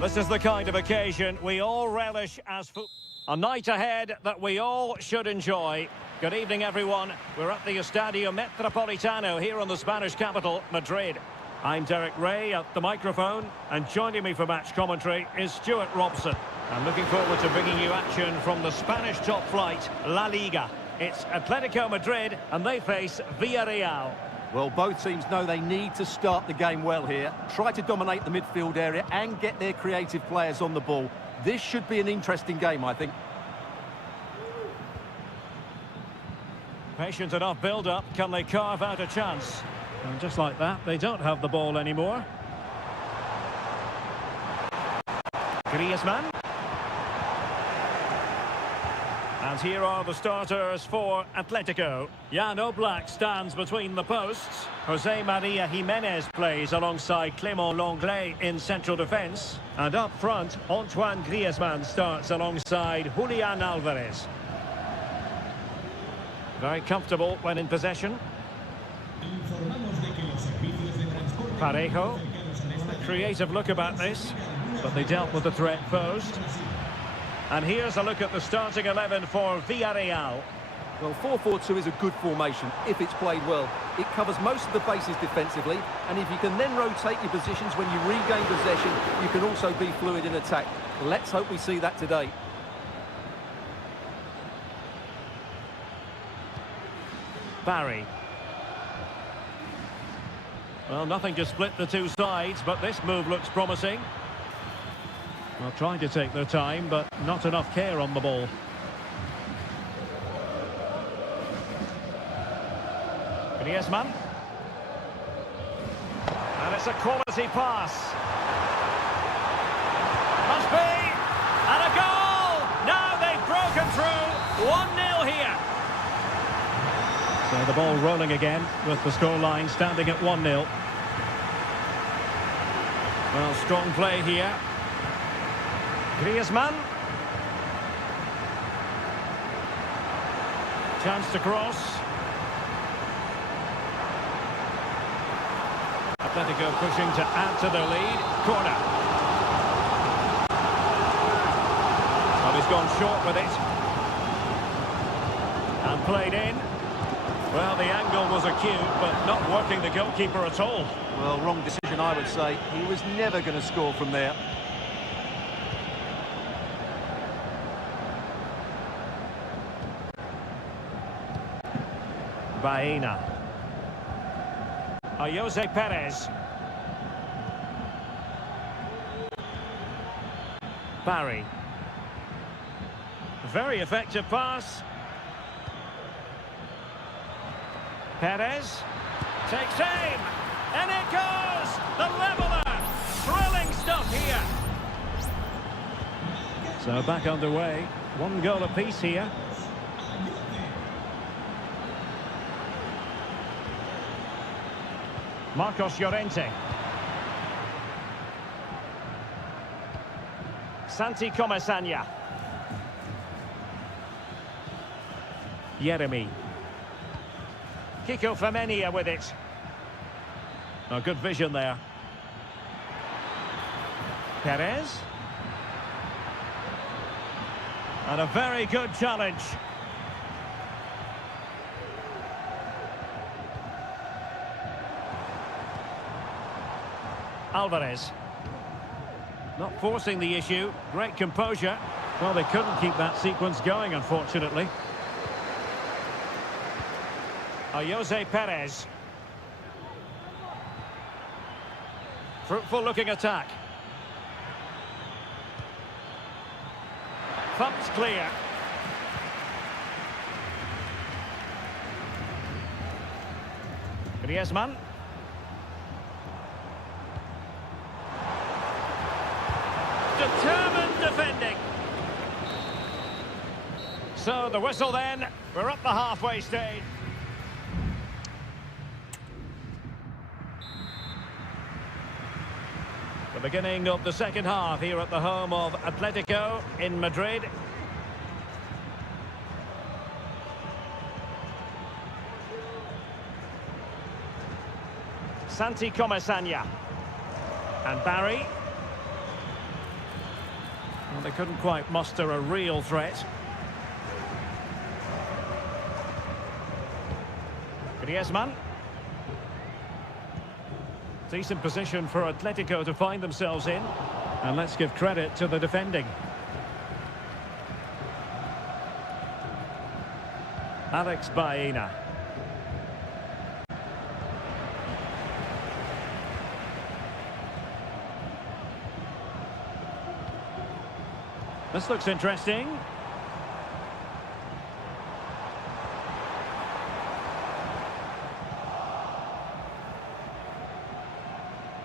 This is the kind of occasion we all relish as a night ahead that we all should enjoy. Good evening, everyone. We're at the Estadio Metropolitano here in the Spanish capital, Madrid. I'm Derek Ray at the microphone, and joining me for match commentary is Stuart Robson. I'm looking forward to bringing you action from the Spanish top flight, La Liga. It's Atletico Madrid, and they face Villarreal. Well, both teams know they need to start the game well here. Try to dominate the midfield area and get their creative players on the ball. This should be an interesting game, I think. Patient enough build-up. Can they carve out a chance? And just like that, they don't have the ball anymore. Griezmann. And here are the starters for Atletico. Jan Oblak stands between the posts. Jose Maria Jimenez plays alongside Clément Lenglet in central defence. And up front, Antoine Griezmann starts alongside Julian Alvarez. Very comfortable when in possession. Parejo. A creative look about this, but they dealt with the threat posed. And here's a look at the starting 11 for Villarreal. Well, 4-4-2 is a good formation if it's played well. It covers most of the bases defensively, and if you can then rotate your positions when you regain possession, you can also be fluid in attack. Let's hope we see that today. Barry. Well, nothing to split the two sides, but this move looks promising. Well, trying to take their time, but not enough care on the ball. Griezmann. And it's a quality pass. Must be! And a goal! Now they've broken through. 1-0 here. So the ball rolling again with the scoreline standing at 1-0. Well, strong play here. Griezmann. Chance to cross. Atletico pushing to add to their lead. Corner. Well, he's gone short with it. And played in. Well, the angle was acute, but not working the goalkeeper at all. Well, wrong decision, I would say. He was never going to score from there. Baena. Jose Perez. Barry. Very effective pass. Perez. Takes aim. And it goes! The leveller! Thrilling stuff here. So back underway. 1 goal apiece here. Marcos Llorente. Santi Comesaña. Yeremy. Kiko Femenia with it. Oh, good vision there. Perez. And a very good challenge. Alvarez. Not forcing the issue. Great composure. Well, they couldn't keep that sequence going, unfortunately. Jose Perez. Fruitful looking attack. Thumped clear. Griezmann. Determined defending. So the whistle then. We're up the halfway stage. The beginning of the second half here at the home of Atletico in Madrid. Santi Comesaña. And Barry. Well, they couldn't quite muster a real threat. Griezmann. Decent position for Atletico to find themselves in. And let's give credit to the defending. Alex Baena. This looks interesting.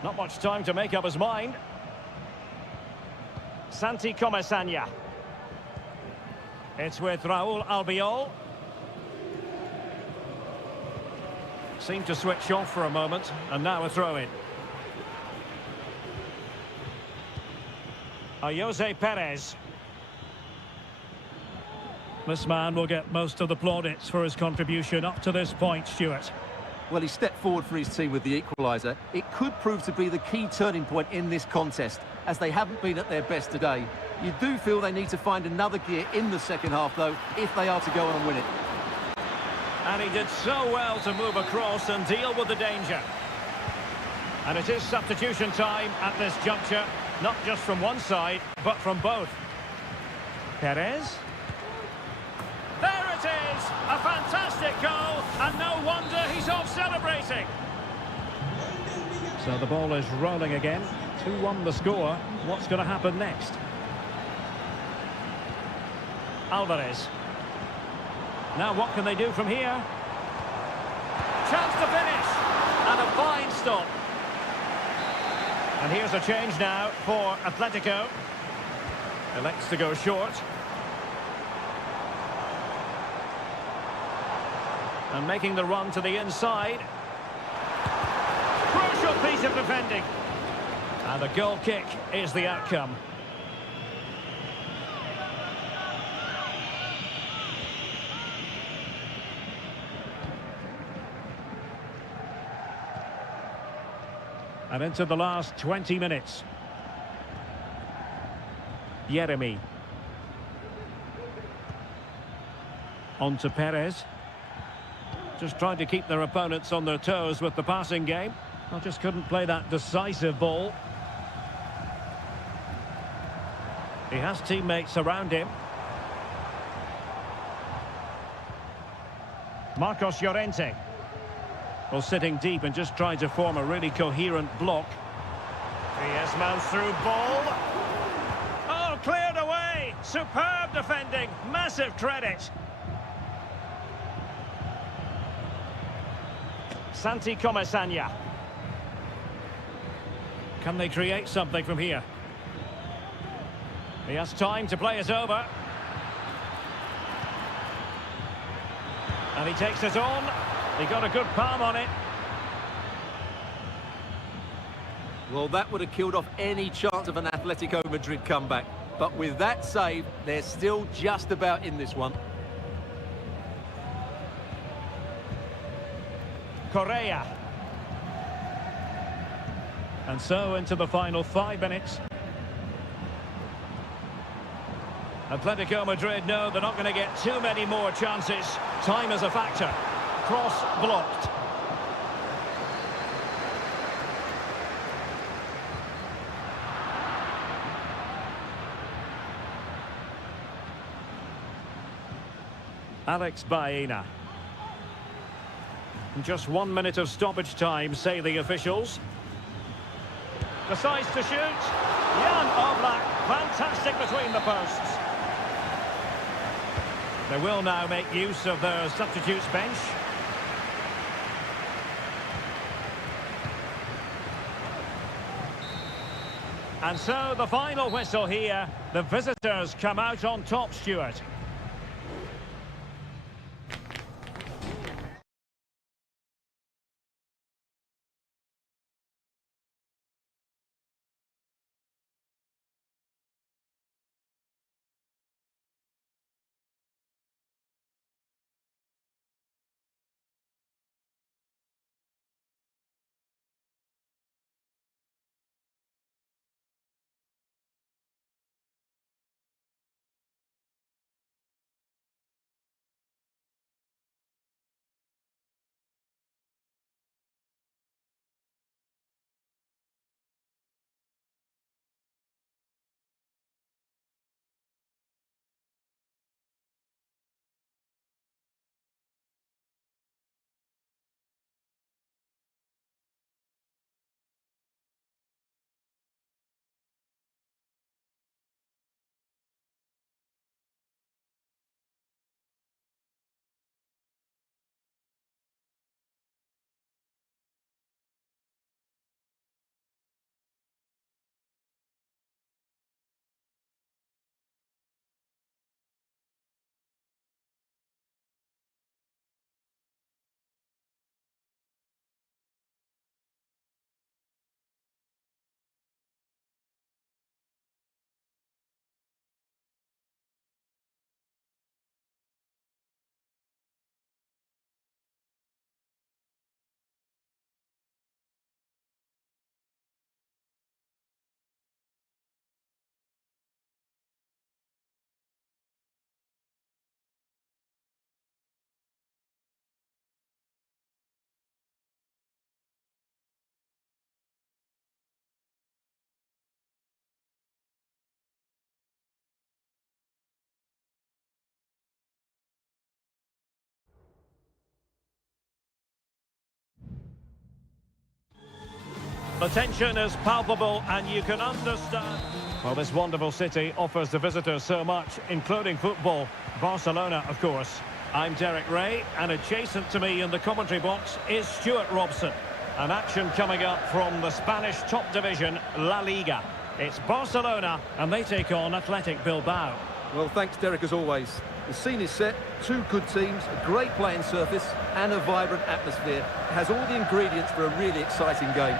Not much time to make up his mind. Santi Comesaña. It's with Raúl Albiol. Seemed to switch off for a moment, and now a throw-in. Jose Perez. This man will get most of the plaudits for his contribution up to this point, Stuart. Well, he stepped forward for his team with the equaliser. It could prove to be the key turning point in this contest, as they haven't been at their best today. You do feel they need to find another gear in the second half, though, if they are to go on and win it. And he did so well to move across and deal with the danger. And it is substitution time at this juncture, not just from one side, but from both. Perez. There it is! A fantastic goal, and no wonder he's off celebrating. So the ball is rolling again. 2-1 the score. What's going to happen next? Alvarez. Now what can they do from here? Chance to finish! And a fine stop. And here's a change now for Atletico. Elects to go short. And making the run to the inside. Crucial piece of defending. And the goal kick is the outcome. And into the last 20 minutes. Yeremy. On to Perez. Just trying to keep their opponents on their toes with the passing game. Well, just couldn't play that decisive ball. He has teammates around him. Marcos Llorente. Well, sitting deep and just trying to form a really coherent block. Griezmann through ball. Oh, cleared away. Superb defending. Massive credit. Santi Comesaña. Can they create something from here? He has time to play it over. And he takes it on. He got a good palm on it. Well, that would have killed off any chance of an Atletico Madrid comeback. But with that save, they're still just about in this one. Correa. And so into the final 5 minutes. Atletico Madrid know they're not going to get too many more chances. Time is a factor. Cross blocked. Alex Baena. Just 1 minute of stoppage time, say the officials. Decides to shoot. Jan Oblak, fantastic between the posts. They will now make use of their substitutes bench. And so the final whistle here. The visitors come out on top, Stuart. The tension is palpable and you can understand. Well, this wonderful city offers the visitors so much, including football. Barcelona, of course. I'm Derek Ray, and adjacent to me in the commentary box is Stuart Robson. An action coming up from the Spanish top division, La Liga. It's Barcelona, and they take on Athletic Bilbao. Well, thanks, Derek, as always. The scene is set, two good teams, a great playing surface, and a vibrant atmosphere. It has all the ingredients for a really exciting game.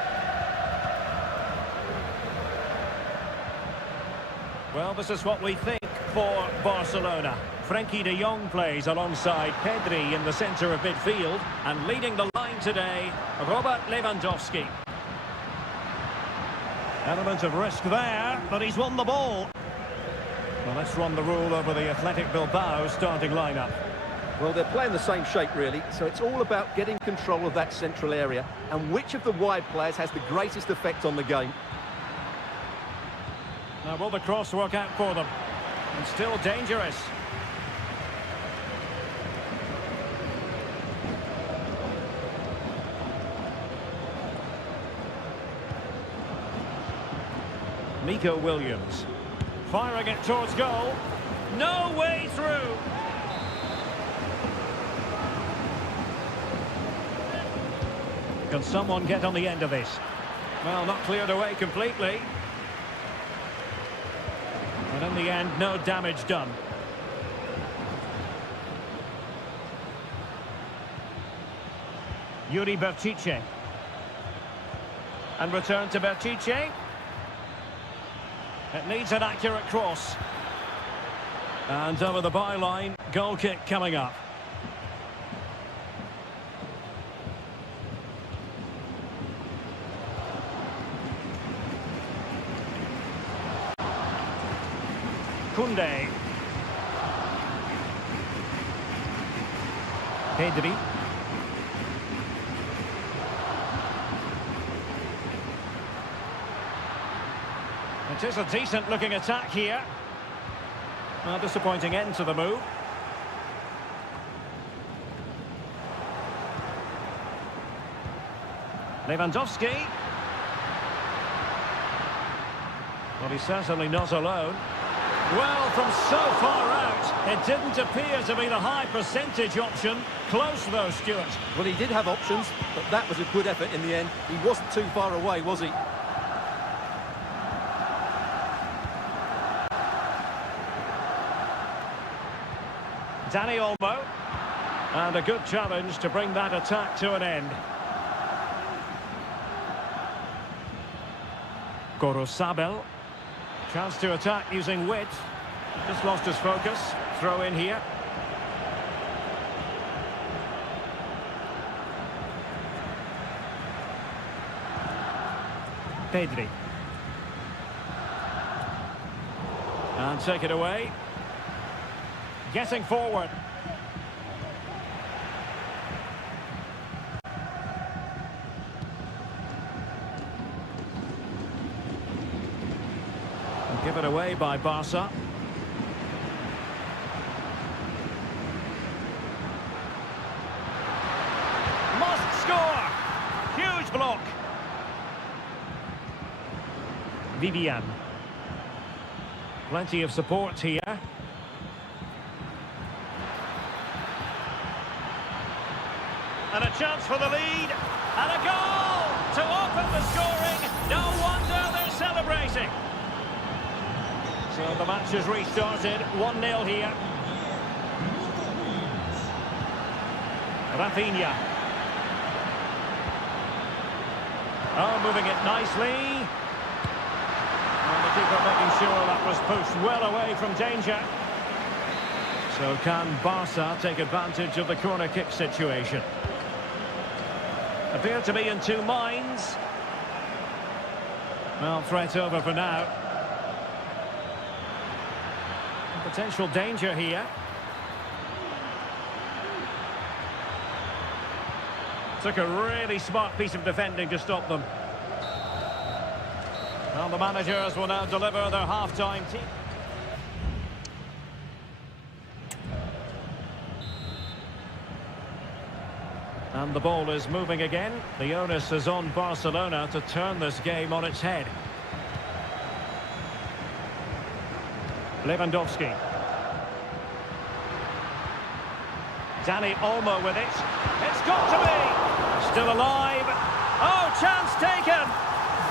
Well, this is what we think for Barcelona. Frenkie de Jong plays alongside Pedri in the centre of midfield, and leading the line today, Robert Lewandowski. Element of risk there, but he's won the ball. Well, let's run the rule over the Athletic Bilbao starting lineup. Well, they're playing the same shape, really, so it's all about getting control of that central area, and which of the wide players has the greatest effect on the game. Now, will the cross work out for them? And still dangerous. Nico Williams. Firing it towards goal. No way through. Can someone get on the end of this? Well, not cleared away completely. But in the end, no damage done. Yuri Berchiche. And return to Berchiche. It needs an accurate cross. And over the byline, goal kick coming up. Koundé. Pedri. It is a decent-looking attack here. A disappointing end to the move. Lewandowski. Well, he's certainly not alone. Well, from so far out, it didn't appear to be the high percentage option. Close though, Stuart. Well, he did have options, but that was a good effort in the end. He wasn't too far away, was he? Dani Olmo. And a good challenge to bring that attack to an end. Gorosabel. Chance to attack using wit. Just lost his focus. Throw in here. Pedri. And take it away. Getting forward. And give it away by Barca. Must score! Huge block. Vivian. Plenty of support here. And a chance for the lead. And a goal to open the scoring. No wonder they're celebrating. So the match has restarted. 1-0 here. Rafinha. Oh, moving it nicely. And the keeper making sure that was pushed well away from danger. So can Barca take advantage of the corner kick situation? Appear to be in two minds. Well, threat over for now. Potential danger here. Took a really smart piece of defending to stop them. Well, the managers will now deliver their half-time team. And the ball is moving again. The onus is on Barcelona to turn this game on its head. Lewandowski. Dani Olmo with it. It's got to be. Still alive. Oh, chance taken.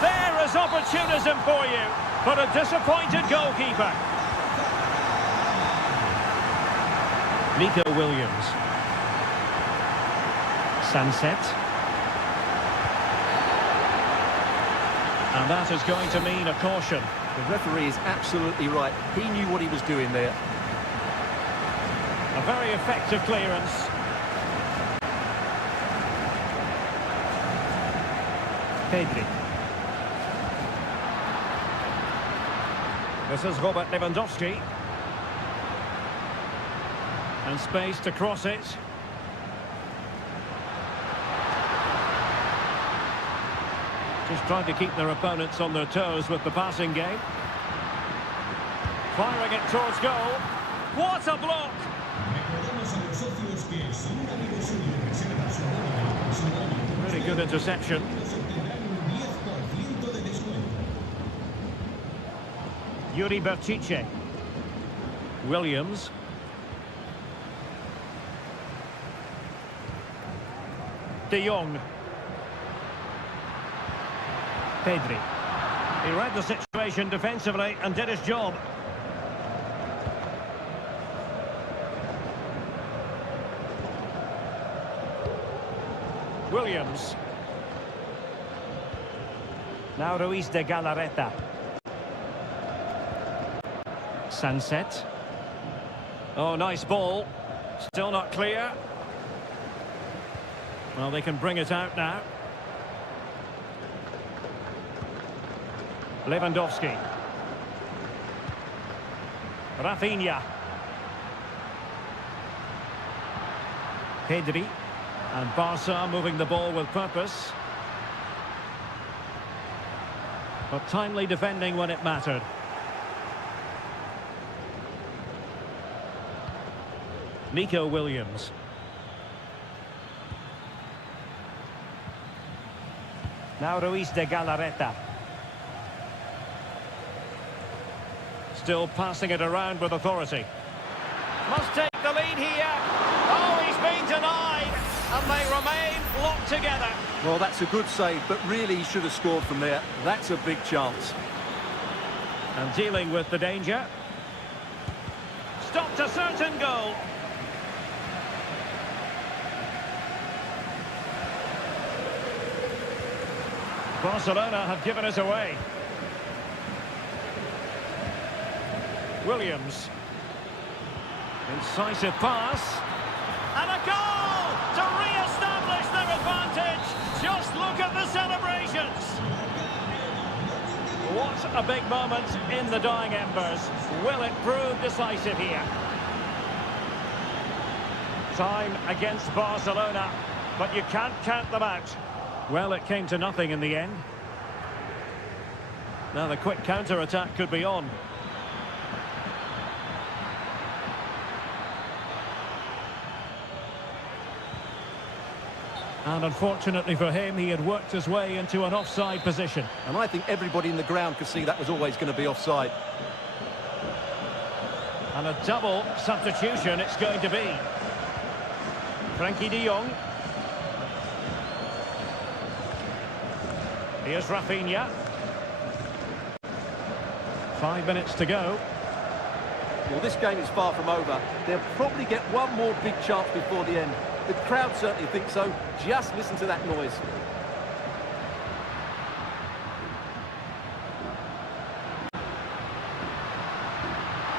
There is opportunism for you. But a disappointed goalkeeper. Nico Williams. Sunset. And that is going to mean a caution. The referee is absolutely right. He knew what he was doing there. A very effective clearance. Pedri. This is Robert Lewandowski. And space to cross it. Just trying to keep their opponents on their toes with the passing game. Firing it towards goal. What a block! Really good interception. Yuri Berchiche. Williams. De Jong. Pedri. He read the situation defensively and did his job. Williams. Now Ruiz de Galarreta. Sunset. Oh, nice ball. Still not clear. Well, they can bring it out now. Lewandowski. Rafinha. Pedri. And Barca moving the ball with purpose. But timely defending when it mattered. Nico Williams. Now Ruiz de Galarreta. Still passing it around with authority. Must take the lead here. Oh, he's been denied. And they remain locked together. Well, that's a good save, but really he should have scored from there. That's a big chance. And dealing with the danger. Stopped a certain goal. Barcelona have given it away. Williams. Incisive pass. And a goal to re-establish their advantage. Just look at the celebrations. What a big moment in the dying embers. Will it prove decisive here? Time against Barcelona, but you can't count them out. Well, it came to nothing in the end. Now the quick counter-attack could be on. And unfortunately for him, he had worked his way into an offside position. And I think everybody in the ground could see that was always going to be offside. And a double substitution it's going to be. Frankie de Jong. Here's Rafinha. 5 minutes to go. Well, this game is far from over. They'll probably get one more big chance before the end. The crowd certainly think so. Just listen to that noise.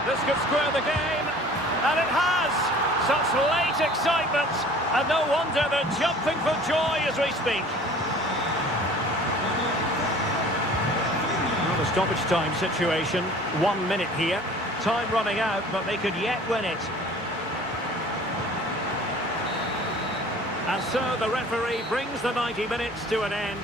This could square the game, and it has. Such late excitement, and no wonder they're jumping for joy as we speak. Well, the stoppage time situation, 1 minute here. Time running out, but they could yet win it. And so the referee brings the 90 minutes to an end.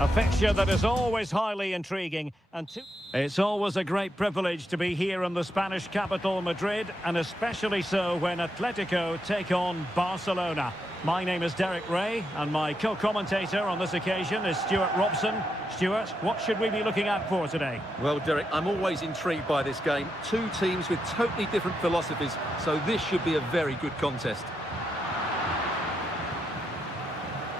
A fixture that is always highly intriguing, and it's always a great privilege to be here in the Spanish capital, Madrid, and especially so when Atletico take on Barcelona. My name is Derek Ray, and my co-commentator on this occasion is Stuart Robson. Stuart, what should we be looking out for today? Well, Derek, I'm always intrigued by this game. Two teams with totally different philosophies, so this should be a very good contest.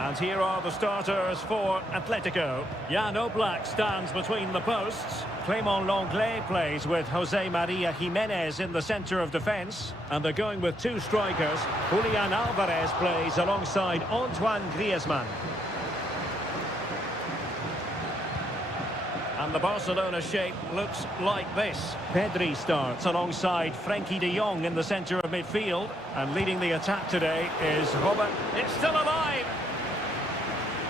And here are the starters for Atletico. Jan Oblak stands between the posts. Clément Lenglet plays with Jose Maria Jimenez in the centre of defence. And they're going with two strikers. Julian Alvarez plays alongside Antoine Griezmann. And the Barcelona shape looks like this. Pedri starts alongside Frenkie de Jong in the centre of midfield. And leading the attack today is Robert. It's still alive!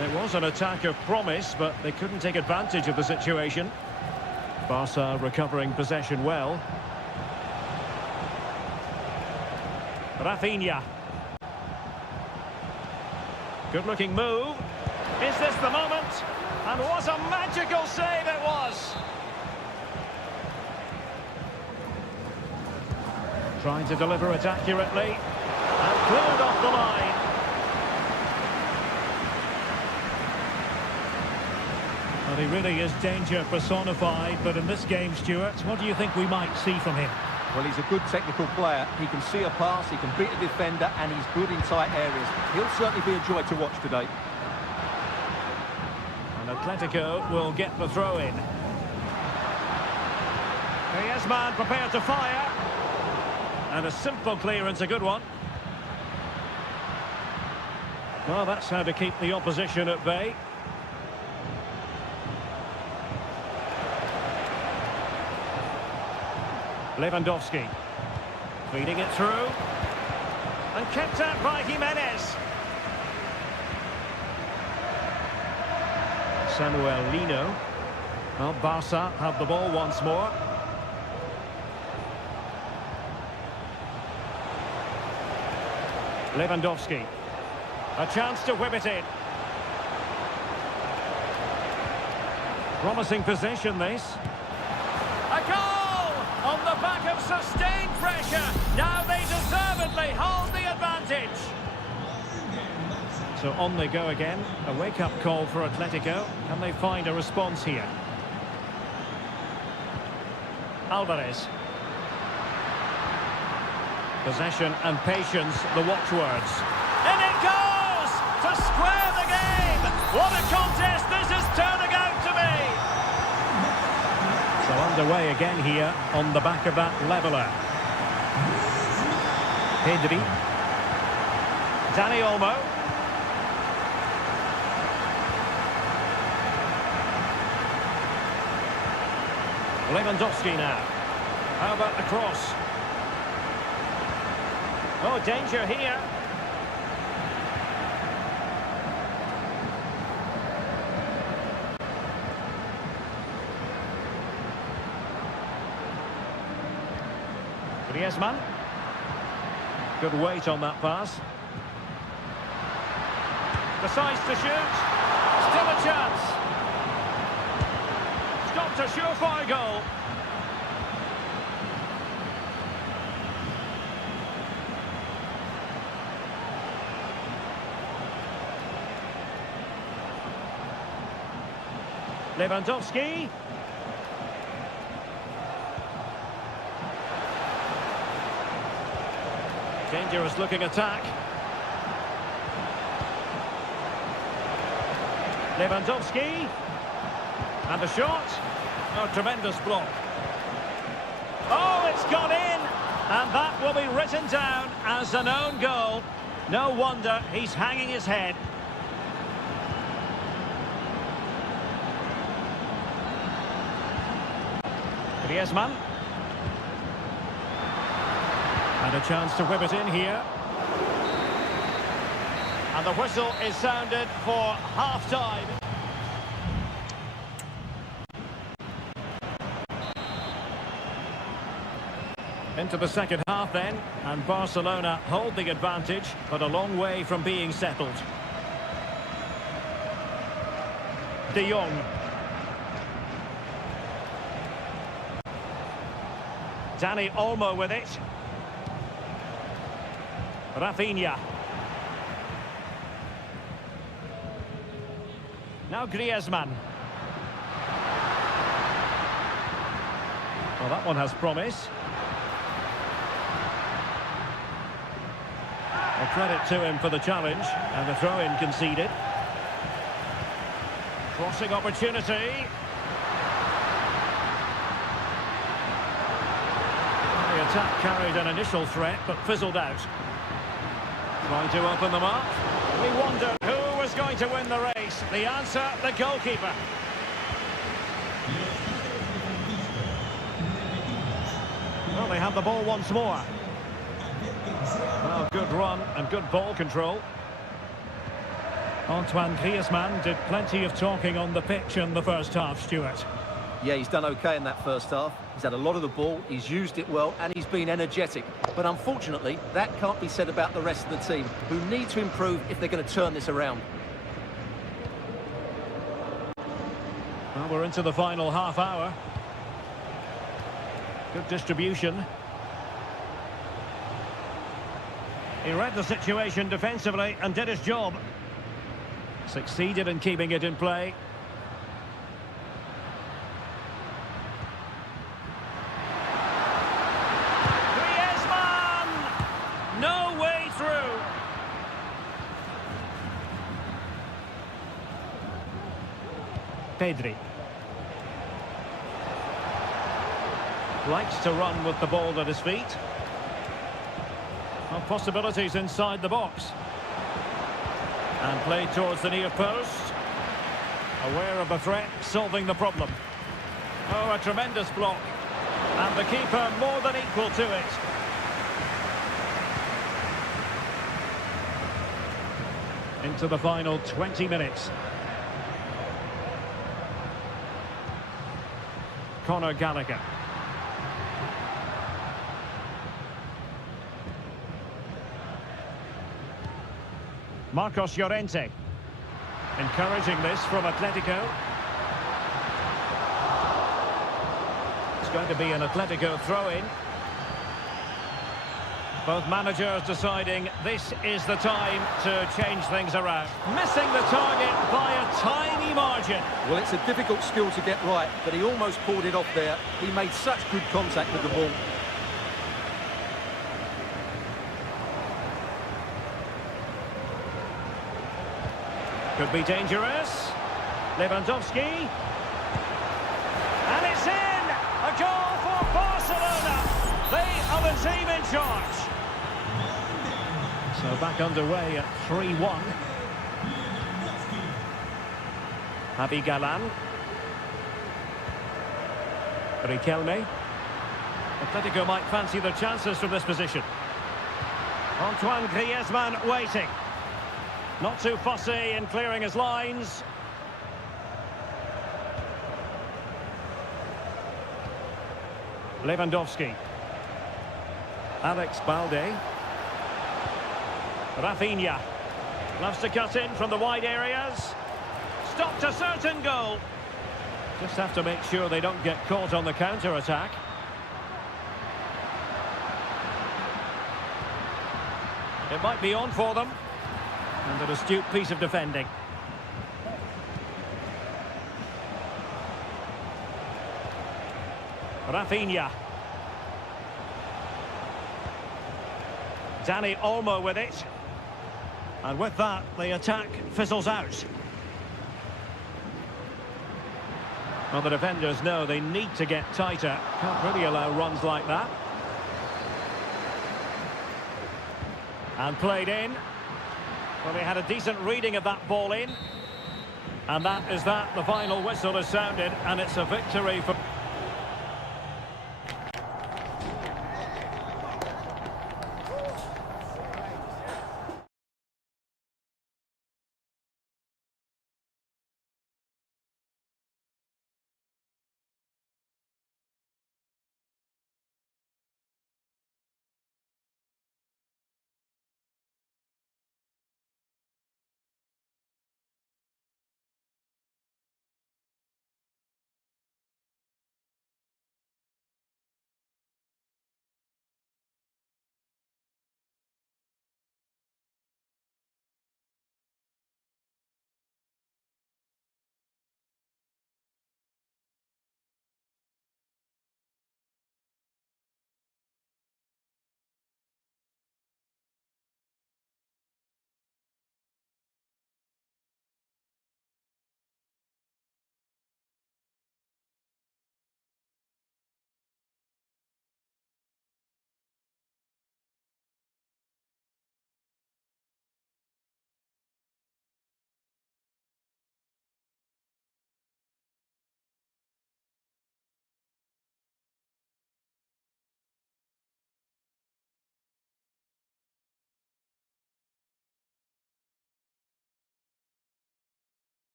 It was an attack of promise, but they couldn't take advantage of the situation. Barca recovering possession well. Rafinha. Good-looking move. Is this the moment? And what a magical save it was! Trying to deliver it accurately. And cleared off the line. Well, he really is danger personified, but in this game, Stuart, what do you think we might see from him? Well, he's a good technical player. He can see a pass, he can beat a defender, and he's good in tight areas. He'll certainly be a joy to watch today. And Atletico will get the throw-in. Griezmann prepared to fire. And a simple clearance, a good one. Well, that's how to keep the opposition at bay. Lewandowski, feeding it through, and kept out by Jimenez. Samuel Lino. Well, Barca have the ball once more. Lewandowski, a chance to whip it in. Promising possession, this. A goal! On the back of sustained pressure, now they deservedly hold the advantage. So on they go again, a wake-up call for Atletico. Can they find a response here? Alvarez. Possession and patience, the watchwords. In it goes! To square the game! What a contest this is turning out to be! So underway again here on the back of that leveller. Pedri. Dani Olmo. Lewandowski now. How about the cross? Oh, danger here. Griezmann. Good weight on that pass. Decides to shoot. Still a chance. Stopped a surefire goal. Lewandowski. Dangerous looking attack. Lewandowski. And the shot. Oh, tremendous block. Oh, it's gone in. And that will be written down as an own goal. No wonder he's hanging his head. Griezmann. And a chance to whip it in here. And the whistle is sounded for half-time. Into the second half then, and Barcelona hold the advantage, but a long way from being settled. De Jong. Dani Olmo with it. Rafinha. Now Griezmann. Well, that one has promise. Well, credit to him for the challenge, and the throw-in conceded. Crossing opportunity. The attack carried an initial threat, but fizzled out. Trying to open them up. We wondered who was going to win the race. The answer, the goalkeeper. Well, they have the ball once more. Well, good run and good ball control. Antoine Griezmann did plenty of talking on the pitch in the first half, Stuart. Yeah, he's done okay in that first half. He's had a lot of the ball, he's used it well, and he's been energetic. But unfortunately, that can't be said about the rest of the team, who need to improve if they're going to turn this around. Well, we're into the final half hour. Good distribution. He read the situation defensively and did his job. Succeeded in keeping it in play. Griezmann! No way through. Pedri. Likes to run with the ball at his feet. Well, possibilities inside the box. And played towards the near post. Aware of the threat, solving the problem. Oh, a tremendous block. And the keeper more than equal to it. Into the final 20 minutes. Conor Gallagher. Marcos Llorente. Encouraging this from Atletico. It's going to be an Atletico throw-in. Both managers deciding this is the time to change things around. Missing the target by a tiny margin. Well, it's a difficult skill to get right, but he almost pulled it off there. He made such good contact with the ball. Could be dangerous. Lewandowski. And it's in! A goal for Barcelona! They are the team in charge. So back underway at 3-1. Javi Galan. Riquelme. Atletico might fancy their chances from this position. Antoine Griezmann waiting. Not too fussy in clearing his lines. Lewandowski. Alex Balde. Rafinha. Loves to cut in from the wide areas. Stopped a certain goal. Just have to make sure they don't get caught on the counter-attack. It might be on for them. And an astute piece of defending. Rafinha. Dani Olmo with it. And with that, the attack fizzles out. Well, the defenders know they need to get tighter. Can't really allow runs like that. And played in. Well, they had a decent reading of that ball in. And that is that. The final whistle is sounded, and it's a victory for...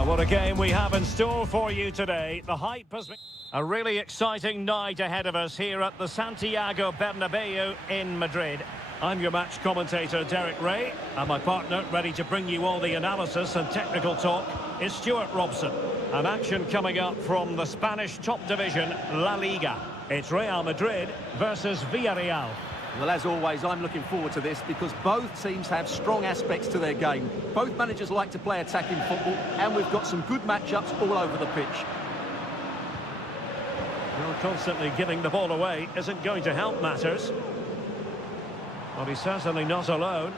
Well, what a game we have in store for you today. The hype has been... A really exciting night ahead of us here at the Santiago Bernabeu in Madrid. I'm your match commentator, Derek Ray, and my partner, ready to bring you all the analysis and technical talk, is Stuart Robson. An action coming up from the Spanish top division, La Liga. It's Real Madrid versus Villarreal. Well, as always, I'm looking forward to this because both teams have strong aspects to their game. Both managers like to play attacking football, and we've got some good matchups all over the pitch. Well, constantly giving the ball away isn't going to help matters. But he's certainly not alone.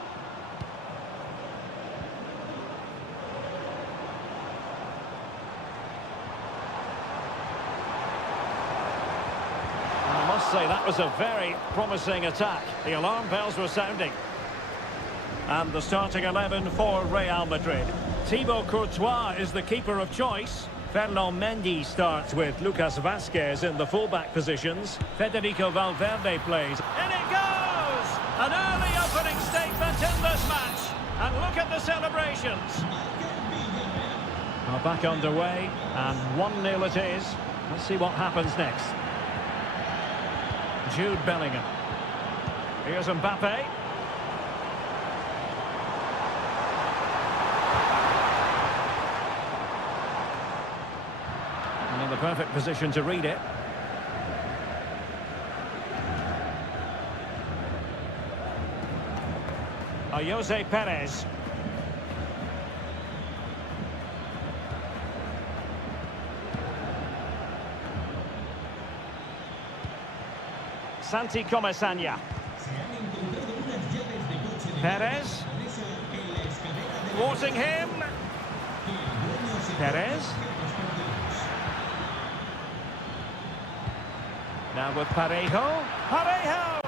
I must say that was a very promising attack. The alarm bells were sounding. And the starting 11 for Real Madrid. Thibaut Courtois is the keeper of choice. Ferland Mendy starts with Lucas Vazquez in the fullback positions. Federico Valverde plays. In it goes! An early opening statement in this match. And look at the celebrations. Now back underway, and 1-0 it is. Let's see what happens next. Jude Bellingham. Here's Mbappe. And in the perfect position to read it. Jose Perez. Santi Comesaña. Perez. Thwarting him. Perez. Now with Parejo. Parejo!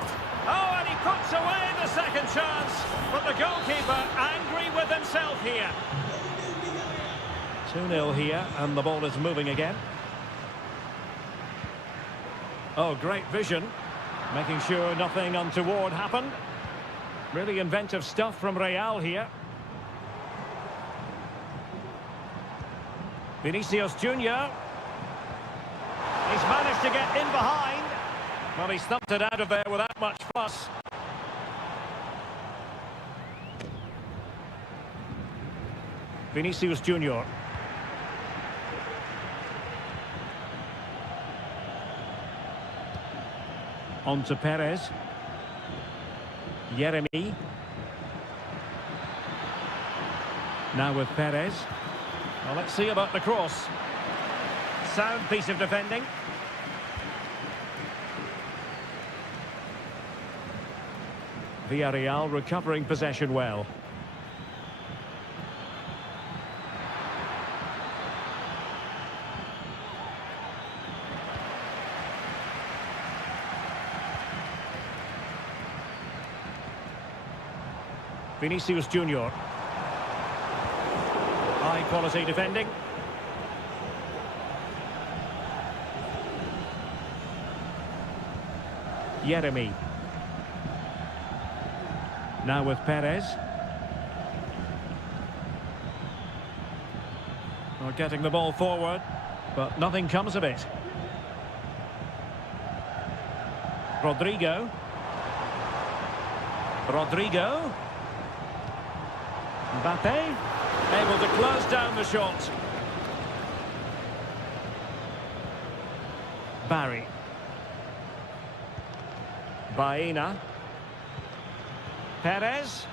Oh, and he puts away the second chance. But the goalkeeper angry with himself here. 2-0 here, and the ball is moving again. Oh, great vision. Making sure nothing untoward happened. Really inventive stuff from Real here. Vinicius Junior. He's managed to get in behind. Well, he stumped it out of there without much fuss. Vinicius Junior. On to Perez. Yeremy. Now with Perez. Well, let's see about the cross. Sound piece of defending. Villarreal recovering possession well. Vinicius Junior. High quality defending. Yeremy. Now with Perez. We're getting the ball forward, but nothing comes of it. Rodrigo. Rodrigo. Mbappe. Able to close down the shot. Barry. Baena. Perez.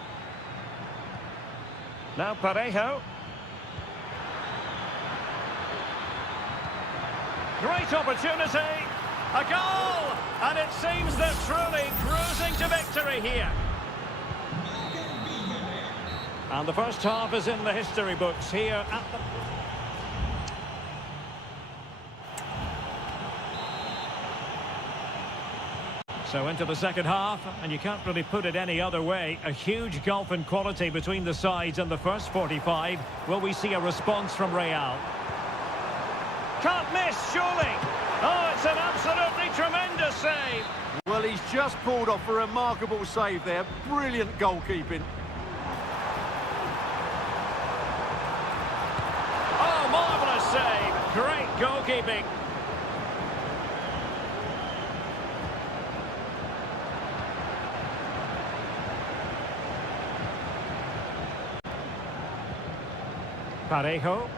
Now Parejo. Great opportunity. A goal! And it seems they're truly cruising to victory here. And the first half is in the history books here at the... So into the second half, and you can't really put it any other way. A huge gulf in quality between the sides in the first 45. Will we see a response from Real? Can't miss, surely. Oh, it's an absolutely tremendous save. Well, he's just pulled off a remarkable save there. Brilliant goalkeeping. Oh, goalkeeping. Parejo.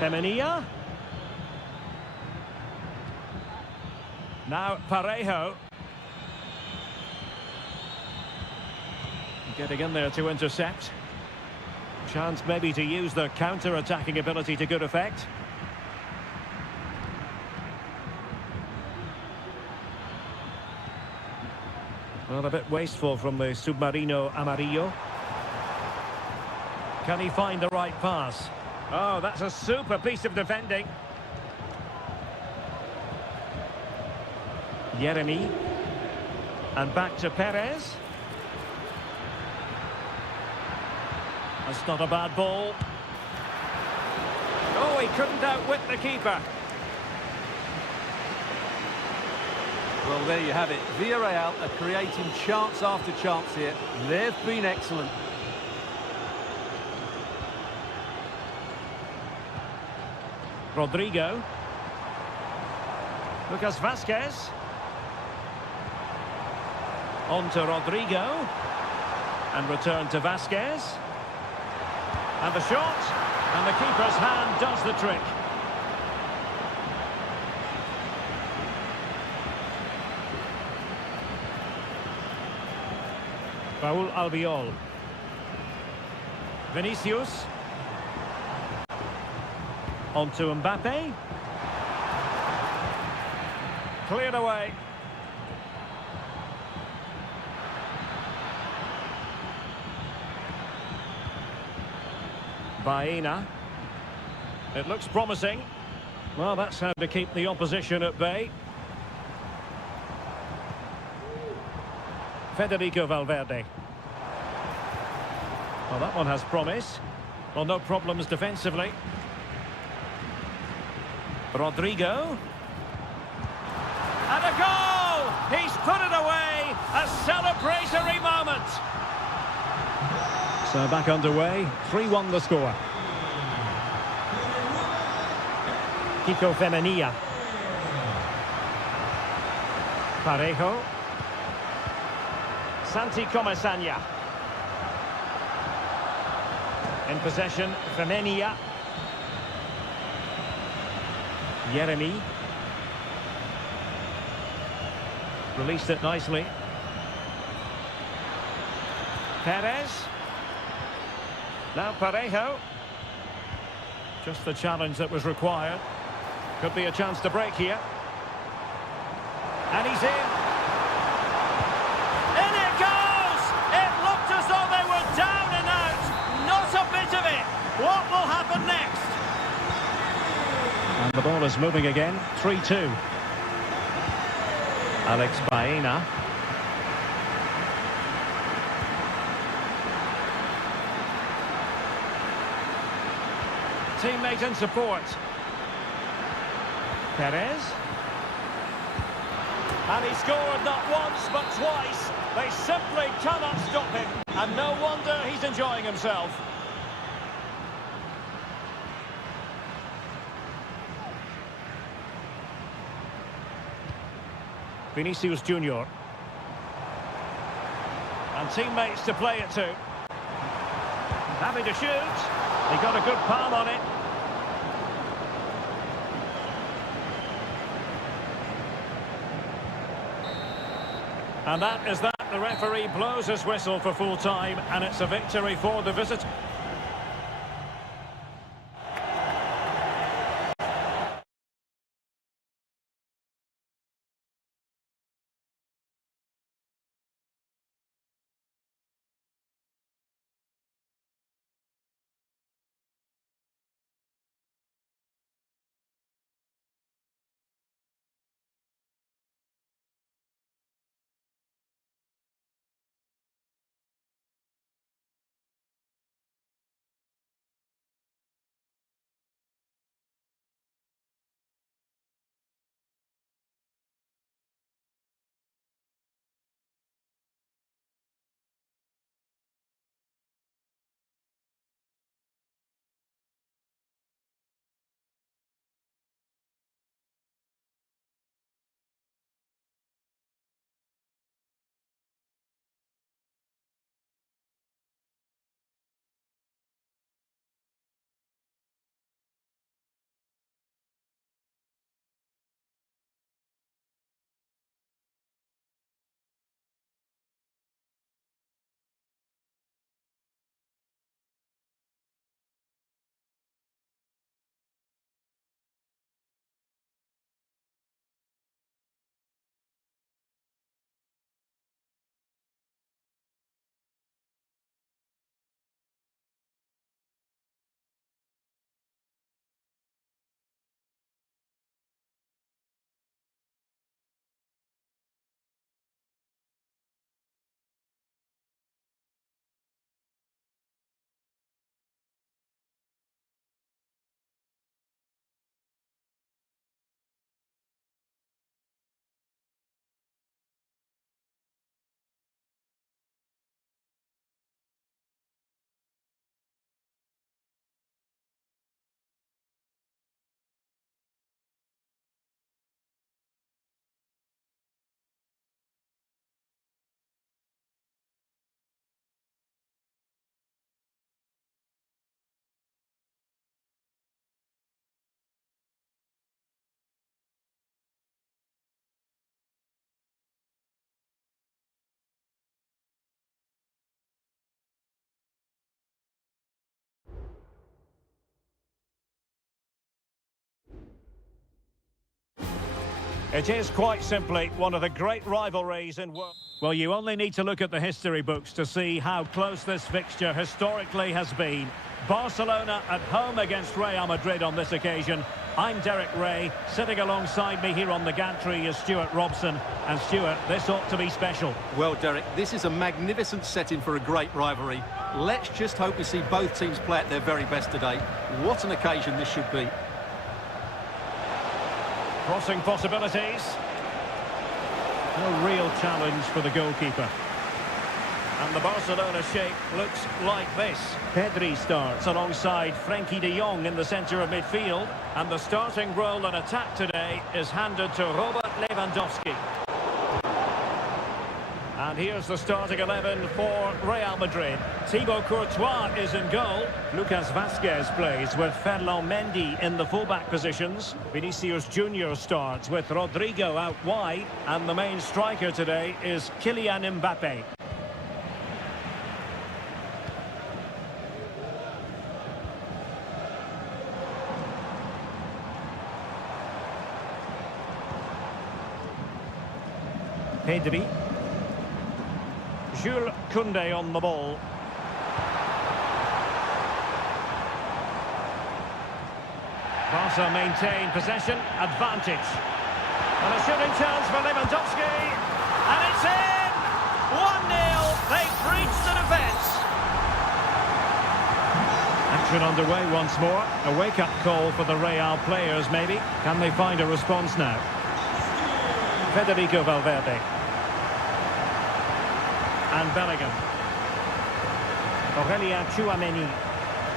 Femenia. Now Parejo. Getting in there to intercept. Chance maybe to use the counter-attacking ability to good effect. Well, a bit wasteful from the Submarino Amarillo. Can he find the right pass? Oh, that's a super piece of defending. Jeremy. And back to Perez. That's not a bad ball. Oh, he couldn't outwit the keeper. Well, there you have it. Villarreal are creating chance after chance here. They've been excellent. Rodrigo. Lucas Vázquez. On to Rodrigo. And return to Vázquez. And the shot. And the keeper's hand does the trick. Raúl Albiol. Vinicius. On to Mbappe. Cleared away. Baena. It looks promising. Well, that's how to keep the opposition at bay. Federico Valverde. Well, that one has promise. Well, no problems defensively. Rodrigo. And a goal! He's put it away! A celebratory moment! So back underway, 3-1 the score. Kiko Femenia. Parejo. Santi Comesaña. In possession, Femenia. Jeremy. Released it nicely. Perez. Now Parejo. Just the challenge that was required. Could be a chance to break here. And he's in. In it goes! It looked as though they were down and out. Not a bit of it. What will happen next? And the ball is moving again. 3-2. Alex Baena. Teammate in support. Perez. And he scored not once but twice. They simply cannot stop him. And no wonder he's enjoying himself. Vinicius Junior. And teammates to play it to. Happy to shoot. He got a good palm on it. And that is that. The referee blows his whistle for full time, and it's a victory for the visitors. It is quite simply one of the great rivalries in world. Well, you only need to look at the history books to see how close this fixture historically has been. Barcelona at home against Real Madrid on this occasion. I'm Derek Ray. Sitting alongside me here on the gantry is Stuart Robson. And Stuart, this ought to be special. Well, Derek, this is a magnificent setting for a great rivalry. Let's just hope we see both teams play at their very best today. What an occasion this should be. Crossing possibilities. No real challenge for the goalkeeper. And the Barcelona shape looks like this. Pedri starts alongside Frenkie de Jong in the centre of midfield. And the starting role in attack today is handed to Robert Lewandowski. And here's the starting 11 for Real Madrid. Thibaut Courtois is in goal. Lucas Vazquez plays with Ferland Mendy in the fullback positions. Vinicius Junior starts with Rodrigo out wide. And the main striker today is Kylian Mbappe. Pedri. Jules Koundé on the ball. Barca maintain possession, advantage. And a shooting chance for Lewandowski. And it's in! 1-0. They've breached the defence. Action underway once more. A wake-up call for the Real players, maybe. Can they find a response now? Federico Valverde. And Bellingham. Aurelien Tchouameni.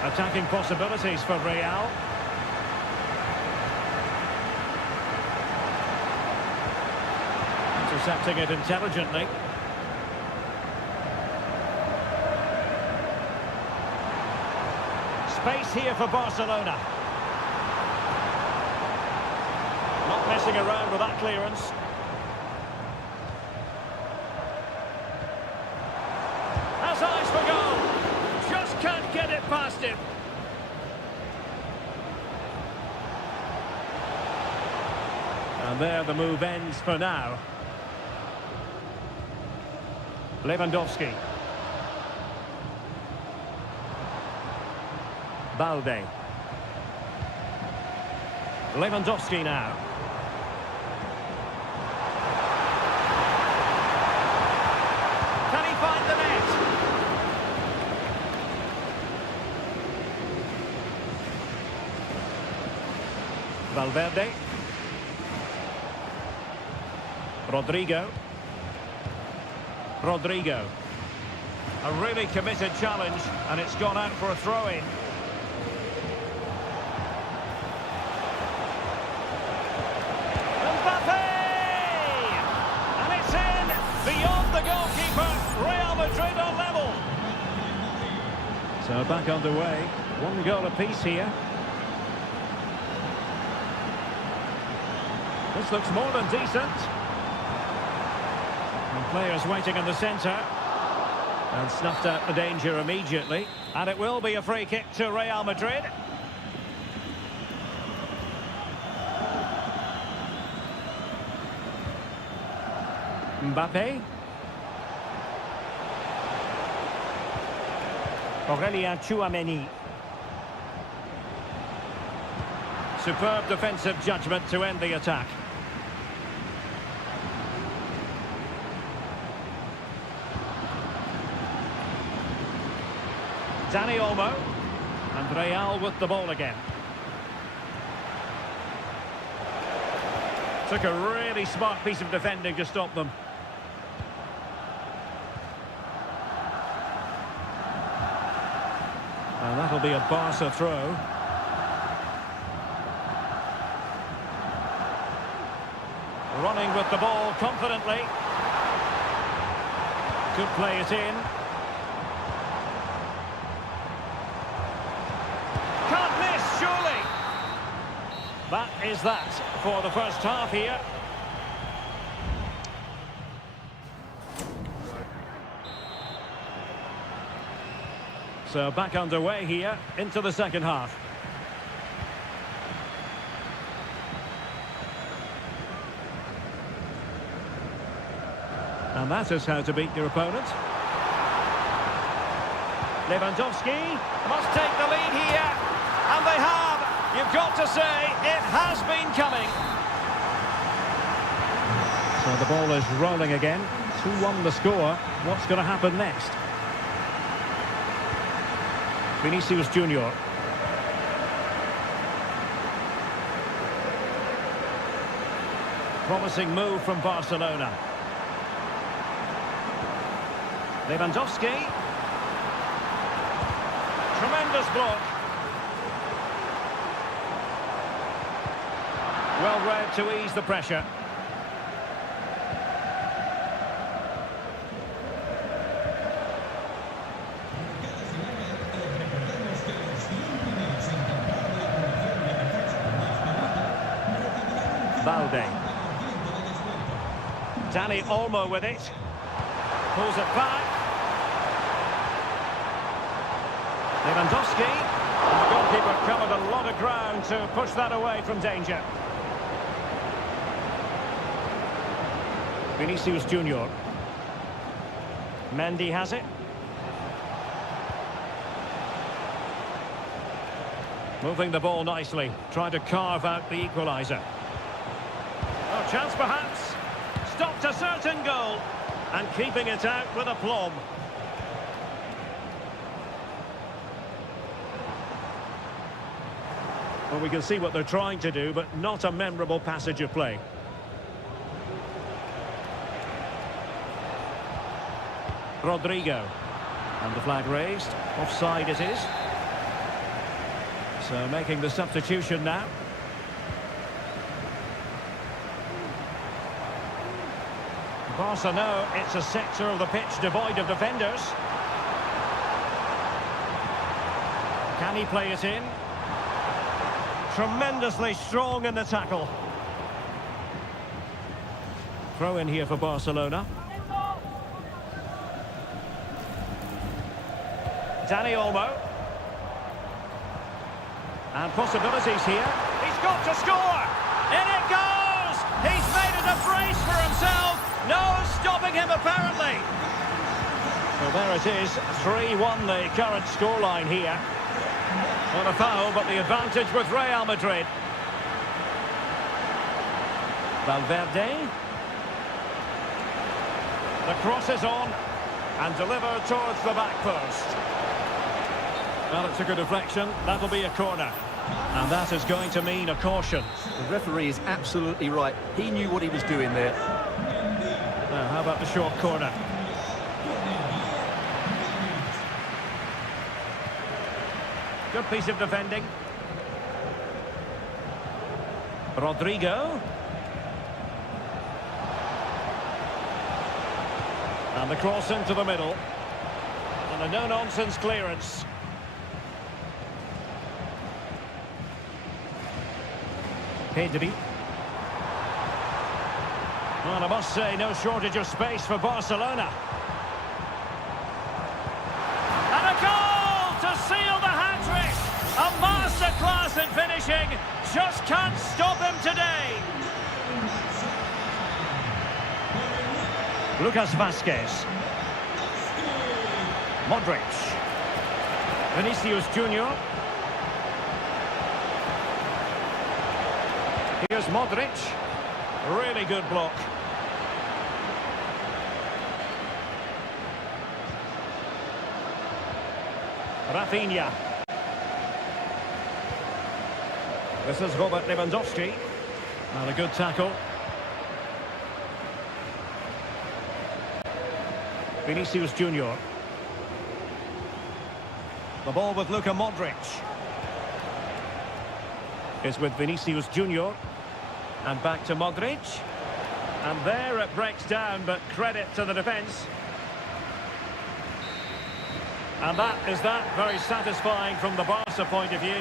Attacking possibilities for Real. Intercepting it intelligently. Space here for Barcelona. Not messing around with that clearance. Has eyes for goal. Just can't get it past him. And there the move ends for now. Lewandowski. Balde. Lewandowski now. Can he find the net? Valverde. Rodrigo. Rodrigo. A really committed challenge, and it's gone out for a throw-in. Mbappe! And it's in! Beyond the goalkeeper, Real Madrid are level. So back underway. One goal apiece here. This looks more than decent. And players waiting in the centre. And snuffed out the danger immediately. And it will be a free kick to Real Madrid. Mbappe. Aurelien Tchouameni. Superb defensive judgment to end the attack. Dani Olmo. And Real with the ball again. Took a really smart piece of defending to stop them. And that'll be a Barca throw. Running with the ball confidently. Could play it in. Can't miss, surely. That is that for the first half here. So back underway here into the second half. And that is how to beat your opponent. Lewandowski must take the lead here. And they have. You've got to say, it has been coming. So the ball is rolling again. 2-1 the score. What's going to happen next? Vinicius Junior. Promising move from Barcelona. Lewandowski. Tremendous block. Well read to ease the pressure. Balde. Dani Olmo with it. Pulls it back. Lewandowski. And the goalkeeper covered a lot of ground to push that away from danger. Vinicius Junior. Mendy has it. Moving the ball nicely, trying to carve out the equaliser. Oh, chance perhaps. Stopped a certain goal. And keeping it out with aplomb. Well, we can see what they're trying to do, but not a memorable passage of play. Rodrigo. And the flag raised. Offside it is. So making the substitution now. Barca know it's a sector of the pitch devoid of defenders. Can he play it in? Tremendously strong in the tackle. Throw in here for Barcelona. Dani Olmo. And possibilities here. He's got to score! In it goes! He's made it a brace for himself. No stopping him, apparently. Well, there it is. 3-1 the current scoreline here. Not a foul, but the advantage with Real Madrid. Valverde. The cross is on and delivered towards the back post. Well, it's a good deflection. That'll be a corner. And that is going to mean a caution. The referee is absolutely right. He knew what he was doing there. Now, how about the short corner? Good piece of defending. Rodrigo. And the cross into the middle. And a no-nonsense clearance. Pedri. Well, I must say, no shortage of space for Barcelona. And a goal to seal the hat-trick! A masterclass in finishing. Just can't stop him today. Lucas Vazquez. Modric. Vinicius Junior. Here's Modric. Really good block. Rafinha. This is Robert Lewandowski. Not a good tackle. Vinicius Junior. The ball with Luka Modric. Is with Vinicius Junior. And back to Modric. And there it breaks down, but credit to the defence. And that is that. Very satisfying from the Barca point of view.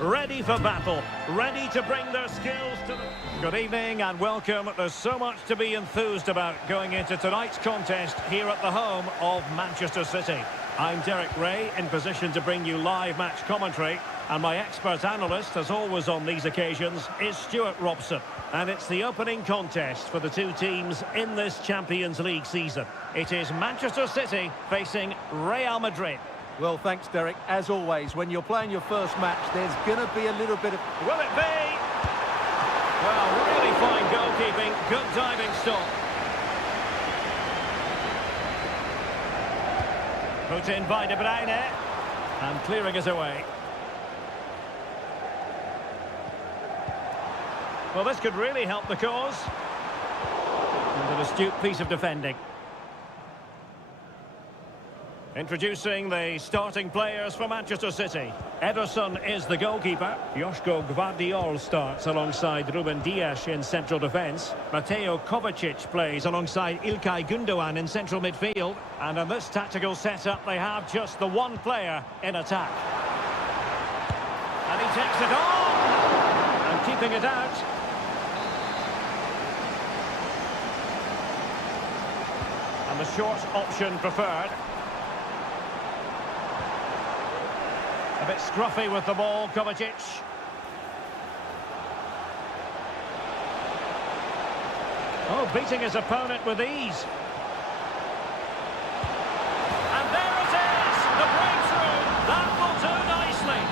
ready for battle, ready to bring their skills to the... Good evening and welcome. There's so much to be enthused about going into tonight's contest here at the home of Manchester City. I'm Derek Ray, in position to bring you live match commentary, and my expert analyst, as always on these occasions, is Stuart Robson. And it's the opening contest for the two teams in this Champions League season. It is Manchester City facing Real Madrid. Well, thanks, Derek. As always, when you're playing your first match, there's going to be a little bit of... Will it be? Well, really fine goalkeeping, good diving stop. Put in by De Bruyne, and clearing it away. Well, this could really help the cause. And an astute piece of defending. Introducing the starting players for Manchester City. Ederson is the goalkeeper. Joško Gvardiol starts alongside Ruben Dias in central defence. Mateo Kovacic plays alongside İlkay Gündoğan in central midfield. And in this tactical setup, they have just the one player in attack. And he takes it on! And keeping it out. And the short option preferred. A bit scruffy with the ball, Kovacic. Oh, beating his opponent with ease. And there it is! The breakthrough! That will do nicely.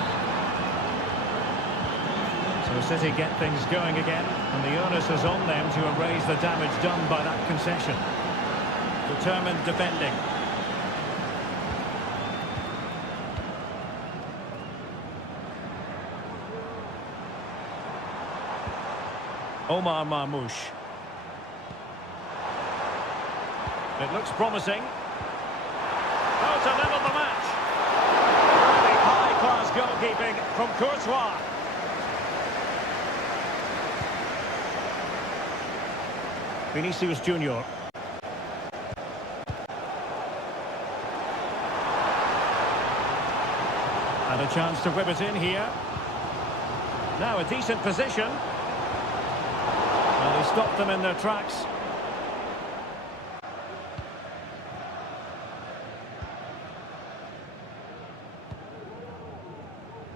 So City get things going again, and the onus is on them to erase the damage done by that concession. Determined defending. Omar Marmoush. It looks promising. Oh, to level the match. Really high-class goalkeeping from Courtois. Vinicius Junior. And a chance to whip it in here. Now a decent position. They stopped them in their tracks.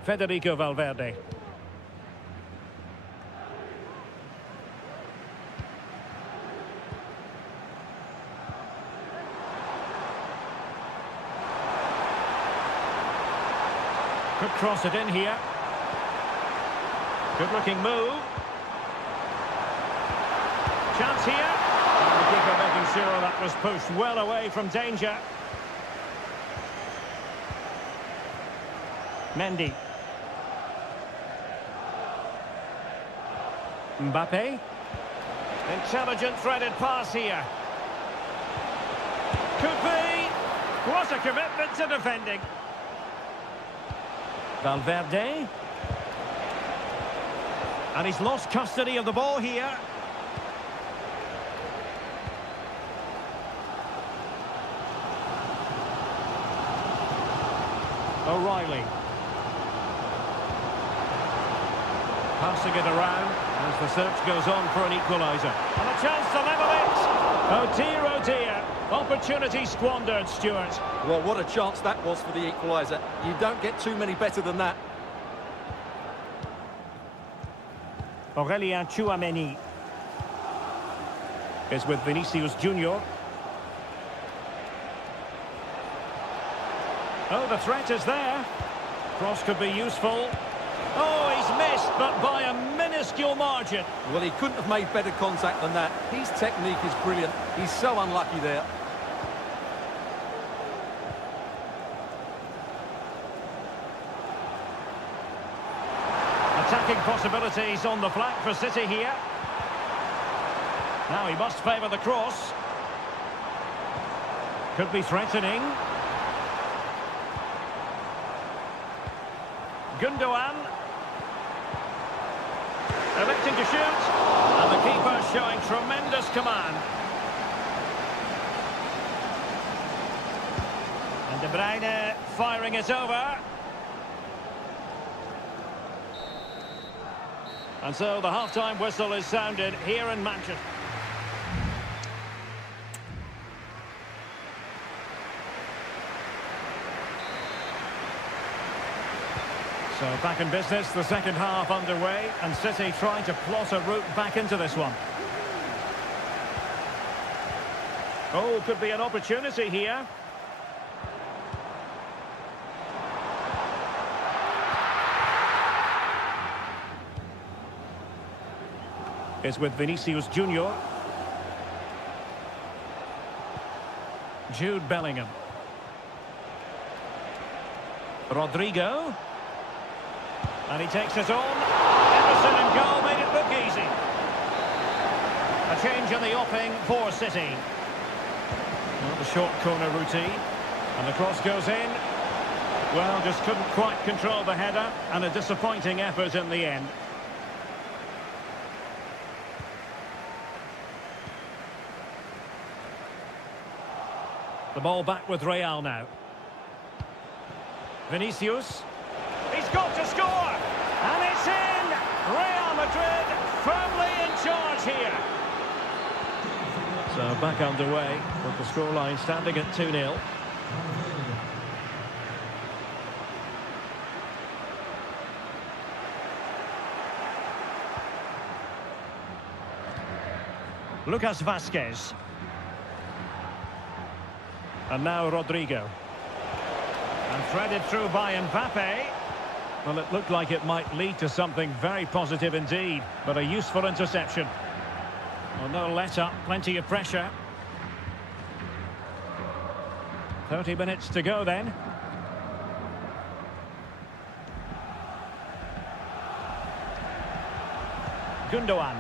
Federico Valverde. Could cross it in here. Good looking move. Chance here. And the keeper making sure that was pushed well away from danger. Mendy. Mbappe. Intelligent threaded pass here. Could be. What a commitment to defending. Valverde. And he's lost custody of the ball here. O'Reilly. Passing it around as the search goes on for an equaliser. And a chance to level it! Oh dear, oh dear. Opportunity squandered, Stuart. Well, what a chance that was for the equaliser. You don't get too many better than that. Aurélien Tchouameni is with Vinicius Junior. Oh, the threat is there. Cross could be useful. Oh, he's missed, but by a minuscule margin. Well, he couldn't have made better contact than that. His technique is brilliant. He's so unlucky there. Attacking possibilities on the flank for City here. Now he must favour the cross. Could be threatening. Gündoğan. Electing to shoot. And the keeper showing tremendous command. And De Bruyne firing it over. And so the half-time whistle is sounded here in Manchester. So back in business, the second half underway, and City trying to plot a route back into this one. Oh, could be an opportunity here. Is with Vinicius Junior. Jude Bellingham. Rodrigo. And he takes it on. Emerson and goal made it look easy. A change in the offing for City. Well, the short corner routine. And the cross goes in. Well, just couldn't quite control the header. And a disappointing effort in the end. The ball back with Real now. Vinicius. He's got to score! And it's in! Real Madrid firmly in charge here. So back underway with the scoreline standing at 2-0. Lucas Vazquez. And now Rodrigo. And threaded through by Mbappe. Well, it looked like it might lead to something very positive indeed, but a useful interception. Well, no let-up, plenty of pressure. 30 minutes to go then. Gundogan.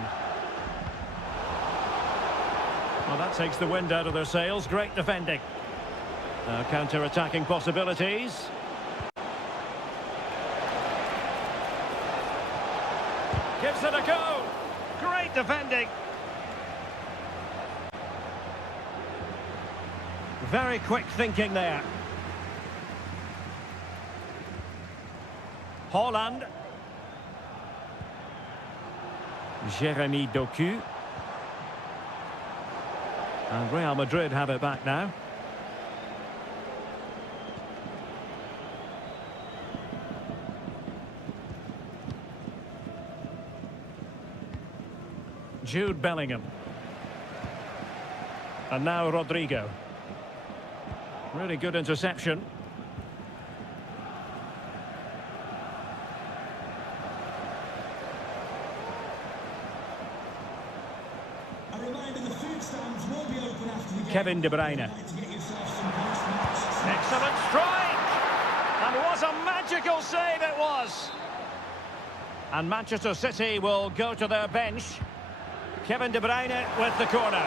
Well, that takes the wind out of their sails. Great defending. Counter-attacking possibilities. Gives it a go. Great defending. Very quick thinking there. Haaland. Jeremy Doku. And Real Madrid have it back now. Jude Bellingham. And now Rodrigo. Really good interception. A reminder, the food stands will be open after the game. Kevin De Bruyne. Excellent strike! And what a magical save it was! And Manchester City will go to their bench. Kevin De Bruyne with the corner.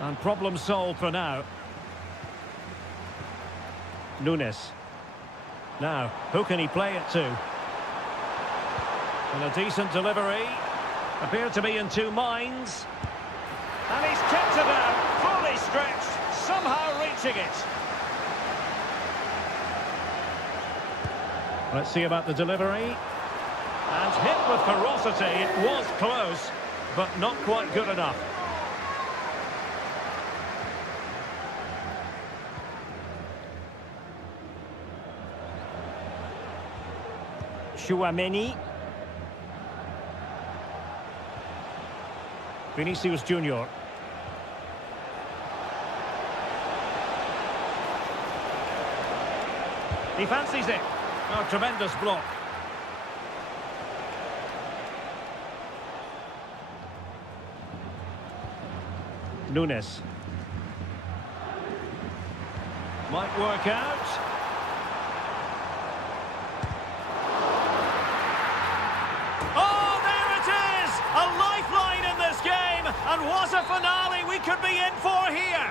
And problem solved for now. Nunes. Now, who can he play it to? And a decent delivery. Appeared to be in two minds. And he's kept it out, fully stretched, somehow reaching it. Let's see about the delivery. And hit with ferocity. It was close, but not quite good enough. Chouameni. Vinicius Junior. He fancies it. Oh, tremendous block. Nunes. Might work out. Oh, there it is! A lifeline in this game, and what a finale we could be in for here!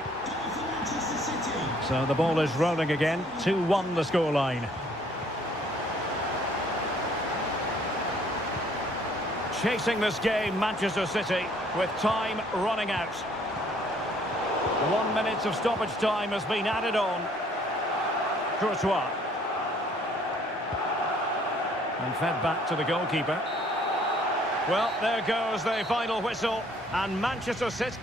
So the ball is rolling again. 2-1 the scoreline. Chasing this game, Manchester City, with time running out. 1 minute of stoppage time has been added on. Courtois. And fed back to the goalkeeper. Well, there goes the final whistle. And Manchester City...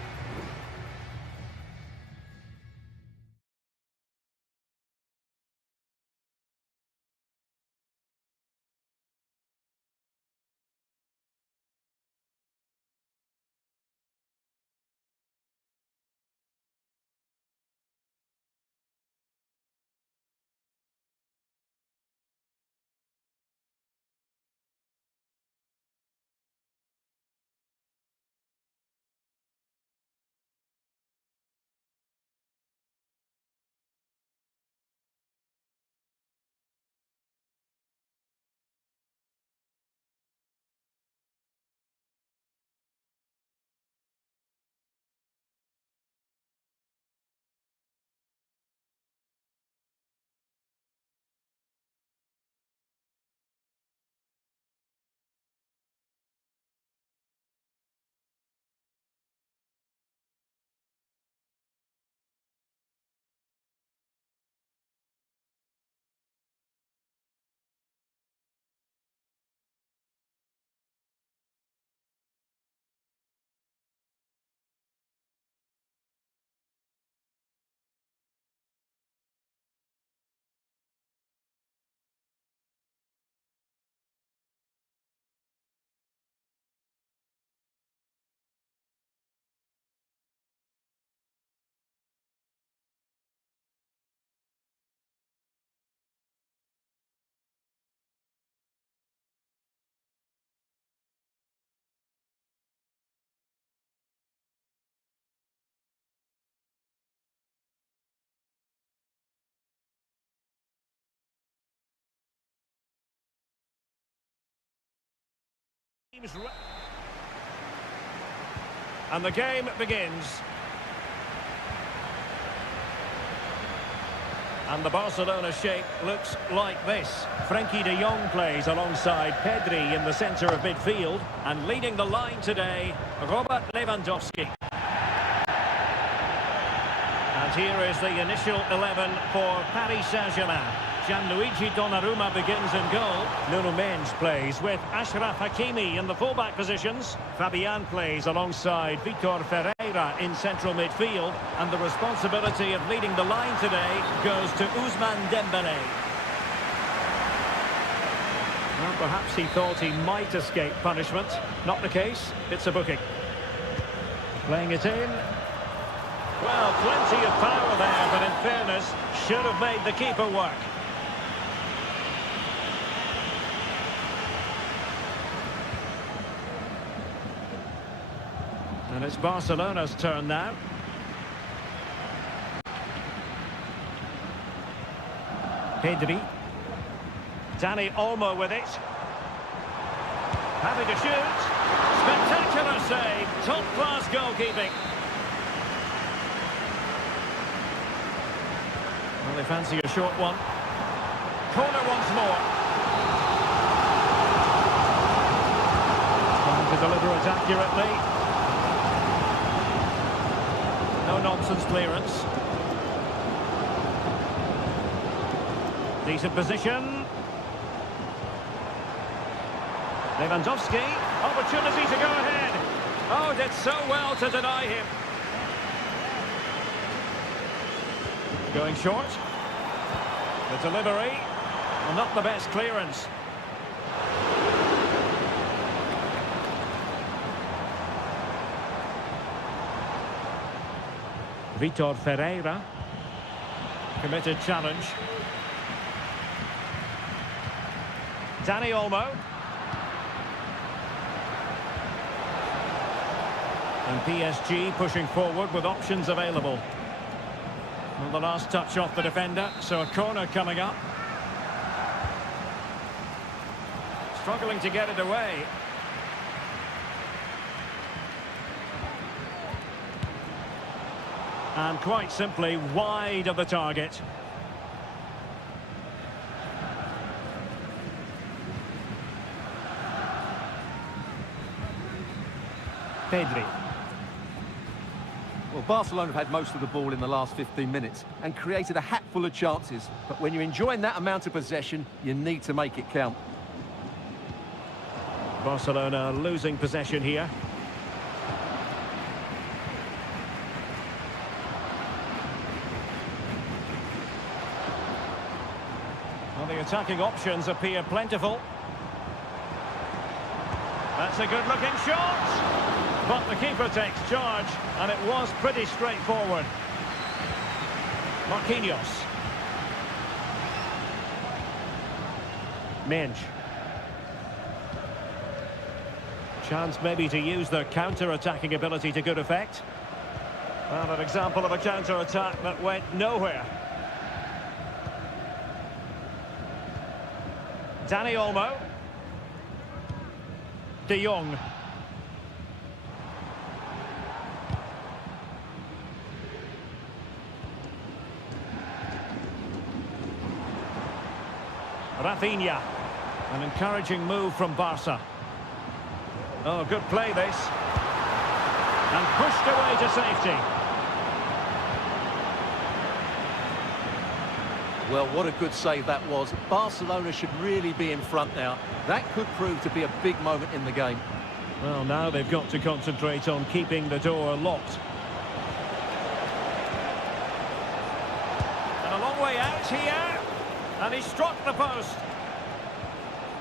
And the game begins. And the Barcelona shape looks like this. Frenkie de Jong plays alongside Pedri in the centre of midfield. And leading the line today, Robert Lewandowski. And here is the initial 11 for Paris Saint-Germain. Gianluigi Donnarumma begins in goal. Nuno Mendes plays with Achraf Hakimi in the fullback positions. Fabian plays alongside Vitor Ferreira in central midfield. And the responsibility of leading the line today goes to Ousmane Dembélé. Well, perhaps he thought he might escape punishment. Not the case. It's a booking. Playing it in. Well, plenty of power there, but in fairness, should have made the keeper work. And it's Barcelona's turn now. Pedri. Dani Olmo with it. Happy to shoot. Spectacular save. Top-class goalkeeping. Well, they fancy a short one. Corner once more. Trying to deliver it accurately. No-nonsense clearance. Decent position. Lewandowski. Opportunity to go ahead. Oh, did so well to deny him. Going short. The delivery. Well, not the best clearance. Vitor Ferreira. Committed challenge. Dani Olmo. And PSG pushing forward with options available. Well, the last touch off the defender, so a corner coming up. Struggling to get it away. And quite simply wide of the target. Pedri. Well, Barcelona have had most of the ball in the last 15 minutes and created a hatful of chances. But when you're enjoying that amount of possession, you need to make it count. Barcelona losing possession here. Well, the attacking options appear plentiful. That's a good-looking shot, but the keeper takes charge, and it was pretty straightforward. Marquinhos. Minge. Chance maybe to use their counter-attacking ability to good effect. Well, an example of a counter-attack that went nowhere. Dani Olmo. De Jong. Rafinha. An encouraging move from Barca. Oh, good play this. And pushed away to safety. Well, what a good save that was. Barcelona should really be in front now. That could prove to be a big moment in the game. Well, now they've got to concentrate on keeping the door locked. And a long way out here. And he struck the post.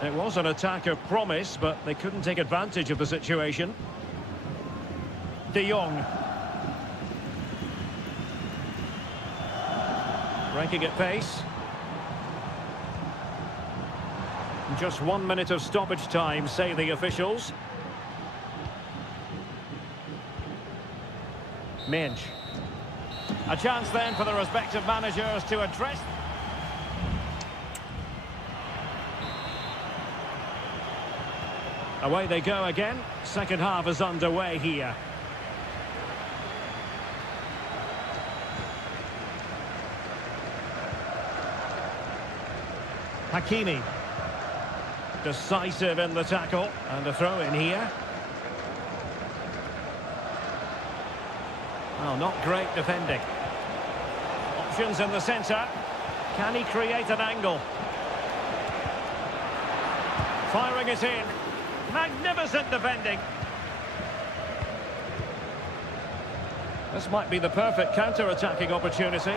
It was an attack of promise, but they couldn't take advantage of the situation. De Jong. Breaking at pace. Just 1 minute of stoppage time, say the officials. Minge. A chance then for the respective managers to address. Away they go again. Second half is underway here. Hakimi. Decisive in the tackle. And a throw in here. Well, not great defending. Options in the centre. Can he create an angle? Firing it in. Magnificent defending. This might be the perfect counter-attacking opportunity.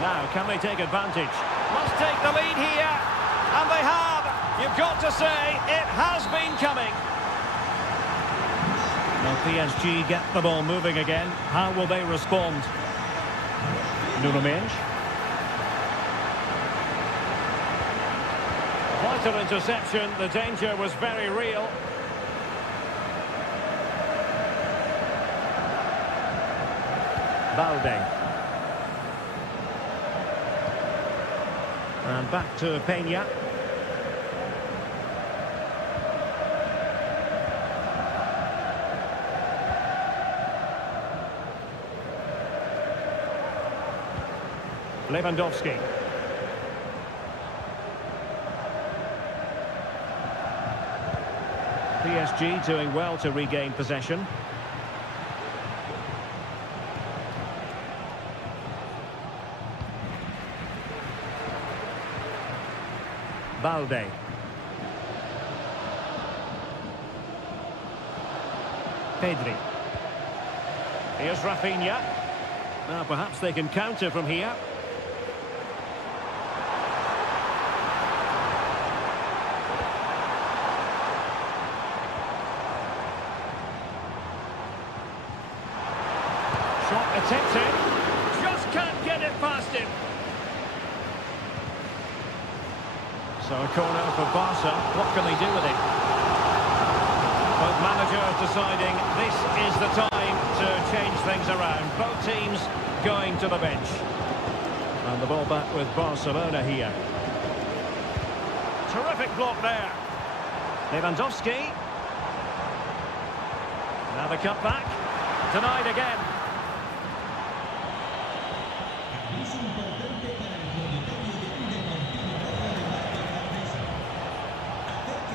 Now, can they take advantage? Must take the lead here. And they have. You've got to say, it has been coming. Now PSG get the ball moving again. How will they respond? Nuno Mendes. Vital interception. The danger was very real. Balde. And back to Peña. Lewandowski. PSG doing well to regain possession. Balde. Pedri. Here's Rafinha. Now perhaps they can counter from here. Shot attempted. Just can't get it past him. So a corner for Barca. What can they do with it? Both managers deciding this is the time to change things around. Both teams going to the bench. And the ball back with Barcelona here. Terrific block there. Lewandowski. Now the cut back. Denied again.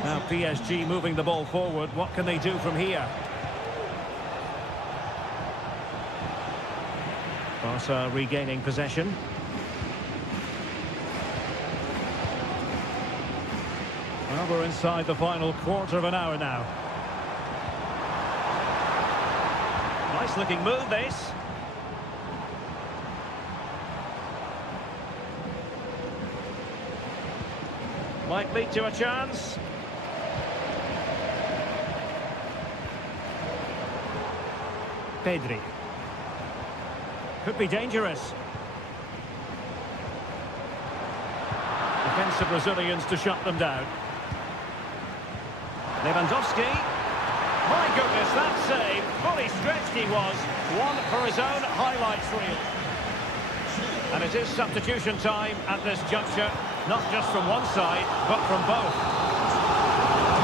Now PSG moving the ball forward. What can they do from here? Barca regaining possession. Well, we're inside the final quarter of an hour now. Nice looking move, this. Might lead to a chance. Pedri. Could be dangerous. Defensive Brazilians to shut them down. Lewandowski. My goodness, that save. Fully stretched he was. One for his own highlights reel. And it is substitution time at this juncture. Not just from one side, but from both.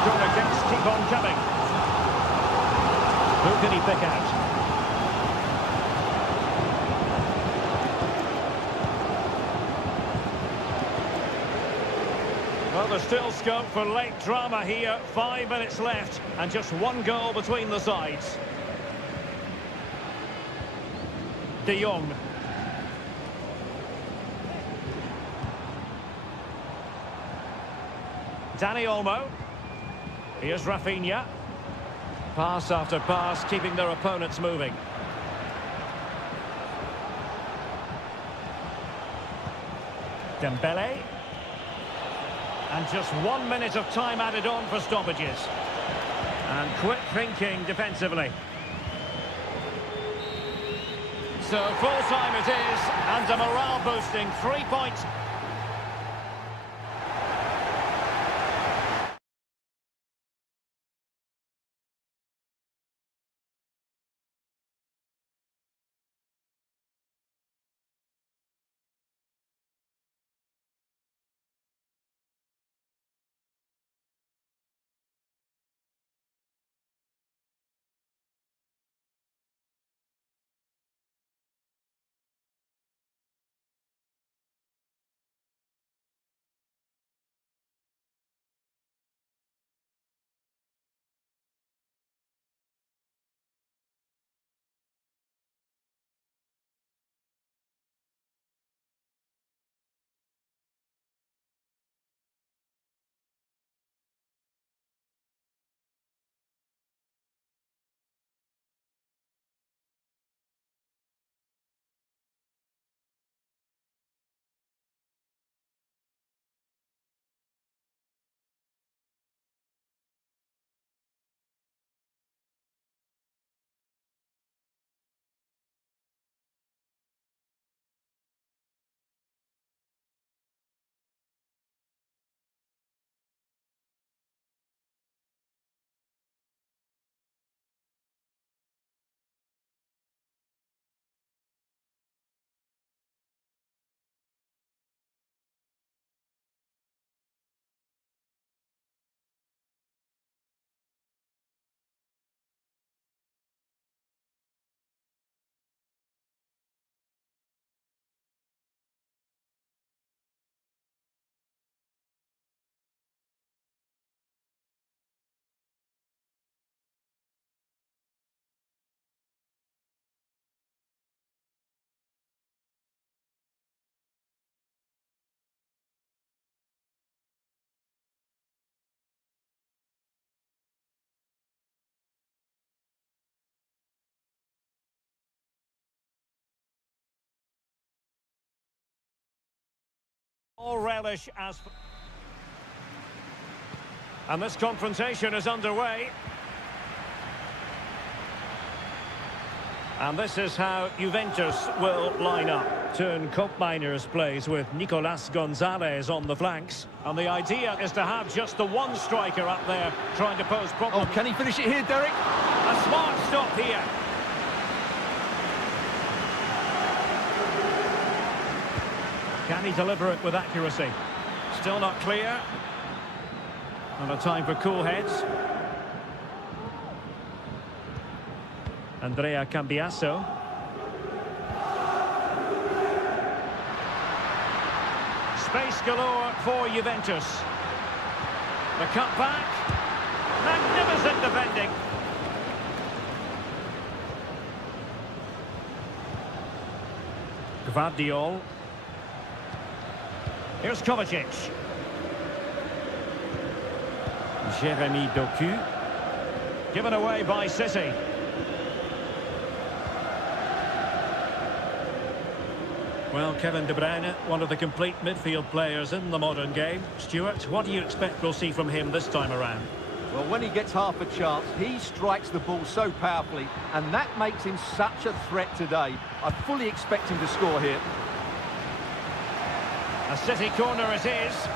Corner kicks keep on coming. Who can he pick out? Well, there's still scope for late drama here. 5 minutes left, and just one goal between the sides. De Jong. Dani Olmo. Here's Rafinha. Pass after pass, keeping their opponents moving. Dembele. And just 1 minute of time added on for stoppages. And quick thinking defensively. So full time it is, and a morale boosting 3 points. All relish as... And this confrontation is underway. And this is how Juventus will line up. Turn Koopmeiners plays with Nicolas Gonzalez on the flanks. And the idea is to have just the one striker up there trying to pose problems. Oh, can he finish it here, Derek? A smart stop here. Can he deliver it with accuracy? Still not clear. And a time for cool heads. Andrea Cambiasso. Space galore for Juventus. The cut back. Magnificent defending. Gvardiol. Here's Kovacic. Jeremy Doku. Given away by City. Well, Kevin De Bruyne, one of the complete midfield players in the modern game. Stuart, what do you expect we'll see from him this time around? Well, when he gets half a chance, he strikes the ball so powerfully, and that makes him such a threat today. I fully expect him to score here. A City corner it is.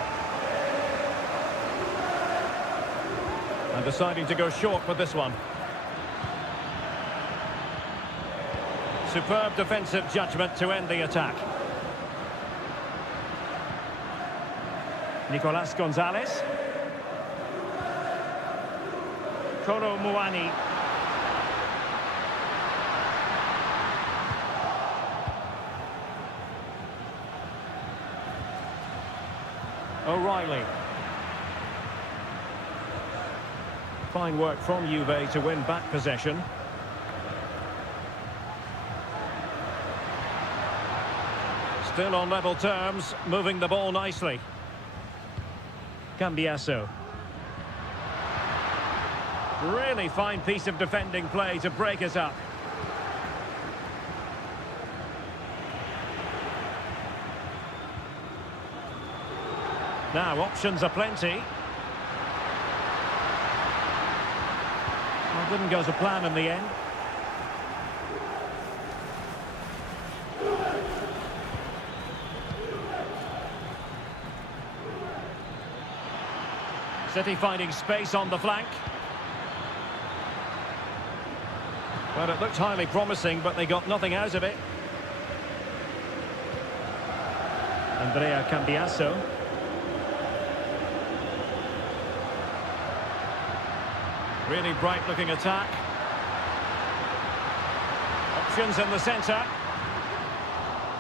And deciding to go short with this one. Superb defensive judgment to end the attack. Nicolas Gonzalez. Kolo Muani. O'Reilly. Fine work from Juve to win back possession. Still on level terms, moving the ball nicely. Cambiasso. Really fine piece of defending play to break us up. Now, options are plenty. Well, didn't go to plan in the end. City finding space on the flank. Well, it looked highly promising, but they got nothing out of it. Andrea Cambiasso. Really bright-looking attack. Options in the centre.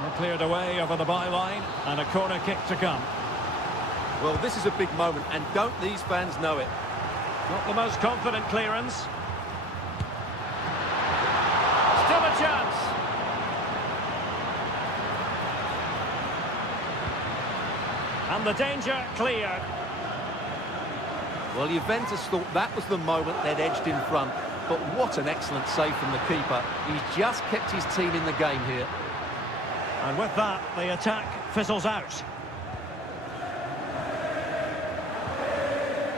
And cleared away over the byline, and a corner kick to come. Well, this is a big moment, and don't these fans know it? Not the most confident clearance. Still a chance. And the danger cleared. Well, Juventus thought that was the moment they'd edged in front, but what an excellent save from the keeper. He's just kept his team in the game here. And with that, the attack fizzles out.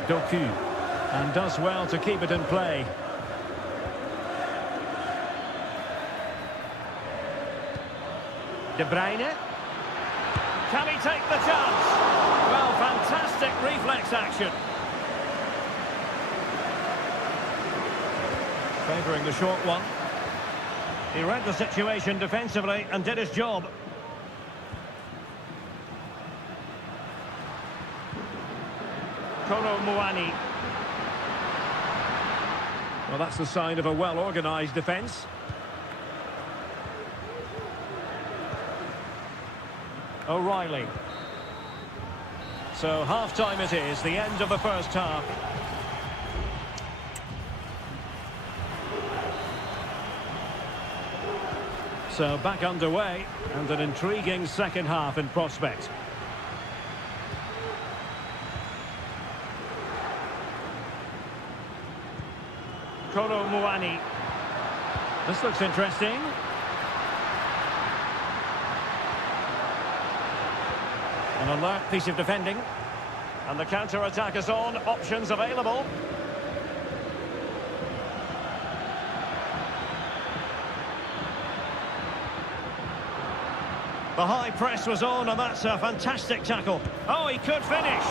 Doku, and does well to keep it in play. De Bruyne. Can he take the chance? Well, fantastic reflex action. Favouring the short one. He read the situation defensively and did his job. Kolo Muani. Well, that's the sign of a well-organised defence. O'Reilly. So half-time it is, the end of the first half. So back underway, and an intriguing second half in prospect. Kolo Muani. This looks interesting. An alert piece of defending. And the counter-attack is on. Options available. The high press was on, and that's a fantastic tackle. Oh, he could finish.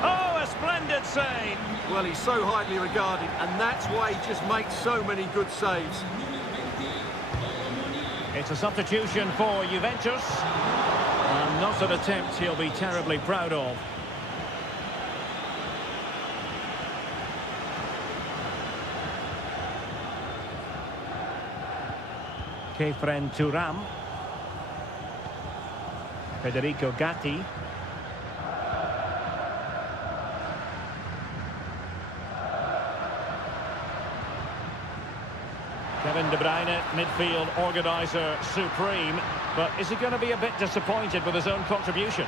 Oh, a splendid save. Well, he's so highly regarded, and that's why he just makes so many good saves. It's a substitution for Juventus. And not an attempt he'll be terribly proud of. Kefren Thuram. Federico Gatti. Kevin De Bruyne, midfield organiser supreme, but is he going to be a bit disappointed with his own contribution?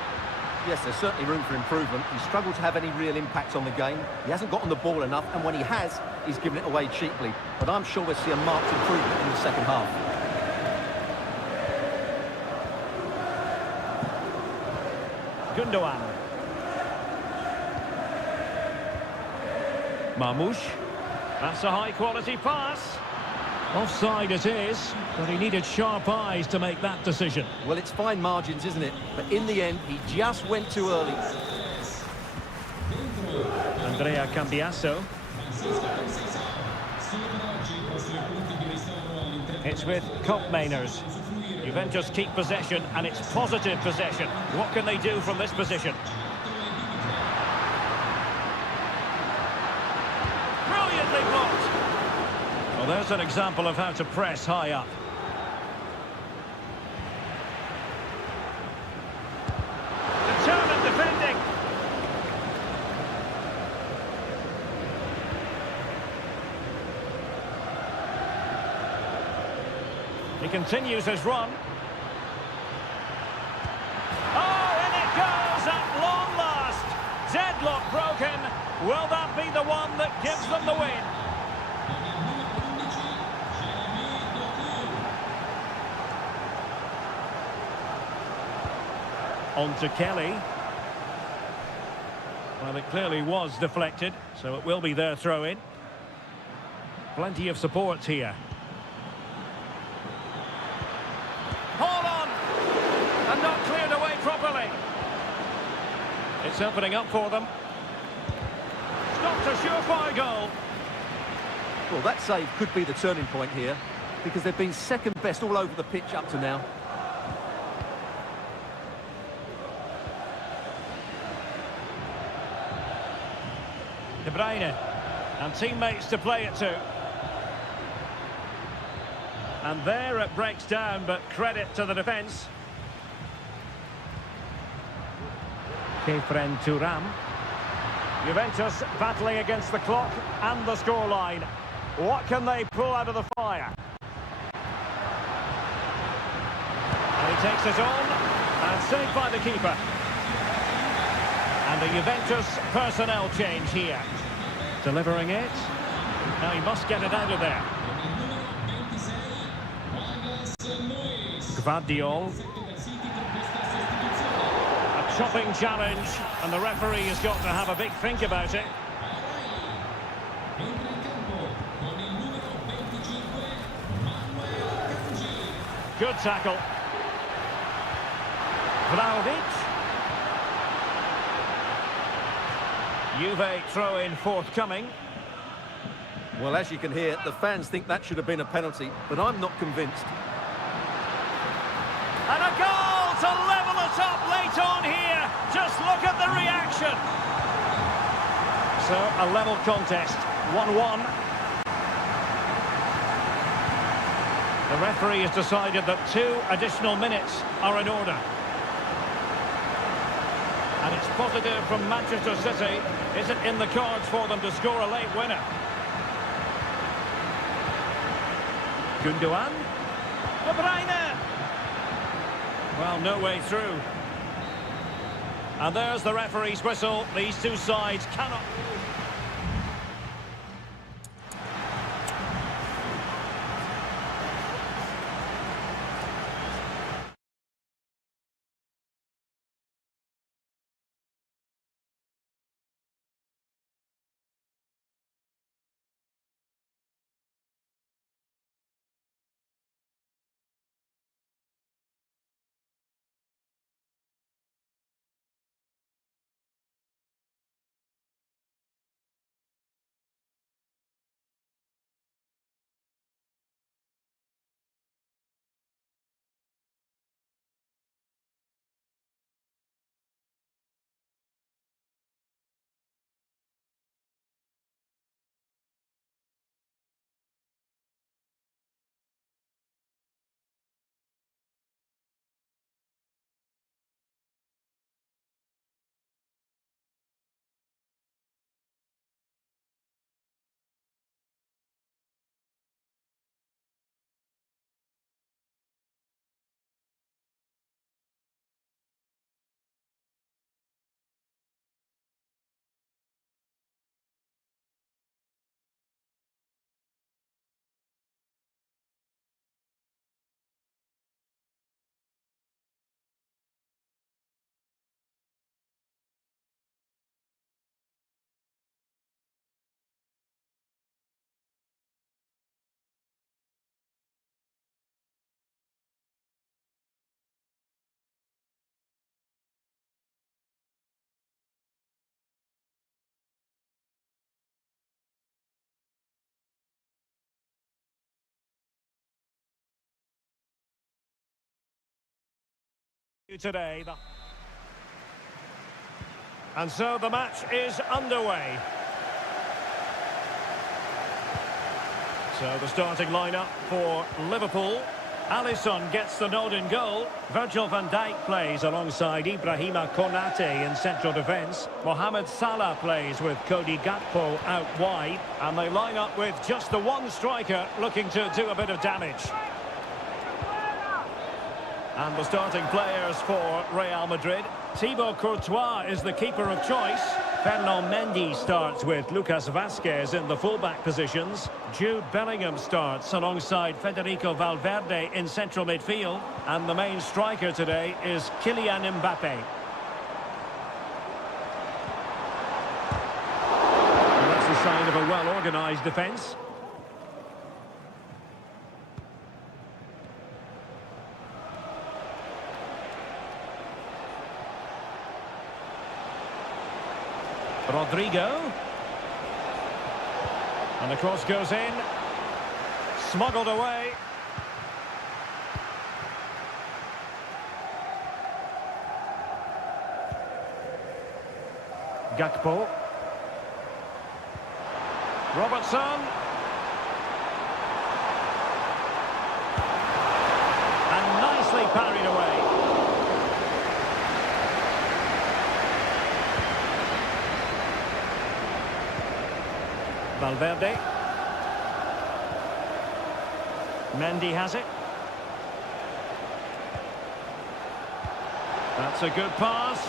Yes, there's certainly room for improvement. He's struggled to have any real impact on the game. He hasn't gotten the ball enough, and when he has, he's given it away cheaply. But I'm sure we'll see a marked improvement in the second half. Gundogan. Marmoush. That's a high-quality pass. Offside it is, but he needed sharp eyes to make that decision. Well, it's fine margins, isn't it? But in the end, he just went too early. Andrea Cambiasso. It's with Kopmeiners. Juventus keep possession, and it's positive possession. What can they do from this position? Brilliantly blocked. Well, there's an example of how to press high up. Determined defending. He continues his run. Oh, and it goes at long last. Deadlock broken. Will that be the one that gives them the win? On to Kelly. Well, it clearly was deflected, so it will be their throw-in. Plenty of support here. Hold on! And not cleared away properly. It's opening up for them. Stopped a surefire goal. Well, that save could be the turning point here, because they've been second best all over the pitch up to now. De Bruyne. And teammates to play it to. And there it breaks down, but credit to the defence. Kefren Turam. Juventus battling against the clock and the scoreline. What can they pull out of the fire? And he takes it on, and saved by the keeper. And the Juventus personnel change here. Delivering it. Now he must get it out of there. Gvardiol. A chopping challenge, and the referee has got to have a big think about it. Good tackle. Vlahovic. Juve throw-in forthcoming. Well, as you can hear, the fans think that should have been a penalty, but I'm not convinced. And a goal to level us up late on here. Just look at the reaction. So, a level contest, 1-1. The referee has decided that 2 additional minutes are in order. And it's positive from Manchester City. Is it in the cards for them to score a late winner? Gundogan. De Bruyne. Well, no way through. And there's the referee's whistle. These two sides cannot... Today. And so the match is underway. So the starting lineup for Liverpool. Alisson gets the nod in goal. Virgil van Dijk plays alongside Ibrahima Konate in central defence. Mohamed Salah plays with Cody Gakpo out wide. And they line up with just the one striker looking to do a bit of damage. And the starting players for Real Madrid. Thibaut Courtois is the keeper of choice. Fernand Mendy starts with Lucas Vazquez in the fullback positions. Jude Bellingham starts alongside Federico Valverde in central midfield. And the main striker today is Kylian Mbappe. And that's a sign of a well-organised defence. Rodrigo. And the cross goes in. Smuggled away. Gakpo. Robertson. And nicely parried away. Valverde. Mendy has it. That's a good pass.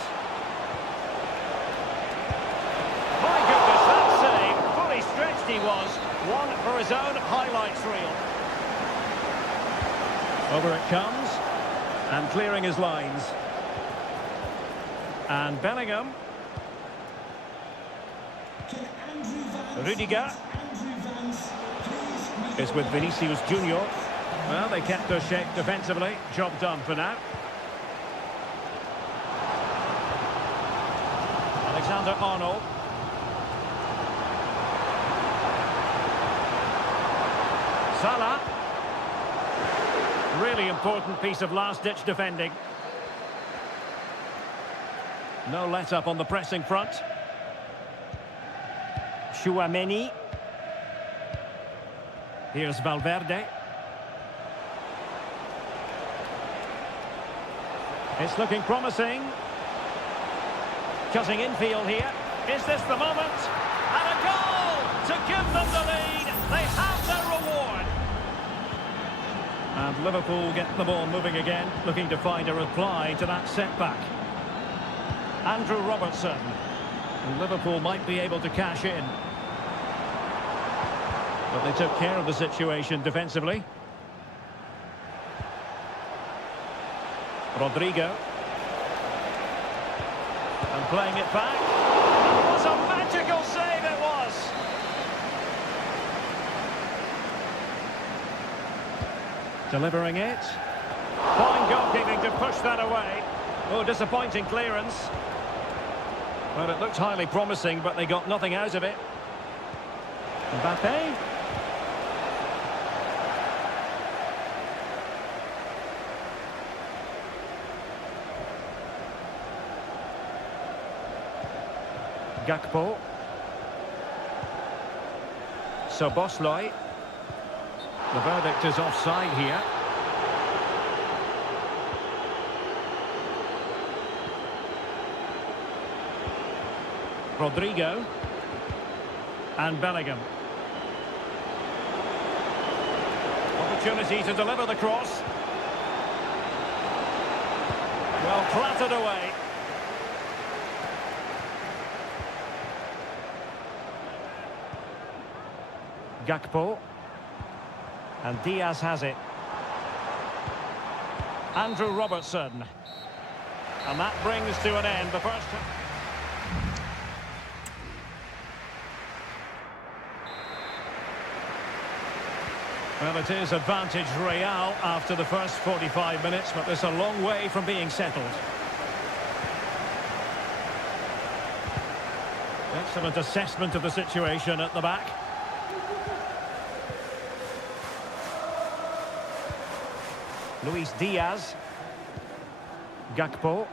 My goodness, that save. Fully stretched he was. One for his own highlights reel. Over it comes. And clearing his lines. And Bellingham. Rudiger is with Vinicius Junior. Well, they kept their shape defensively. Job done for now. Alexander-Arnold. Salah. Really important piece of last-ditch defending. No let-up on the pressing front. Chouameni. Here's Valverde. It's looking promising. Cutting infield here. Is this the moment? And a goal to give them the lead. They have their reward. And Liverpool get the ball moving again, looking to find a reply to that setback. Andrew Robertson. And Liverpool might be able to cash in. But they took care of the situation defensively. Rodrigo. And playing it back. That was a magical save it was. Delivering it. Fine goalkeeping to push that away. Oh, disappointing clearance. Well, it looked highly promising, but they got nothing out of it. Mbappe. Gakpo. Soboslai. The verdict is offside here. Rodrigo. And Bellingham. Opportunity to deliver the cross. Well, clattered away. Gakpo. And Diaz has it. Andrew Robertson. And that brings to an end the first. Well, it is advantage Real after the first 45 minutes, but it's a long way from being settled. Excellent assessment of the situation at the back. Luis Diaz. Gakpo.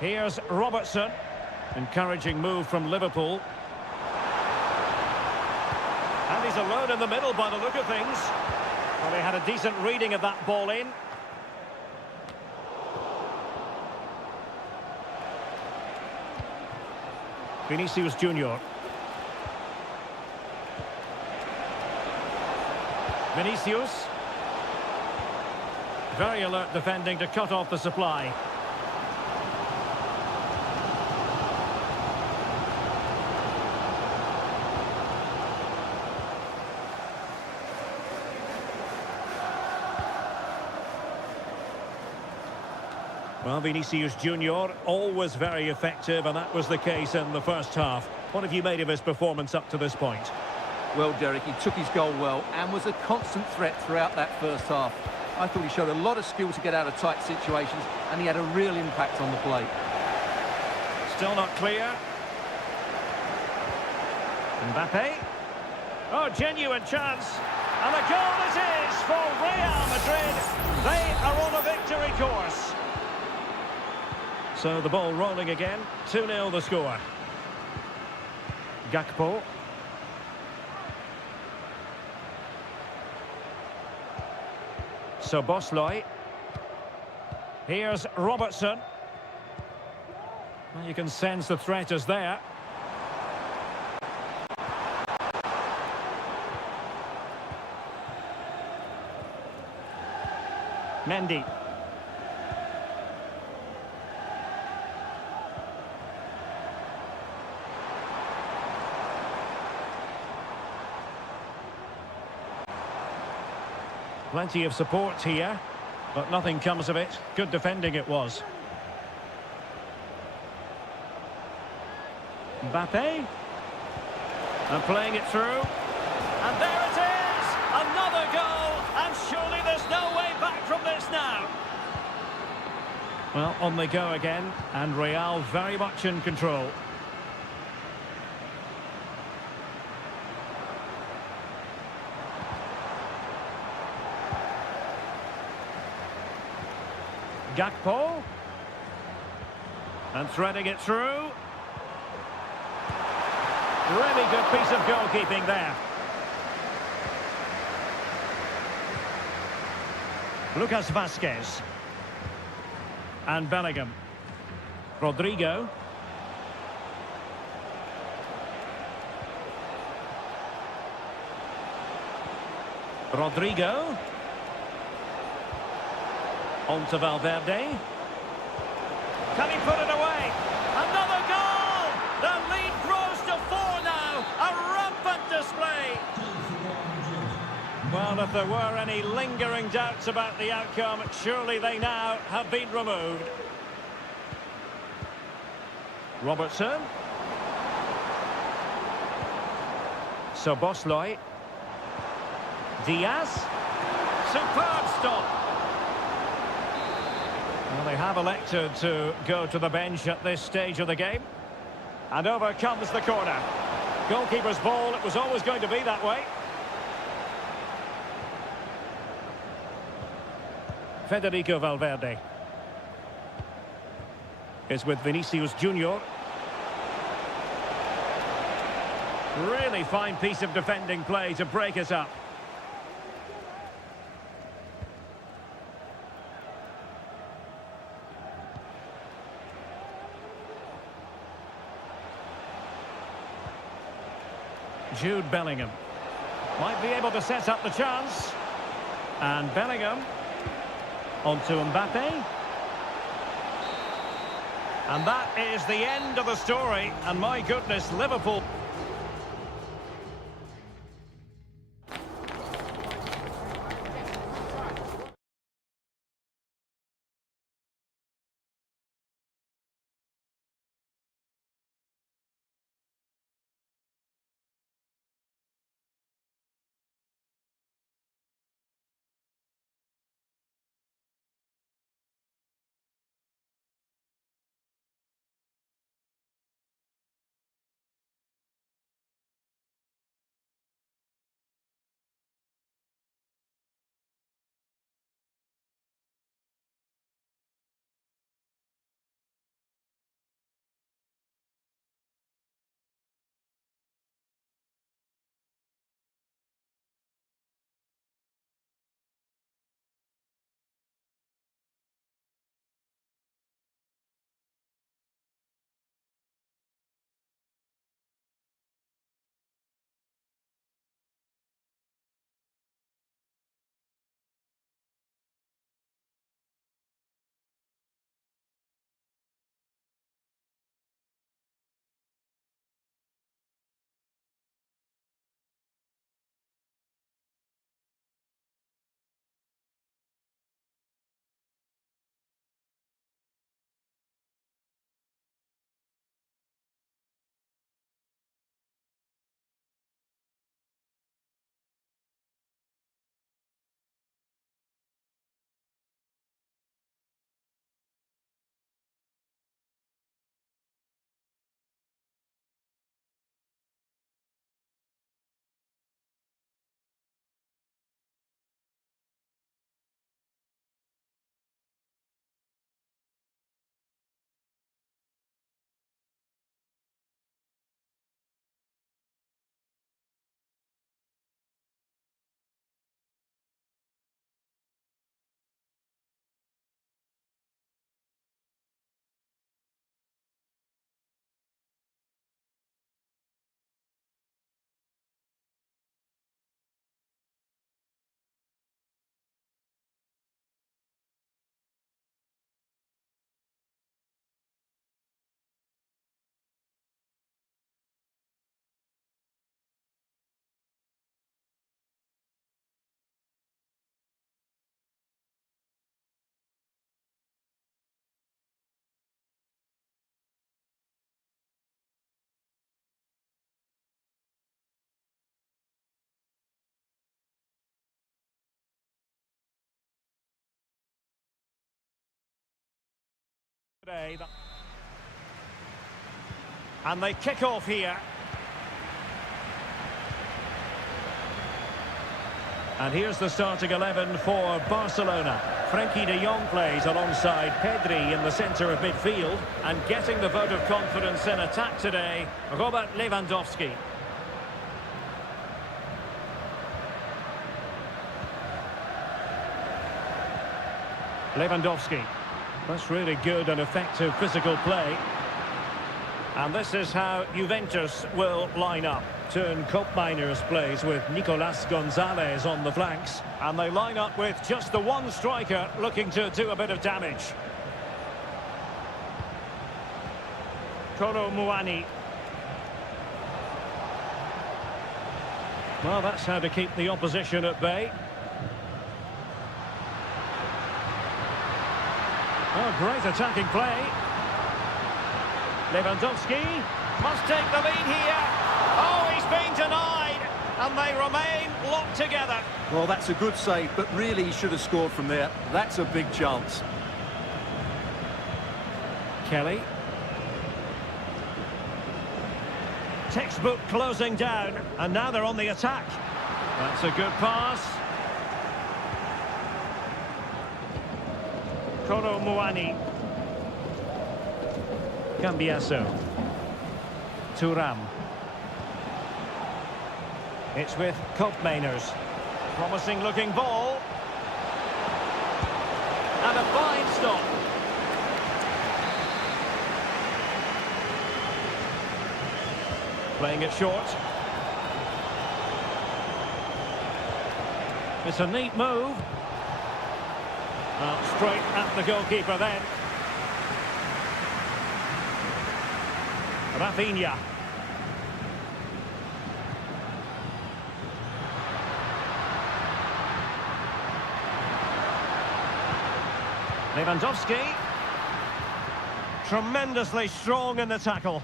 Here's Robertson. Encouraging move from Liverpool. And he's alone in the middle by the look of things. Well, they had a decent reading of that ball in. Vinicius Junior. Vinicius. Very alert defending to cut off the supply. Well, Vinicius Junior, always very effective, and that was the case in the first half. What have you made of his performance up to this point? Well, Derek, he took his goal well and was a constant threat throughout that first half. I thought he showed a lot of skill to get out of tight situations, and he had a real impact on the play. Still not clear. Mbappe. Oh, genuine chance. And a goal it is for Real Madrid. They are on a victory course. So the ball rolling again. 2-0 the score. Gakpo. So Bosley. Here's Robertson. Well, you can sense the threat is there. Mendy. Plenty of support here, but nothing comes of it. Good defending it was. Mbappe. And playing it through. And there it is! Another goal! And surely there's no way back from this now. Well, on they go again, and Real very much in control. Gakpo. And threading it through. Really good piece of goalkeeping there. Lucas Vazquez. And Bellingham. Rodrigo. Rodrigo. On to Valverde. Can he put it away? Another goal! The lead grows to 4 now. A rampant display. Well, if there were any lingering doubts about the outcome, surely they now have been removed. Robertson. So Bosley. Diaz. Superb stop. Well, they have elected to go to the bench at this stage of the game. And over comes the corner. Goalkeeper's ball, it was always going to be that way. Federico Valverde is with Vinicius Junior. Really fine piece of defending play to break us up. Jude Bellingham might be able to set up the chance. And Bellingham onto Mbappe. And that is the end of the story. And my goodness, Liverpool... And they kick off here. And here's the starting 11 for Barcelona. Frenkie de Jong plays alongside Pedri in the centre of midfield. And getting the vote of confidence in attack today, Robert Lewandowski. Lewandowski. That's really good and effective physical play. And this is how Juventus will line up. Turn Koopmeiners plays with Nicolas Gonzalez on the flanks. And they line up with just the one striker looking to do a bit of damage. Kolo Muani. Well, that's how to keep the opposition at bay. Oh, great attacking play. Lewandowski must take the lead here. Oh, he's been denied, and they remain locked together. Well, that's a good save, but really he should have scored from there. That's a big chance. Kelly. Textbook closing down, and now they're on the attack. That's a good pass. Kolo Muani. Cambiaso. Thuram. It's with Koopmeiners. Promising looking ball. And a fine stop. Playing it short. It's a neat move. Straight at the goalkeeper then. Rafinha. Lewandowski. Tremendously strong in the tackle.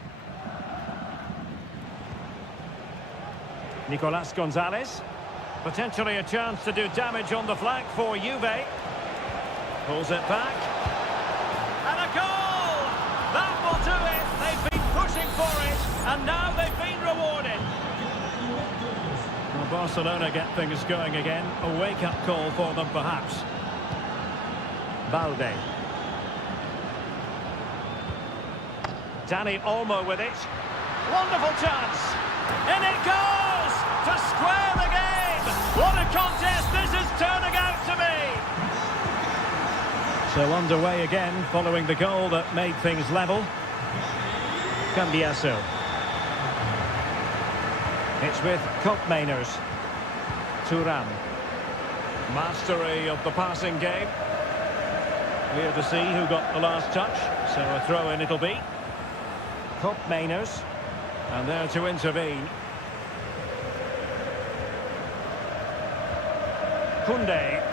Nicolas Gonzalez. Potentially a chance to do damage on the flank for Juve. Pulls it back. And a goal! That will do it. They've been pushing for it, and now they've been rewarded. Well, Barcelona get things going again. A wake-up call for them, perhaps. Balde. Dani Olmo with it. Wonderful chance. In it goes! To square the game! What a contest this is turning out to be! So underway again, following the goal that made things level. Cambiaso. It's with Koopmeiners. Thuram. Mastery of the passing game. Here to see who got the last touch. So a throw-in it'll be. Koopmeiners. And there to intervene. Koundé.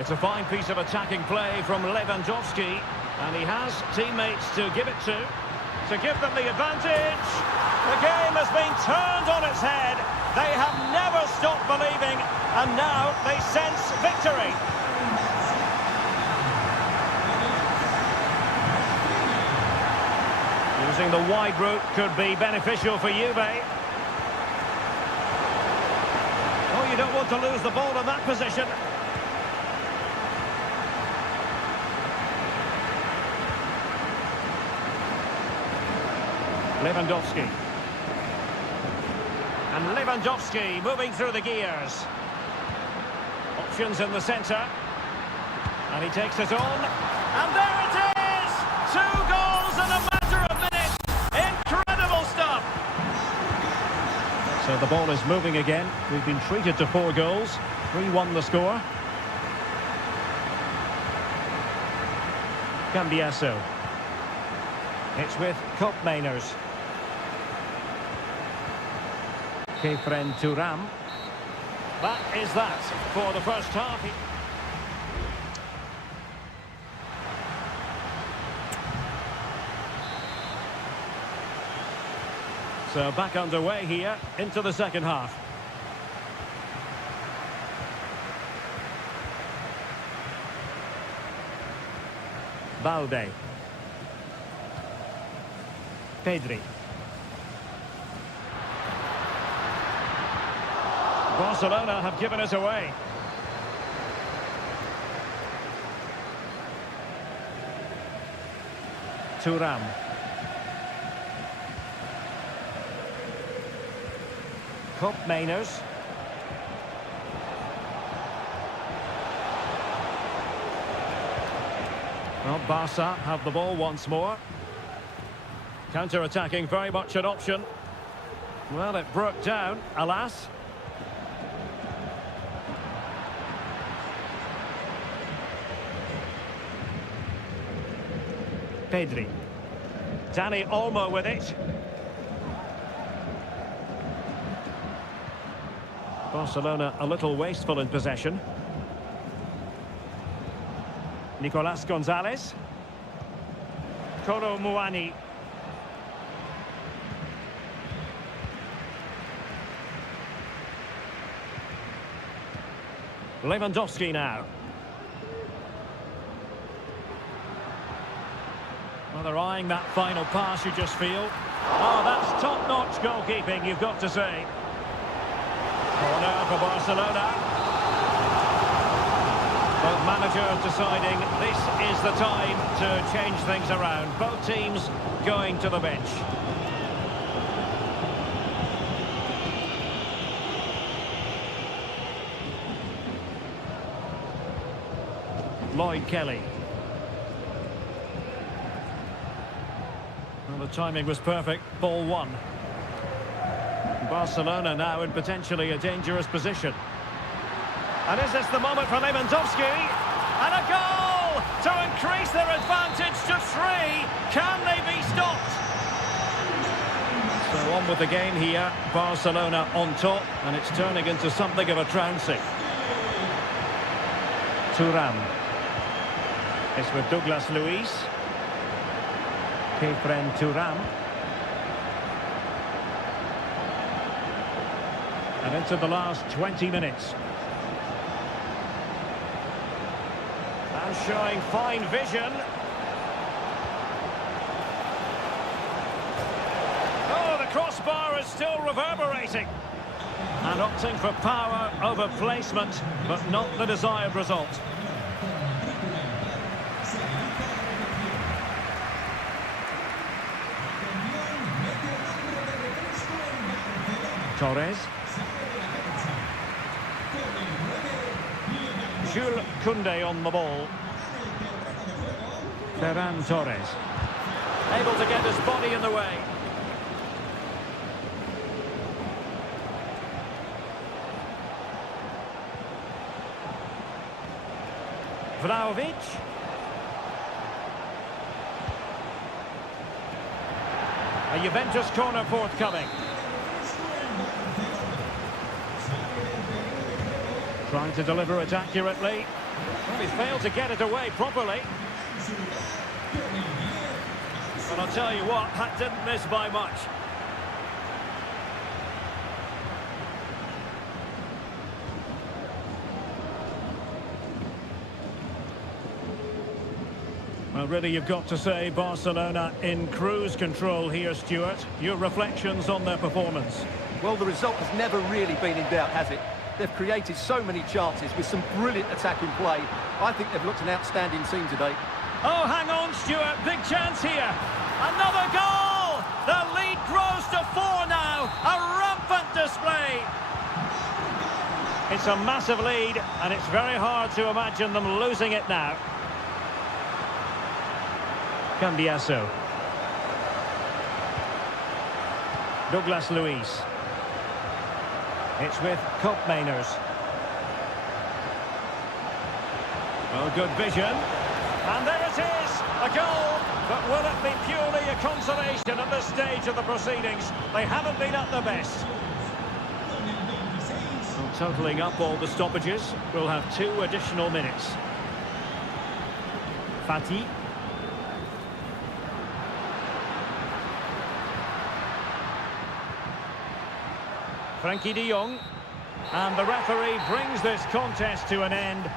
It's a fine piece of attacking play from Lewandowski, and he has teammates to give it to give them the advantage. The game has been turned on its head. They have never stopped believing, and now they sense victory. Using the wide route could be beneficial for Juve. Oh, you don't want to lose the ball in that position. Lewandowski. And Lewandowski moving through the gears. Options in the centre. And he takes it on. And there it is! 2 goals in a matter of minutes. Incredible stuff. So the ball is moving again. We've been treated to 4 goals. 3-1 the score. Cambiaso. It's with Koopmeiners. Kefren Thuram. That is that for the first half. So back underway here into the second half. Balde. Pedri. Barcelona have given it away. Thuram. Mainers. Well, Barca have the ball once more. Counter-attacking, very much an option. Well, it broke down, alas. Pedri. Dani Olmo with it. Barcelona a little wasteful in possession. Nicolas Gonzalez. Kolo Muani. Lewandowski now. Well, they're eyeing that final pass, you just feel. Oh, that's top-notch goalkeeping, you've got to say. Corner for Barcelona. Both managers deciding this is the time to change things around. Both teams going to the bench. Lloyd Kelly. Well, the timing was perfect. Ball one. Barcelona now in potentially a dangerous position. And is this the moment for Lewandowski? And a goal to increase their advantage to 3. Can they be stopped? So on with the game here. Barcelona on top, and it's turning into something of a trouncing. Thuram. It's with Douglas Luiz. Kefren Thuram. And into the last 20 minutes. And showing fine vision. Oh, the crossbar is still reverberating. And opting for power over placement, but not the desired result. Torres. Jules Koundé on the ball. Ferran Torres. Able to get his body in the way. Vlahovic. A Juventus corner forthcoming. Trying to deliver it accurately. Well, he's failed to get it away properly. But I'll tell you what, that didn't miss by much. Well, really, you've got to say Barcelona in cruise control here, Stuart. Your reflections on their performance? Well, the result has never really been in doubt, has it? They've created so many chances with some brilliant attacking play. I think they've looked an outstanding team today. Oh, hang on, Stuart. Big chance here. Another goal! The lead grows to 4 now. A rampant display. It's a massive lead, and it's very hard to imagine them losing it now. Cambiasso. Douglas Luiz. It's with Mainers. Well, good vision. And there it is, a goal. But will it be purely a consolation at this stage of the proceedings? They haven't been at their best. Well, totalling up all the stoppages, we'll have 2 additional minutes. Fati. Frankie de Jong, and the referee brings this contest to an end.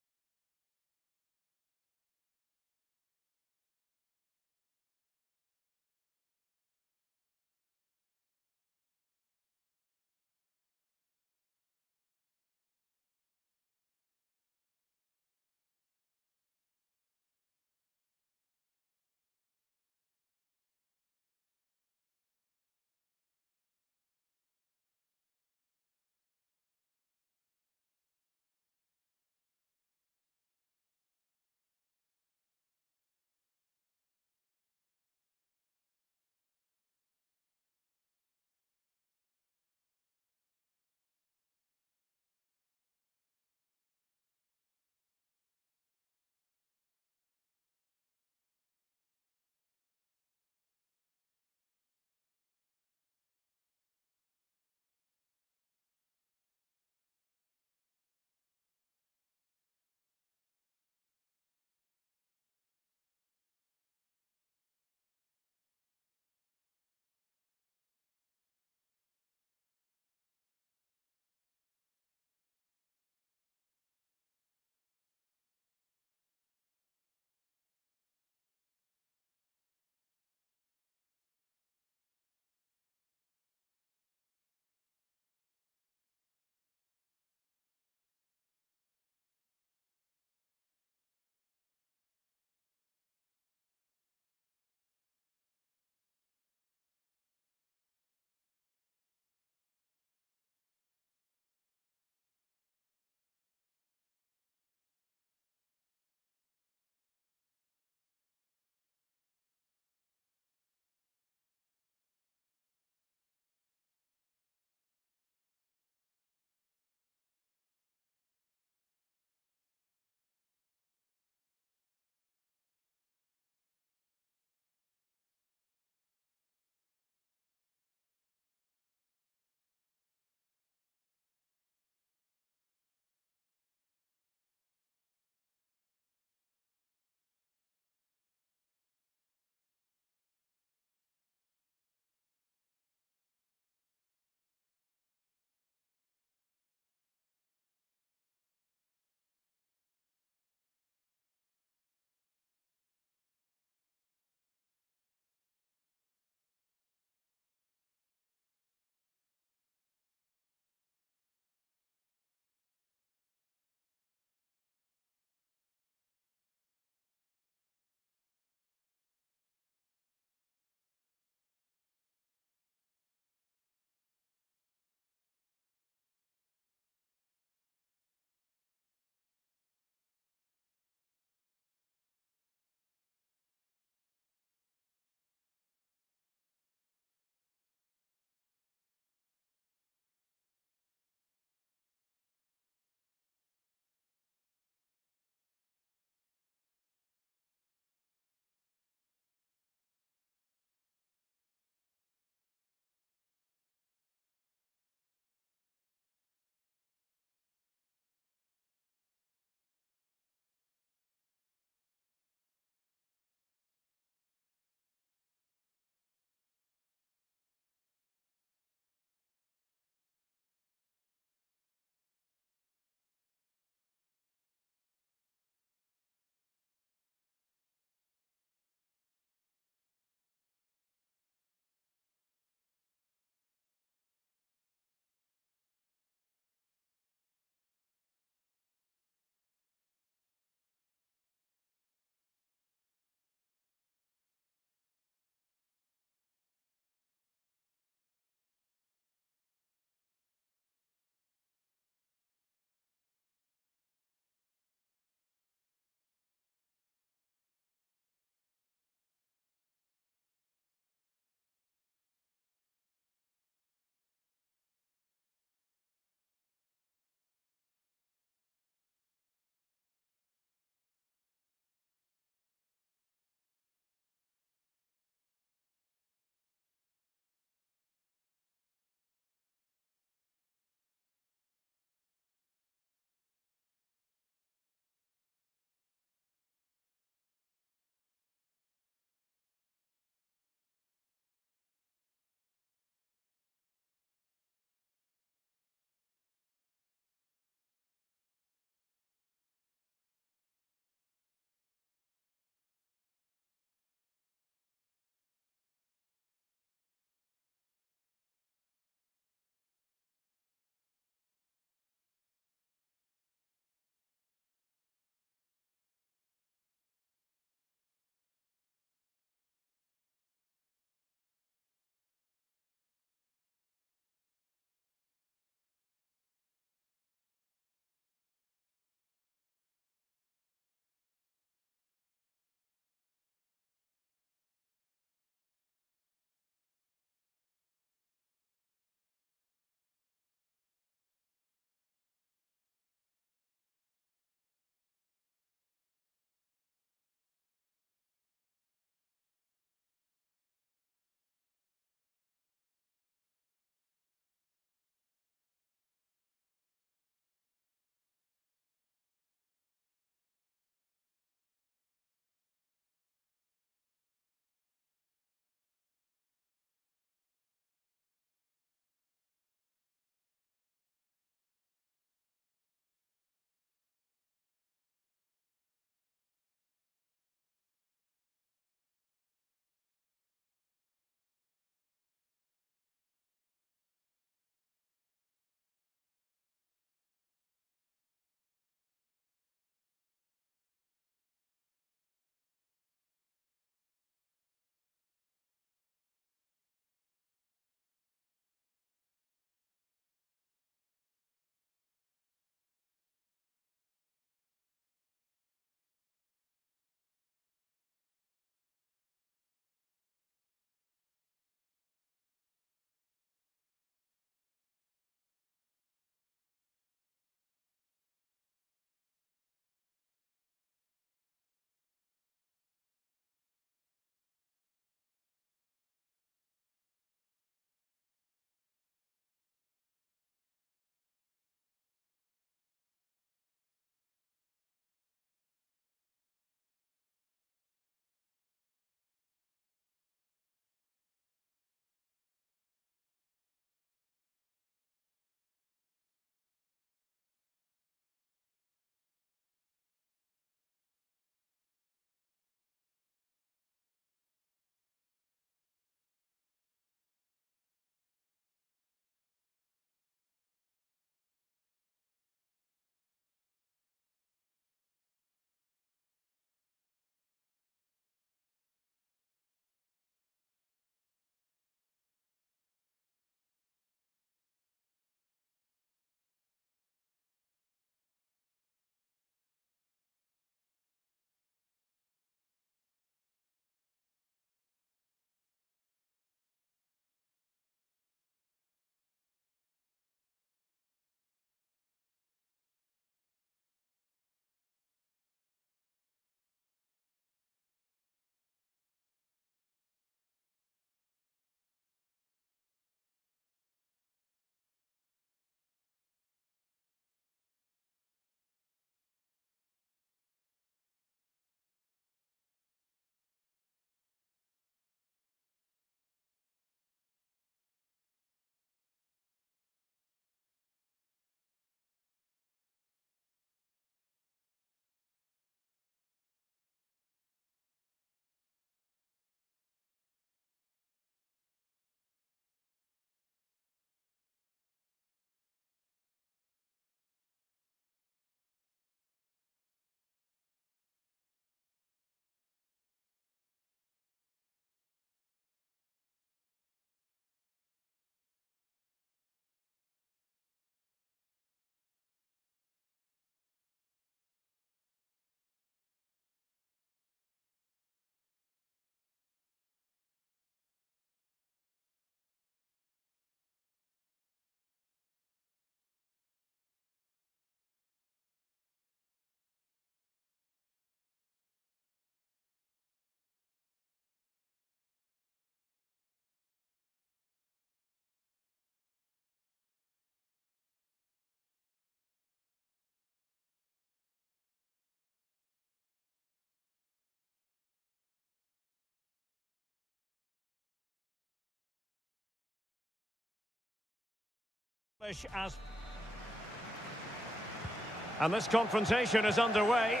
And this confrontation is underway.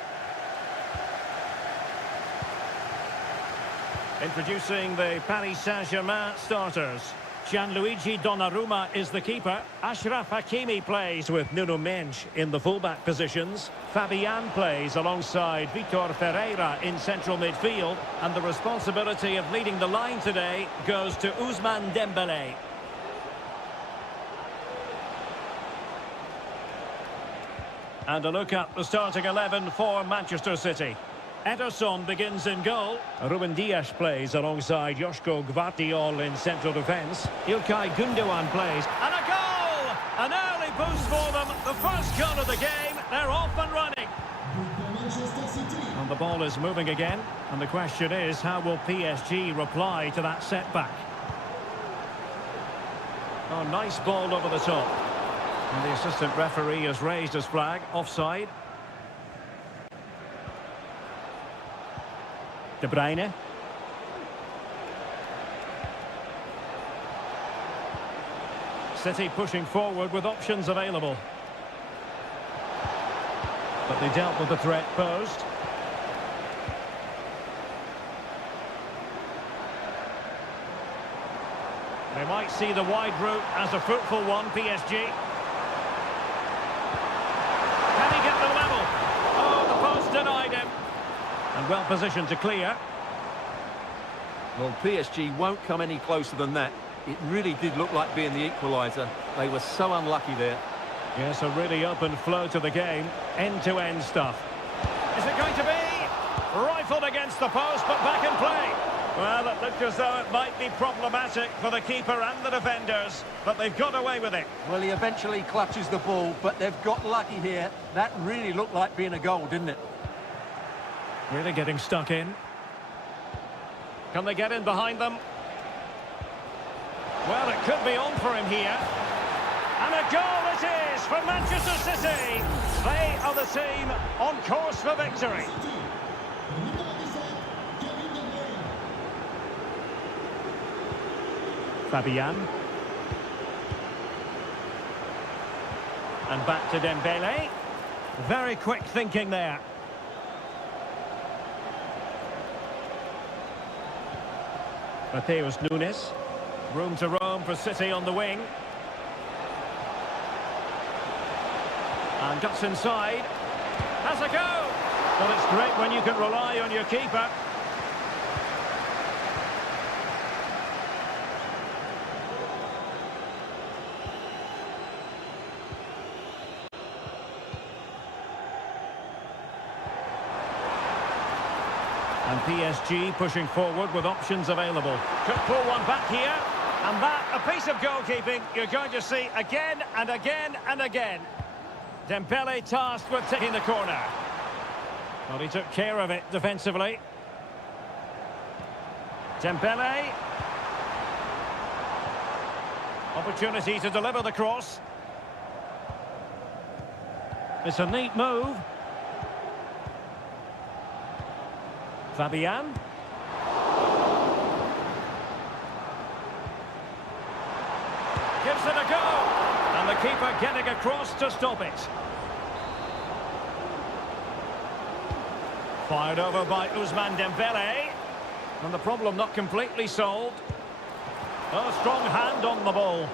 Introducing the Paris Saint-Germain starters. Gianluigi Donnarumma is the keeper. Achraf Hakimi plays with Nuno Mendes in the fullback positions. Fabian plays alongside Vitor Ferreira in central midfield. And the responsibility of leading the line today goes to Ousmane Dembélé. And a look at the starting 11 for Manchester City. Ederson begins in goal. Ruben Dias plays alongside Joško Gvardiol in central defence. İlkay Gündoğan plays. And a goal! An early boost for them. The first goal of the game. They're off and running. And the ball is moving again. And the question is, how will PSG reply to that setback? Oh, nice ball over the top. And the assistant referee has raised his flag. Offside. De Bruyne. City pushing forward with options available. But they dealt with the threat posed. They might see the wide route as a fruitful one, PSG. Can he get the level? Oh, the post denied him. And well positioned to clear. Well, PSG won't come any closer than that. It really did look like being the equaliser. They were so unlucky there. Yes, a really open flow to the game. End-to-end stuff. Is it going to be? Rifled against the post, but back in play. Well, it looked as though it might be problematic for the keeper and the defenders, but they've got away with it. Well, he eventually clutches the ball, but they've got lucky here. That really looked like being a goal, didn't it? Really getting stuck in. Can they get in behind them? Well, it could be on for him here. And a goal it is for Manchester City. They are the team on course for victory. Fabian. And back to Dembélé. Very quick thinking there. Mateus Nunes. Room to roam for City on the wing. And guts inside. Has a go! Well, it's great when you can rely on your keeper. And PSG pushing forward with options available. Could pull one back here. And that, a piece of goalkeeping you're going to see again and again and again. Dembélé tasked with taking the corner. Well, he took care of it defensively. Dembélé. Opportunity to deliver the cross. It's a neat move. Fabian. Gives it a go. And the keeper getting across to stop it. Fired over by Ousmane Dembélé. And the problem not completely solved. A strong hand on the ball.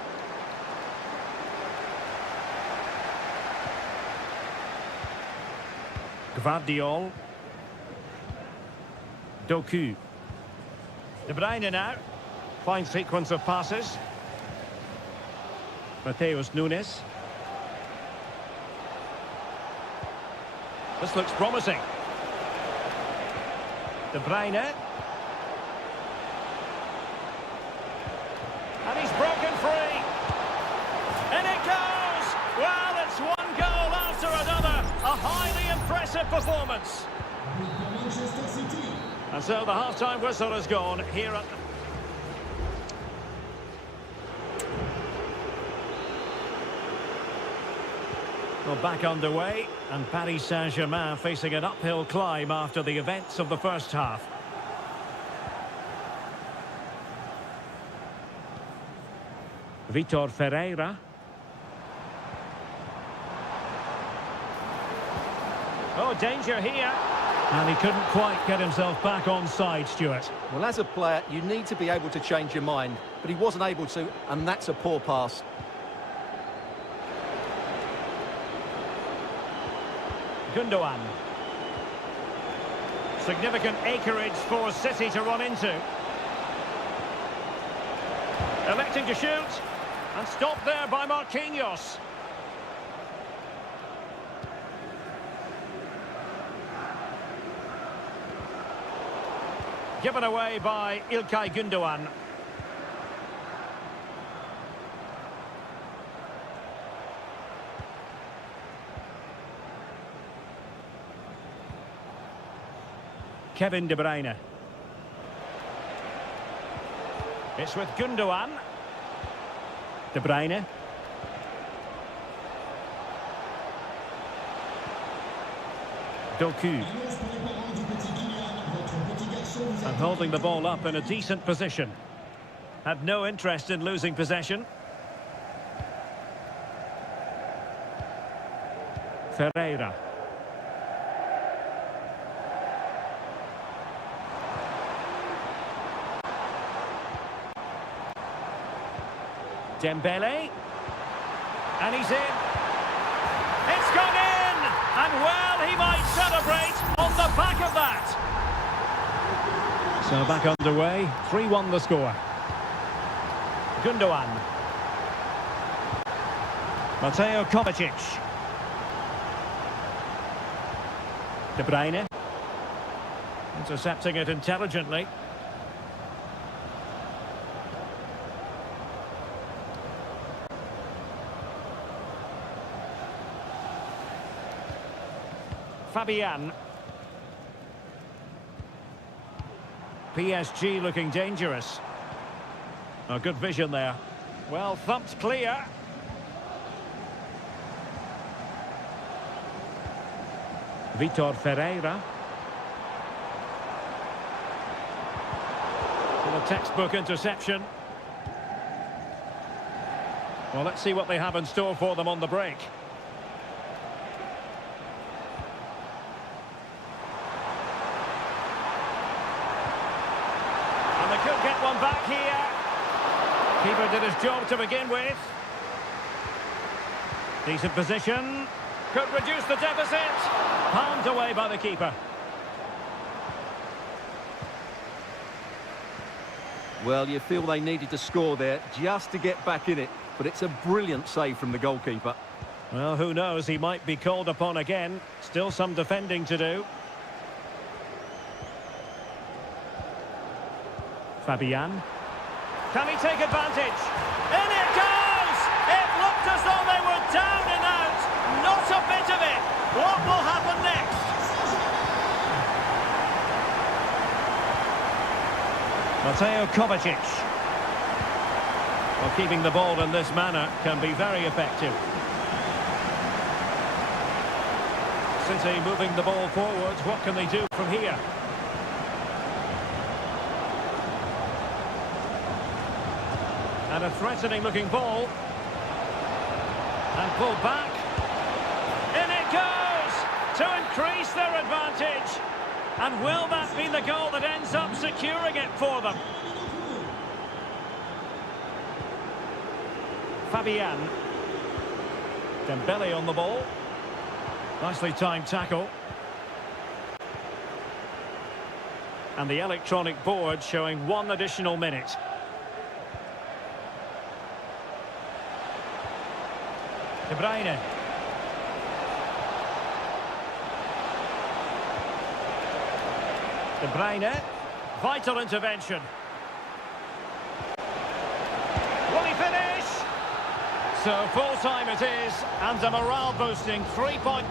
Gvardiol. Doku. De Bruyne now. Fine sequence of passes. Mateus Nunes. This looks promising. De Bruyne. And he's broken free. And it goes! Well, it's one goal after another. A highly impressive performance. And so the half-time whistle has gone here at... Well, back underway, and Paris Saint-Germain facing an uphill climb after the events of the first half. Vitor Ferreira. Oh, danger here. And he couldn't quite get himself back on side, Stuart. Well, as a player, you need to be able to change your mind, but he wasn't able to, and that's a poor pass. Gundogan. Significant acreage for City to run into. Electing to shoot. And stopped there by Marquinhos. Given away by İlkay Gundogan. Kevin De Bruyne. It's with Gundogan. De Bruyne. Doku. And holding the ball up in a decent position. Had no interest in losing possession. Ferreira. Dembele. And he's in. It's gone in! And well, he might celebrate on the back of that. So back underway, 3-1 the score. Gundogan. Mateo Kovacic. De Bruyne. Intercepting it intelligently. Fabian. PSG looking dangerous. Oh, good vision there. Well, thumped clear. Vitor Ferreira. And a textbook interception. Well, let's see what they have in store for them on the break. Could get one back here. Keeper did his job to begin with. Decent position. Could reduce the deficit. Palmed away by the keeper. Well, you feel they needed to score there just to get back in it, but it's a brilliant save from the goalkeeper. Well, who knows, he might be called upon again. Still some defending to do. Fabian. Can he take advantage? In it goes! It looked as though they were down and out. Not a bit of it. What will happen next? Mateo Kovacic. Well, keeping the ball in this manner can be very effective. City moving the ball forward. What can they do from here? And a threatening-looking ball. And pulled back. In it goes! To increase their advantage. And will that be the goal that ends up securing it for them? Fabian. Dembele on the ball. Nicely timed tackle. And the electronic board showing 1 additional minute. De Bruyne. De Bruyne. Vital intervention. Will he finish? So full time it is, and a morale boosting 3-point.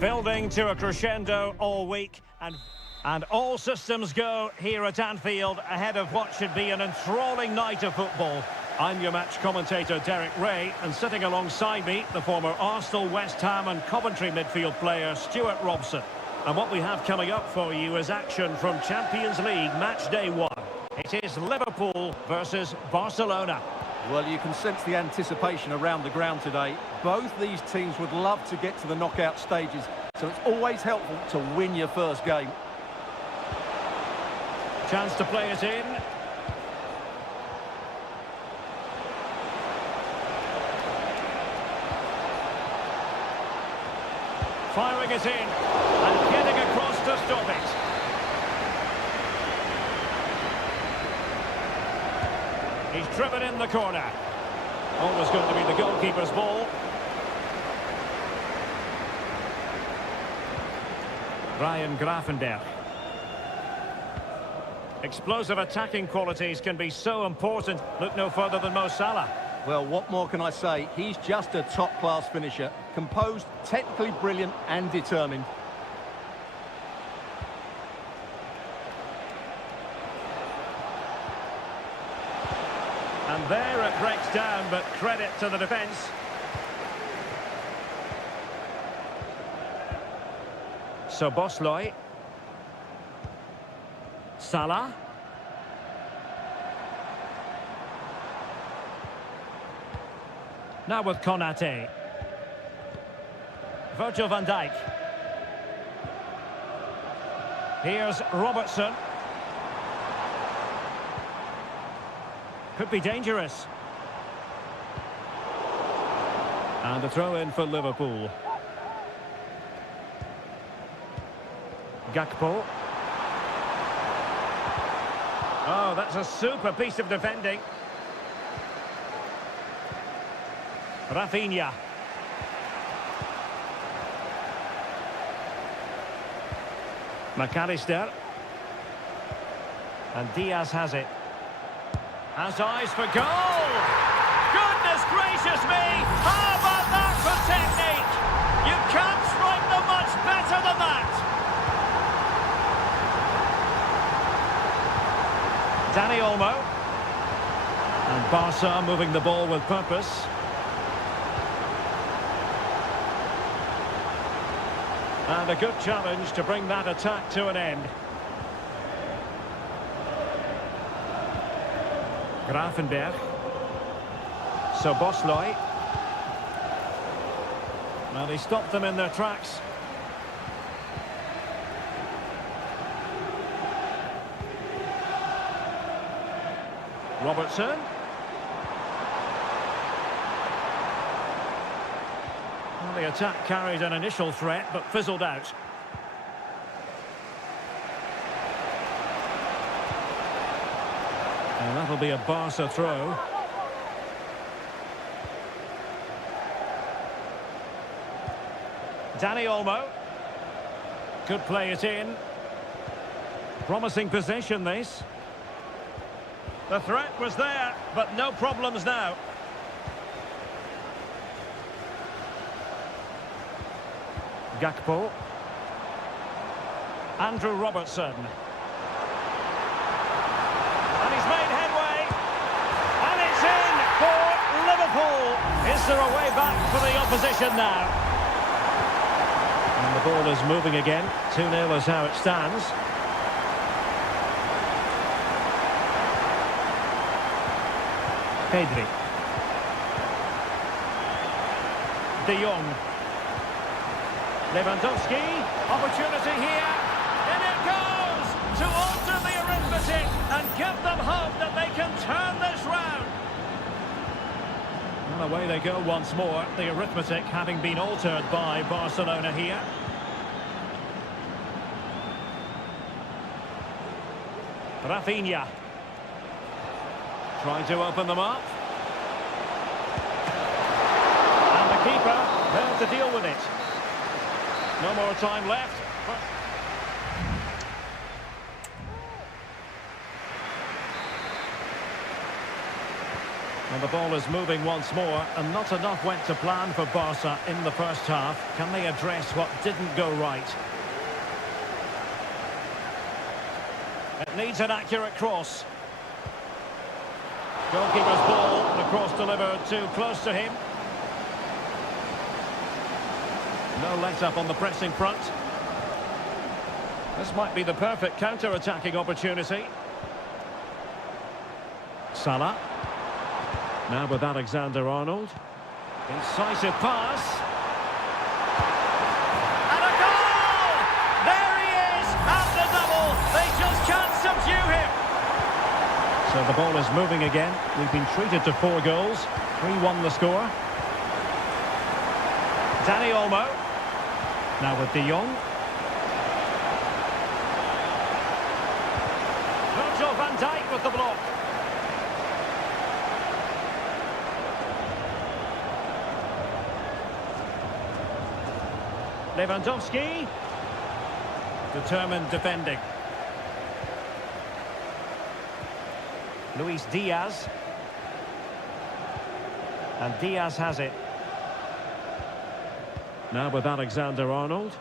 Building to a crescendo all week, and all systems go here at Anfield ahead of what should be an enthralling night of football. I'm your match commentator Derek Ray, and sitting alongside me, the former Arsenal, West Ham and Coventry midfield player Stuart Robson. And what we have coming up for you is action from Champions League match day 1. It is Liverpool versus Barcelona. Well, you can sense the anticipation around the ground today. Both these teams would love to get to the knockout stages, so it's always helpful to win your first game. Chance to play it in. Firing it in and getting across to stop it. He's driven in the corner. Always going to be the goalkeeper's ball. Ryan Gravenberch. Explosive attacking qualities can be so important. Look no further than Mo Salah. Well, what more can I say? He's just a top-class finisher. Composed, technically brilliant and determined. And there it breaks down, but credit to the defence. So Bosloy. Salah. Now with Konate. Virgil van Dijk. Here's Robertson. Could be dangerous. And a throw in for Liverpool. Gakpo. Oh, that's a super piece of defending. Rafinha. McAllister. And Diaz has it. Has eyes for goal! Goodness gracious me! How about that for technique? You can't strike them much better than that! Dani Olmo. And Barca moving the ball with purpose. And a good challenge to bring that attack to an end. Gravenberch. So Bosloy. Well, he stopped them in their tracks. Robertson. Well, the attack carried an initial threat, but fizzled out. And that'll be a Barca throw. Dani Olmo. Could play it in. Promising possession, this. The threat was there, but no problems now. Gakpo. Andrew Robertson. And he's made headway. And it's in for Liverpool. Is there a way back for the opposition now? And the ball is moving again. 2-0 is how it stands. Pedri. De Jong. Lewandowski. Opportunity here. In it goes to alter the arithmetic and give them hope that they can turn this round. And away they go once more. The arithmetic having been altered by Barcelona here. Rafinha. Trying to open them up. And the keeper there to deal with it. No more time left. And the ball is moving once more, and not enough went to plan for Barca in the first half. Can they address what didn't go right? It needs an accurate cross. Goalkeeper's ball, the cross delivered too close to him. No let-up on the pressing front. This might be the perfect counter-attacking opportunity. Salah. Now with Alexander-Arnold. Incisive pass. And a goal! There he is at the double. They just can't subdue him. So the ball is moving again. We've been treated to 4 goals. 3-1 the score. Dani Olmo. Now with De Jong. Virgil van Dijk with the block. Lewandowski. Determined defending. Luis Diaz. And Diaz has it. Now with Alexander-Arnold.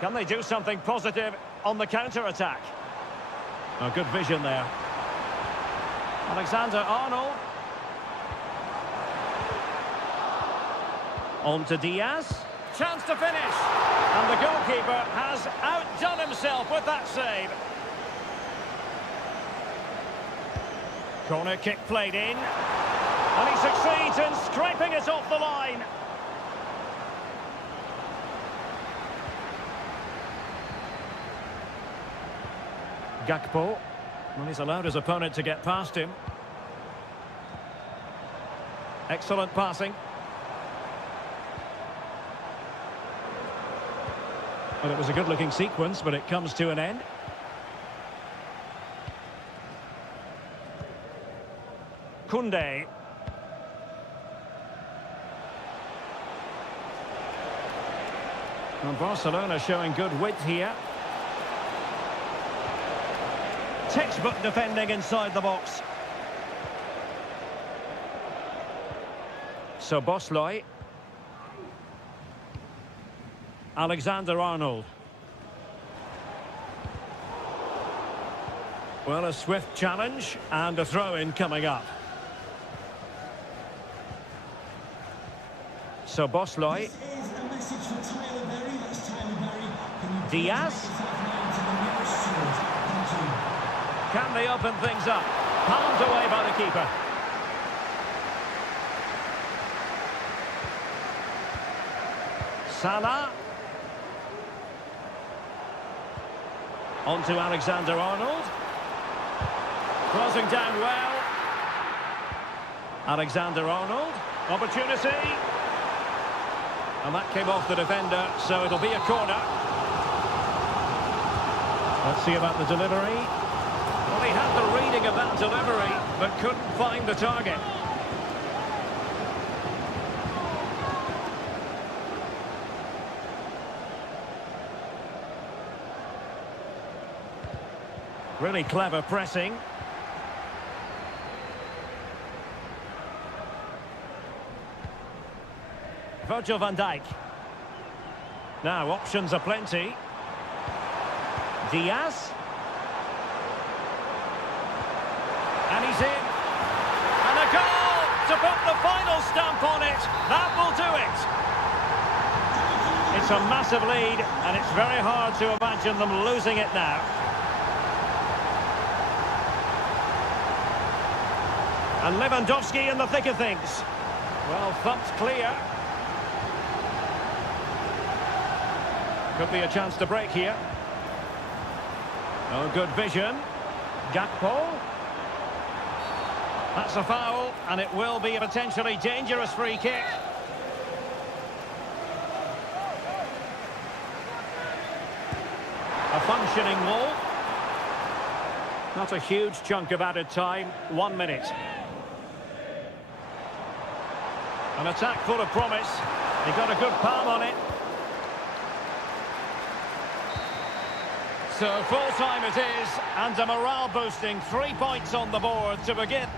Can they do something positive on the counter-attack? Oh, good vision there. Alexander-Arnold. On to Diaz. Chance to finish. And the goalkeeper has outdone himself with that save. Corner kick played in. And he succeeds in scraping it off the line. Gakpo. Well, he's allowed his opponent to get past him. Excellent passing. Well, it was a good-looking sequence, but it comes to an end. Koundé. And Barcelona showing good width here. Textbook defending inside the box. So Bosley. Alexander-Arnold. Well, a swift challenge and a throw-in coming up. So Bosley. Diaz. Can they open things up? Palmed away by the keeper. Salah. On to Alexander-Arnold. Closing down well. Alexander-Arnold. Opportunity. And that came off the defender, so it'll be a corner. Let's see about the delivery. Well, he had the reading of that delivery, but couldn't find the target. Really clever pressing. Virgil van Dijk. Now, options are plenty. Diaz. And he's in. And a goal to put the final stamp on it. That will do it. It's a massive lead, and it's very hard to imagine them losing it now. And Lewandowski in the thick of things. Well, thumped clear. Could be a chance to break here. Oh, good vision. Gakpo. That's a foul, and it will be a potentially dangerous free kick. A functioning wall. Not a huge chunk of added time. 1 minute. An attack full of promise. He got a good palm on it. So full time it is, and a morale boosting 3 points on the board to begin.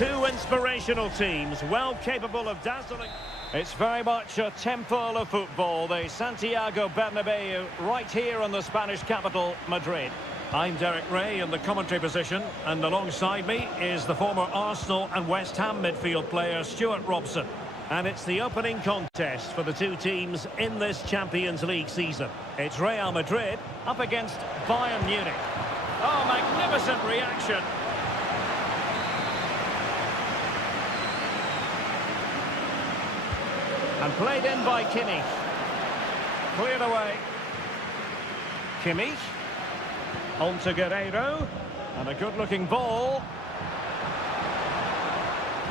Two inspirational teams, well capable of dazzling. It's very much a temple of football, the Santiago Bernabeu, right here in the Spanish capital, Madrid. I'm Derek Ray in the commentary position, and alongside me is the former Arsenal and West Ham midfield player Stuart Robson. And it's the opening contest for the two teams in this Champions League season. It's Real Madrid up against Bayern Munich. Oh, magnificent reaction. And played in by Kimmich. Cleared away. Kimmich. On to Guerreiro. And a good-looking ball.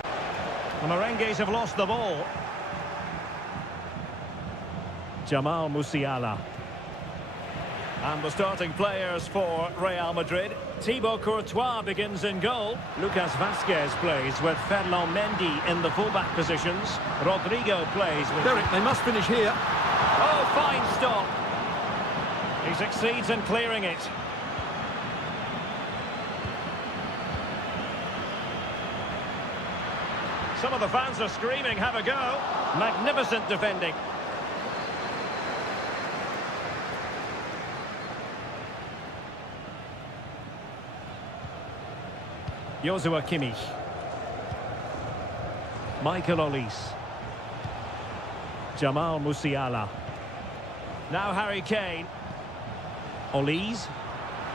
The Merengues have lost the ball. Jamal Musiala. And the starting players for Real Madrid. Thibaut Courtois begins in goal. Lucas Vazquez plays with Ferland Mendy in the fullback positions. Rodrigo plays with... Derek, they must finish here. Oh, fine stop. He succeeds in clearing it. Some of the fans are screaming, have a go. Magnificent defending. Joshua Kimmich. Michael Olise. Jamal Musiala. Now Harry Kane. Olise.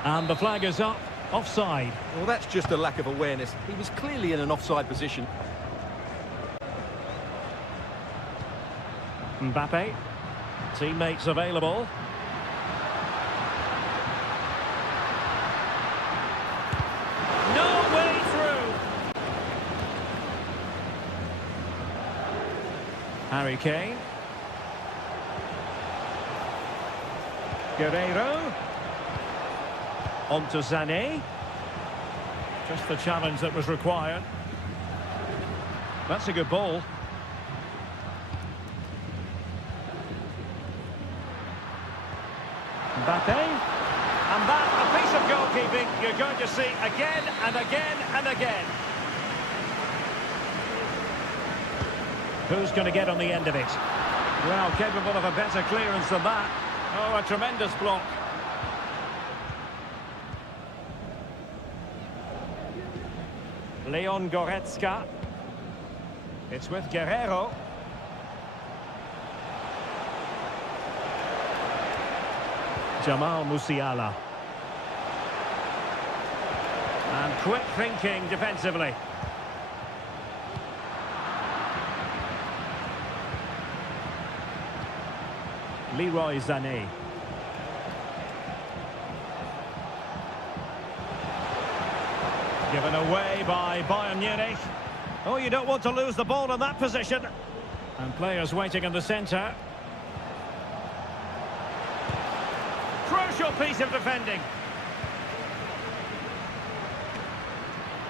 And the flag is up. Offside. Well, that's just a lack of awareness. He was clearly in an offside position. Mbappe. Teammates available. No way through. Harry Kane. Guerreiro. On to Sané. Just the challenge that was required. That's a good ball. Mbappe. And that, a piece of goalkeeping you're going to see again and again and again. Who's going to get on the end of it? Well, capable of a better clearance than that. Oh, a tremendous block. Leon Goretzka. It's with Guerreiro. Jamal Musiala. And quick thinking defensively. Leroy Sané. Given away by Bayern Munich. Oh, you don't want to lose the ball in that position. And players waiting in the centre. Crucial piece of defending.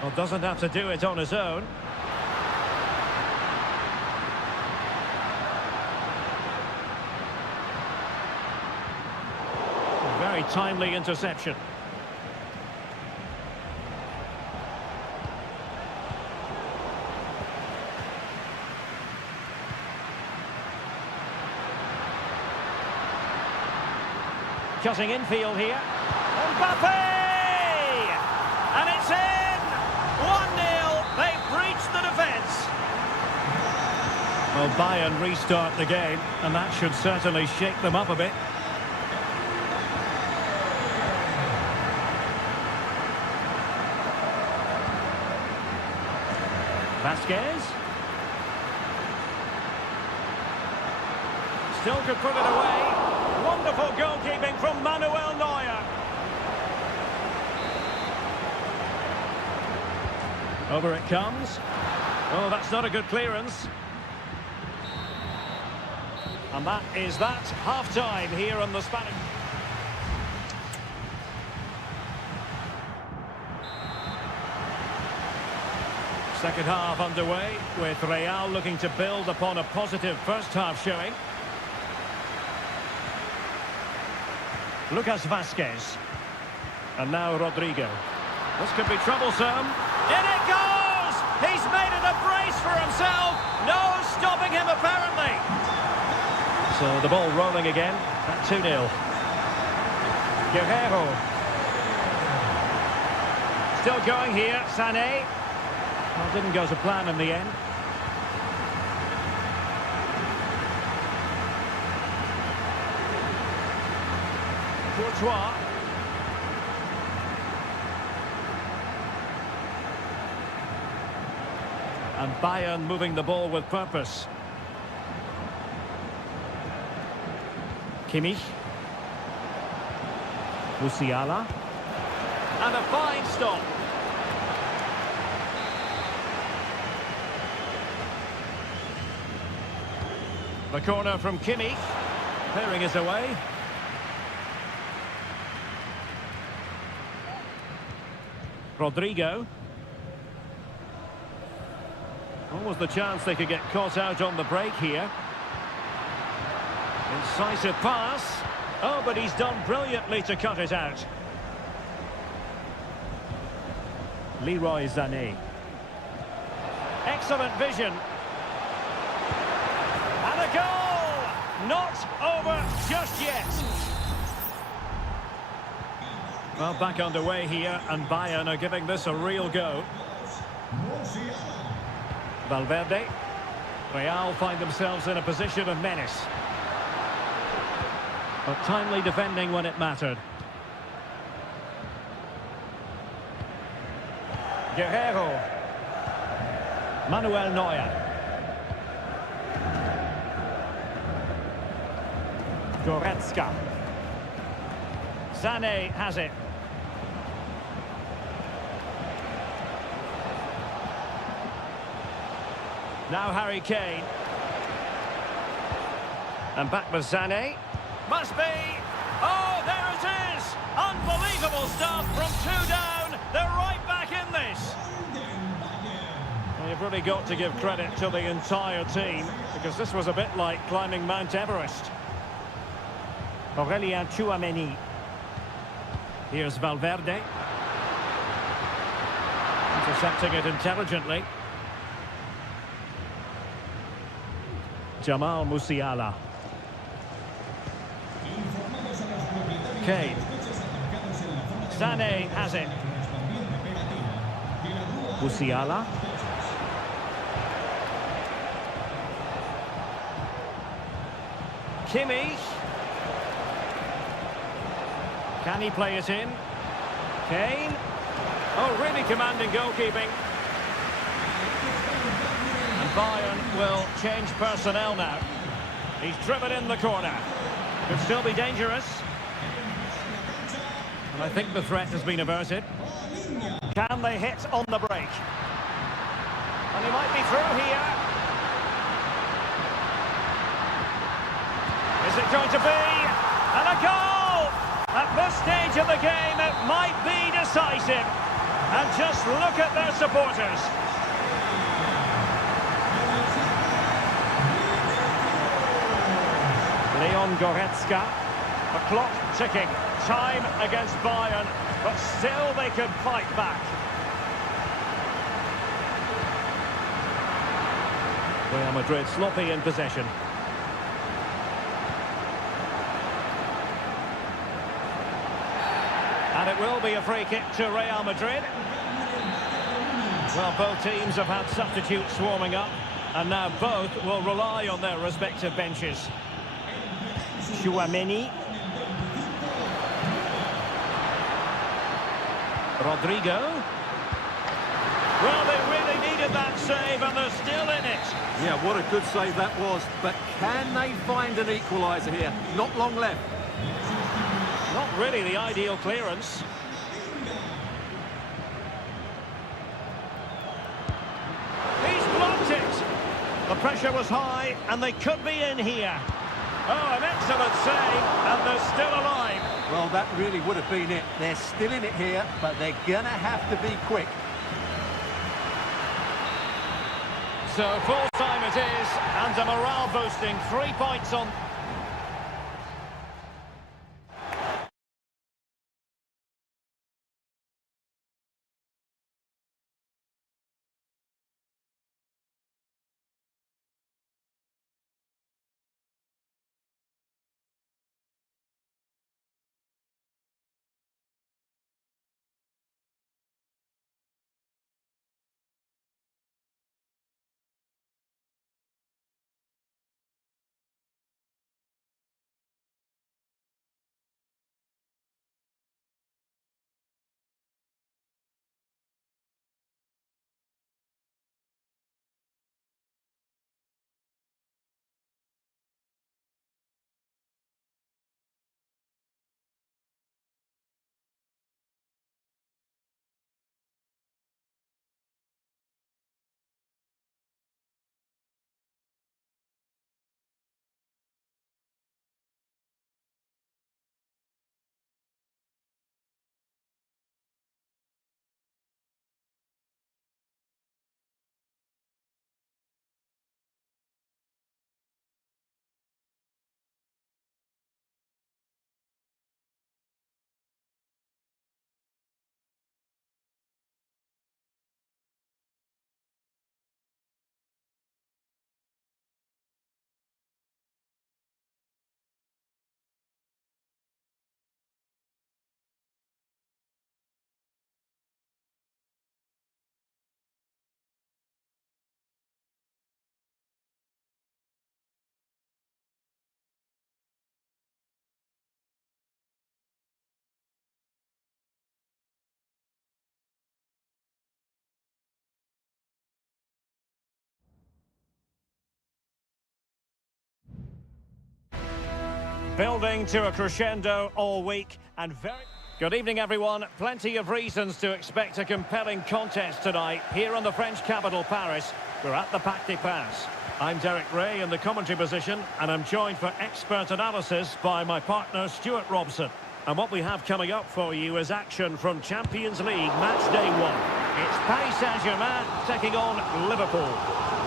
Well, doesn't have to do it on his own. A very timely interception. Cutting infield here. Mbappe! And it's in! 1-0. They've breached the defence. Well, Bayern restart the game, and that should certainly shake them up a bit. Vazquez. Still could put it away. Wonderful goalkeeping from Manuel Neuer. Over it comes. Oh, that's not a good clearance. And that is that. Half-time here on the Spanish. Second half underway, with Real looking to build upon a positive first-half showing. Lucas Vazquez. And now Rodrigo. This could be troublesome. In it goes! He for himself. No stopping him, apparently. So the ball rolling again at 2-0. Guerrero. Still going here, Sané. Well, didn't go to plan in the end. Courtois. And Bayern moving the ball with purpose. Kimmich. Musiala. And a fine stop. The corner from Kimmich. Clearing it away. Rodrigo. Almost the chance they could get caught out on the break here. Incisive pass. Oh, but he's done brilliantly to cut it out. Leroy Sané. Excellent vision. And a goal! Not over just yet. Well, back underway here, and Bayern are giving this a real go. Valverde. Real find themselves in a position of menace. But timely defending when it mattered. Guerrero. Manuel Neuer. Goretzka. Sané has it. Now Harry Kane. And back with Sané. Must be. Oh, there it is. Unbelievable stuff from 2 down. They're right back in this. Well, you've really got to give credit to the entire team, because this was a bit like climbing Mount Everest. Aurélien Tchouameni. Here's Valverde. Intercepting it intelligently. Jamal Musiala. Kane. Sané has it. Musiala. Kimmich. Can he play it in? Kane. Oh, really commanding goalkeeping. And Bayern will change personnel now. He's driven in the corner. Could still be dangerous. And I think the threat has been averted. Can they hit on the break? And he might be through here. Is it going to be? And a goal! At this stage of the game, it might be decisive. And just look at their supporters. Leon Goretzka. The clock ticking. Time against Bayern, but still they could fight back. Real Madrid sloppy in possession. And it will be a free kick to Real Madrid. Well, both teams have had substitutes warming up, and now both will rely on their respective benches. Tchouameni. Rodrigo. Well, they really needed that save, and they're still in it. Yeah, what a good save that was. But can they find an equaliser here? Not long left. Not really the ideal clearance. He's blocked it. The pressure was high, and they could be in here. Oh, an excellent save, and they're still alive. Well, that really would have been it. They're still in it here, but they're going to have to be quick. So full time it is, and a morale boosting 3 points on. Building to a crescendo all week and very... Good evening, everyone. Plenty of reasons to expect a compelling contest tonight here in the French capital, Paris. We're at the Parc des Princes. I'm Derek Ray in the commentary position, and I'm joined for expert analysis by my partner, Stuart Robson. And what we have coming up for you is action from Champions League match day 1. It's Paris Saint-Germain taking on Liverpool.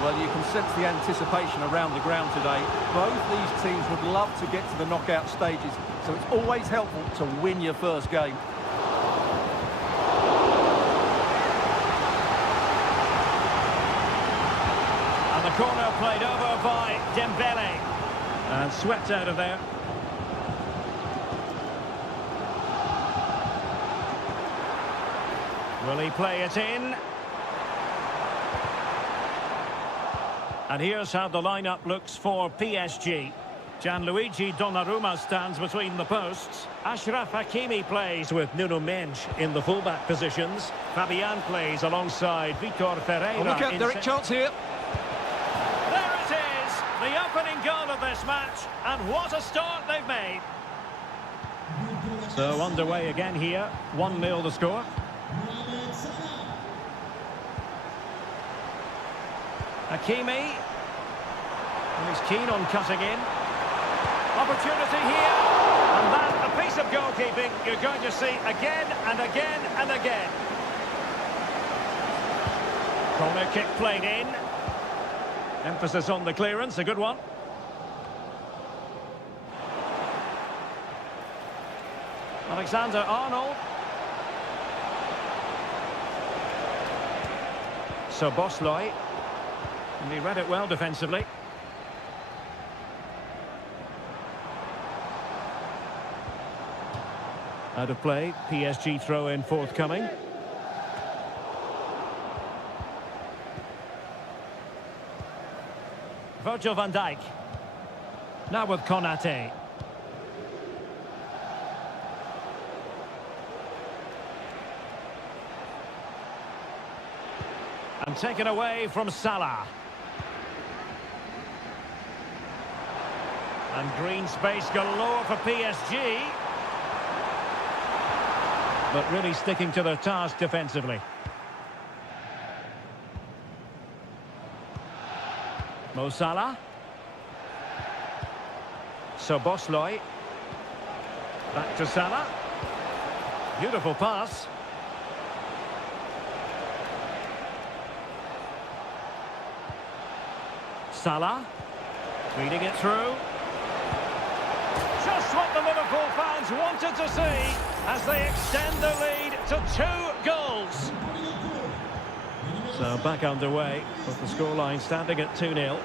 Well, you can sense the anticipation around the ground today. Both these teams would love to get to the knockout stages, so it's always helpful to win your first game. And the corner played over by Dembele. And swept out of there. Will he play it in? And here's how the lineup looks for PSG. Gianluigi Donnarumma stands between the posts. Achraf Hakimi plays with Nuno Mendes in the fullback positions. Fabian plays alongside Vitor Ferreira. Oh, look out, Derek, chance here. There it is, the opening goal of this match, and what a start they've made. So underway again here, 1-0 the score. Hakimi. And he's keen on cutting in. Opportunity here. And that, a piece of goalkeeping you're going to see again and again and again. Corner kick played in. Emphasis on the clearance, a good one. Alexander-Arnold. Szoboszlai. And he read it well defensively. Out of play, PSG throw-in forthcoming. Virgil van Dijk. Now with Konate. And taken away from Salah. And green space galore for PSG. But really sticking to their task defensively. Mo Salah. Szoboszlai. Back to Salah. Beautiful pass. Salah. Feeding it through. Just what the Liverpool fans wanted to see as they extend the lead to 2 goals. So back underway with the scoreline standing at 2-0.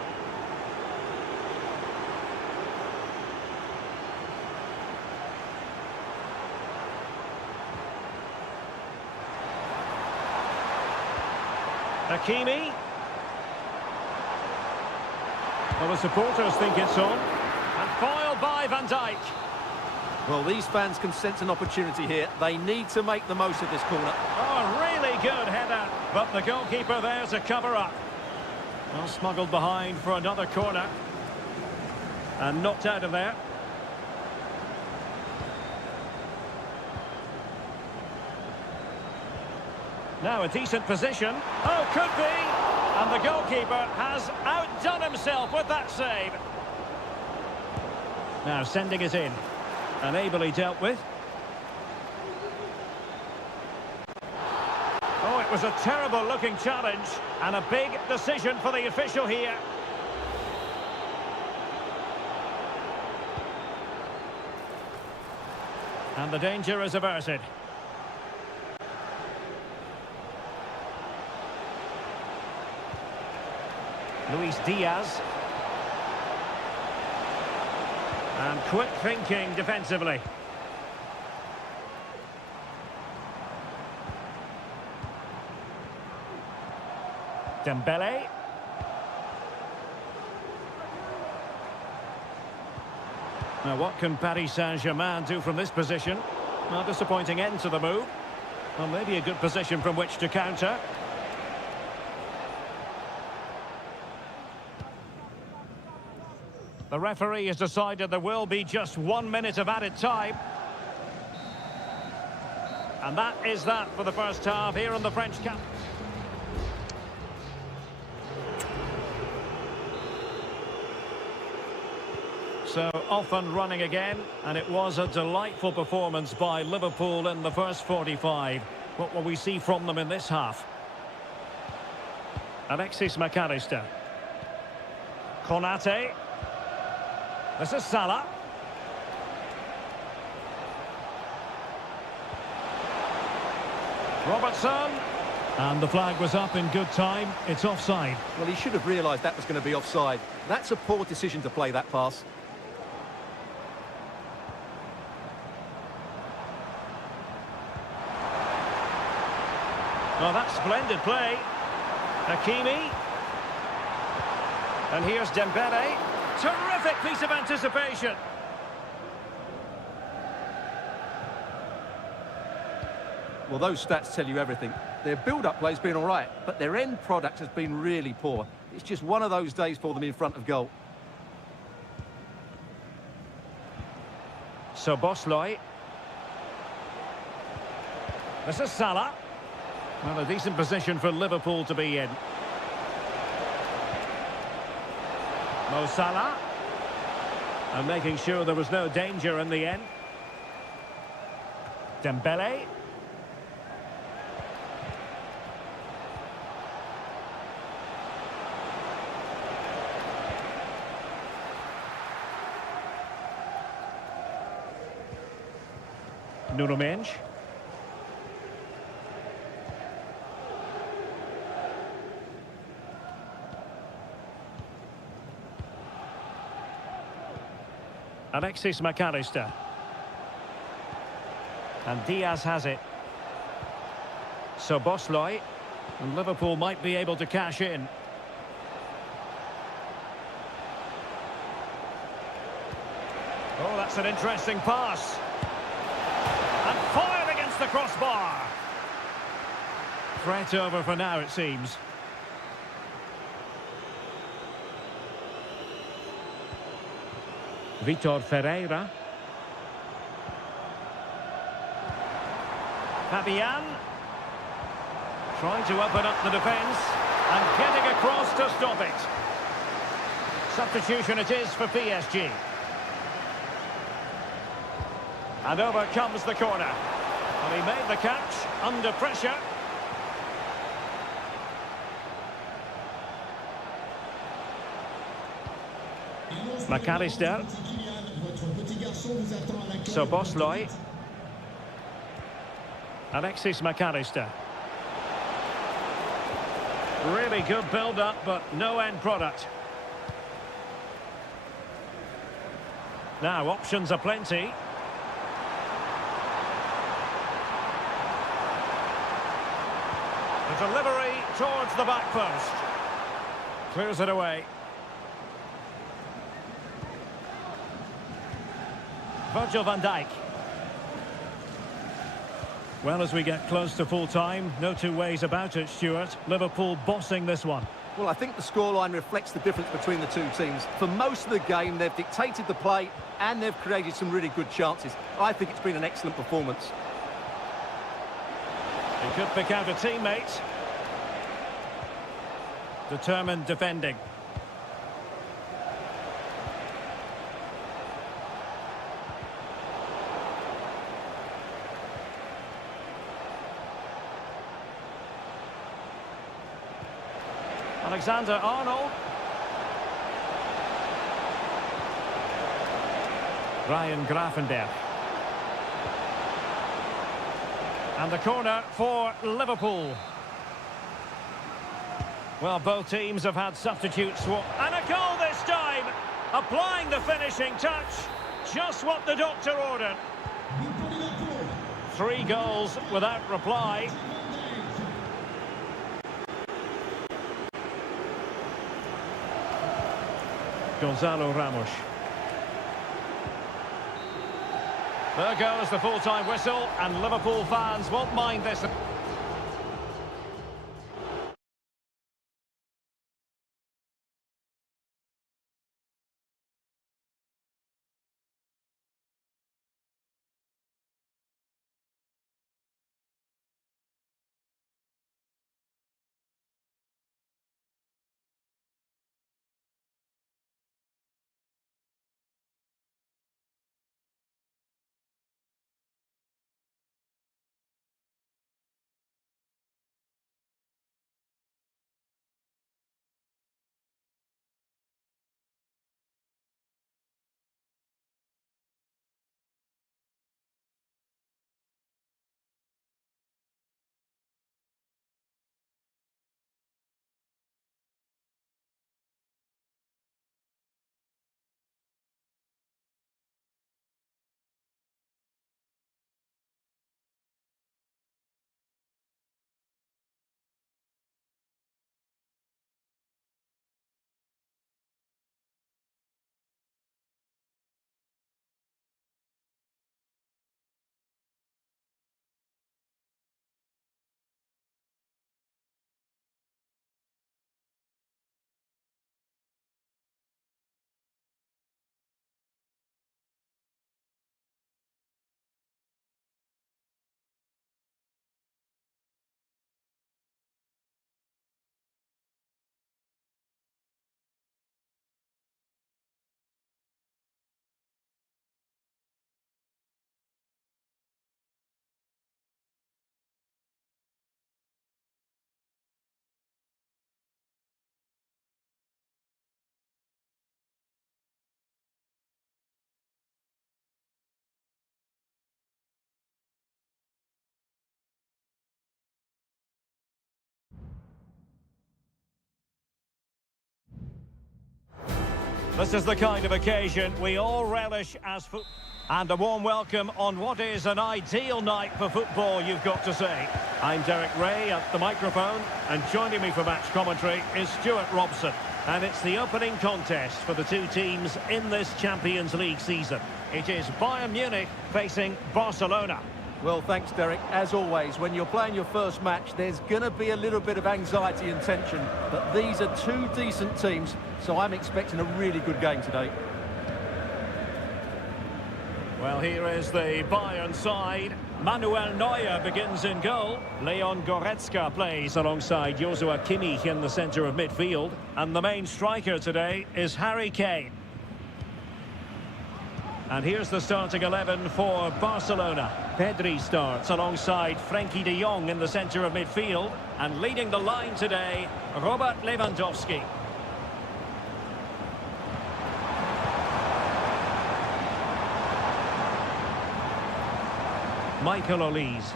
Hakimi. Well, the supporters think it's on. And foiled by Van Dijk. Well, these fans can sense an opportunity here. They need to make the most of this corner. Oh, really good header. But the goalkeeper there to cover up. Well, smuggled behind for another corner. And knocked out of there. Now a decent position. Oh, could be. And the goalkeeper has outdone himself with that save. Now sending it in. And ably dealt with. Oh, it was a terrible looking challenge. And a big decision for the official here. And the danger is averted. Luis Diaz. And quick thinking defensively. Dembele. Now what can Paris Saint-Germain do from this position? Not disappointing end to the move. Well, maybe a good position from which to counter. The referee has decided there will be just 1 minute of added time. And that is that for the first half here in the French camp. So off and running again, and it was a delightful performance by Liverpool in the first 45. What will we see from them in this half? Alexis McAllister. Konate. This is Salah. Robertson. And the flag was up in good time. It's offside. Well, he should have realised that was going to be offside. That's a poor decision to play that pass. Well, that's splendid play. Hakimi. And here's Dembele. Terrific piece of anticipation. Well, those stats tell you everything. Their build-up play's been all right, but their end product has been really poor. It's just one of those days for them in front of goal. So Bosley. This is Salah. Well, a decent position for Liverpool to be in. Mo Salah. And making sure there was no danger in the end. Dembele. Nuno Mendes. Alexis McAllister. And Diaz has it. So Bosley. And Liverpool might be able to cash in. Oh, that's an interesting pass. And fired against the crossbar. Threat over for now, it seems. Vitor Ferreira. Fabian. Trying to open up the defence. And getting across to stop it. Substitution it is for PSG. And over comes the corner. And he made the catch under pressure. McAllister. So Bosley. Alexis McAllister. Really good build-up, but no end product. Now, options are plenty. The delivery towards the back post. Clears it away. Virgil van Dijk. Well, as we get close to full time, no two ways about it, Stuart. Liverpool bossing this one. Well, I think the scoreline reflects the difference between the two teams. For most of the game, they've dictated the play and they've created some really good chances. I think it's been an excellent performance. He could pick out a teammate. Determined defending. Alexander-Arnold. Ryan Gravenberch. And the corner for Liverpool. Well, both teams have had substitutes. And a goal this time! Applying the finishing touch. Just what the doctor ordered. 3 goals without reply. Gonzalo Ramos. There goes the full-time whistle, and Liverpool fans won't mind this. This is the kind of occasion we all relish as football. And a warm welcome on what is an ideal night for football, you've got to say. I'm Derek Ray at the microphone, and joining me for match commentary is Stuart Robson. And it's the opening contest for the two teams in this Champions League season. It is Bayern Munich facing Barcelona. Well, thanks, Derek. As always, when you're playing your first match, there's going to be a little bit of anxiety and tension. But these are two decent teams, so I'm expecting a really good game today. Well, here is the Bayern side. Manuel Neuer begins in goal. Leon Goretzka plays alongside Joshua Kimmich in the centre of midfield. And the main striker today is Harry Kane. And here's the starting 11 for Barcelona. Pedri starts alongside Frenkie de Jong in the centre of midfield. And leading the line today, Robert Lewandowski. Michael Olise.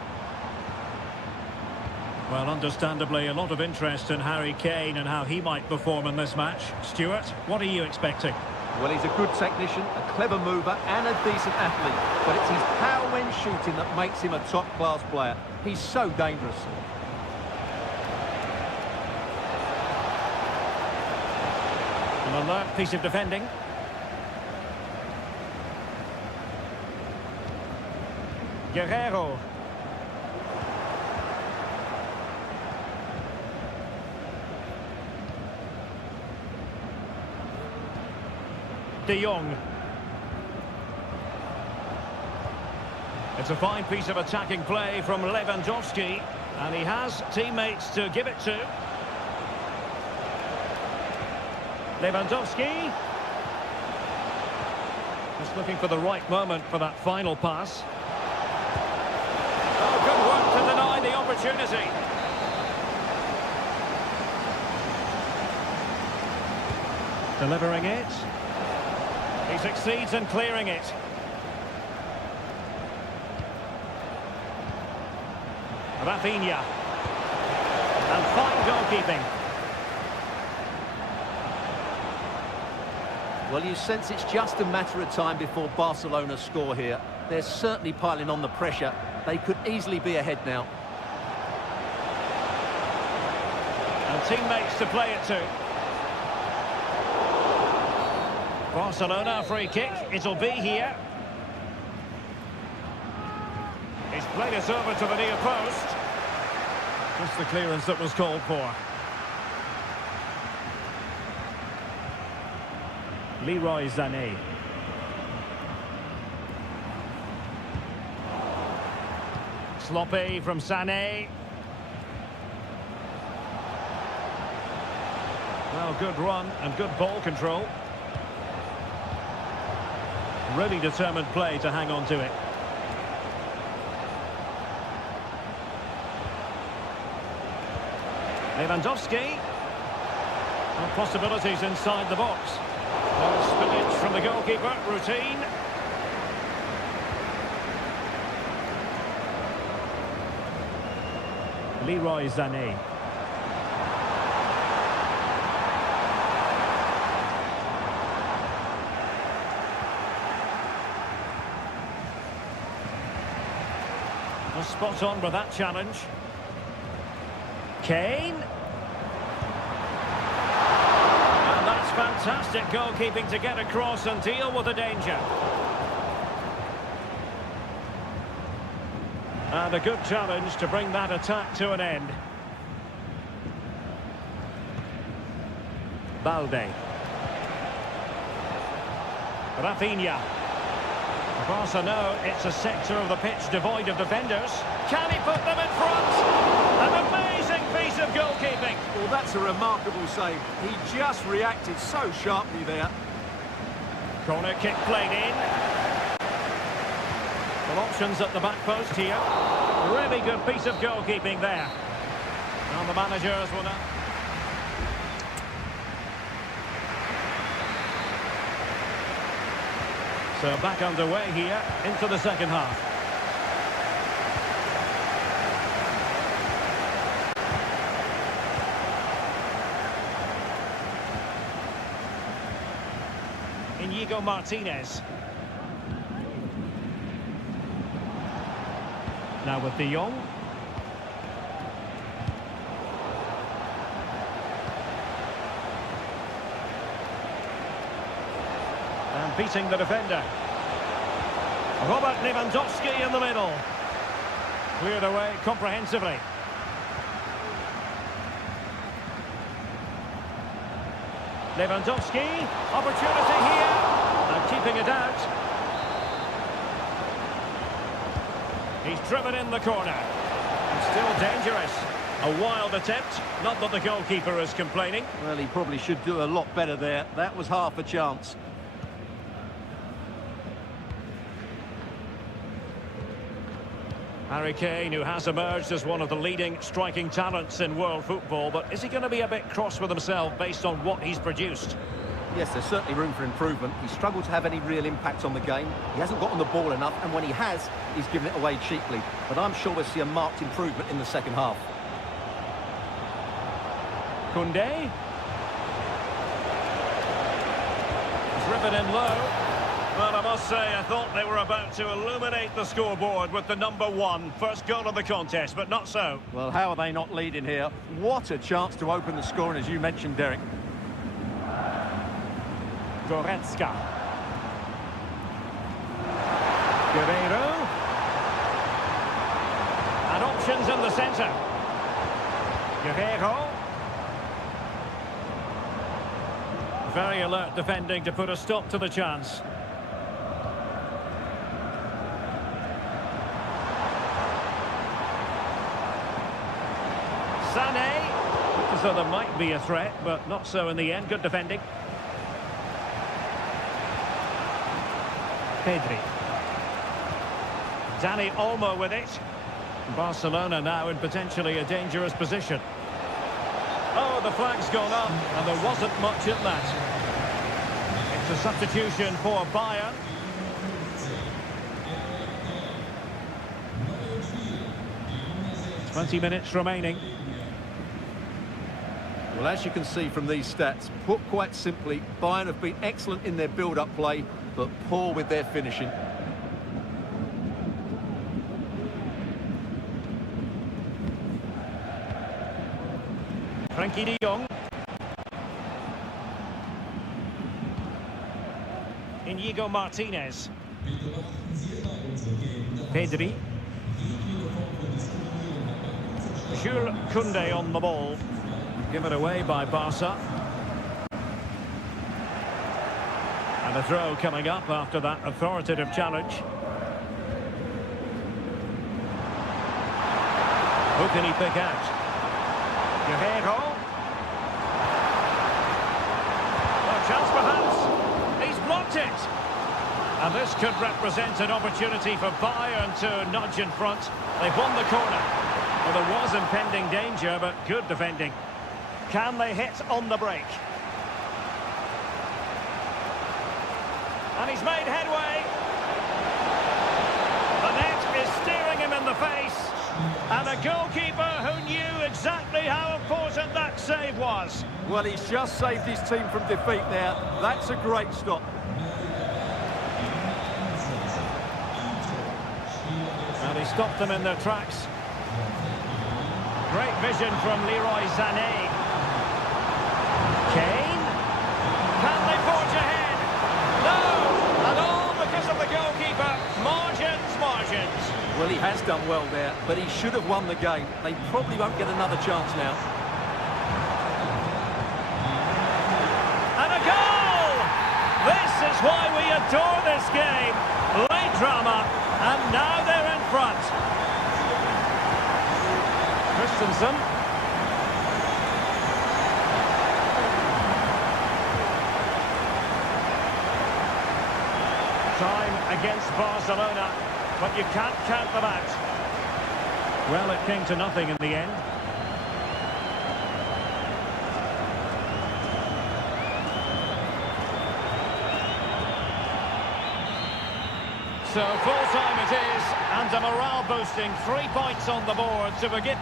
Well, understandably, a lot of interest in Harry Kane and how he might perform in this match. Stuart, what are you expecting? Well, he's a good technician, a clever mover and a decent athlete. But it's his power when shooting that makes him a top-class player. He's so dangerous. An alert piece of defending. Guerrero. De Jong. It's a fine piece of attacking play from Lewandowski, and he has teammates to give it to. Lewandowski. Just looking for the right moment for that final pass. Oh, good work to deny the opportunity. Delivering it. He succeeds in clearing it. Rafinha. And fine goalkeeping. Well, you sense it's just a matter of time before Barcelona score here. They're certainly piling on the pressure. They could easily be ahead now. And teammates to play it to. Barcelona free kick. It'll be here. He's played it over to the near post. Just the clearance that was called for. Leroy Sané. Sloppy from Sané. Well, good run and good ball control. Really determined play to hang on to it. Lewandowski. And possibilities inside the box. No spillage from the goalkeeper. Routine. Leroy Sané. Was spot on with that challenge. Kane. And that's fantastic goalkeeping to get across and deal with the danger. And a good challenge to bring that attack to an end. Balde. Rafinha. Barca know it's a sector of the pitch devoid of defenders. Can he put them in front? An amazing piece of goalkeeping. Well, that's a remarkable save. He just reacted so sharply there. Corner kick played in. Well, options at the back post here. Really good piece of goalkeeping there. And the managers will now... So back underway here into the second half. Inigo Martinez. Now with De Jong. And beating the defender. Robert Lewandowski in the middle. Cleared away comprehensively. Lewandowski, opportunity here, and keeping it out. He's driven in the corner, and still dangerous. A wild attempt, not that the goalkeeper is complaining. Well, he probably should do a lot better there. That was half a chance. Harry Kane, who has emerged as one of the leading striking talents in world football, but is he going to be a bit cross with himself based on what he's produced? Yes, there's certainly room for improvement. He's struggled to have any real impact on the game. He hasn't got on the ball enough, and when he has, he's given it away cheaply. But I'm sure we'll see a marked improvement in the second half. Koundé. Driven in low. Well, I must say, I thought they were about to illuminate the scoreboard with the #1. First goal of the contest, but not so. Well, how are they not leading here? What a chance to open the scoring, as you mentioned, Derek. Goretzka. Guerreiro. And options in the centre. Guerreiro. Very alert defending to put a stop to the chance. Sané. So there might be a threat, but not so in the end. Good defending. Pedri. Dani Olmo with it. Barcelona now in potentially a dangerous position. Oh, the flag's gone up, and there wasn't much in that. It's a substitution for Bayern. Twenty minutes remaining. Well, as you can see from these stats, put quite simply, Bayern have been excellent in their build-up play, but poor with their finishing. Frankie de Jong. Inigo Martinez. Pedri. Jules Koundé on the ball. Given away by Barca. And a throw coming up after that authoritative challenge. Who can he pick out? Guerreiro. A chance perhaps. He's blocked it. And this could represent an opportunity for Bayern to nudge in front. They've won the corner. Well, there was impending danger, but good defending. Can they hit on the break? And he's made headway. The net is staring him in the face. And a goalkeeper who knew exactly how important that save was. Well, he's just saved his team from defeat there. That's a great stop. And he stopped them in their tracks. Great vision from Leroy Sané. Kane. Can they forge ahead? No! And all because of the goalkeeper. Margins. Well, he has done well there, but he should have won the game. They probably won't get another chance now. And a goal! This is why we adore this game. Late drama, and now they're in front. Christensen. Time against Barcelona, but you can't count them out. Well, it came to nothing in the end. So full-time it is, and a morale boosting 3 points on the board to begin.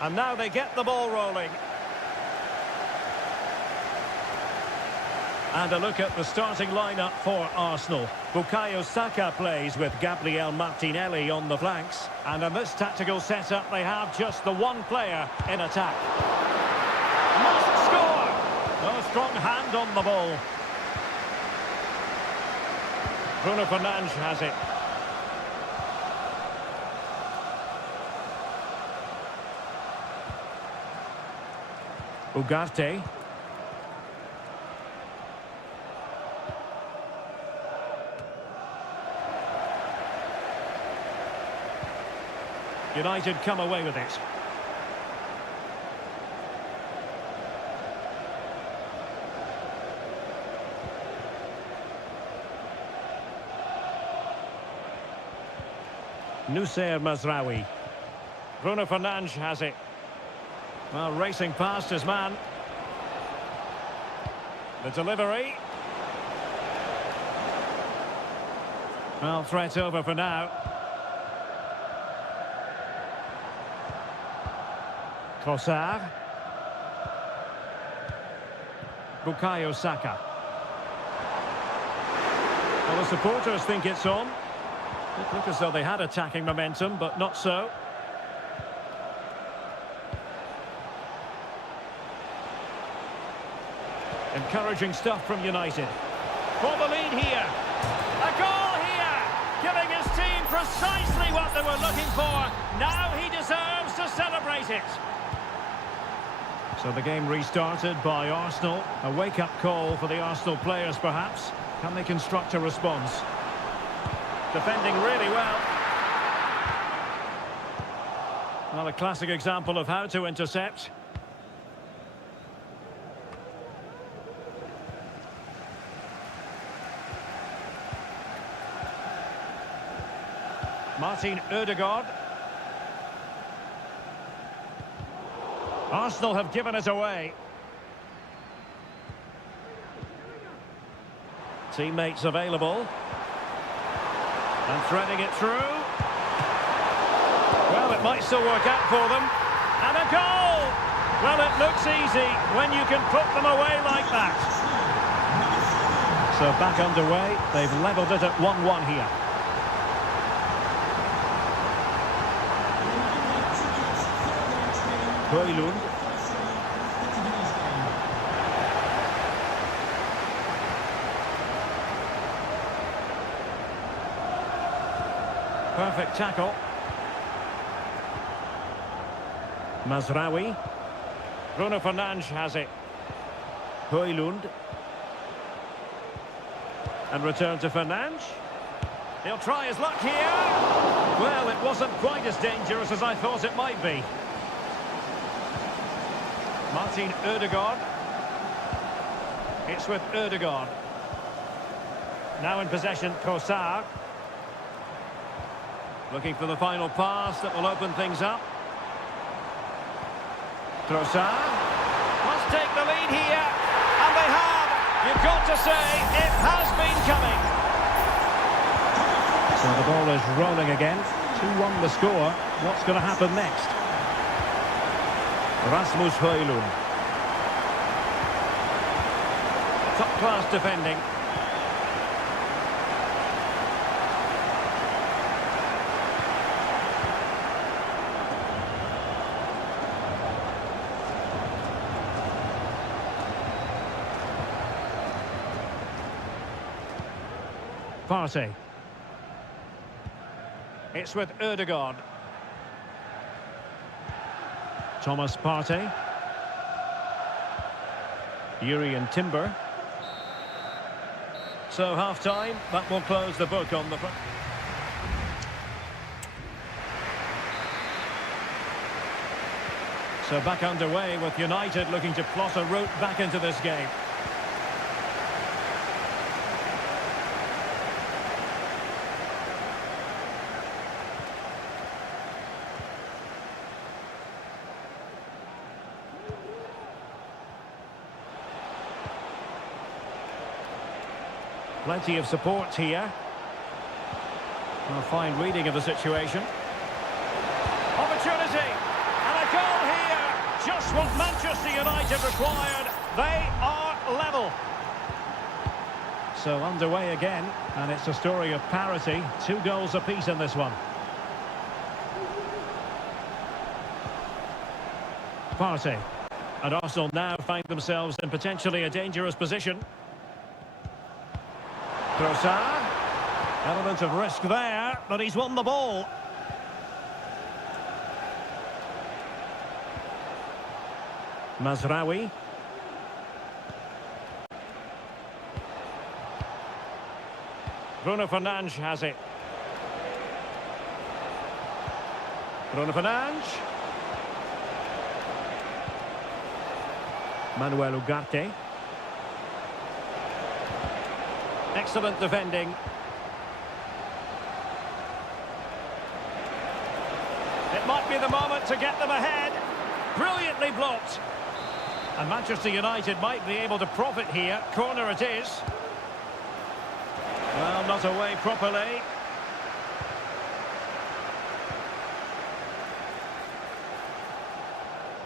And now they get the ball rolling. And a look at the starting lineup for Arsenal. Bukayo Saka plays with Gabriel Martinelli on the flanks. And in this tactical setup, they have just the one player in attack. Must score! No strong hand on the ball. Bruno Fernandes has it. Ugarte. United come away with it. Nusayr Mazraoui. Bruno Fernandes has it. Well, racing past his man. The delivery. Well, threat over for now. Trossard. Bukayo Saka. Well, the supporters think it's on. It looked as though they had attacking momentum, but not so. Encouraging stuff from United. For the lead here. A goal here! Giving his team precisely what they were looking for. Now he deserves to celebrate it. So the game restarted by Arsenal. A wake-up call for the Arsenal players, perhaps. Can they construct a response? Defending really well. Well, a classic example of how to intercept. Martin Ødegaard. Arsenal have given it away. Teammates available. And threading it through. Well, it might still work out for them. And a goal! Well, it looks easy when you can put them away like that. So back underway. They've levelled it at 1-1 here. Højlund. Perfect tackle. Mazraoui. Bruno Fernandes has it. Højlund. And return to Fernandes. He'll try his luck here. Well, it wasn't quite as dangerous as I thought it might be. Martin Ødegaard. It's with Ødegaard. Now in possession, Trossard. Looking for the final pass that will open things up. Trossard. Must take the lead here. And they have. You've got to say, it has been coming. So the ball is rolling again. 2-1 the score. What's going to happen next? Rasmus Højlund. Top-class defending. Partey. It's with Ødegaard. Thomas Partey. Yuri and Timber. So half-time, that will close the book on the front. So back underway with United looking to plot a route back into this game. Plenty of support here. A fine reading of the situation. Opportunity! And a goal here! Just what Manchester United required. They are level. So underway again, and it's a story of parity. 2 goals apiece in this one. Party. And Arsenal now find themselves in potentially a dangerous position. Trossard. Element of risk there, but he's won the ball. Mazraoui. Bruno Fernandes has it. Bruno Fernandes. Manuel Ugarte. Excellent defending. It might be the moment to get them ahead. Brilliantly blocked. And Manchester United might be able to profit here. Corner it is. Well, not away properly.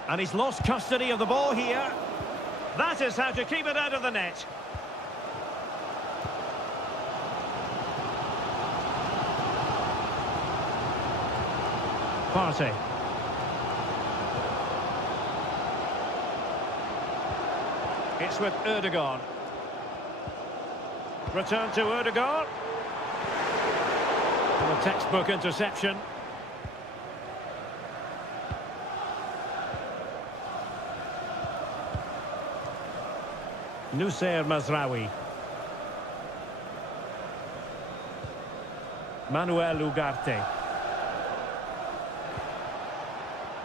And he's lost custody of the ball here. That is how to keep it out of the net. Party. It's with Ødegaard. Return to Ødegaard. And a textbook interception. Nussair Mazraoui. Manuel Ugarte.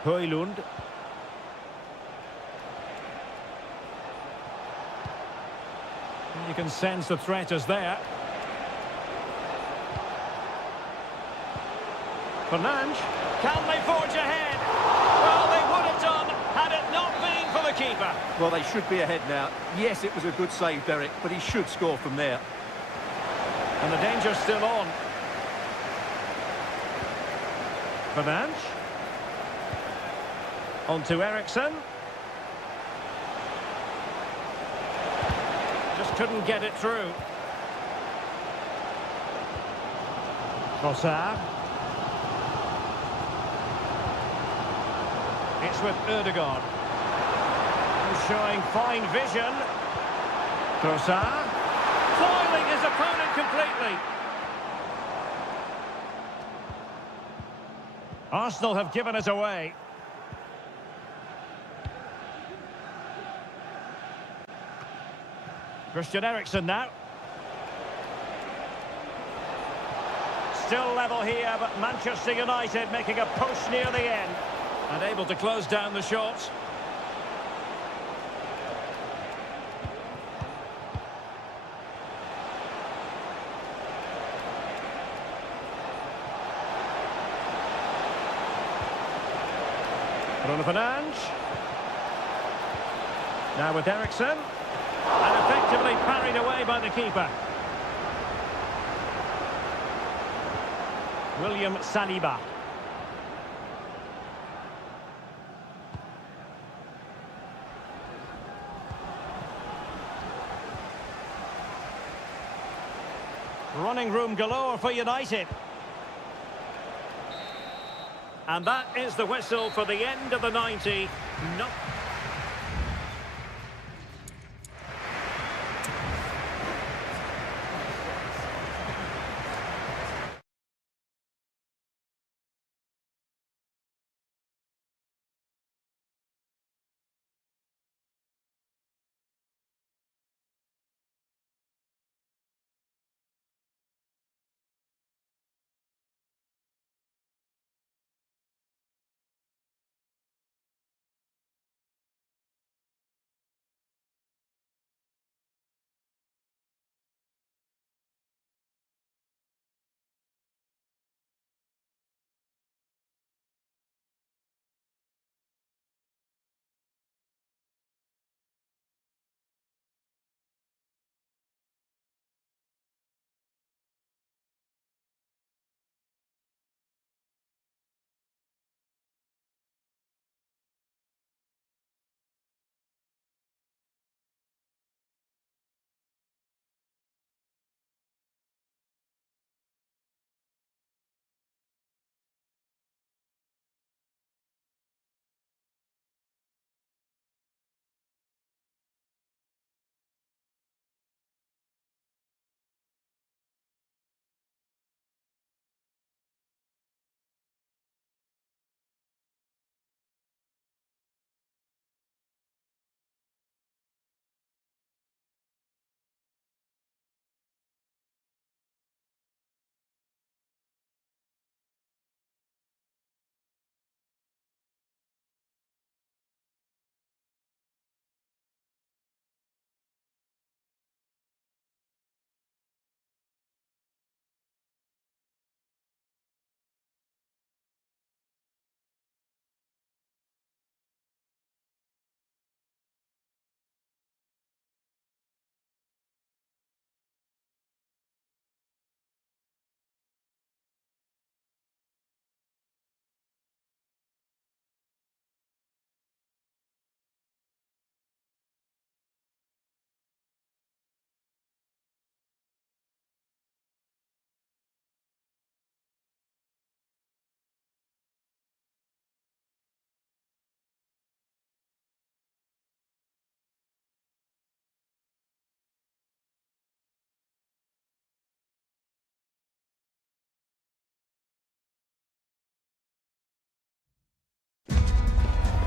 Højlund. You can sense the threat is there. Fernandes. Can they forge ahead? Well, they would have done had it not been for the keeper. Well, they should be ahead now. Yes, it was a good save, Derek, but he should score from there. And the danger's still on. Fernandes. On to Eriksen. Just couldn't get it through. Trossard. It's with Ødegaard. Who's showing fine vision. Trossard. Foiling his opponent completely. Arsenal have given it away. Christian Eriksen now. Still level here, but Manchester United making a push near the end. And able to close down the shots. Bruno Fernandes. Now with Eriksen. And effectively parried away by the keeper. William Saliba. Running room galore for United. And that is the whistle for the end of the 90. No.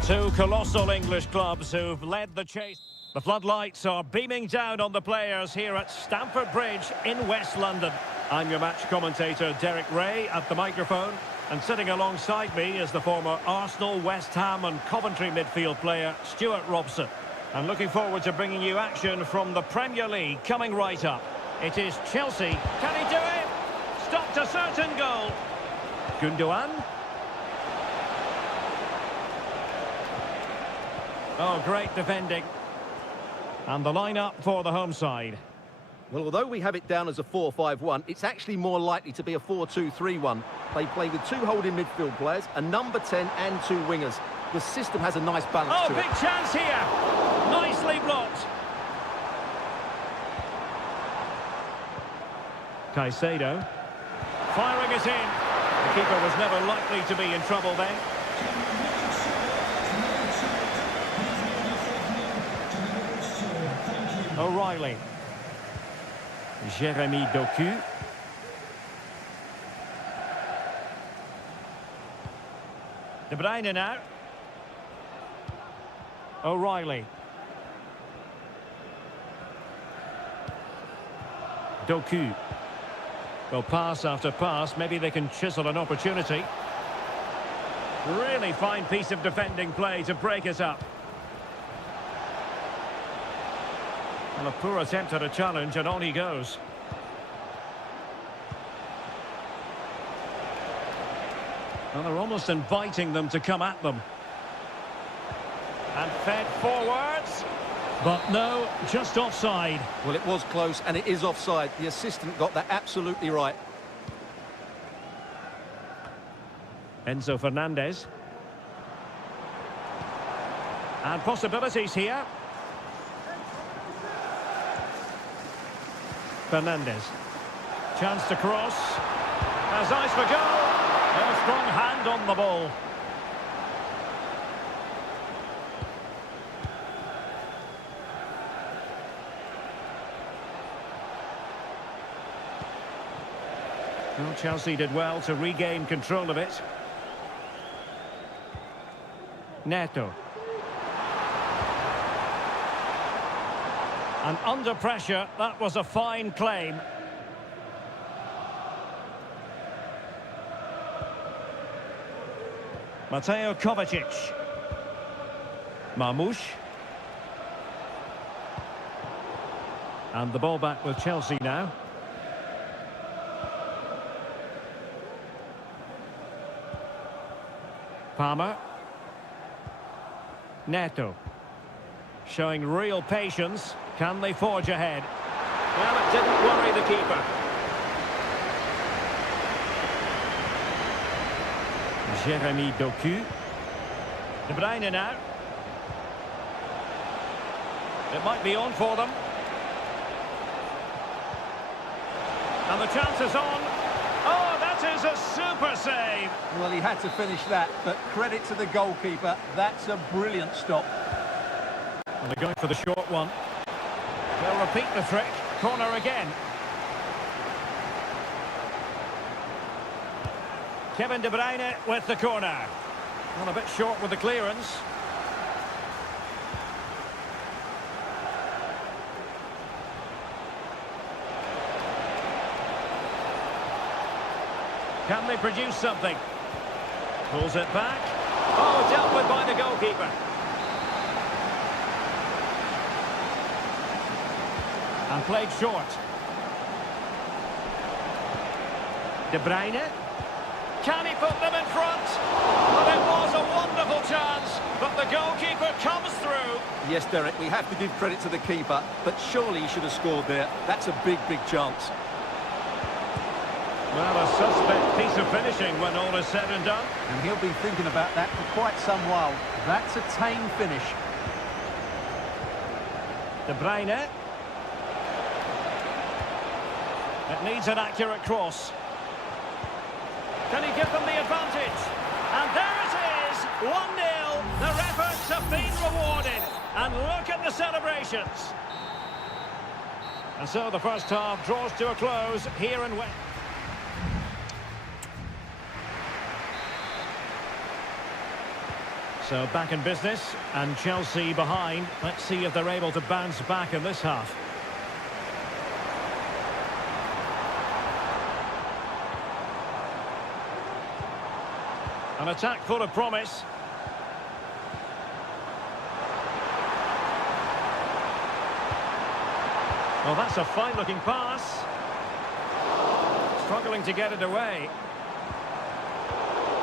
Two colossal English clubs who've led the chase. The floodlights are beaming down on the players here at Stamford Bridge in West London. I'm your match commentator, Derek Ray, at the microphone. And sitting alongside me is the former Arsenal, West Ham and Coventry midfield player, Stuart Robson. I'm looking forward to bringing you action from the Premier League coming right up. It is Chelsea. Can he do it? Stopped a certain goal. Gundogan. Oh, great defending. And the lineup for the home side. Well, although we have it down as a 4-5-1, it's actually more likely to be a 4-2-3-1. They play with two holding midfield players, a number 10 and two wingers. The system has a nice balance to it. Oh, big chance here. Nicely blocked. Caicedo. Firing it in. The keeper was never likely to be in trouble then. O'Reilly. Jeremy Doku. De Bruyne now. O'Reilly. Doku. Well, pass after pass, maybe they can chisel an opportunity. Really fine piece of defending play to break it up. Well, a poor attempt at a challenge, and on he goes. Well, they're almost inviting them to come at them. And fed forwards. But no, just offside. Well, it was close, and it is offside. The assistant got that absolutely right. Enzo Fernandez. And possibilities here. Fernandez. Chance to cross. Has eyes for goal. A strong hand on the ball. Well, Chelsea did well to regain control of it. Neto. And under pressure, that was a fine claim. Mateo Kovacic. Marmoush. And the ball back with Chelsea now. Palmer. Neto. Showing real patience. Can they forge ahead? Well, it didn't worry the keeper. Jeremy Doku. De Bruyne now. It might be on for them. And the chance is on. Oh, that is a super save. Well, he had to finish that, but credit to the goalkeeper. That's a brilliant stop. And they're going for the short one. They'll repeat the trick. Corner again. Kevin De Bruyne with the corner. Well, a bit short with the clearance. Can they produce something? Pulls it back. Oh, dealt with by the goalkeeper. And played short. De Bruyne. Can he put them in front? Well, it was a wonderful chance, but the goalkeeper comes through. Yes, Derek, we have to give credit to the keeper, but surely he should have scored there. That's a big, big chance. Well, a suspect piece of finishing when all is said and done. And he'll be thinking about that for quite some while. That's a tame finish. De Bruyne. It needs an accurate cross. Can he give them the advantage? And there it is, 1-0. Their efforts have been rewarded. And look at the celebrations. And so the first half draws to a close here in West. So back in business, and Chelsea behind. Let's see if they're able to bounce back in this half. An attack full of promise. Well, that's a fine-looking pass. Struggling to get it away.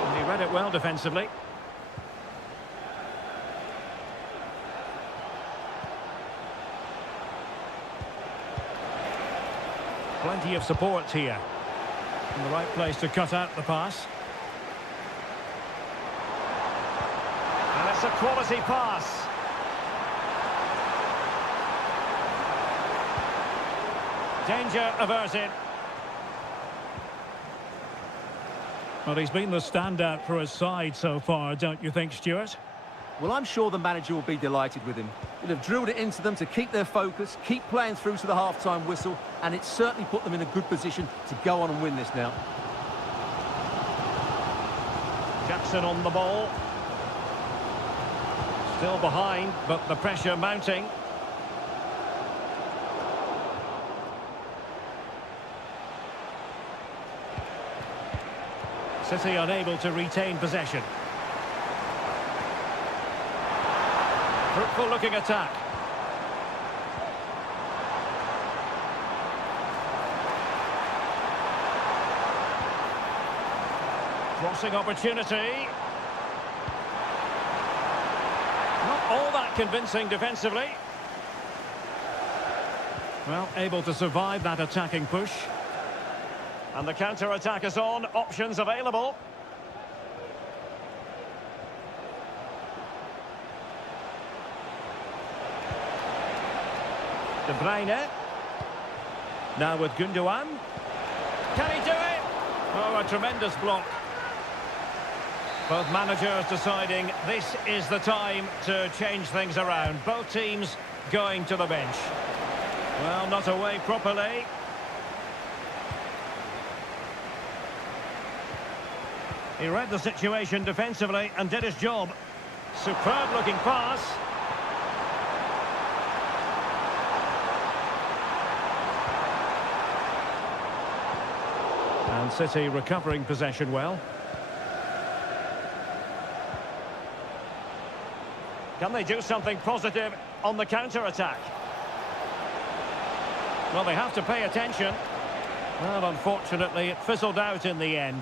And he read it well defensively. Plenty of support here. In the right place to cut out the pass. And it's a quality pass. Danger averted. Well, he's been the standout for his side so far, don't you think, Stuart? Well, I'm sure the manager will be delighted with him. He'll have drilled it into them to keep their focus, keep playing through to the half-time whistle, and it's certainly put them in a good position to go on and win this now. Jackson on the ball. Still behind, but the pressure mounting. City unable to retain possession. Fruitful looking attack. Crossing opportunity. Not all that convincing defensively. Well, able to survive that attacking push. And the counter-attack is on. Options available. De Bruyne. Now with Gundogan. Can he do it? Oh, a tremendous block. Both managers deciding this is the time to change things around. Both teams going to the bench. Well, not away properly. He read the situation defensively and did his job. Superb looking pass. And City recovering possession well. Can they do something positive on the counter-attack? Well, they have to pay attention. Well, unfortunately, it fizzled out in the end.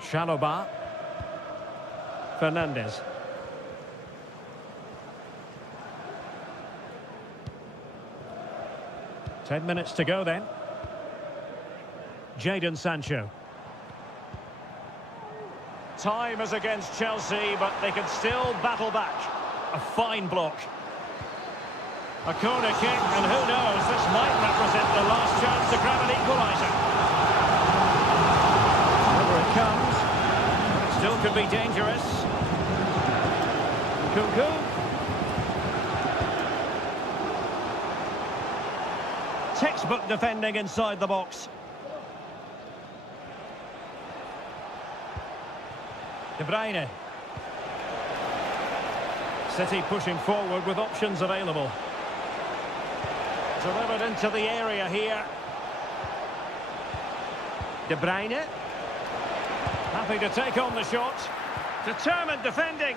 Chalobah. Fernandez. Ten minutes to go then. Jadon Sancho. Time is against Chelsea, but they can still battle back. A fine block. A corner kick, and who knows, this might represent the last chance to grab an equaliser. Over it comes. It still could be dangerous. Kunku. Textbook defending inside the box. De Bruyne. City pushing forward with options available. Delivered into the area here. De Bruyne. Happy to take on the shot. Determined defending.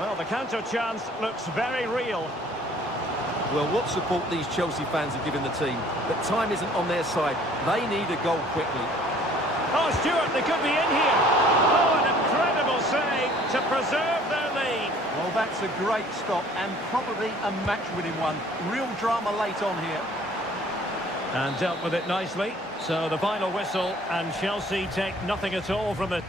Well, the counter chance looks very real. Well, what support these Chelsea fans have given the team. But time isn't on their side. They need a goal quickly. Oh, Stuart, they could be in here. Oh, an incredible save to preserve their lead. Well, that's a great stop and probably a match-winning one. Real drama late on here. And dealt with it nicely. So the final whistle, and Chelsea take nothing at all from it.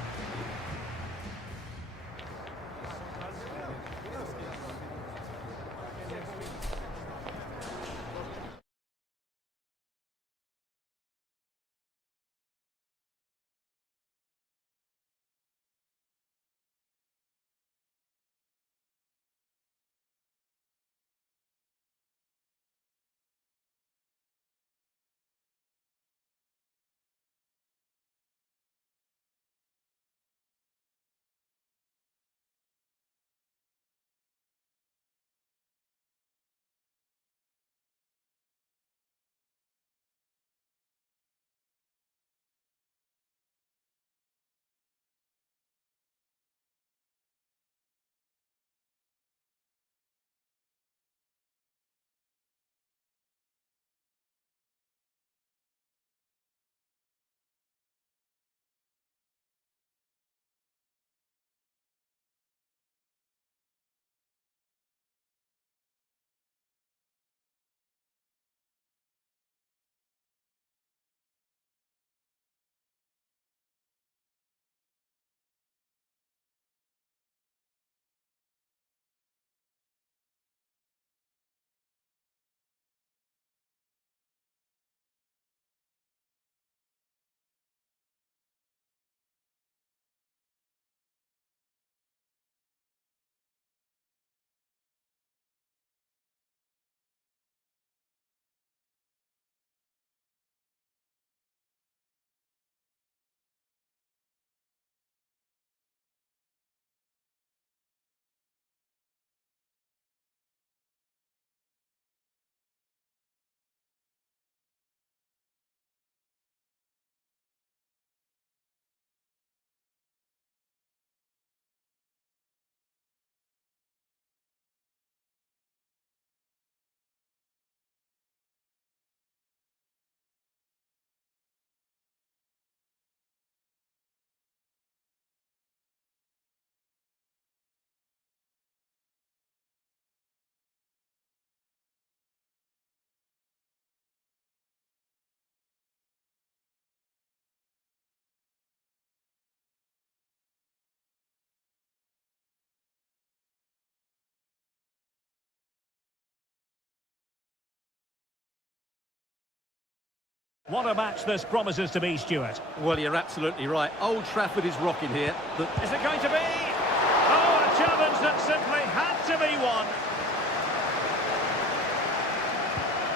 What a match this promises to be, Stuart. Well, you're absolutely right. Old Trafford is rocking here. Is it going to be? Oh, a challenge that simply had to be won.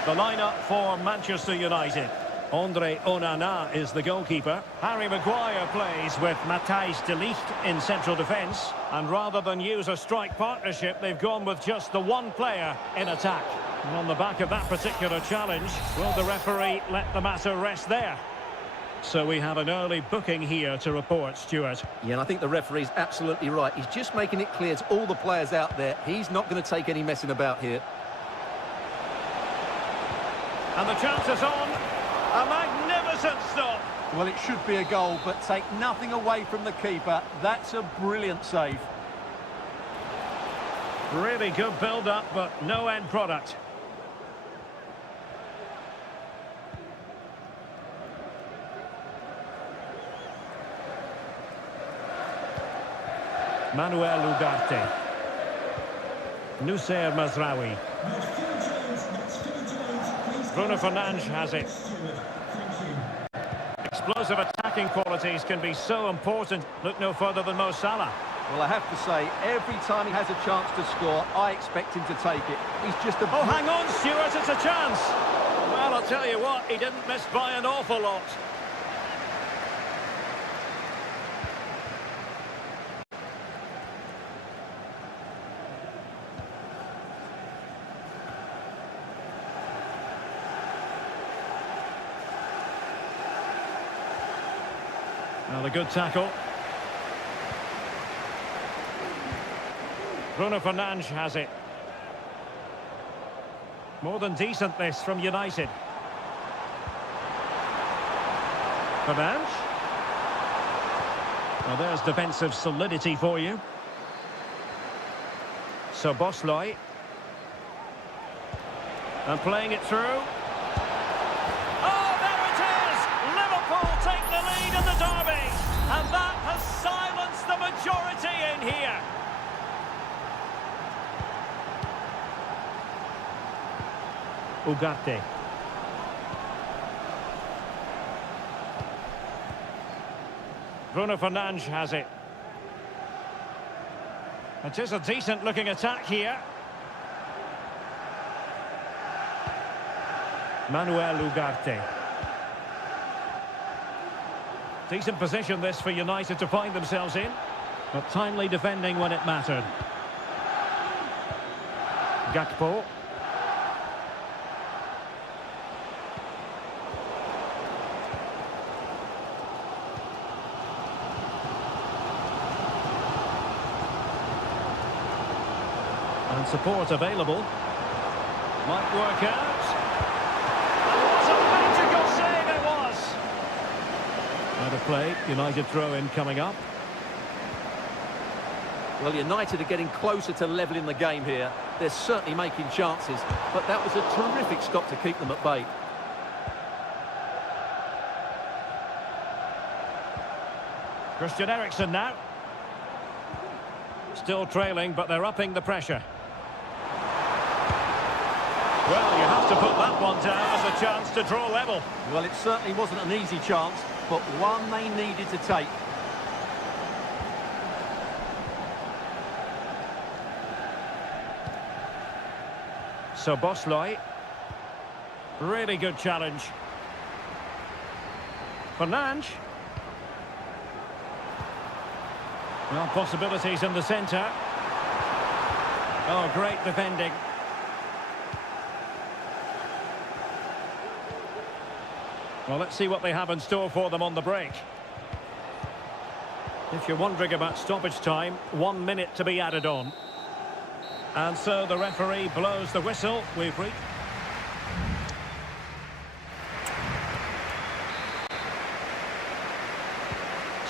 The lineup for Manchester United. Andre Onana is the goalkeeper. Harry Maguire plays with Matthijs de Ligt in central defence. And rather than use a strike partnership, they've gone with just the one player in attack. And on the back of that particular challenge, will the referee let the matter rest there? So we have an early booking here to report, Stuart. Yeah, and I think the referee's absolutely right. He's just making it clear to all the players out there, he's not going to take any messing about here. And the chance is on. A magnificent stop. Well, it should be a goal, but take nothing away from the keeper. That's a brilliant save. Really good build-up, but no end product. Manuel Ugarte. Nussair Mazraoui. Bruno Fernandes has it. Explosive attacking qualities can be so important. Look no further than Mo Salah. Well, I have to say, every time he has a chance to score, I expect him to take it. He's just a... Oh, hang on, Stuart, it's a chance. Well, I'll tell you what, he didn't miss by an awful lot. Well, a good tackle. Bruno Fernandes has it. More than decent this from United. Fernandes. Well, there's defensive solidity for you. So Bosley. And playing it through. Oh, there it is! Liverpool take the lead in the derby. And that has silenced the majority in here. Ugarte. Bruno Fernandes has it. It is a decent looking attack here. Manuel Ugarte. Decent position this for United to find themselves in, but timely defending when it mattered. Gakpo. And support available. Might work out. And what a magical save it was! Out of play, United throw-in coming up. Well, United are getting closer to levelling the game here. They're certainly making chances, but that was a terrific stop to keep them at bay. Christian Eriksen now. Still trailing, but they're upping the pressure. Well, you have to put that one down as a chance to draw level. Well, it certainly wasn't an easy chance, but one they needed to take. So Bosley. Really good challenge. Fernandes. Well, possibilities in the centre. Oh, great defending. Well, let's see what they have in store for them on the break. If you're wondering about stoppage time, 1 minute to be added on. And so the referee blows the whistle. We've reached...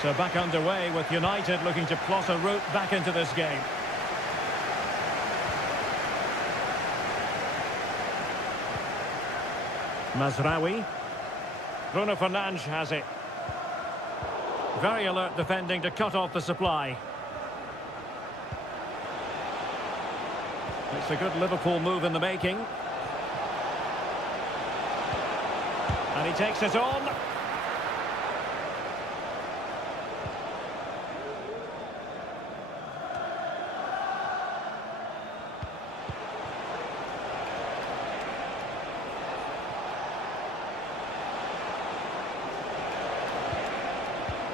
So back underway with United looking to plot a route back into this game. Mazraoui. Bruno Fernandes has it. Very alert defending to cut off the supply. It's a good Liverpool move in the making. And he takes it on.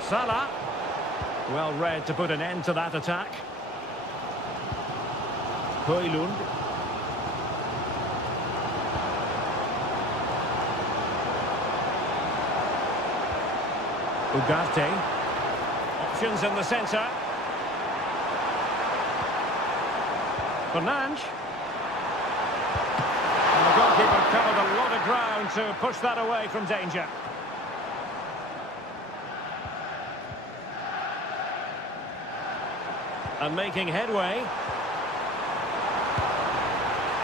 Salah. Well read to put an end to that attack. Højlund. Ugarte. Options in the centre. Fernandes. And the goalkeeper covered a lot of ground to push that away from danger. And making headway.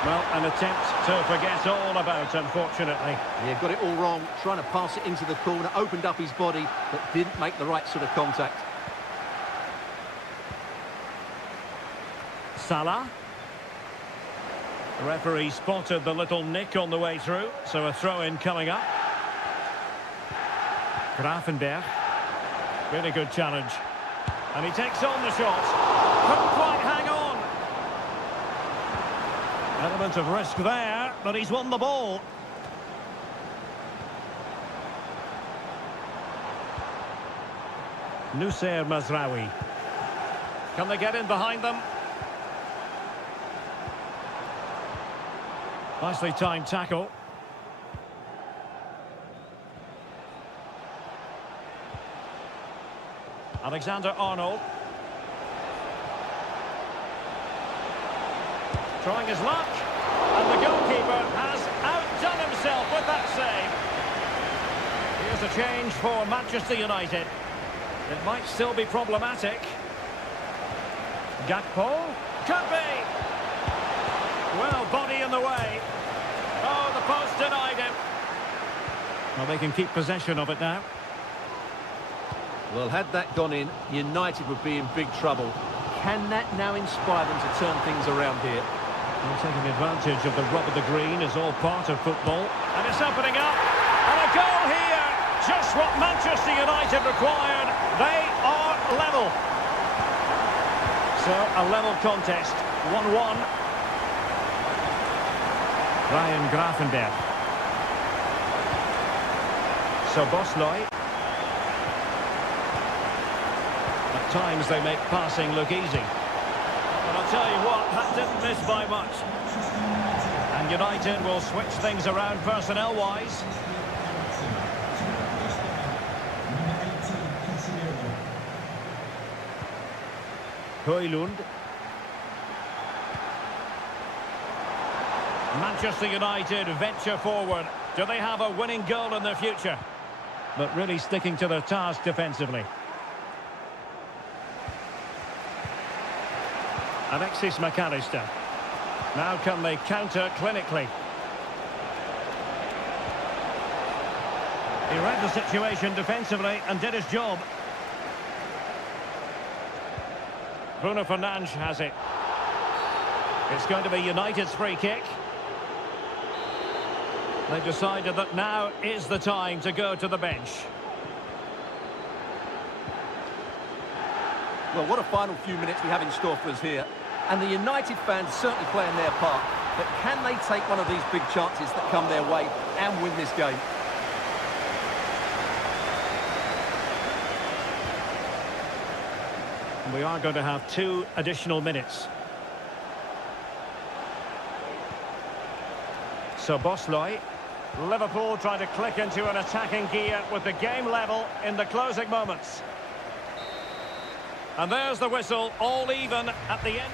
Well, an attempt to forget all about, unfortunately. Yeah, got it all wrong. Trying to pass it into the corner, opened up his body, but didn't make the right sort of contact. Salah. The referee spotted the little nick on the way through, so a throw-in coming up. Grafenberg. Really good challenge. And he takes on the shot. Couldn't quite hang on. Element of risk there, but he's won the ball. Nusayr Mazraoui. Can they get in behind them? Nicely timed tackle. Alexander-Arnold. Trying his luck. And the goalkeeper has outdone himself with that save. Here's a change for Manchester United. It might still be problematic. Gakpo. Could be. Well, body in the way. Oh, the post denied him. Well, they can keep possession of it now. Well, had that gone in, United would be in big trouble. Can that now inspire them to turn things around here? Well, taking advantage of the rub of the green is all part of football. And it's opening up. And a goal here. Just what Manchester United required. They are level. So, a level contest. 1-1. Ryan Grafenberg. So, Bosley. At times they make passing look easy. But I'll tell you what, that didn't miss by much. And United will switch things around personnel-wise. Højlund. Manchester United venture forward. Do they have a winning goal in their future? But really sticking to their task defensively. Alexis McAllister. Now can they counter clinically? He read the situation defensively and did his job. Bruno Fernandes has it. It's going to be United's free kick. They've decided that now is the time to go to the bench. Well, what a final few minutes we have in store for us here. And the United fans certainly playing their part. But can they take one of these big chances that come their way and win this game? We are going to have 2 additional minutes. So Bosley. Liverpool trying to click into an attacking gear with the game level in the closing moments. And there's the whistle, all even at the end.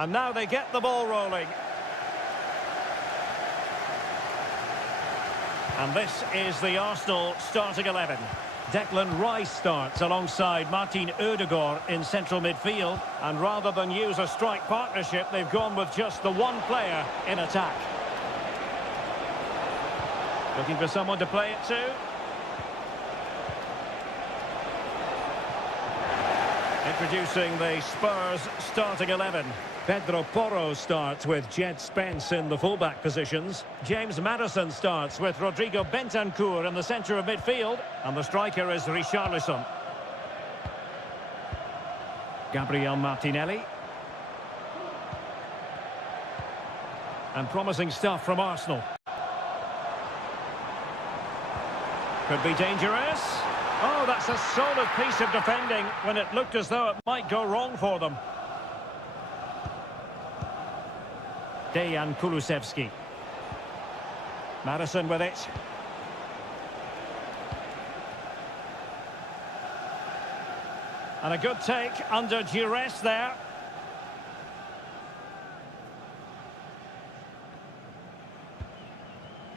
And now they get the ball rolling. And this is the Arsenal starting 11. Declan Rice starts alongside Martin Ødegaard in central midfield. And rather than use a strike partnership, they've gone with just the one player in attack. Looking for someone to play it to. Introducing the Spurs starting 11. Pedro Porro starts with Jed Spence in the fullback positions. James Maddison starts with Rodrigo Bentancur in the centre of midfield. And the striker is Richarlison. Gabriel Martinelli. And promising stuff from Arsenal. Could be dangerous. Oh, that's a solid piece of defending when it looked as though it might go wrong for them. Dejan Kulusevski. Maddison with it. And a good take under duress there.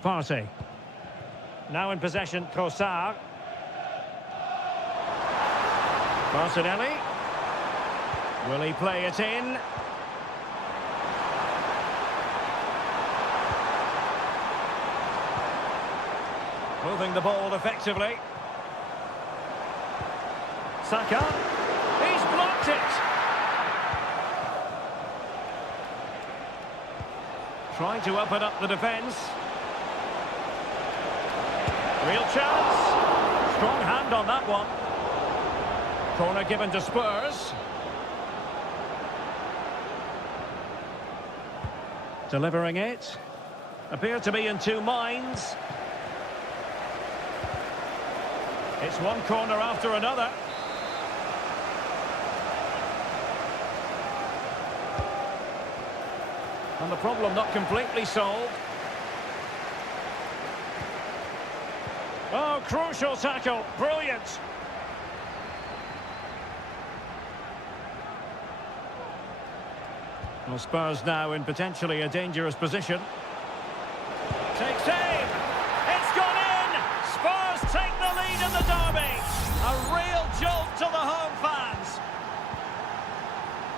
Partey. Now in possession, Trossard. Martinelli. Will he play it in? Moving the ball effectively. Saka. He's blocked it. Trying to open up the defence. Real chance. Strong hand on that one. Corner given to Spurs. Delivering it. Appear to be in two minds. It's one corner after another. And the problem not completely solved. Oh, crucial tackle. Brilliant. Well, Spurs now in potentially a dangerous position. Takes aim. It's gone in. Spurs take the lead in the derby. A real jolt to the home fans.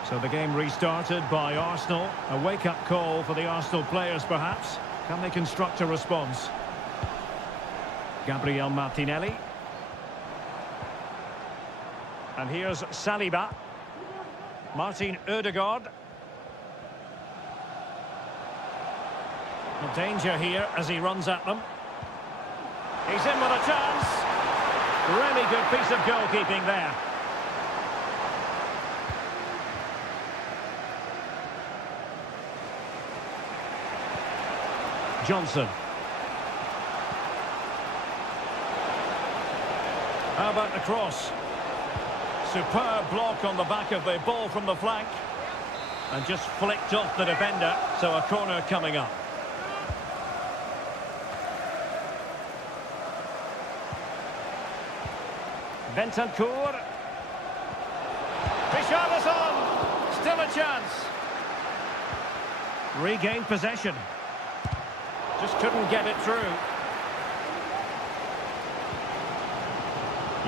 So the game restarted by Arsenal. A wake-up call for the Arsenal players, perhaps. Can they construct a response? Gabriel Martinelli. And here's Saliba. Martin Ødegaard. Danger here as he runs at them. He's in with a chance. Really good piece of goalkeeping there. Johnson. How about the cross? Superb block on the back of the ball from the flank. And just flicked off the defender, so a corner coming up. Bentancur. Richarlison. Still a chance. Regained possession. Just couldn't get it through.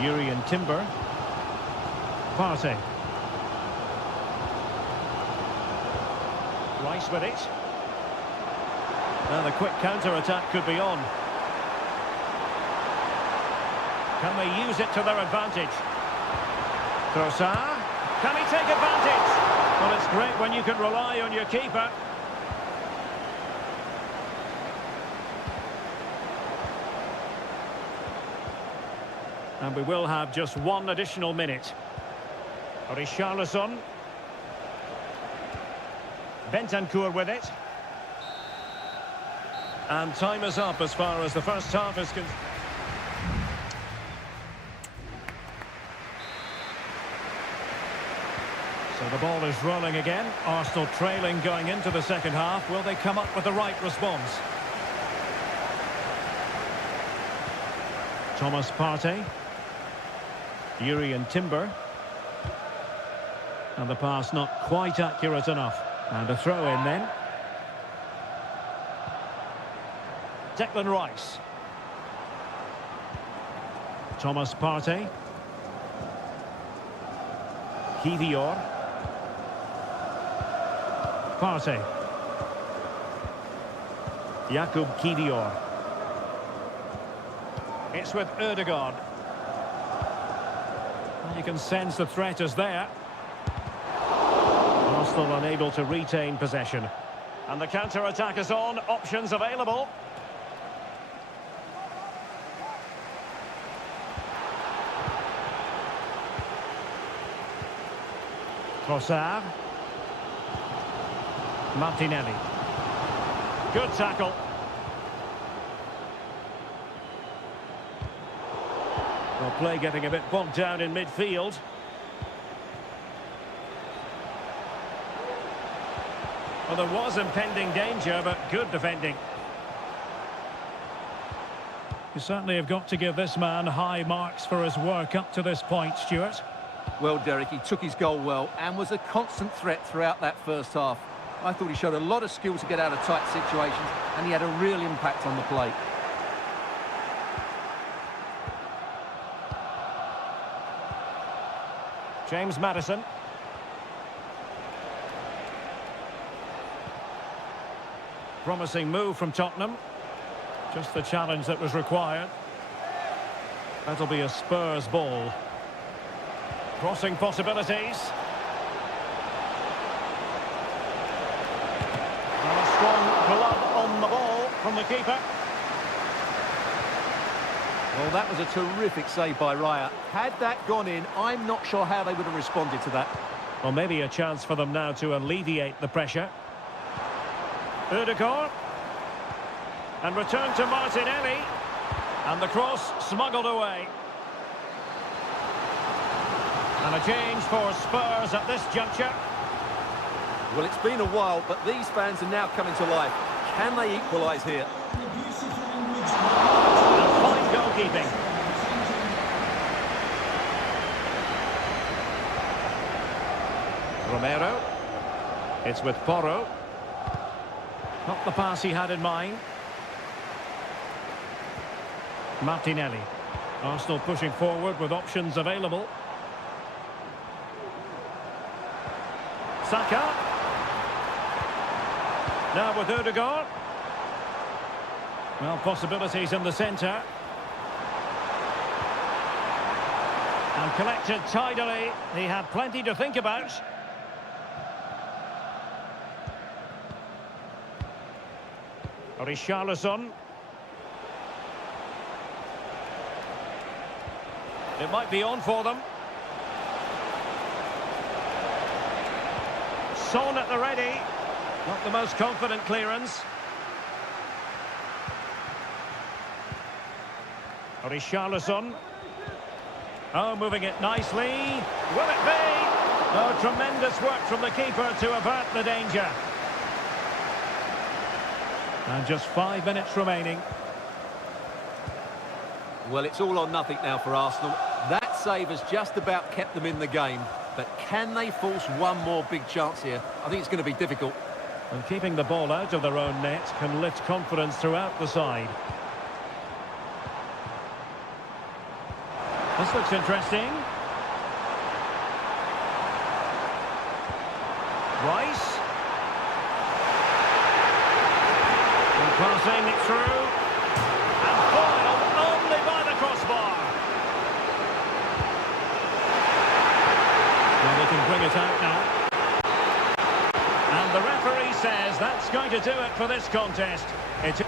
Urian Timber. Partey. Rice with it. Now the quick counter-attack could be on. Can they use it to their advantage? Trossard. Can he take advantage? Well, it's great when you can rely on your keeper. And we will have just one additional minute. Richarlison. Bentancur with it. And time is up as far as the first half is concerned. So the ball is rolling again. Arsenal trailing going into the second half. Will they come up with the right response? Thomas Partey. Urian Timber. And the pass not quite accurate enough. And a throw in then. Declan Rice. Thomas Partey. Kivior. Partey. Jakub Kivior. It's with Ødegaard. You can sense the threat is there. Arsenal unable to retain possession. And the counter-attack is on. Options available. Trossard. Martinelli. Good tackle. Well, play getting a bit bogged down in midfield. Well, there was impending danger, but good defending. You certainly have got to give this man high marks for his work up to this point, Stuart. Well, Derek, he took his goal well and was a constant threat throughout that first half. I thought he showed a lot of skill to get out of tight situations, and he had a real impact on the play. James Maddison. Promising move from Tottenham. Just the challenge that was required. That'll be a Spurs ball. Crossing possibilities. And a strong glove on the ball from the keeper. Well, that was a terrific save by Raya. Had that gone in, I'm not sure how they would have responded to that. Well, maybe a chance for them now to alleviate the pressure. Ødegaard. And return to Martinelli. And the cross smuggled away. And a change for Spurs at this juncture. Well, it's been a while, but these fans are now coming to life. Can they equalise here? And fine goalkeeping. Romero. It's with Porro. Not the pass he had in mind. Martinelli. Arsenal pushing forward with options available. Saka. Now with Ødegaard. Well, possibilities in the centre. And collected tidily. He had plenty to think about. Richarlison. It might be on for them. Son at the ready. Not the most confident clearance. Richarlison. Oh, moving it nicely. Will it be? Oh, tremendous work from the keeper to avert the danger. And just 5 minutes remaining. Well, it's all or nothing now for Arsenal. That save has just about kept them in the game. But can they force one more big chance here? I think it's going to be difficult. And keeping the ball out of their own net can lift confidence throughout the side. This looks interesting. Rice. And passing it through. And foiled only by the crossbar. Well, they can bring it out now. And the referee says that's going to do it for this contest. It's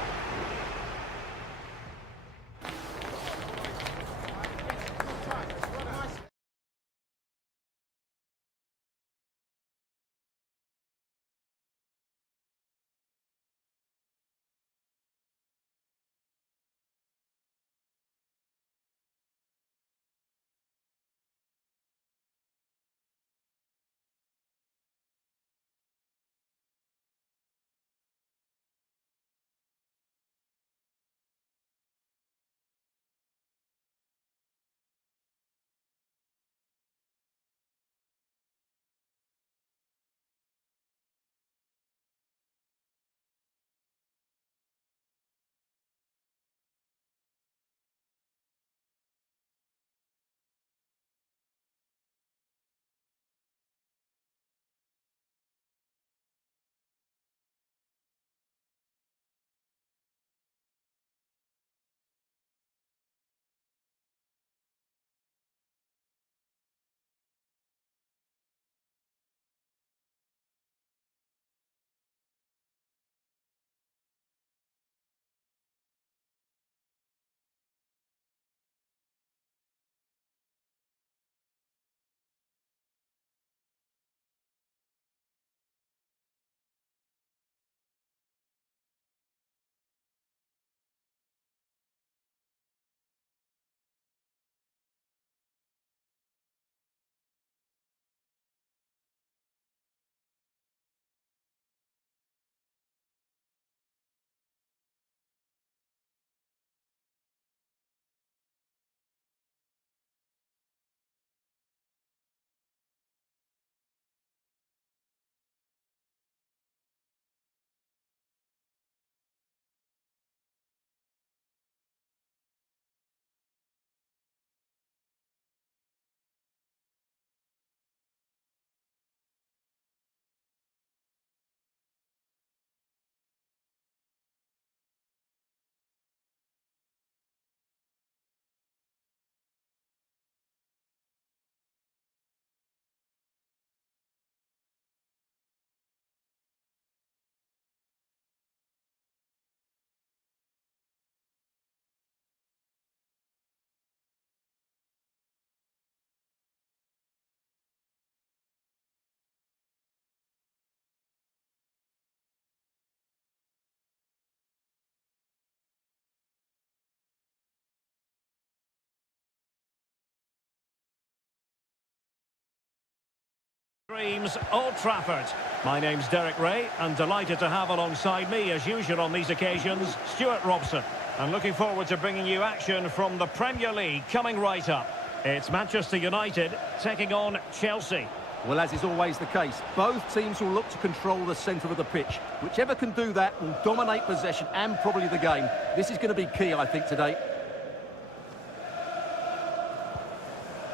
Dreams, Old Trafford. My name's Derek Ray, and delighted to have alongside me, as usual on these occasions, Stuart Robson. And looking forward to bringing you action from the Premier League coming right up. It's Manchester United taking on Chelsea. Well, as is always the case, both teams will look to control the centre of the pitch. Whichever can do that will dominate possession and probably the game. This is going to be key, I think, today.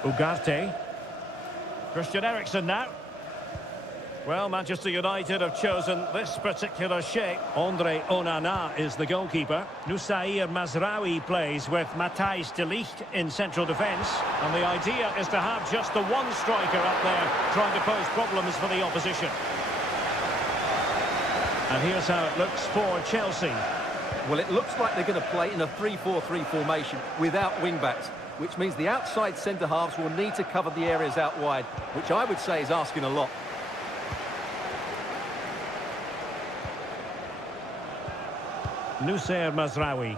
Ugarte. Christian Eriksen now. Well, Manchester United have chosen this particular shape. Andre Onana is the goalkeeper. Nusair Mazraoui plays with Matthijs de Ligt in central defence. And the idea is to have just the one striker up there trying to pose problems for the opposition. And here's how it looks for Chelsea. Well, it looks like they're going to play in a 3-4-3 formation without wing-backs, which means the outside centre-halves will need to cover the areas out wide, which I would say is asking a lot. Nusair Mazraoui.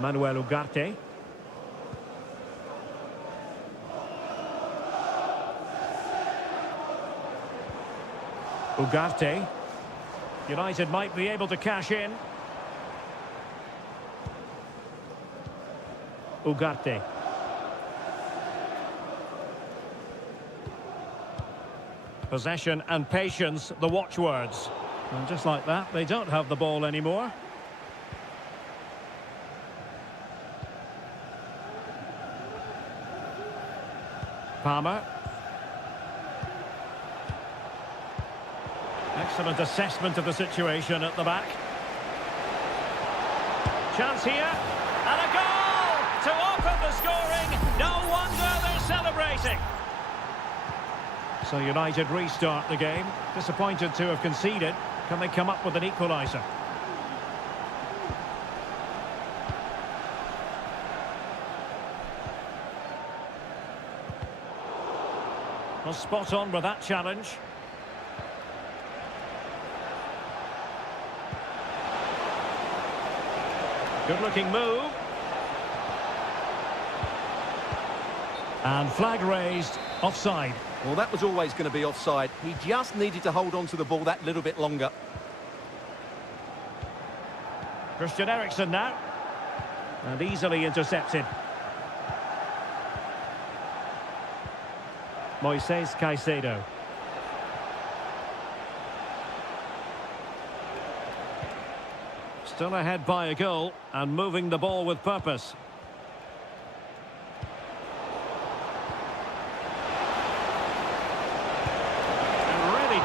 Manuel Ugarte. Ugarte. United might be able to cash in. Ugarte. Possession and patience, the watchwords. And just like that, they don't have the ball anymore. Palmer. Excellent assessment of the situation at the back. Chance here. And a goal to open the scoring. No wonder they're celebrating. So United restart the game. Disappointed to have conceded. Can they come up with an equaliser? Well, spot on with that challenge. Good-looking move. And flag raised, offside. Well, that was always going to be offside. He just needed to hold on to the ball that little bit longer. Christian Eriksen now. And easily intercepted. Moises Caicedo. Still ahead by a goal and moving the ball with purpose.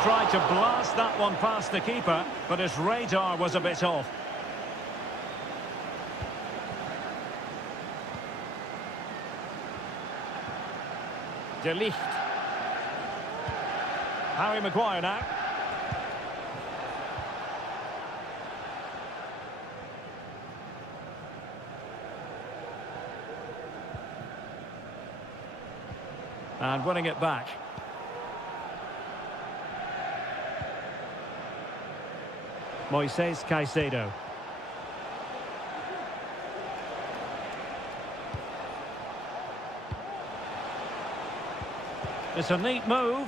Tried to blast that one past the keeper, but his radar was a bit off. De Ligt. Harry Maguire now. And winning it back. Moises Caicedo. It's a neat move.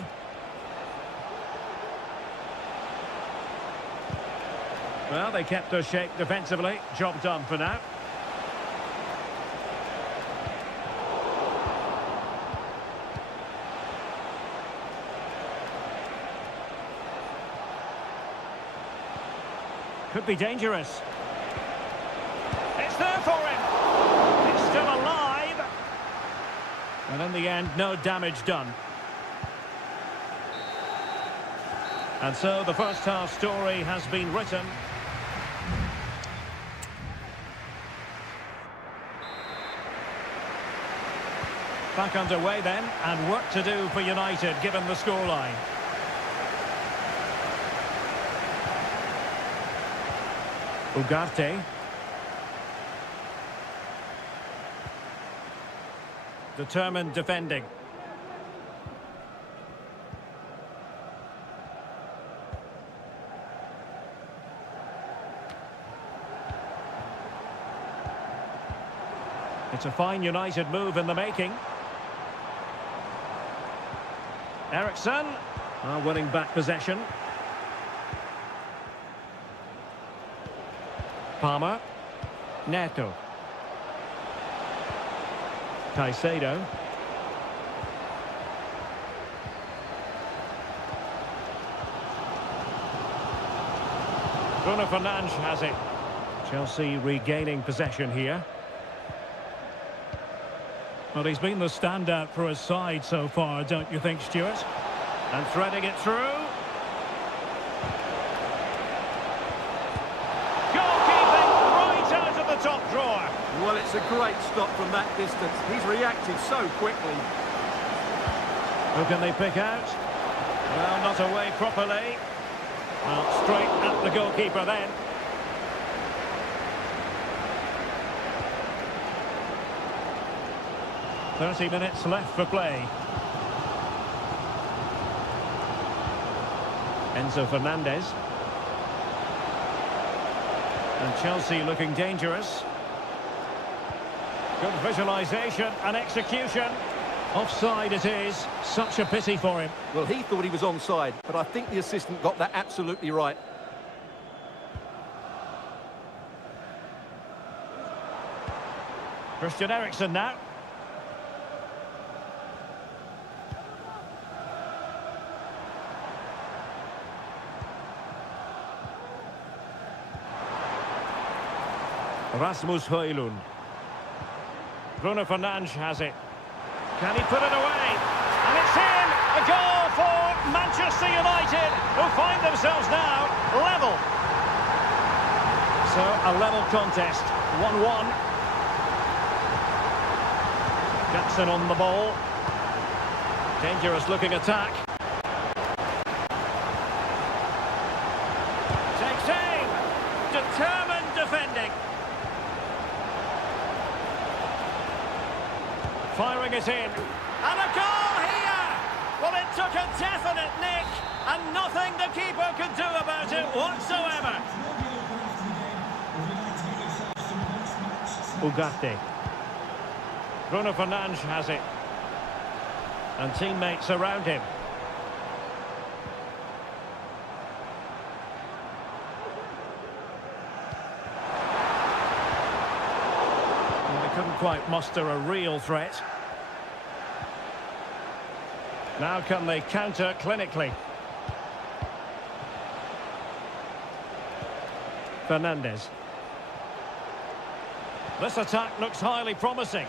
Well, they kept their shape defensively. Job done for now. Could be dangerous. It's there for him. It's still alive. And in the end, no damage done. And so the first half story has been written. Back underway then, and work to do for United given the scoreline. Ugarte. Determined defending. It's a fine United move in the making. Ericsson are winning back possession. Palmer. Neto. Caicedo. Bruno Fernandes has it. Chelsea regaining possession here. Well, he's been the standout for his side so far, don't you think, Stuart? And threading it through. Goalkeeping right out of the top drawer. Well, it's a great stop from that distance. He's reacted so quickly. Who can they pick out? Well, not away properly. Well, straight at the goalkeeper then. "30 minutes left for play." Enzo Fernandez. And Chelsea looking dangerous. Good visualisation and execution. Offside it is. Such a pity for him. Well, he thought he was onside, but I think the assistant got that absolutely right. Christian Eriksen now. Rasmus Højlund. Bruno Fernandes has it. Can he put it away? And it's in! A goal for Manchester United, who find themselves now level. So, a level contest. 1-1. Jackson on the ball. Dangerous looking attack. Takes aim. Determined defending. Firing it in. And a goal here! Well, it took a definite nick, and nothing the keeper could do about it whatsoever. Ugarte. Bruno Fernandes has it. And teammates around him. Couldn't quite muster a real threat. Now can they counter clinically? Fernandes. This attack looks highly promising.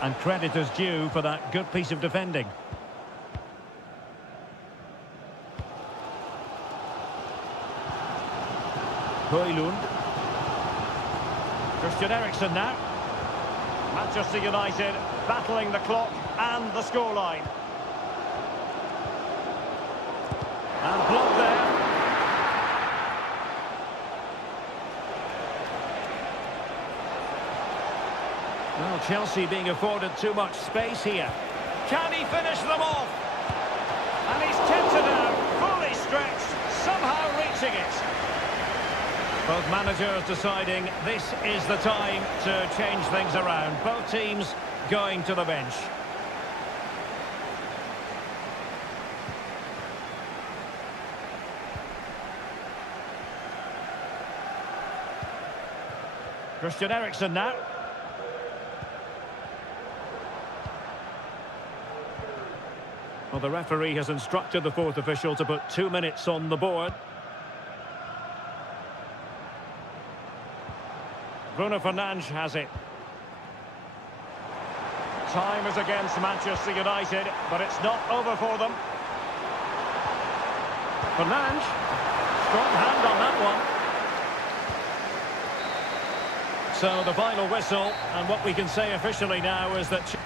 And credit is due for that good piece of defending. Højlund. Christian Eriksen now. Manchester United battling the clock and the scoreline. And blocked there. Well, Chelsea being afforded too much space here. Can he finish them off? And he's tipped it out, fully stretched, somehow reaching it. Both managers deciding this is the time to change things around. Both teams going to the bench. Christian Eriksen now. Well, the referee has instructed the fourth official to put 2 minutes on the board. Bruno Fernandes has it. Time is against Manchester United, but it's not over for them. Fernandes, strong hand on that one. So the final whistle, and what we can say officially now is that...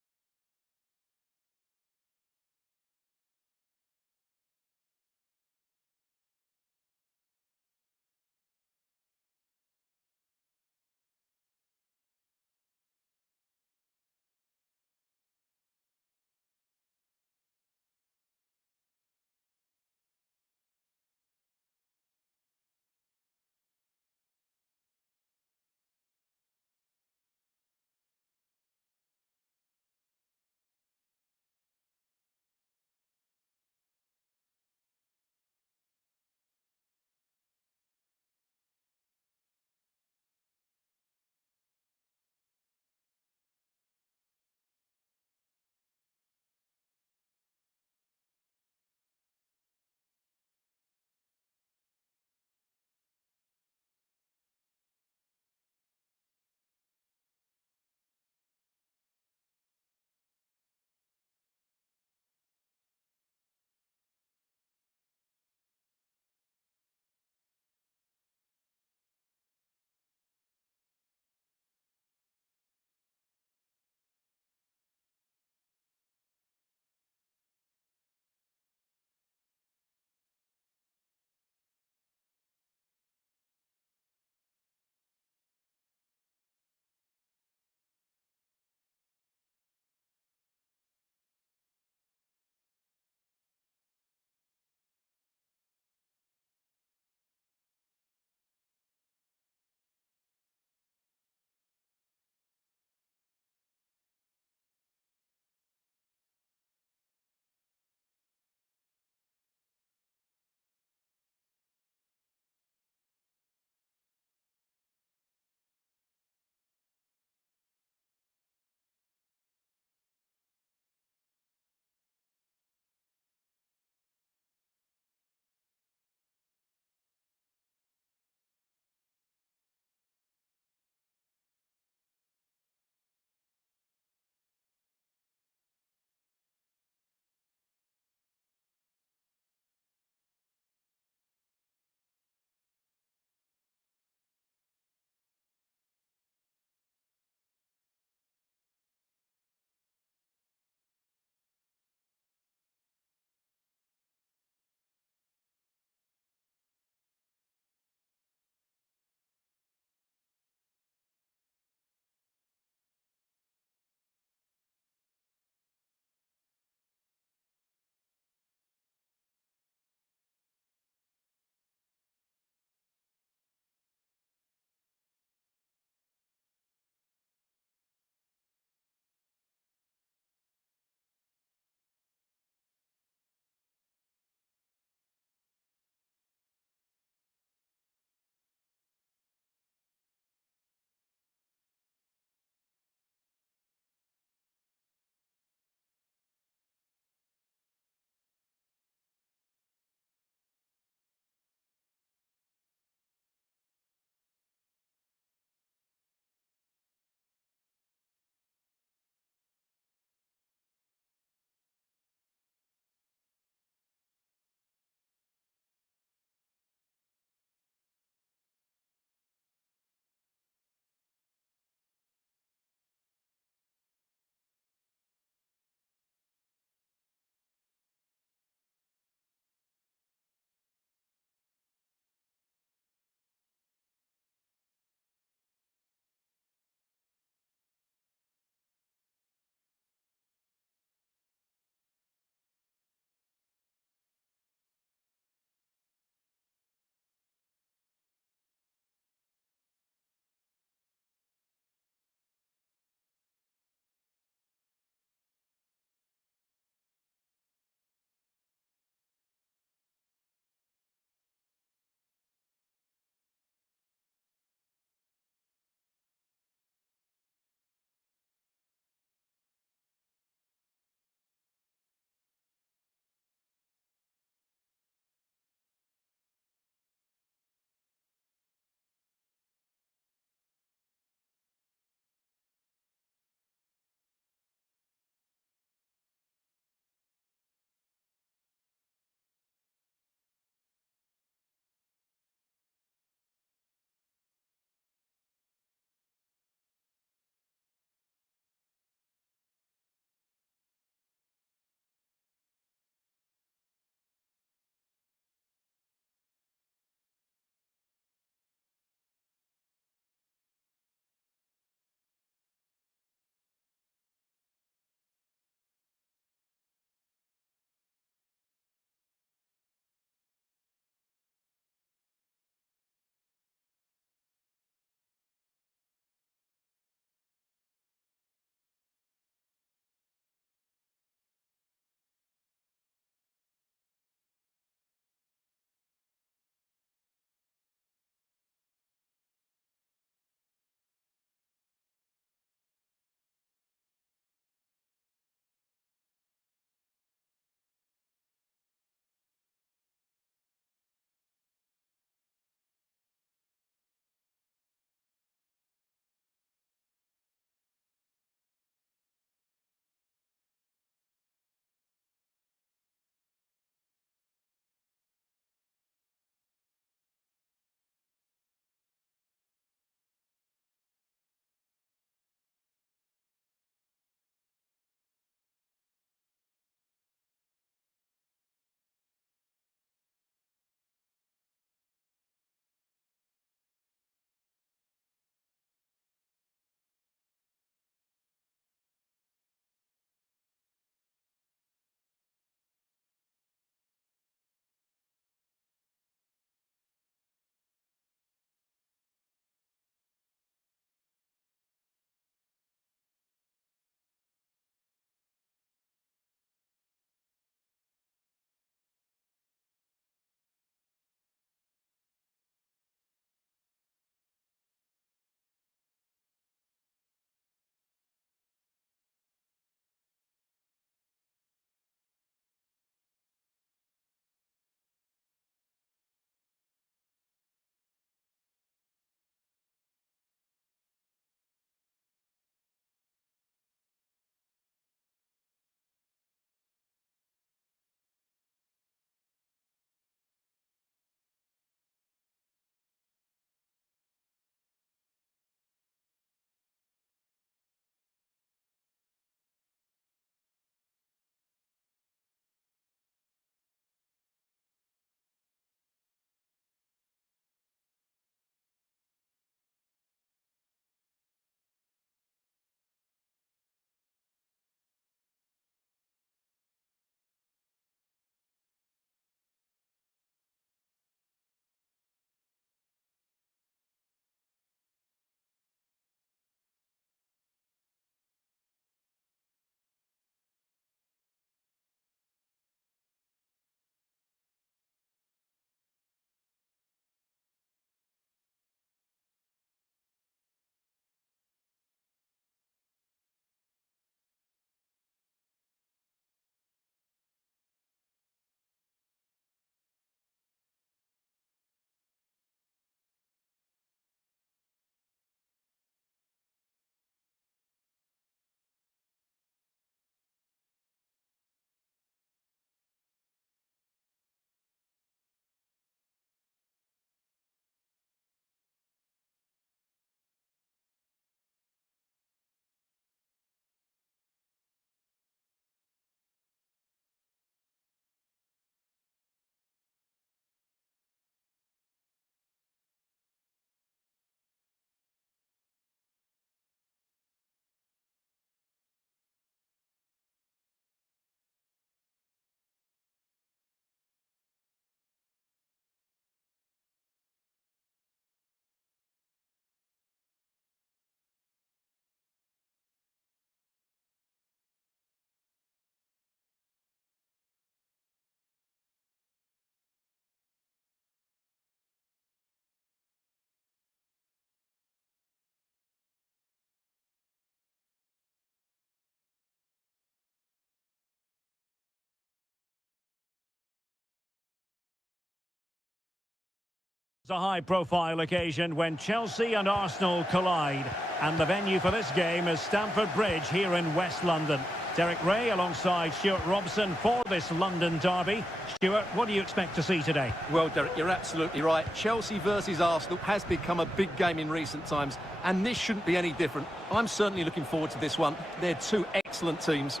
It's a high-profile occasion when Chelsea and Arsenal collide. And the venue for this game is Stamford Bridge here in West London. Derek Ray alongside Stuart Robson for this London derby. Stuart, what do you expect to see today? Well, Derek, you're absolutely right. Chelsea versus Arsenal has become a big game in recent times, and this shouldn't be any different. I'm certainly looking forward to this one. They're two excellent teams.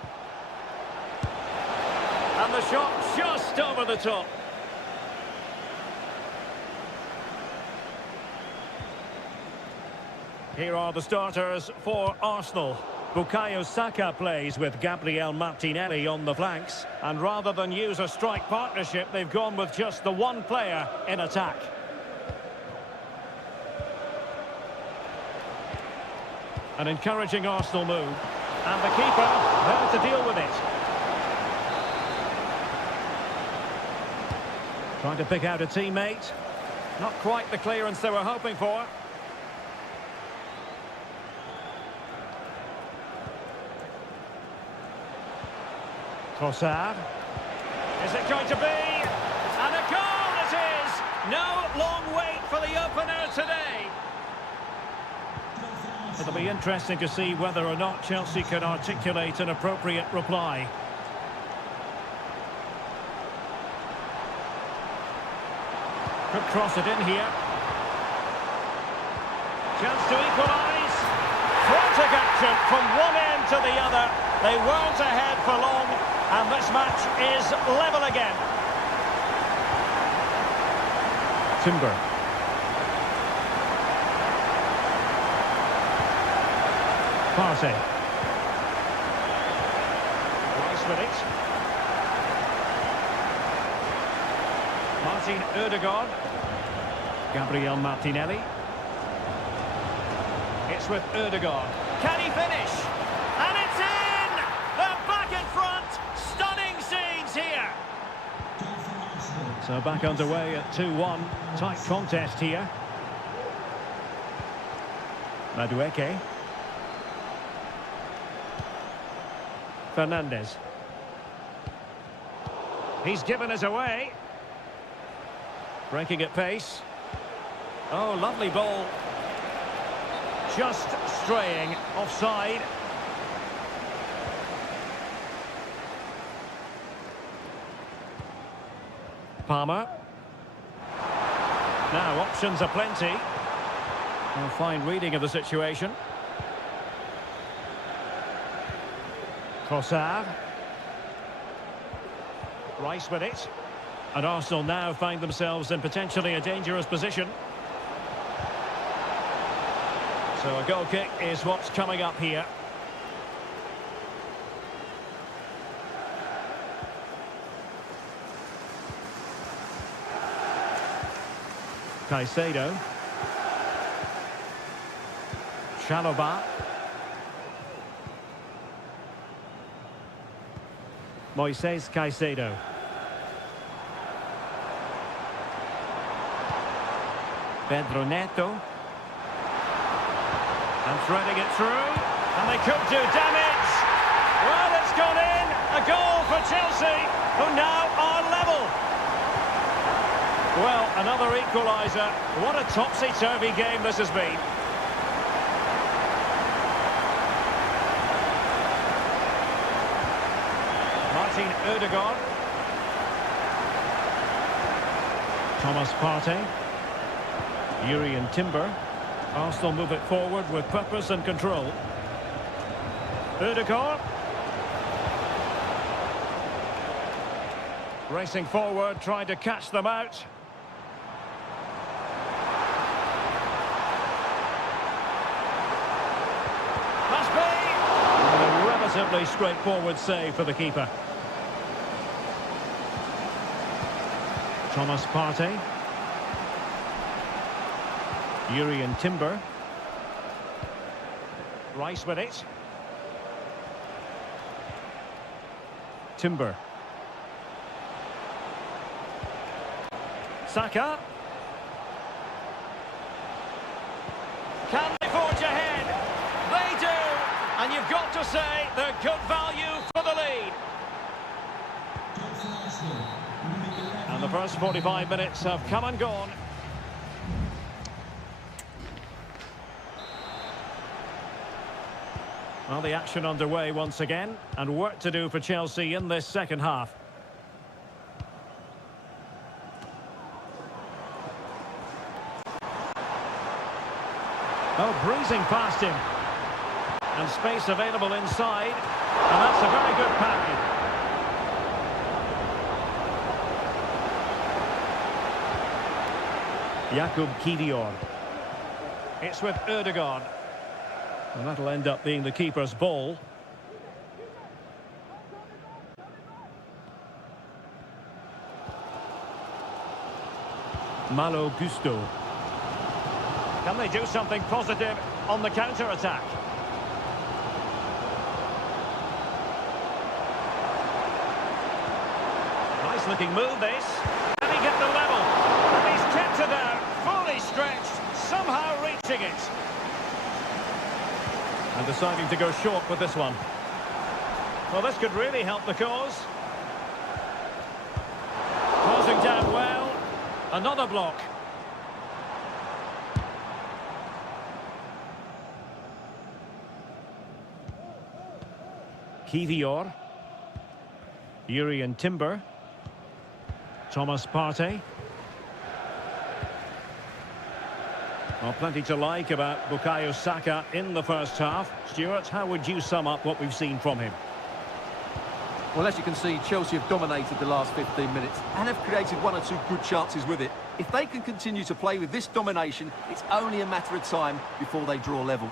And the shot just over the top. Here are the starters for Arsenal. Bukayo Saka plays with Gabriel Martinelli on the flanks. And rather than use a strike partnership, they've gone with just the one player in attack. An encouraging Arsenal move. And the keeper there to deal with it. Trying to pick out a teammate. Not quite the clearance they were hoping for. Trossard. Is it going to be? And a goal it is! No long wait for the opener today. It'll be interesting to see whether or not Chelsea can articulate an appropriate reply. Could cross it in here. Chance to equalise. Frantic action from one end to the other. They weren't ahead for long. And this match is level again. Timber. Partey. Rice with it. Martin Ødegaard. Gabriel Martinelli. It's with Ødegaard. Can he finish? And it's in! They're back in front. Stunning scenes here. So back underway at 2-1. Tight contest here. Madueke. Fernandes. He's given us away. Breaking at pace. Oh, lovely ball. Just straying offside. Palmer. Now options are plenty. A fine reading of the situation. Trossard. Rice with it. And Arsenal now find themselves in potentially a dangerous position. So a goal kick is what's coming up here. Caicedo. Chalobah. Moises Caicedo. Pedro Neto. And threading it through. And they could do damage. Well, it's gone in. A goal for Chelsea, who now are level. Well, another equaliser. What a topsy-turvy game this has been. Martin Ødegaard. Thomas Partey. Urian Timber. Arsenal move it forward with purpose and control. Ødegaard. Racing forward, trying to catch them out. Must be! A relatively straightforward save for the keeper. Thomas Partey. Urian Timber. Rice with it. Timber. Saka. Can they forge ahead? They do! And you've got to say they're good value for the lead. And the first 45 minutes have come and gone. Well, the action underway once again, and work to do for Chelsea in this second half. Oh, breezing past him. And space available inside. And that's a very good package. Jakub Kivior. It's with Ødegaard. And that'll end up being the keeper's ball. Malo Gusto. Can they do something positive on the counter-attack? Nice looking move this. Can he get the level? And he's kept it out, fully stretched, somehow reaching it. And deciding to go short with this one. Well, this could really help the cause. Closing down well. Another block. Kivior. Yuri and Timber. Thomas Partey. Well, plenty to like about Bukayo Saka in the first half. Stuart, how would you sum up what we've seen from him? Well, as you can see, Chelsea have dominated the last 15 minutes and have created one or two good chances with it. If they can continue to play with this domination, it's only a matter of time before they draw level.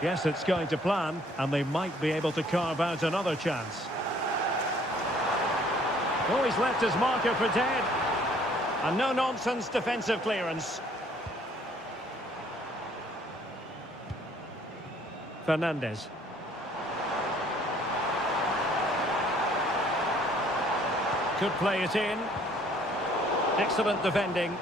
Yes, it's going to plan, and they might be able to carve out another chance. Oh, he's left his marker for dead. A no-nonsense defensive clearance. Fernandez. Could play it in. Excellent defending.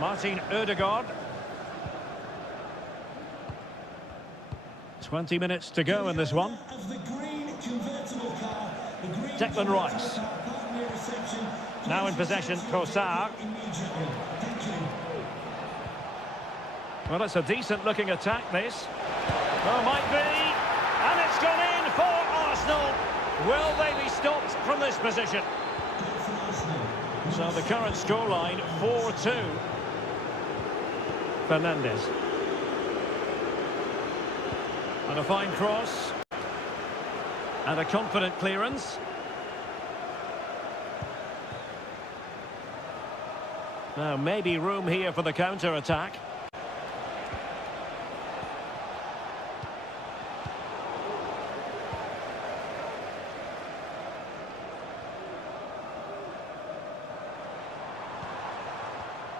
Martin Ødegaard. 20 minutes to go in this one. Declan Rice. Now in possession, Trossard. Well, it's a decent-looking attack, this. Well, might be. And it's gone in for Arsenal. Will they be stopped from this position? So the current scoreline, 4-2. Fernandez. And a fine cross. And a confident clearance. Now, maybe room here for the counter-attack.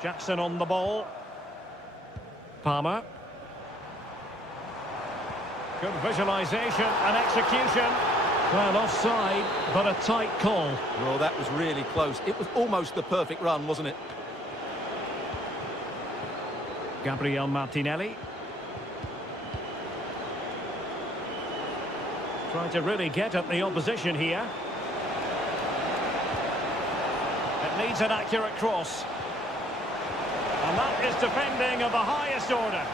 Jackson on the ball. Palmer. Good visualisation and execution. Well, offside, but a tight call. Well, that was really close. It was almost the perfect run, wasn't it? Gabriel Martinelli. Trying to really get at the opposition here. It needs an accurate cross. And that is defending of the highest order.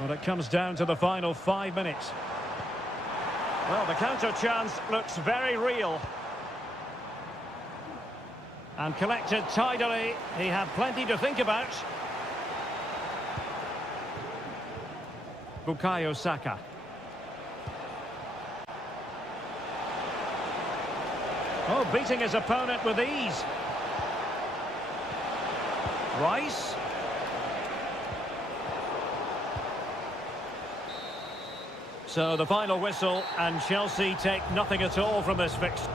Well, it comes down to the final 5 minutes. Well, the counter chance looks very real. And collected tidily. He had plenty to think about. Bukayo Saka. Oh, beating his opponent with ease. Rice. So the final whistle, and Chelsea take nothing at all from this fixture.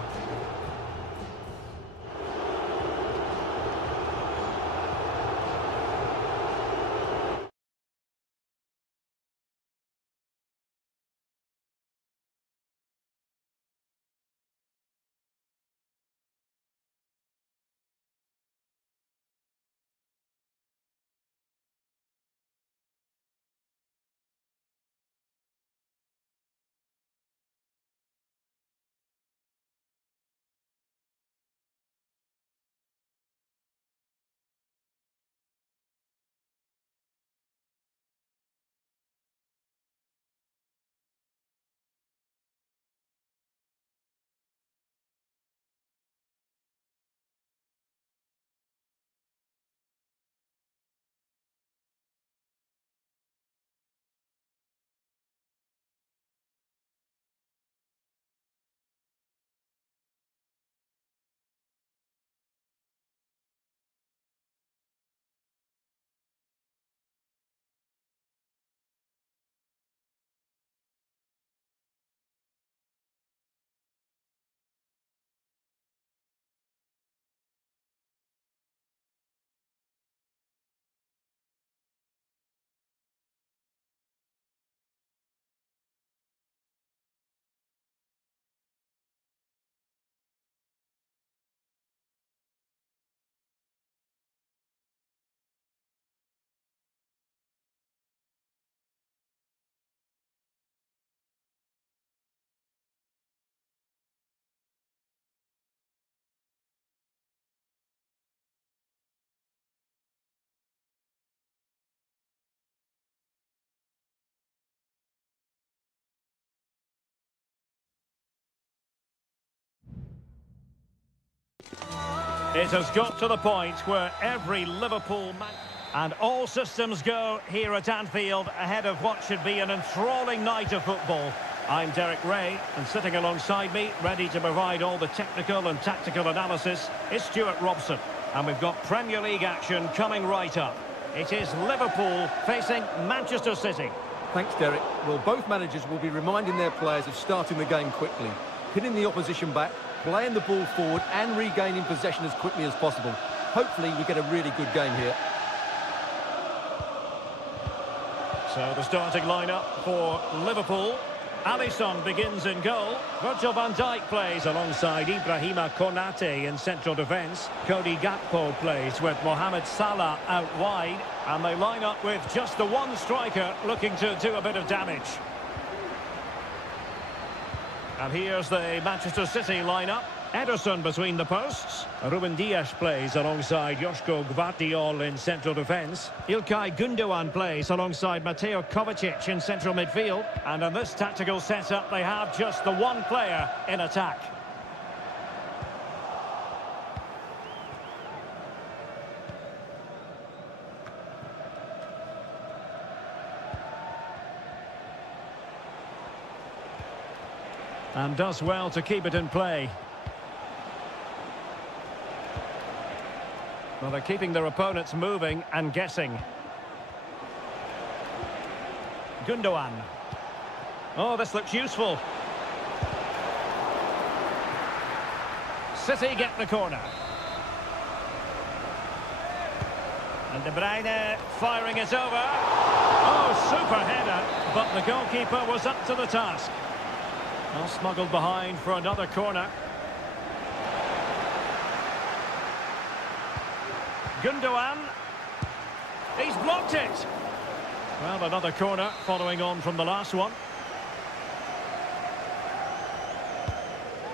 It has got to the point where every Liverpool man... And all systems go here at Anfield ahead of what should be an enthralling night of football. I'm Derek Ray, and sitting alongside me, ready to provide all the technical and tactical analysis, is Stuart Robson. And we've got Premier League action coming right up. It is Liverpool facing Manchester City. Thanks, Derek. Well, both managers will be reminding their players of starting the game quickly, pinning the opposition back, playing the ball forward and regaining possession as quickly as possible. Hopefully we get a really good game here. So the starting lineup for Liverpool. Alisson begins in goal. Virgil van Dijk plays alongside Ibrahima Konate in central defence. Cody Gakpo plays with Mohamed Salah out wide. And they line up with just the one striker looking to do a bit of damage. And here's the Manchester City lineup. Ederson between the posts. Ruben Dias plays alongside Joško Gvardiol in central defence. Ilkay Gundogan plays alongside Mateo Kovacic in central midfield. And in this tactical setup, they have just the one player in attack. And does well to keep it in play. Well, they're keeping their opponents moving and guessing. Gundogan. Oh, this looks useful. City get the corner. And De Bruyne firing it over. Oh, super header, but the goalkeeper was up to the task. Well, smuggled behind for another corner. Gundogan. He's blocked it. Well, another corner following on from the last one.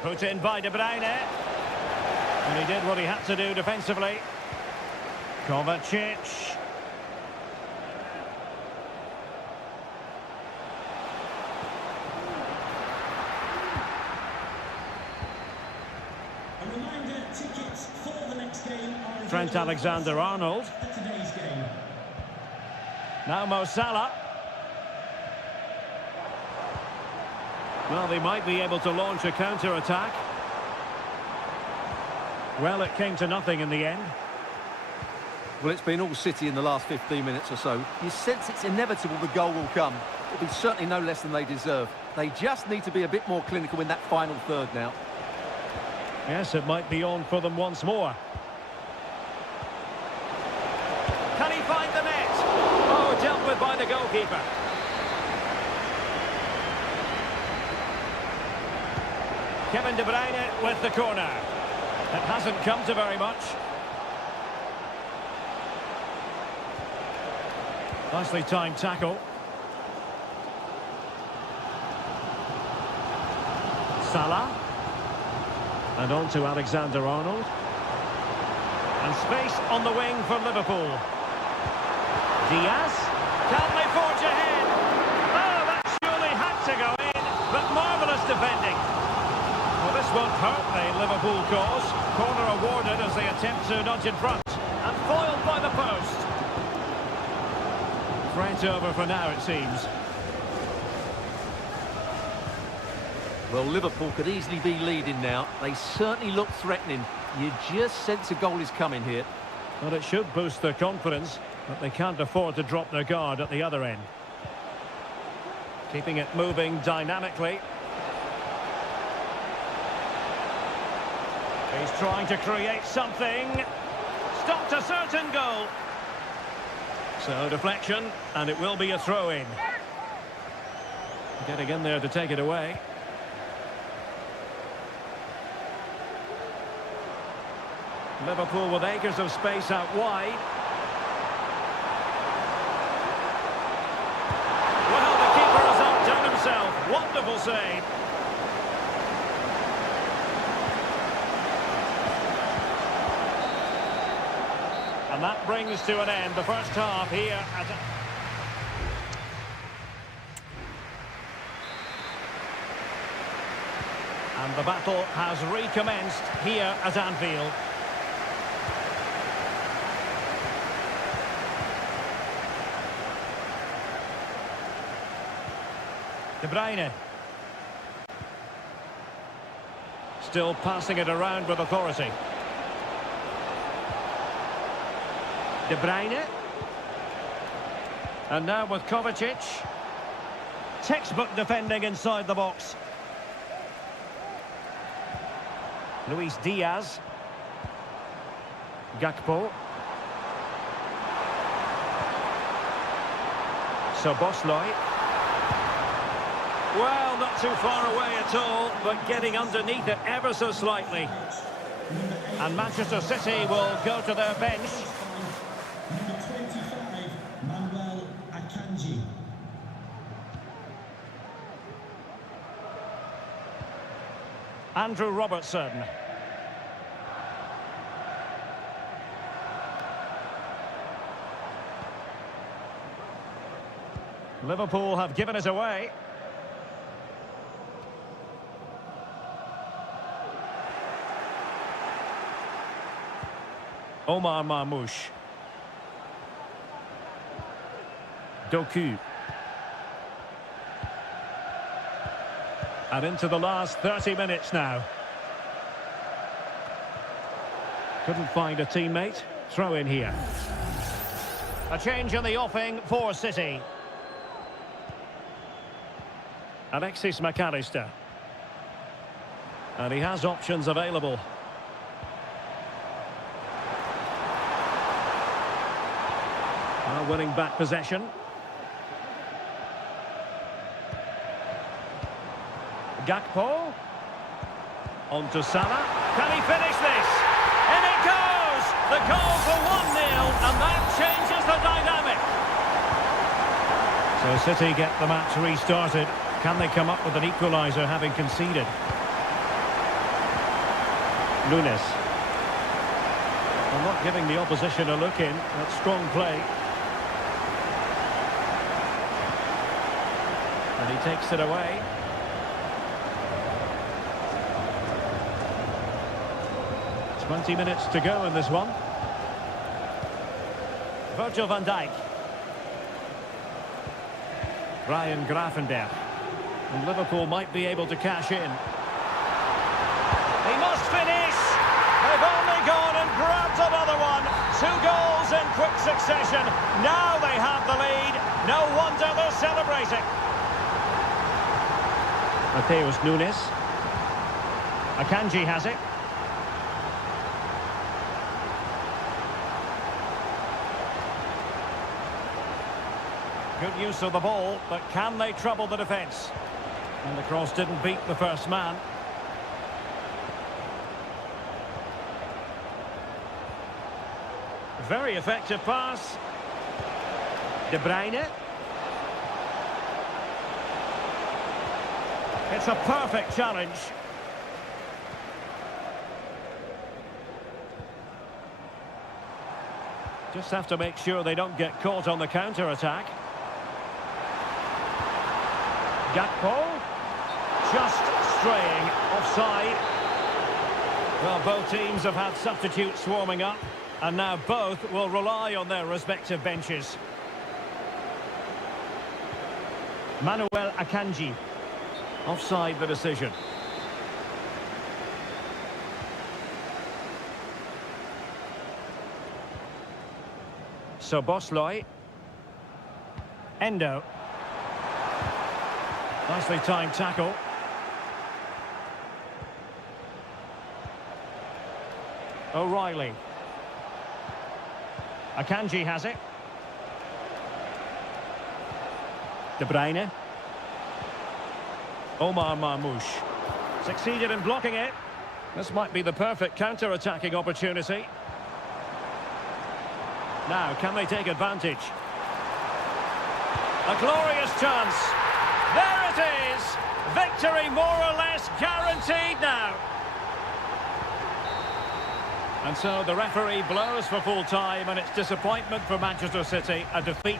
Put in by De Bruyne. And he did what he had to do defensively. Kovacic. Trent Alexander-Arnold. Now Mo Salah. Well, they might be able to launch a counter-attack. Well, it came to nothing in the end. Well, it's been all City in the last 15 minutes or so. You sense it's inevitable the goal will come. It'll be certainly no less than they deserve. They just need to be a bit more clinical in that final third now. Yes, it might be on for them once more. Can he find the net? Oh, dealt with by the goalkeeper. Kevin De Bruyne with the corner. It hasn't come to very much. Nicely timed tackle. Salah. And on to Alexander-Arnold. And space on the wing for Liverpool. Diaz. Can they forge ahead? Oh, that surely had to go in. But marvellous defending. Well, this won't hurt the Liverpool cause. Corner awarded as they attempt to nudge in front. And foiled by the post. Threat over for now, it seems. Well, Liverpool could easily be leading now. They certainly look threatening. You just sense a goal is coming here. Well, it should boost their confidence, but they can't afford to drop their guard at the other end. Keeping it moving dynamically. He's trying to create something. Stopped a certain goal. So deflection, and it will be a throw-in. Getting in there to take it away. Liverpool with acres of space out wide. Well, the keeper has outdone himself. Wonderful save. And that brings to an end the first half here at... And the battle has recommenced here at Anfield. De Bruyne. Still passing it around with authority. De Bruyne. And now with Kovacic. Textbook defending inside the box. Luis Diaz. Gakpo. Soboslai. Well, not too far away at all, but getting underneath it ever so slightly. And Manchester City will go to their bench. Number 25, Akanji. Andrew Robertson. Liverpool have given it away. Omar Marmoush. Doku. And into the last 30 minutes now. Couldn't find a teammate. Throw in here. A change in the offing for City. Alexis McAllister. And he has options available. Now winning back possession. Gakpo. On to Salah. Can he finish this? In it goes! The goal for 1-0, and that changes the dynamic. So City get the match restarted. Can they come up with an equaliser having conceded? Nunes. Well, not giving the opposition a look in. That's strong play. And he takes it away. Twenty minutes to go in this one. Virgil van Dijk. Ryan Gravenberch. And Liverpool might be able to cash in. He must finish! They've only gone and grabbed another one. 2 goals in quick succession. Now they have the lead. No wonder they're celebrating. Mateus Nunes. Akanji has it. Good use of the ball, but can they trouble the defence? And the cross didn't beat the first man. Very effective pass. De Bruyne. It's a perfect challenge. Just have to make sure they don't get caught on the counter-attack. Gakpo. Just straying offside. Well, both teams have had substitutes swarming up, and now both will rely on their respective benches. Manuel Akanji. Offside the decision. Soboslai. Endo. Nicely timed tackle. O'Reilly. Akanji has it. De Bruyne. Omar Marmoush. Succeeded in blocking it. This might be the perfect counter-attacking opportunity. Now, can they take advantage? A glorious chance. There it is! Victory more or less guaranteed now. And so the referee blows for full time, and it's disappointment for Manchester City, a defeat.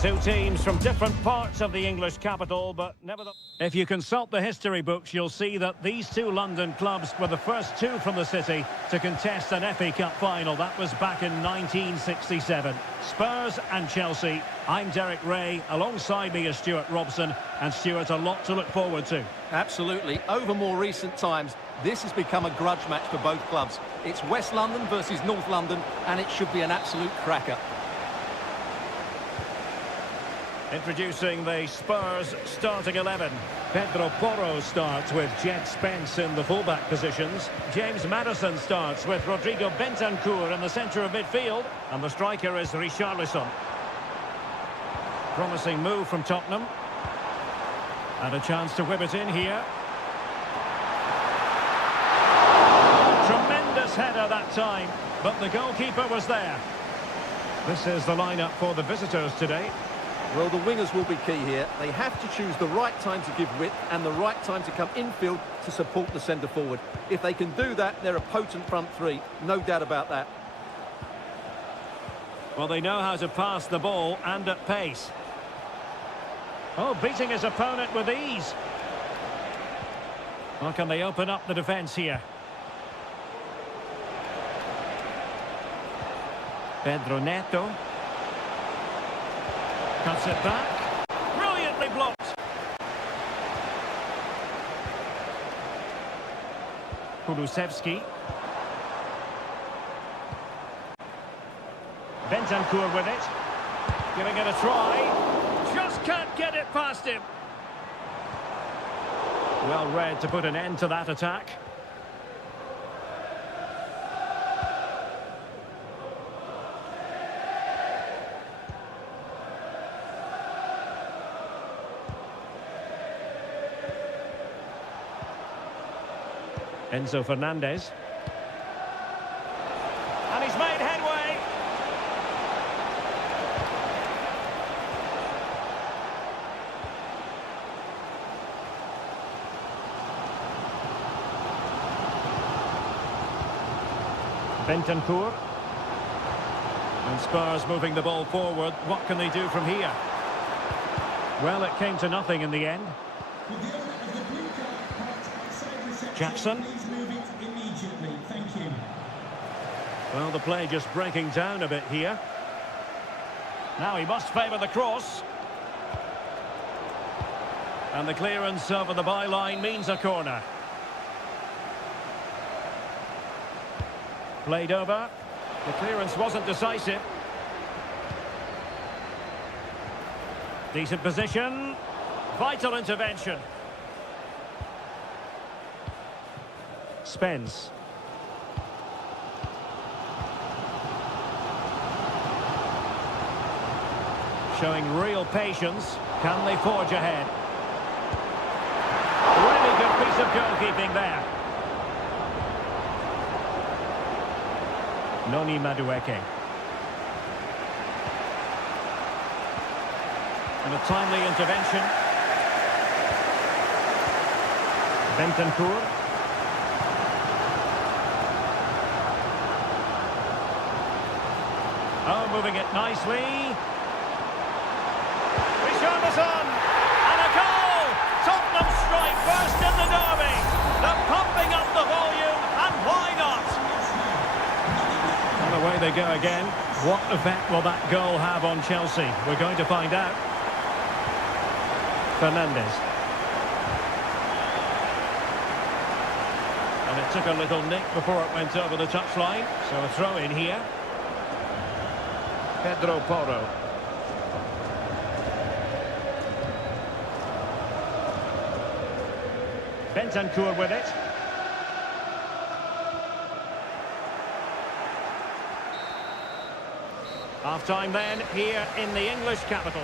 Two teams from different parts of the English capital, but nevertheless... If you consult the history books, you'll see that these two London clubs were the first two from the city to contest an FA Cup final. That was back in 1967. Spurs and Chelsea. I'm Derek Ray. Alongside me is Stuart Robson. And Stuart, a lot to look forward to. Absolutely. Over more recent times, this has become a grudge match for both clubs. It's West London versus North London, and it should be an absolute cracker. Introducing the Spurs starting 11. Pedro Porro starts with Jet Spence in the fullback positions. James Maddison starts with Rodrigo Bentancur in the centre of midfield. And the striker is Richarlison. Promising move from Tottenham. And a chance to whip it in here. Tremendous header that time, but the goalkeeper was there. This is the lineup for the visitors today. Well, the wingers will be key here. They have to choose the right time to give width and the right time to come infield to support the centre forward. If they can do that, they're a potent front three. No doubt about that. Well, they know how to pass the ball and at pace. Oh, beating his opponent with ease. Well, can they open up the defence here? Pedro Neto. Cuts it back. Brilliantly blocked. Kulusevski. Bentancur with it. Giving it a try. Just can't get it past him. Well read to put an end to that attack. Enzo Fernandez. And he's made headway. Bentancur. And Spurs moving the ball forward. What can they do from here? Well, it came to nothing in the end. Jackson. Well, the play just breaking down a bit here. Now he must favour the cross. And the clearance over the byline means a corner. Played over. The clearance wasn't decisive. Decent position. Vital intervention. Spence. Showing real patience. Can they forge ahead? Really good piece of goalkeeping there. Noni Madueke. And a timely intervention. Bentancur. Oh, moving it nicely. Richarlison! And a goal! Tottenham strike first in the derby. They're pumping up the volume, and why not? And away they go again. What effect will that goal have on Chelsea? We're going to find out. Fernandez. And it took a little nick before it went over the touchline. So a throw in here. Pedro Porro. Bentancur with it. Half-time then, here in the English capital.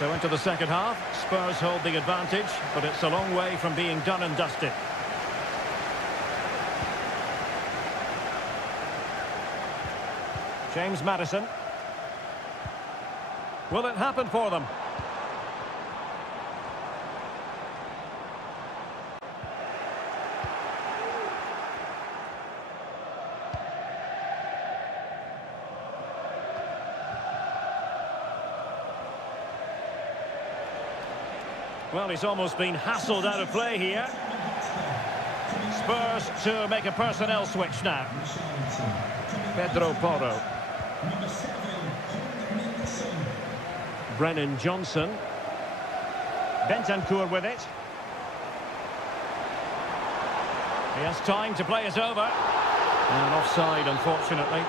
So into the second half, Spurs hold the advantage, but it's a long way from being done and dusted. James Maddison. Will it happen for them? Well, he's almost been hassled out of play here. Spurs to make a personnel switch now. Pedro Porro. Brennan Johnson. Bentancur with it. He has time to play it over. And offside, unfortunately.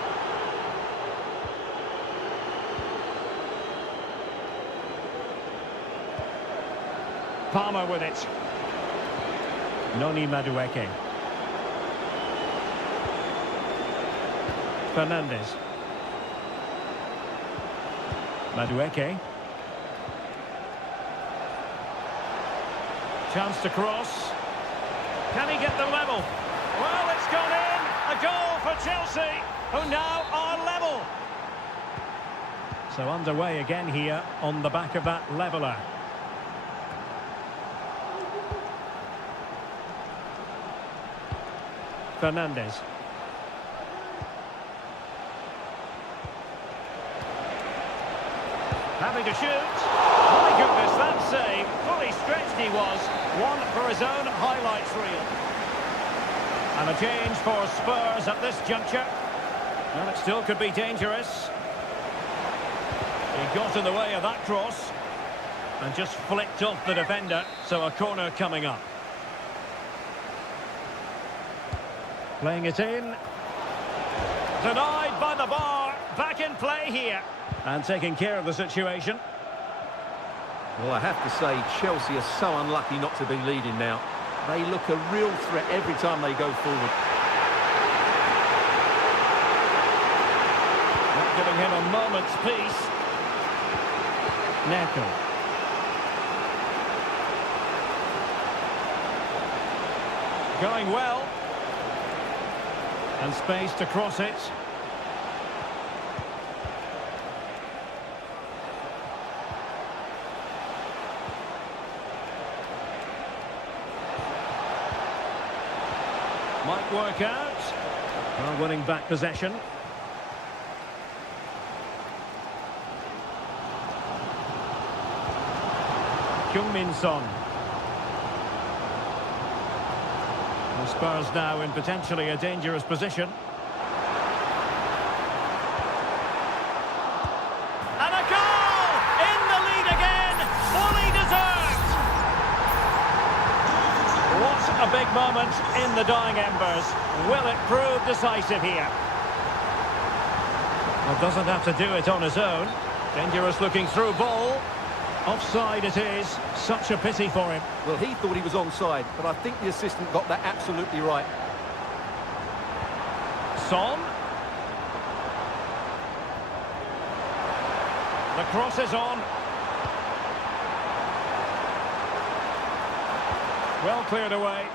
Palmer with it. Noni Madueke. Fernandez. Madueke. Chance to cross. Can he get the level? Well, it's gone in. A goal for Chelsea, who now are level. So underway again here on the back of that leveller. Fernandez. Having to shoot. My goodness, that save. Fully stretched he was. One for his own highlights reel. And a change for Spurs at this juncture. Well, it still could be dangerous. He got in the way of that cross. And just flicked off the defender. So a corner coming up. Playing it in. Denied by the bar. Back in play here. And taking care of the situation. Well, I have to say, Chelsea are so unlucky not to be leading now. They look a real threat every time they go forward. Not giving him a moment's peace. Neto. Going well. And space to cross it. Might work out. Well, winning back possession. Heung-min Son. The Spurs now in potentially a dangerous position. And a goal! In the lead again! Fully deserved! What a big moment in the dying embers. Will it prove decisive here? Well, doesn't have to do it on his own. Dangerous looking through ball. Offside it is. Such a pity for him. Well, he thought he was onside, but I think the assistant got that absolutely right. Son. The cross is on. Well cleared away.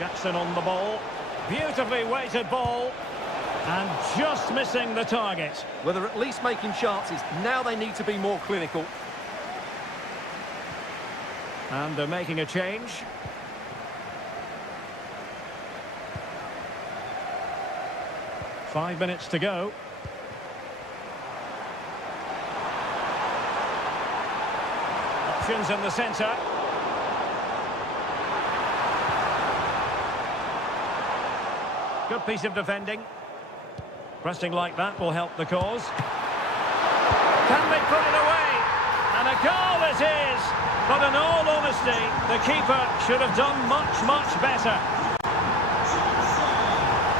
Jackson on the ball. Beautifully weighted ball. And just missing the target. Well, they're at least making chances. Now they need to be more clinical. And they're making a change. Five minutes to go. Options in the centre. Good piece of defending. Pressing like that will help the cause. Can they put it away? And a goal it is. But in all honesty, the keeper should have done much, much better.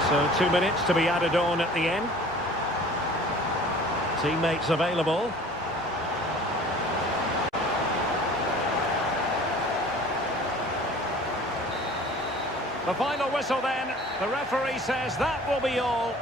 So 2 minutes to be added on at the end. Teammates available. The final whistle then. The referee says that will be all.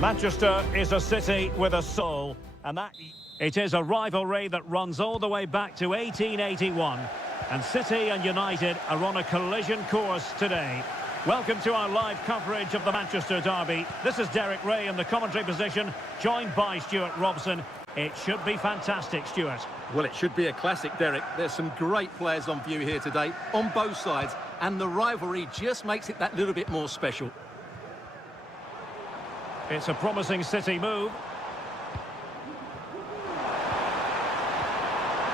Manchester is a city with a soul, and that it is a rivalry that runs all the way back to 1881. And City and United are on a collision course today. Welcome to our live coverage of the Manchester derby. This is Derek Ray in the commentary position, joined by Stuart Robson. It should be fantastic, Stuart. Well, it should be a classic, Derek. There's some great players on view here today, on both sides, and the rivalry just makes it that little bit more special. It's a promising City move.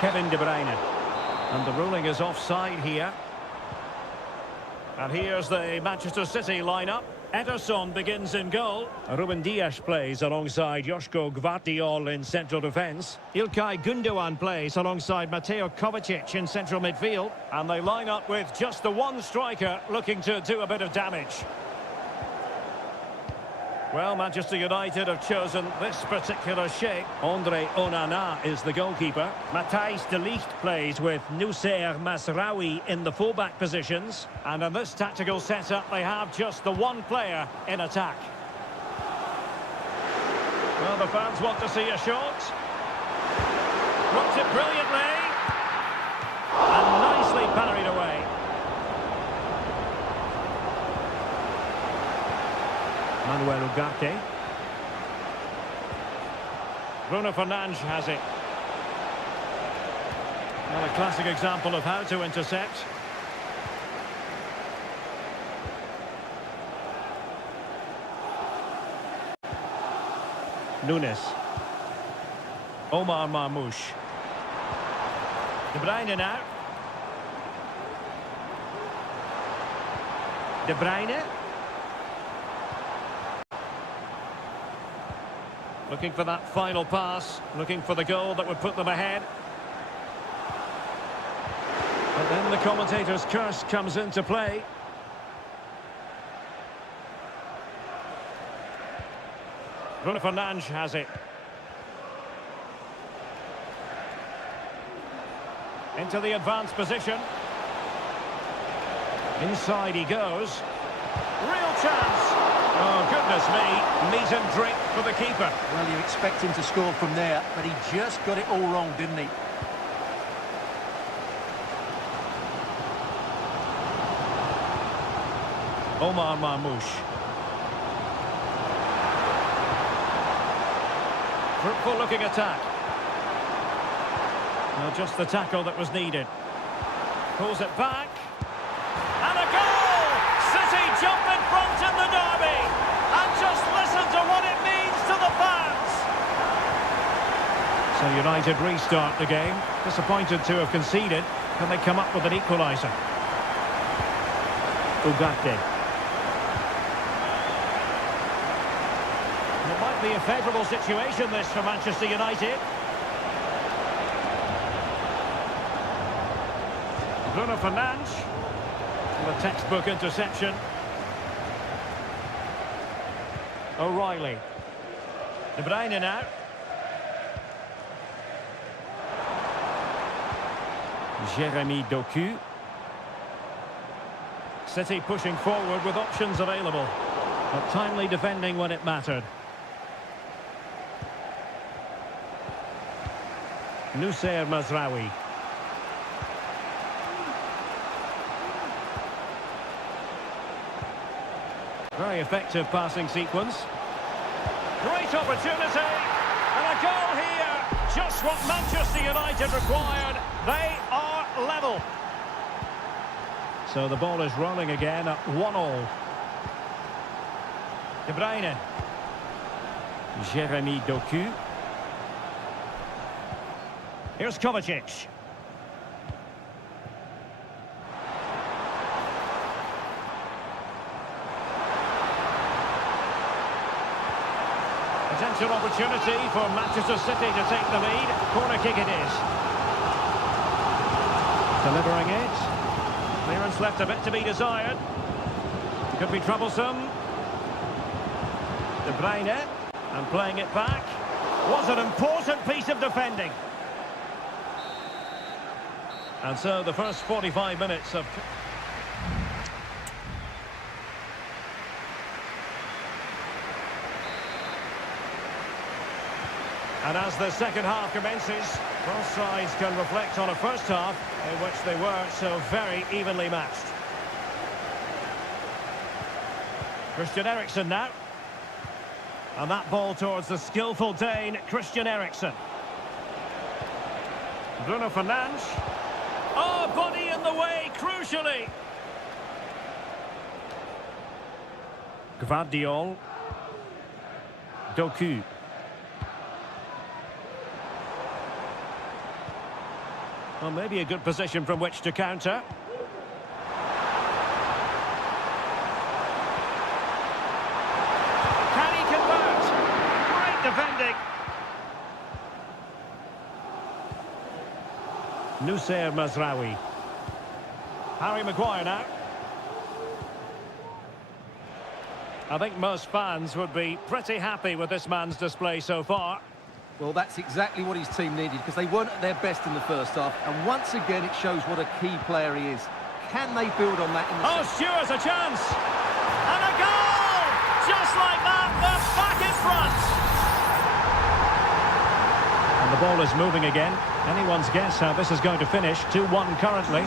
Kevin De Bruyne. And the ruling is offside here. And here's the Manchester City lineup. Ederson begins in goal. Ruben Dias plays alongside Joško Gvardiol in central defence. Ilkay Gundogan plays alongside Mateo Kovacic in central midfield. And they line up with just the one striker looking to do a bit of damage. Well, Manchester United have chosen this particular shape. Andre Onana is the goalkeeper. Matthijs de Ligt plays with Noussair Mazraoui in the fullback positions. And in this tactical setup, they have just the one player in attack. Well, the fans want to see a shot. Worked it brilliantly. And nicely parried away. Manuel Ugarte. Bruno Fernandes has it. Well, a classic example of how to intercept. Nunes. Omar Marmoush. De Bruyne now. De Bruyne. Looking for that final pass, looking for the goal that would put them ahead. But then the commentator's curse comes into play. Bruno Fernandes has it. Into the advanced position. Inside he goes. Real chance. Oh, goodness me. Meat and drink for the keeper. Well, you expect him to score from there, but he just got it all wrong, didn't he? Omar Marmoush. Fruitful looking attack. Well, just the tackle that was needed. Pulls it back. And a goal! City jump in front in the derby. And just listen to what it means to the fans. So United restart the game. Disappointed to have conceded. Can they come up with an equaliser? Ugarte. It might be a favourable situation, this, for Manchester United. Bruno Fernandes. The textbook interception. O'Reilly. De Bruyne now. Jeremy Doku. City pushing forward with options available, but timely defending when it mattered. Noussair Mazraoui. Very effective passing sequence. Great opportunity. And a goal here. Just what Manchester United required. They are level. So the ball is rolling again at 1-1. De Bruyne. Jeremy Doku. Here's Kovacic. Potential opportunity for Manchester City to take the lead. Corner kick it is. Delivering it. Clearance left a bit to be desired. Could be troublesome. De Bruyne. And playing it back. Was an important piece of defending. And so the first 45 minutes of... And as the second half commences, both sides can reflect on a first half in which they were so very evenly matched. Christian Eriksen now. And that ball towards the skillful Dane, Christian Eriksen. Bruno Fernandes. Oh, body in the way, crucially. Gvardiol. Doku. Well, maybe a good position from which to counter. Can he convert? Great defending. Nusayr Mazraoui. Harry Maguire now. I think most fans would be pretty happy with this man's display so far. Well, that's exactly what his team needed, because they weren't at their best in the first half. And once again, it shows what a key player he is. Can they build on that in the second? Stewart's a chance. And a goal! Just like that, they're back in front. And the ball is moving again. Anyone's guess how this is going to finish. 2-1 currently.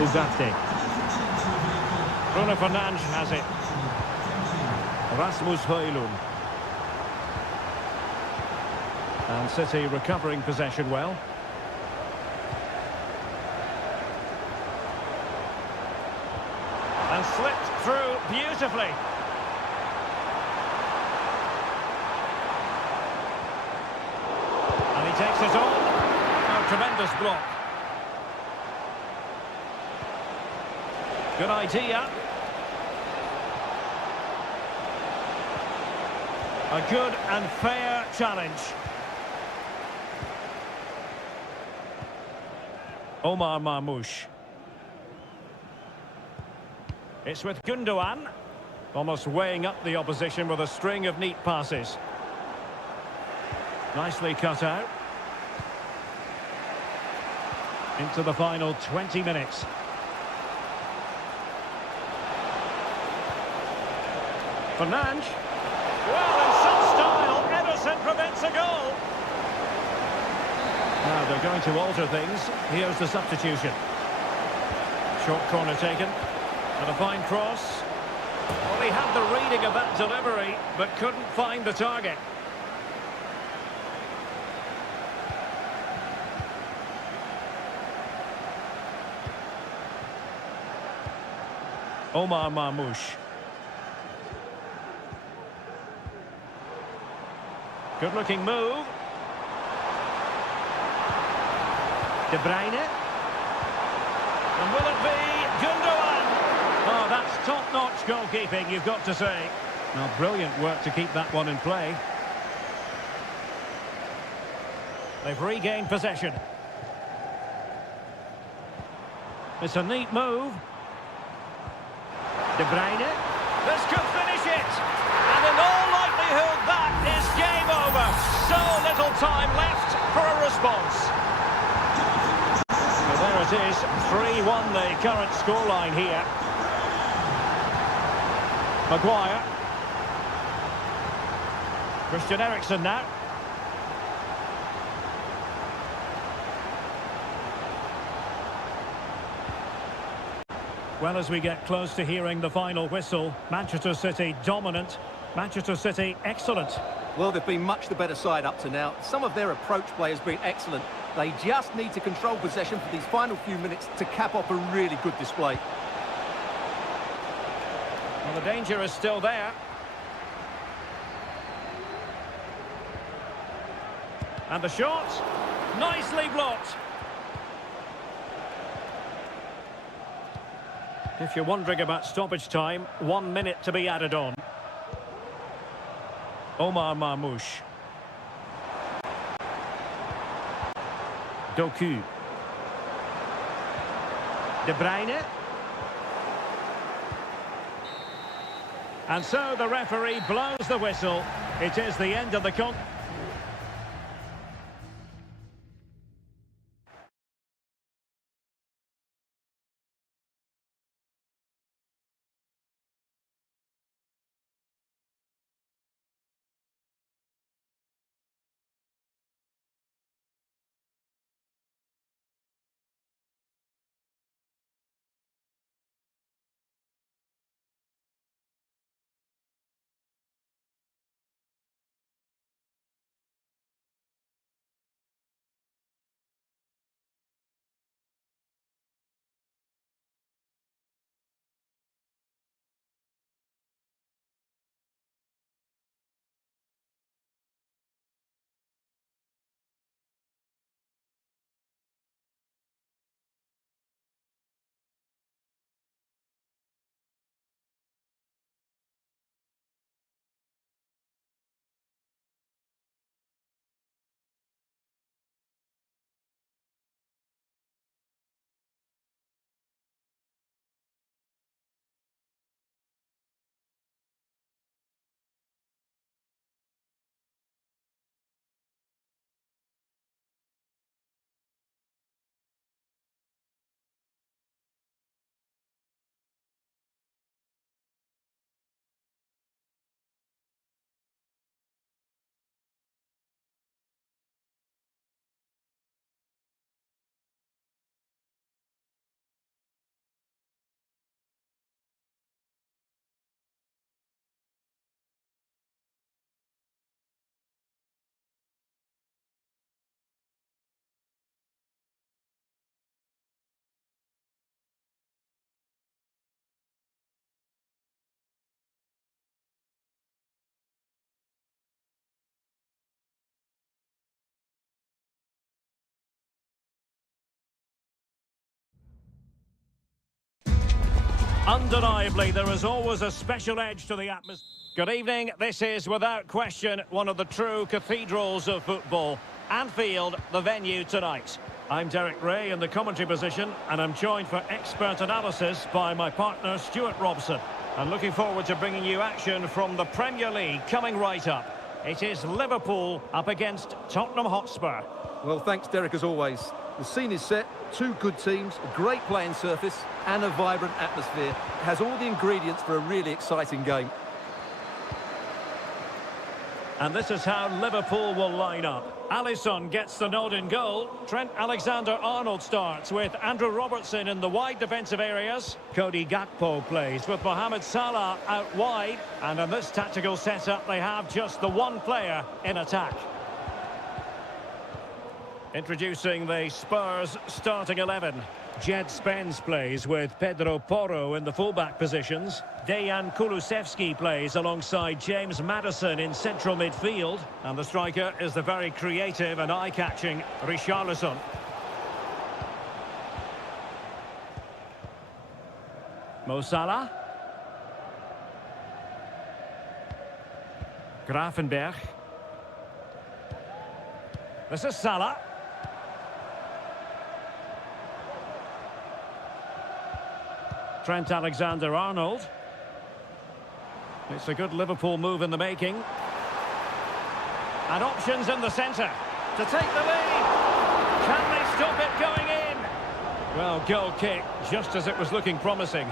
Ugarte. Bruno Fernandes has it. Rasmus Højlund. And City recovering possession well. And slipped through beautifully. And he takes it on. Oh, tremendous block. Good idea. A good and fair challenge. Omar Marmoush. It's with Gundogan. Almost weighing up the opposition with a string of neat passes. Nicely cut out. Into the final 20 minutes. Fernandes. Well, in some style, Ederson prevents a goal. Now they're going to alter things. Here's the substitution. Short corner taken. And a fine cross. Well, he had the reading of that delivery, but couldn't find the target. Omar Marmoush. Good-looking move. De Bruyne. And will it be Gundogan? Oh, that's top-notch goalkeeping, you've got to say. Now, brilliant work to keep that one in play. They've regained possession. It's a neat move. De Bruyne. This could finish it. And in all likelihood, that is game over. So little time left for a response. So there it is, 3-1 the current scoreline here. Maguire. Christian Eriksen now. Well, as we get close to hearing the final whistle, Manchester City dominant, Manchester City excellent. Well, they've been much the better side up to now. Some of their approach play has been excellent. They just need to control possession for these final few minutes to cap off a really good display. Well, the danger is still there. And the shot, nicely blocked. If you're wondering about stoppage time, 1 minute to be added on. Omar Marmoush. Doku. De Bruyne. And so the referee blows the whistle. It is the end of the Undeniably, there is always a special edge to the atmosphere. Good evening. This is, without question, one of the true cathedrals of football. Anfield, the venue tonight. I'm Derek Ray in the commentary position, and I'm joined for expert analysis by my partner, Stuart Robson. I'm looking forward to bringing you action from the Premier League coming right up. It is Liverpool up against Tottenham Hotspur. Well, thanks, Derek, as always. The scene is set, two good teams, a great playing surface and a vibrant atmosphere. It has all the ingredients for a really exciting game. And this is how Liverpool will line up. Alisson gets the nod in goal. Trent Alexander-Arnold starts with Andrew Robertson in the wide defensive areas. Cody Gakpo plays with Mohamed Salah out wide. And in this tactical setup, they have just the one player in attack. Introducing the Spurs starting 11. Jed Spence plays with Pedro Porro in the fullback positions. Dejan Kulusevski plays alongside James Maddison in central midfield. And the striker is the very creative and eye-catching Richarlison. Mo Salah. Gravenberch. This is Salah. Trent Alexander-Arnold. It's a good Liverpool move in the making. And options in the centre to take the lead. Can they stop it going in? Well, goal kick, just as it was looking promising.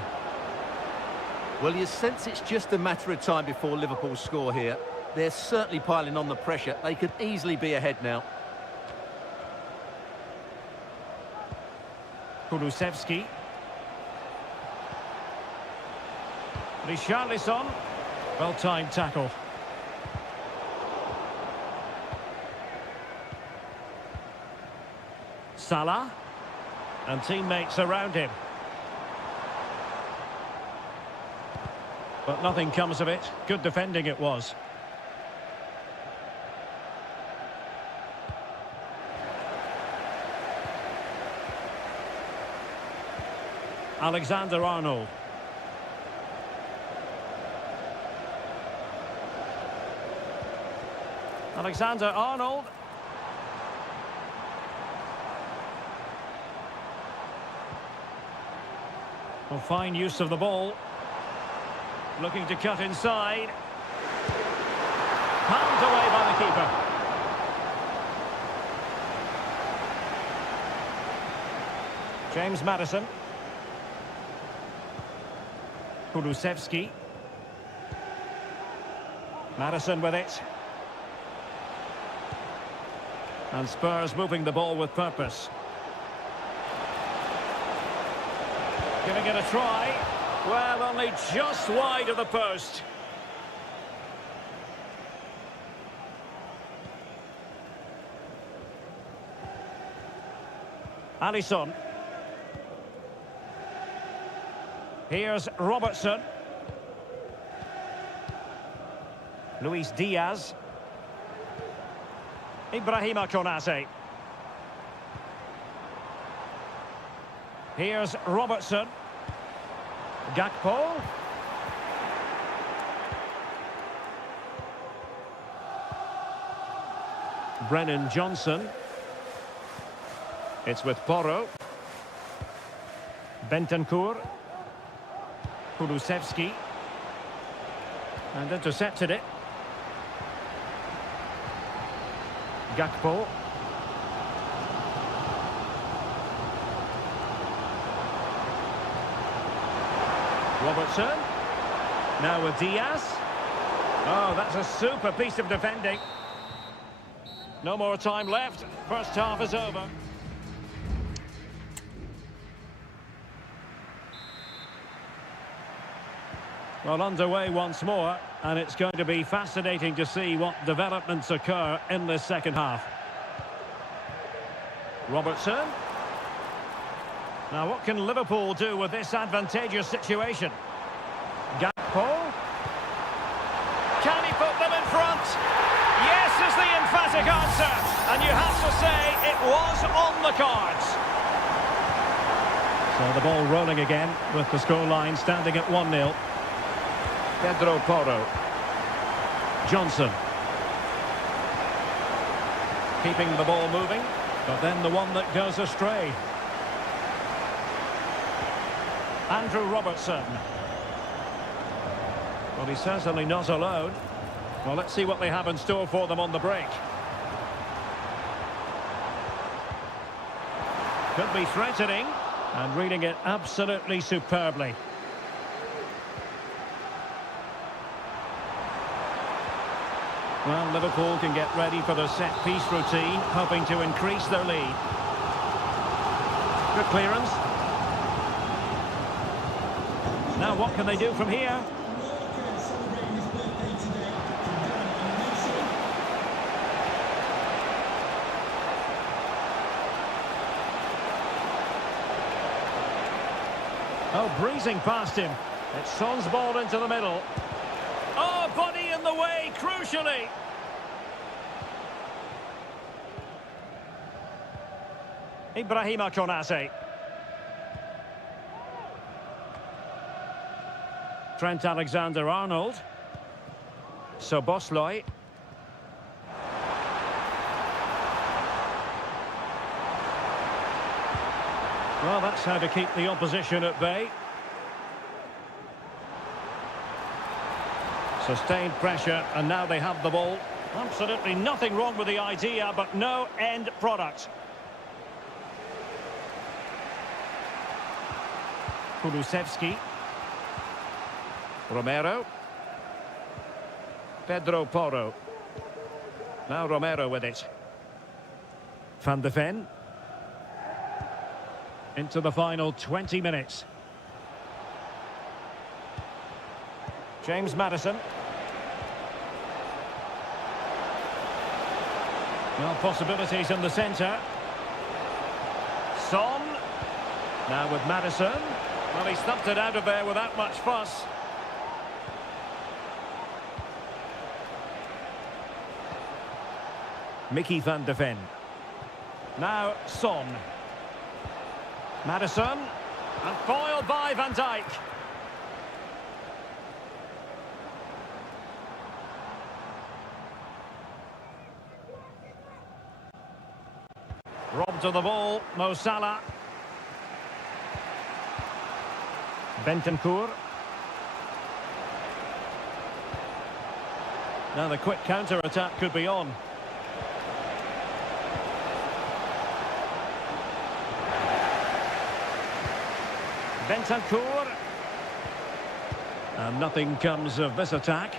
Well, you sense it's just a matter of time before Liverpool score here. They're certainly piling on the pressure. They could easily be ahead now. Kulusevski. Richarlison. Well-timed tackle. Salah. And teammates around him. But nothing comes of it. Good defending it was. Alexander-Arnold. Alexander-Arnold. Well, fine use of the ball. Looking to cut inside. Palmed away by the keeper. James Maddison. Kulusevski. Maddison with it. And Spurs moving the ball with purpose. Giving it a try. Well, only just wide of the post. Alisson. Here's Robertson. Luis Diaz. Ibrahima Konate. Here's Robertson. Gakpo. Brennan Johnson. It's with Porro. Bentancur. Kulusevski. And intercepted it. Gakpo. Robertson. Now with Diaz. Oh, that's a super piece of defending. No more time left. First half is over. Well, underway once more, and it's going to be fascinating to see what developments occur in this second half. Robertson. Now, what can Liverpool do with this advantageous situation? Gakpo. Can he put them in front? Yes is the emphatic answer. And you have to say it was on the cards. So So the ball rolling again with the scoreline standing at 1-0. Pedro Porro. Johnson. Keeping the ball moving, but then the one that goes astray. Andrew Robertson. Well, he's certainly not alone. Well, let's see what they have in store for them on the break. Could be threatening, and reading it absolutely superbly. Well, Liverpool can get ready for the set-piece routine, hoping to increase their lead. Good clearance. Now what can they do from here? Walker celebrating his birthday today. Condemned by nation. Oh, breezing past him. It's Son's ball into the middle. Oh, body in the way, crucially. Ibrahima Konate. Trent Alexander-Arnold. Szoboszlai. Well, that's how to keep the opposition at bay. Sustained pressure, and now they have the ball. Absolutely nothing wrong with the idea, but no end product. Kulusevski. Romero. Pedro Porro. Now Romero with it. Van de Ven. Into the final 20 minutes. James Maddison. Well, possibilities in the centre. Son. Now with Maddison. Well, he stumped it out of there without much fuss. Mickey van de Ven. Now Son. Maddison. And foiled by Van Dijk. Robbed of the ball, Mo Salah. Bentancur. Now the quick counter-attack could be on. Bentancur. And nothing comes of this attack.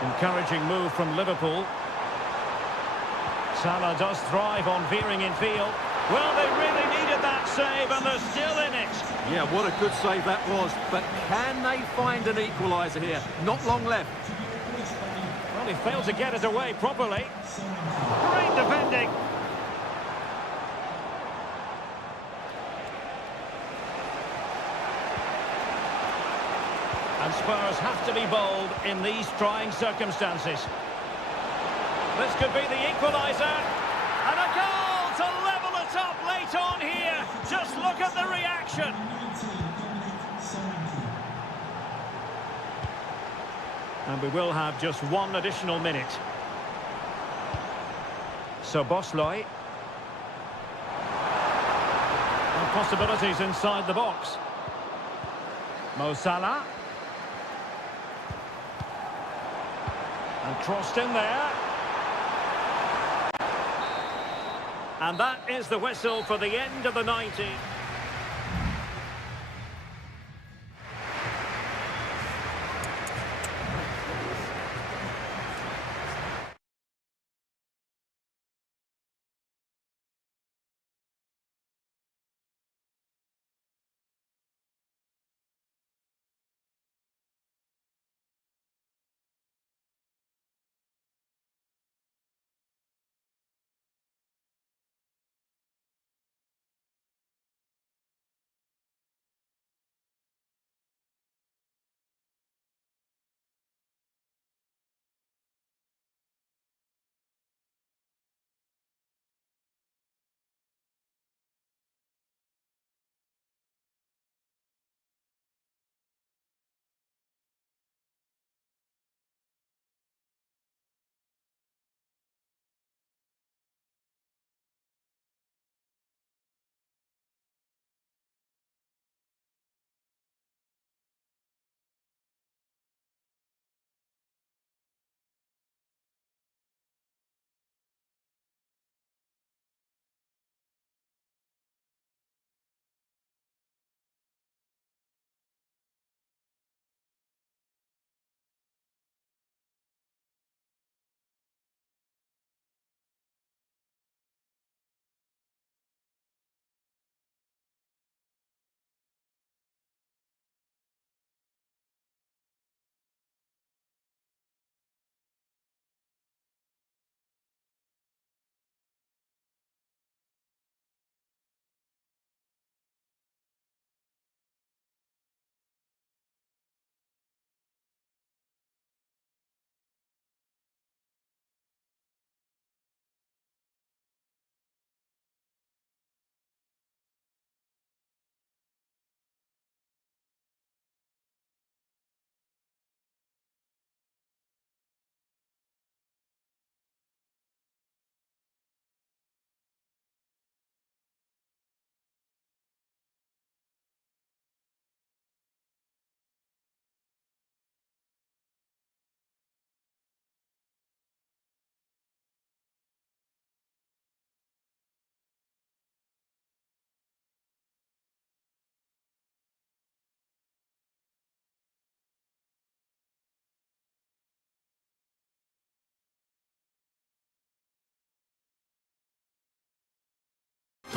Encouraging move from Liverpool. Salah does thrive on veering in field. Well, they really needed that save, and they're still in it. Yeah, what a good save that was. But can they find an equaliser here? Not long left. Well, he failed to get it away properly. Great defending. And Spurs have to be bold in these trying circumstances. This could be the equaliser. And a goal to level it up late on here. Just look at the reaction. And we will have just one additional minute. Szoboszlai. And possibilities inside the box. Mo Salah. And crossed in there. And that is the whistle for the end of the 90.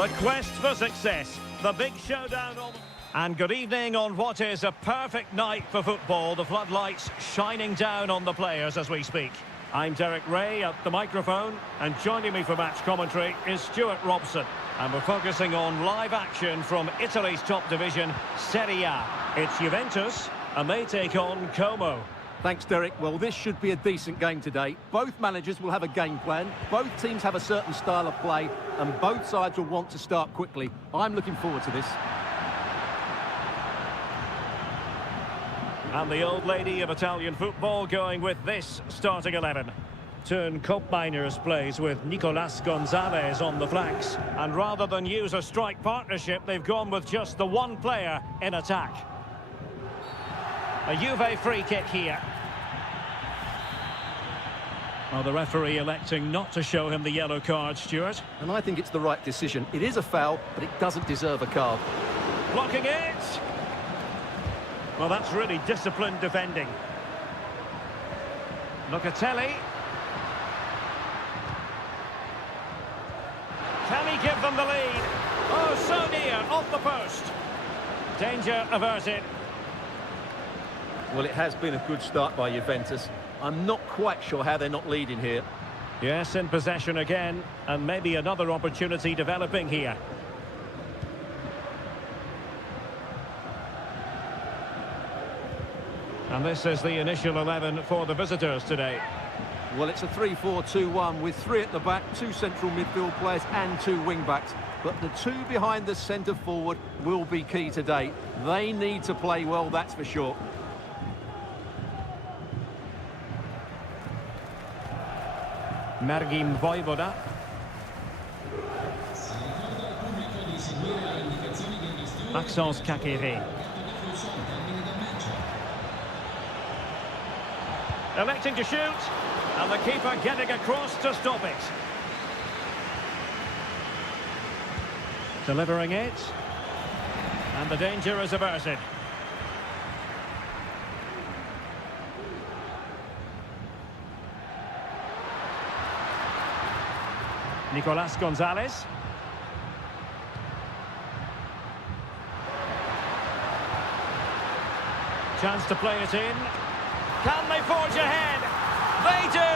The quest for success. The big showdown on... And good evening on what is a perfect night for football. The floodlights shining down on the players as we speak. I'm Derek Ray at the microphone, and joining me for match commentary is Stuart Robson. And we're focusing on live action from Italy's top division, Seria. It's Juventus, and they take on Como. Thanks, Derek. Well, this should be a decent game today. Both managers will have a game plan. Both teams have a certain style of play, and both sides will want to start quickly. I'm looking forward to this. And the old lady of Italian football going with this starting 11. Turn Miners plays with Nicolas Gonzalez on the flanks. And rather than use a strike partnership, they've gone with just the one player in attack. A Juve free kick here. Well, the referee electing not to show him the yellow card, Stuart. And I think it's the right decision. It is a foul, but it doesn't deserve a card. Blocking it. Well, that's really disciplined defending. Locatelli. Can he give them the lead? Oh, so near, off the post. Danger averted. Well, it has been a good start by Juventus. I'm not quite sure how they're not leading here. Yes, in possession again, and maybe another opportunity developing here. And this is the initial 11 for the visitors today. Well, it's a 3-4-2-1 with three at the back, two central midfield players and two wing-backs. But the two behind the centre-forward will be key today. They need to play well, that's for sure. Mergim Vojvoda. Maxence Kakere. Electing to shoot, and the keeper getting across to stop it. Delivering it. And the danger is averted. Nicolas Gonzalez. Chance to play it in. Can they forge ahead? They do!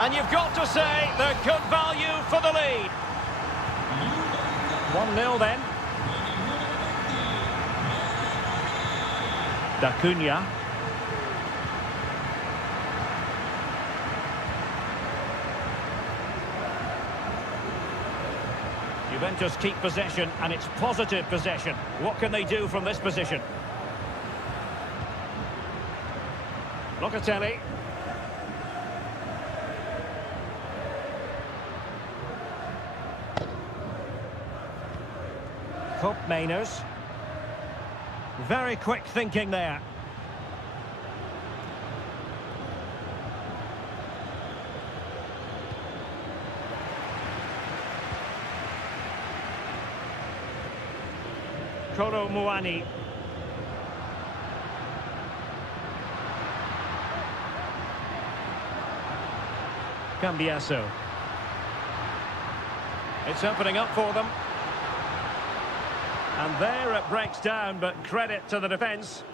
And you've got to say they're good value for the lead. 1-0 then. D'Acunha. Juventus keep possession, and it's positive possession. What can they do from this position? Locatelli. Mainers. Very quick thinking there. Koro Muani. Cambiasso. It's opening up for them. And there it breaks down, but credit to the defence.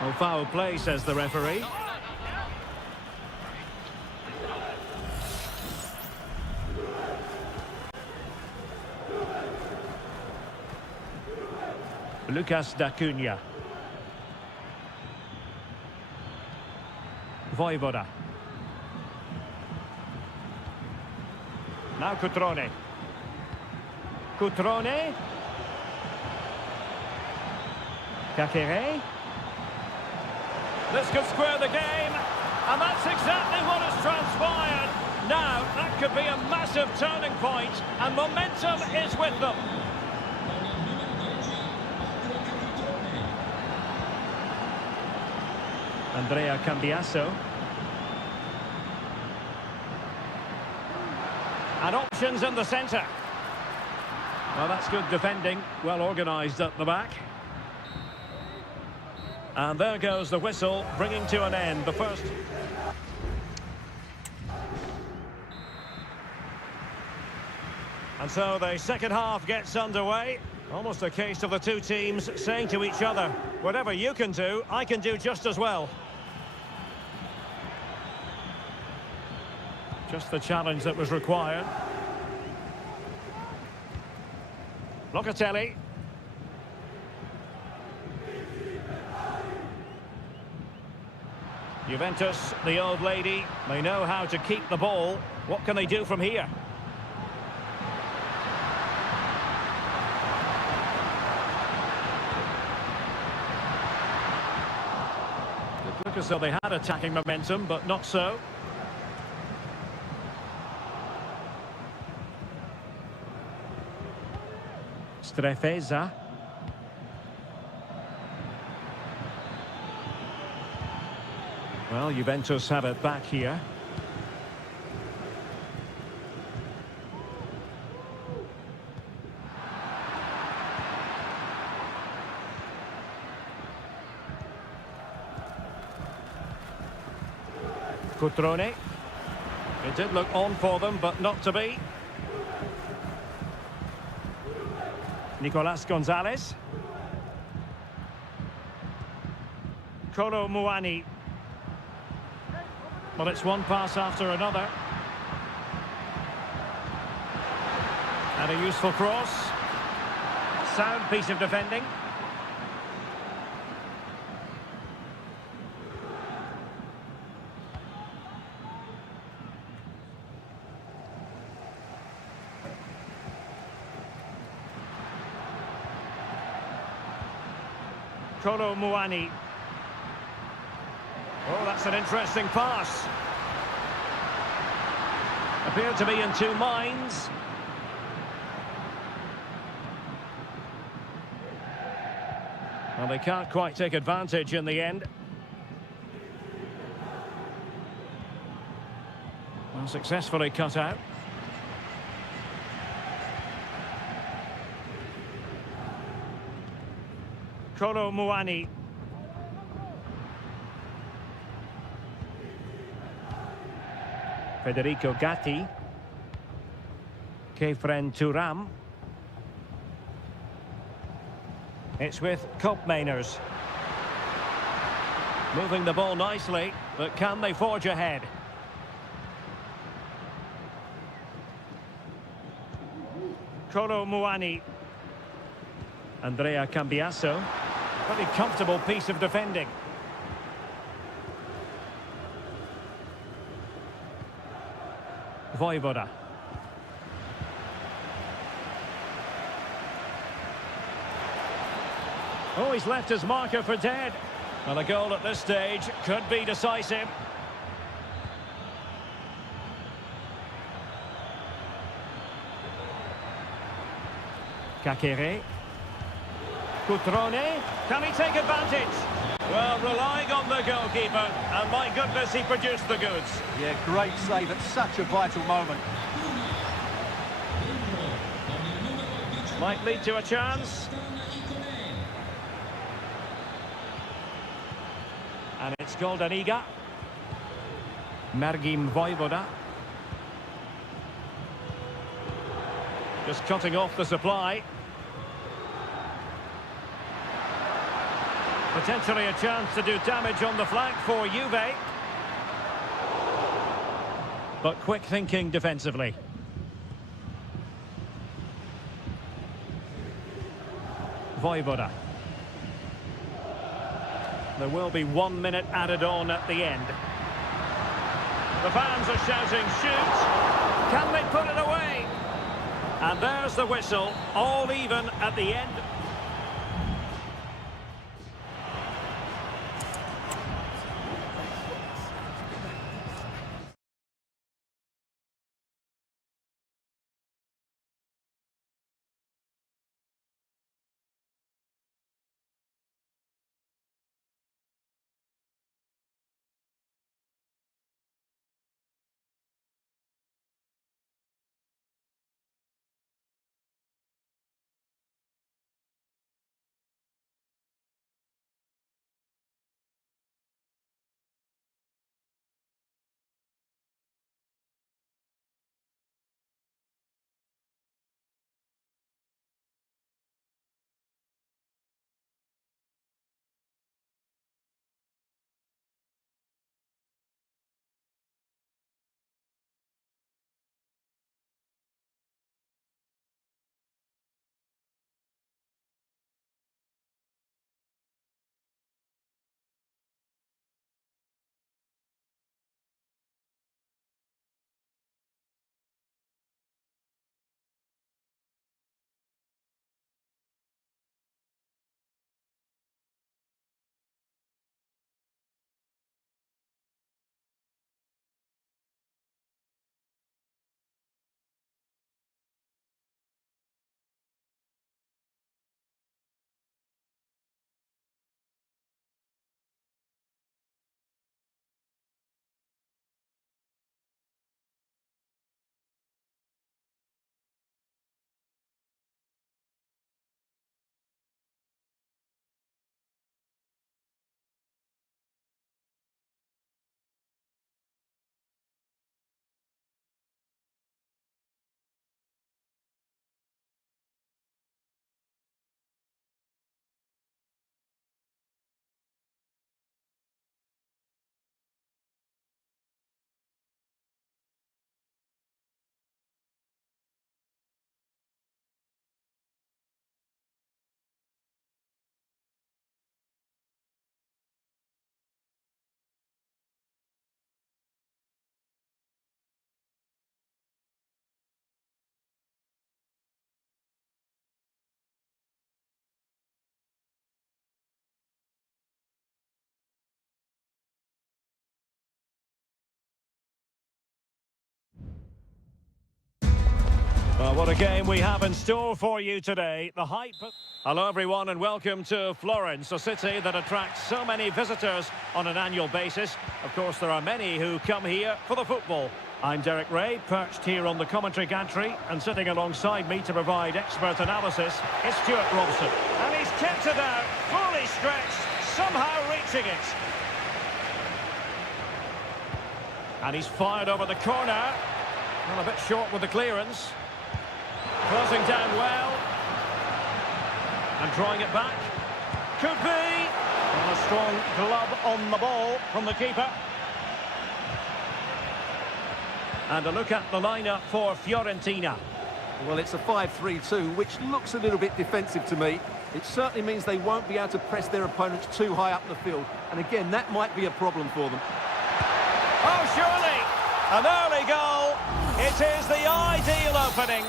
Oh, foul play, says the referee. Lucas D'Acunha. Vojvoda. Now Cutrone. Cutrone. Kakere. This could square the game, and that's exactly what has transpired. Now, that could be a massive turning point, and momentum is with them. Andrea Cambiasso. And options in the centre. Well, that's good defending, well organised at the back. And there goes the whistle, bringing to an end the first. And so the second half gets underway. Almost a case of the two teams saying to each other, whatever you can do, I can do just as well. Just the challenge that was required. Locatelli. Juventus, the old lady, they know how to keep the ball. What can they do from here? It looked as though they had attacking momentum, but not so. Strefeza. Well, Juventus have it back here. Cutrone. It did look on for them, but not to be. Nicolas Gonzalez. Kolo Muani. Well, it's one pass after another. And a useful cross. Sound piece of defending. Kolo Muani. Oh, that's an interesting pass. Appeared to be in two minds. Well, they can't quite take advantage in the end. Well, successfully cut out. Kolo Muani. Federico Gatti. Kefren Turam. It's with Koopmeiners. Moving the ball nicely, but can they forge ahead? Kolo Muani. Andrea Cambiasso. Pretty comfortable piece of defending. Vojvoda. Oh, he's left his marker for dead. Well, a goal at this stage could be decisive. Kakere. Cutrone. Can he take advantage? Well, relying on the goalkeeper, and my goodness, he produced the goods. Yeah, great save at such a vital moment. Might lead to a chance. And it's Goldaniga. Mergim Vojvoda. Just cutting off the supply. Potentially a chance to do damage on the flank for Juve. But quick thinking defensively. Vojvoda. There will be 1 minute added on at the end. The fans are shouting, shoot! Can they put it away? And there's the whistle, all even at the end. What a game we have in store for you today. The hype. Hello everyone and welcome to Florence, a city that attracts so many visitors on an annual basis. Of course, there are many who come here for the football. I'm Derek Ray, perched here on the commentary gantry, and sitting alongside me to provide expert analysis is Stuart Robson. And he's kept it out, fully stretched, somehow reaching it. And he's fired over the corner. Well, a bit short with the clearance. Closing down well. And drawing it back. Could be. And a strong glove on the ball from the keeper. And a look at the lineup for Fiorentina. Well, it's a 5-3-2, which looks a little bit defensive to me. It certainly means they won't be able to press their opponents too high up the field. And again, that might be a problem for them. Oh, surely! An early goal. It is the ideal opening.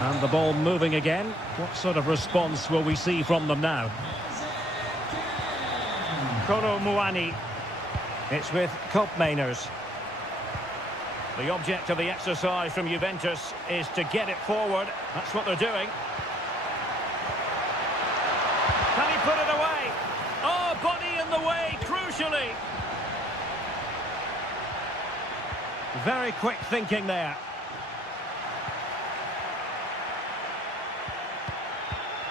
And the ball moving again. What sort of response will we see from them now? Kolo Muani. It's with Kopmeiners. The object of the exercise from Juventus is to get it forward. That's what they're doing. Can he put it away? Oh, body in the way, crucially. Very quick thinking there.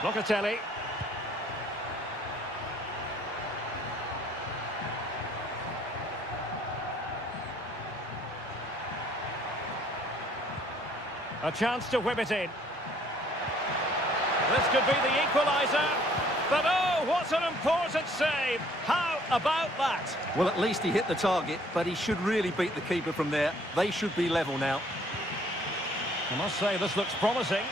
Locatelli. A chance to whip it in. This could be the equaliser. But oh, what an important save. How about that? Well, at least he hit the target, but he should really beat the keeper from there. They should be level now. I must say, this looks promising.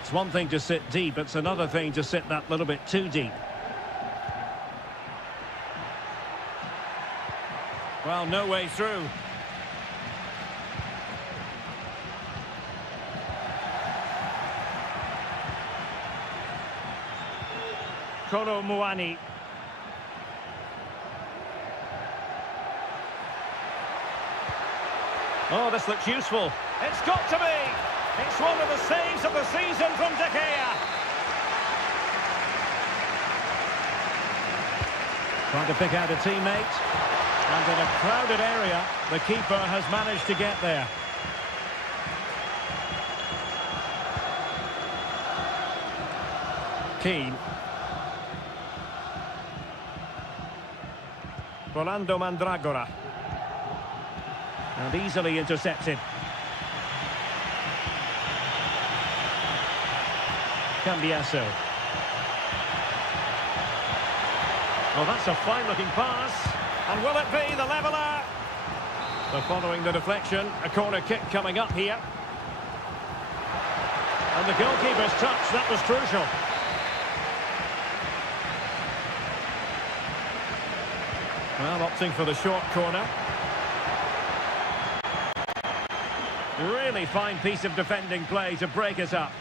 It's one thing to sit deep, it's another thing to sit that little bit too deep. Well, no way through. Kolo Muani. Oh, this looks useful. It's got to be. It's one of the saves of the season from De Gea. Trying to pick out a teammate. And in a crowded area, the keeper has managed to get there. Keane. Rolando Mandragora. And easily intercepted. Cambiasso. Well, that's a fine-looking pass. And will it be the leveller? So following the deflection, a corner kick coming up here. And the goalkeeper's touch, that was crucial. Well, opting for the short corner. Really fine piece of defending play to break it up.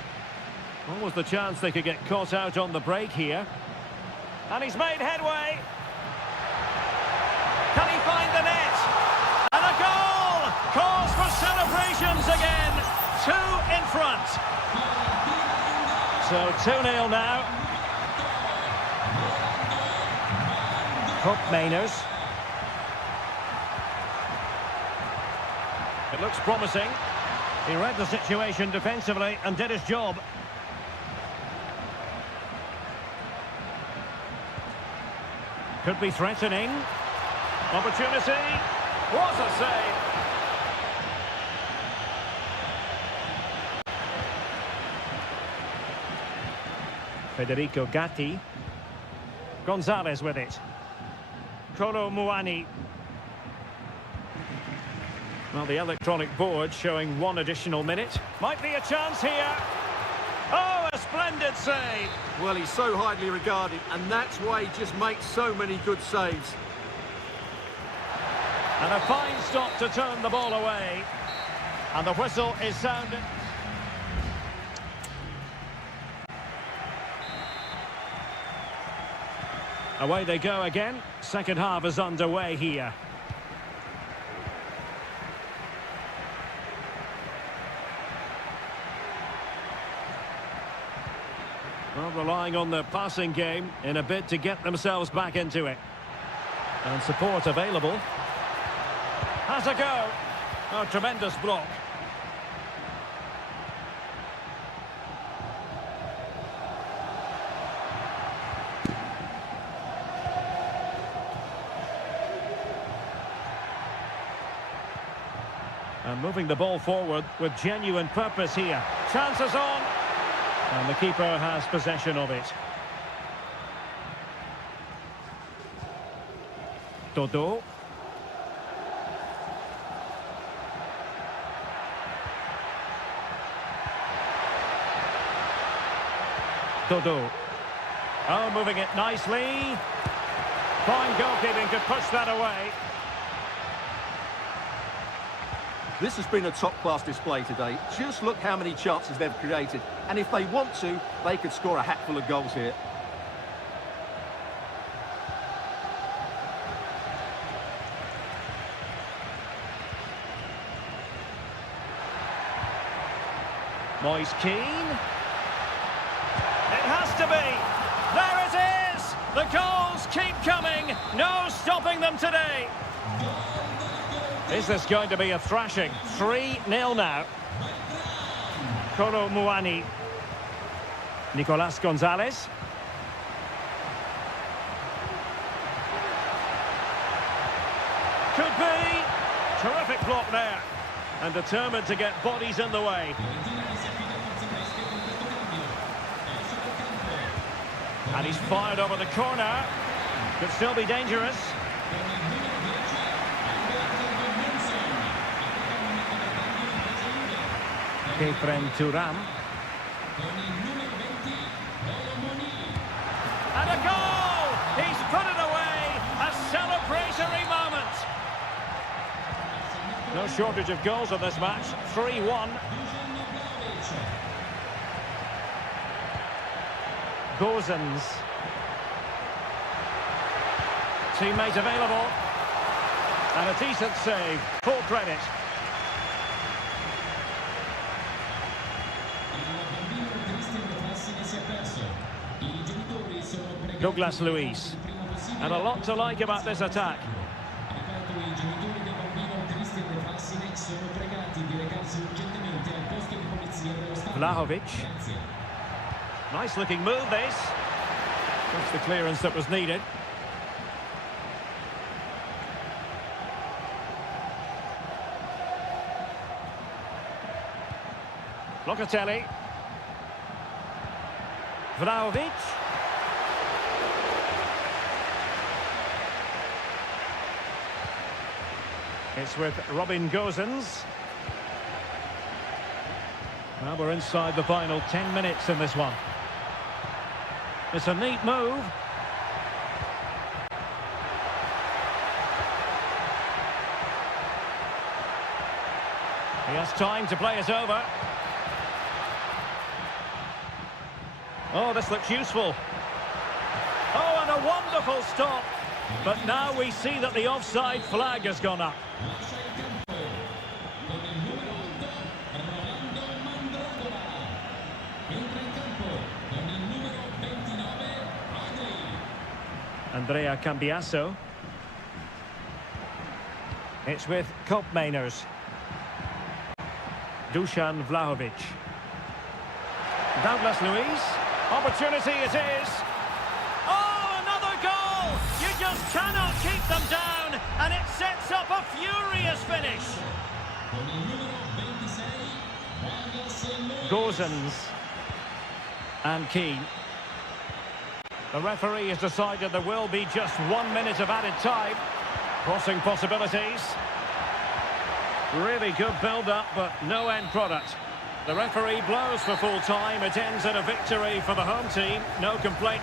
What was the chance they could get caught out on the break here? And he's made headway. Can he find the net? And a goal! Calls for celebrations again. 2 in front. So 2-0 now. Kopmeiners. It looks promising. He read the situation defensively and did his job. Could be threatening. Opportunity. What a save. Federico Gatti. Gonzalez with it. Kolo Muani. Well, the electronic board showing 1 additional minute. Might be a chance here. Oh, a splendid save. Well, he's so highly regarded, and that's why he just makes so many good saves. And a fine stop to turn the ball away. And the whistle is sounded. Away they go again. Second half is underway here. Well, relying on the passing game in a bid to get themselves back into it. And support available. Has a go. Oh, tremendous block. And moving the ball forward with genuine purpose here. Chances on. And the keeper has possession of it. Dodo. Dodo. Oh, moving it nicely. Fine goalkeeping to push that away. This has been a top-class display today. Just look how many chances they've created. And if they want to, they could score a hatful of goals here. Moise Keane. It has to be. There it is. The goals keep coming. No stopping them today. Is this going to be a thrashing? 3-0 now. Kolo Muani. Nicolas Gonzalez. Could be. Terrific block there. And determined to get bodies in the way. And he's fired over the corner. Could still be dangerous. Kefren Turam. And a goal! He's put it away! A celebratory moment! No shortage of goals in this match. 3-1. Gozens. Teammate available. And a decent save. Full credit. Douglas Luiz. And a lot to like about this attack. Vlahovic. Nice looking move this. That's the clearance that was needed. Locatelli. Vlahovic. It's with Robin Gozens. Well, we're inside the final 10 minutes in this one. It's a neat move. He has time to play it over. Oh, this looks useful. Oh, and a wonderful stop. But now we see that the offside flag has gone up. Andrea Cambiasso. It's with Kopmeiners. Dusan Vlahovic. Douglas Luiz. Opportunity it is. Oh, another goal! You just cannot keep them down, and it sets up a furious finish. Gozens and Keane. The referee has decided there will be just 1 minute of added time. Crossing possibilities. Really good build-up, but no end product. The referee blows for full time. It ends in a victory for the home team. No complaint.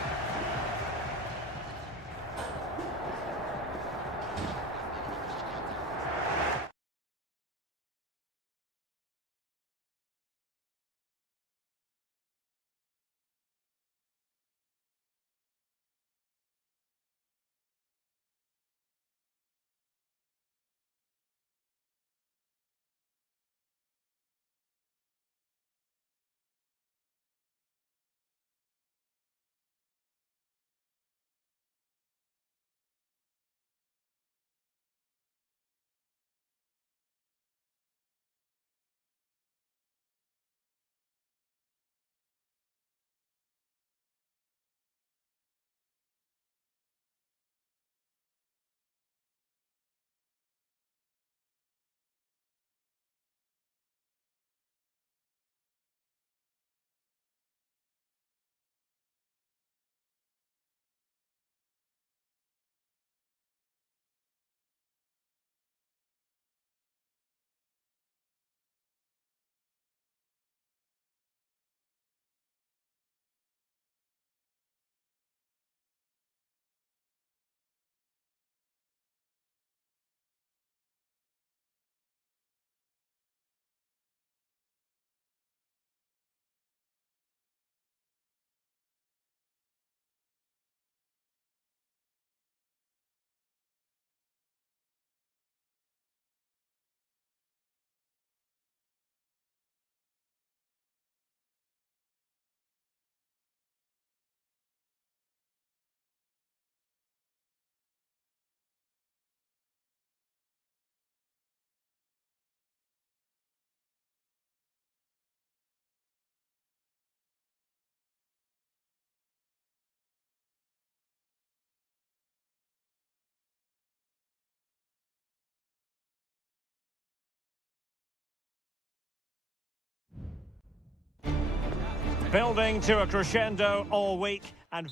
Building to a crescendo all week and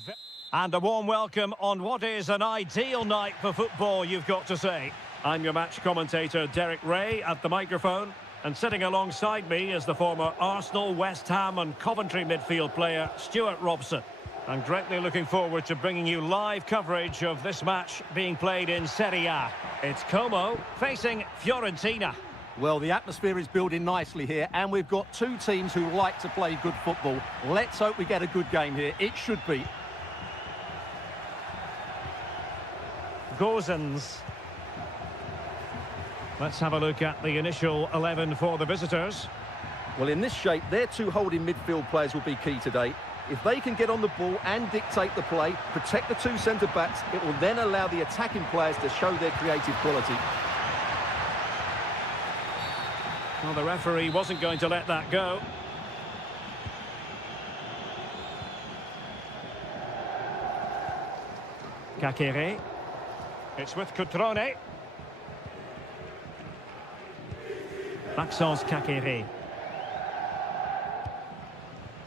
a warm welcome on what is an ideal night for football, you've got to say. I'm your match commentator, Derek Ray, at the microphone. And sitting alongside me is the former Arsenal, West Ham and Coventry midfield player, Stuart Robson. I'm greatly looking forward to bringing you live coverage of this match being played in Seria. It's Como facing Fiorentina. Well, the atmosphere is building nicely here, and we've got two teams who like to play good football. Let's hope we get a good game here. It should be. Gozens. Let's have a look at the initial 11 for the visitors. Well, in this shape, their two holding midfield players will be key today. If they can get on the ball and dictate the play, protect the two centre-backs, it will then allow the attacking players to show their creative quality. Well, the referee wasn't going to let that go. Kakere. It's with Cutrone. Maxence Kakere.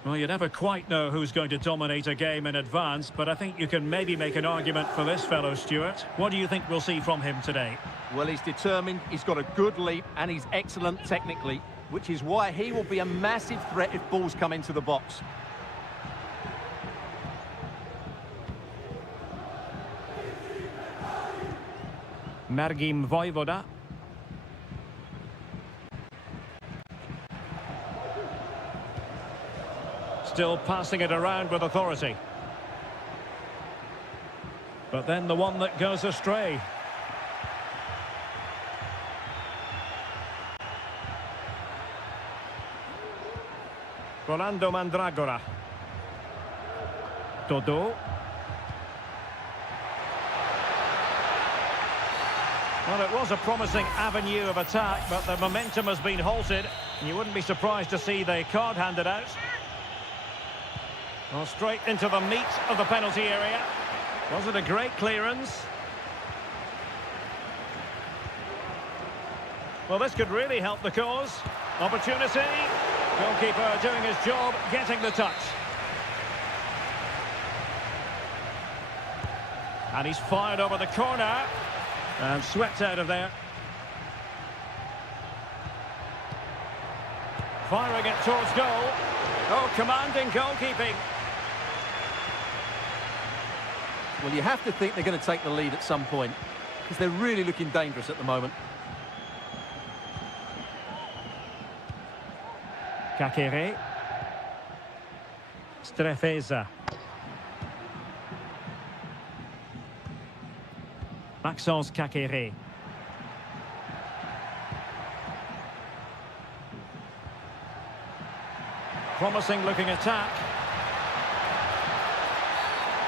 Well, you never quite know who's going to dominate a game in advance, but I think you can maybe make an argument for this fellow, Stuart. What do you think we'll see from him today? Well, he's determined, he's got a good leap, and he's excellent technically, which is why he will be a massive threat if balls come into the box. Margim Vojvoda. Still passing it around with authority. But then the one that goes astray. Rolando Mandragora. Todo. Well, it was a promising avenue of attack, but the momentum has been halted. And you wouldn't be surprised to see the card handed out. Well, straight into the meat of the penalty area. Was it a great clearance? Well, this could really help the cause. Opportunity. Goalkeeper doing his job, getting the touch. And he's fired over the corner. And swept out of there. Firing it towards goal. Oh, commanding goalkeeping. Well, you have to think they're going to take the lead at some point, because they're really looking dangerous at the moment. Kakere. Strefeza. Maxence Kakere. Promising looking attack.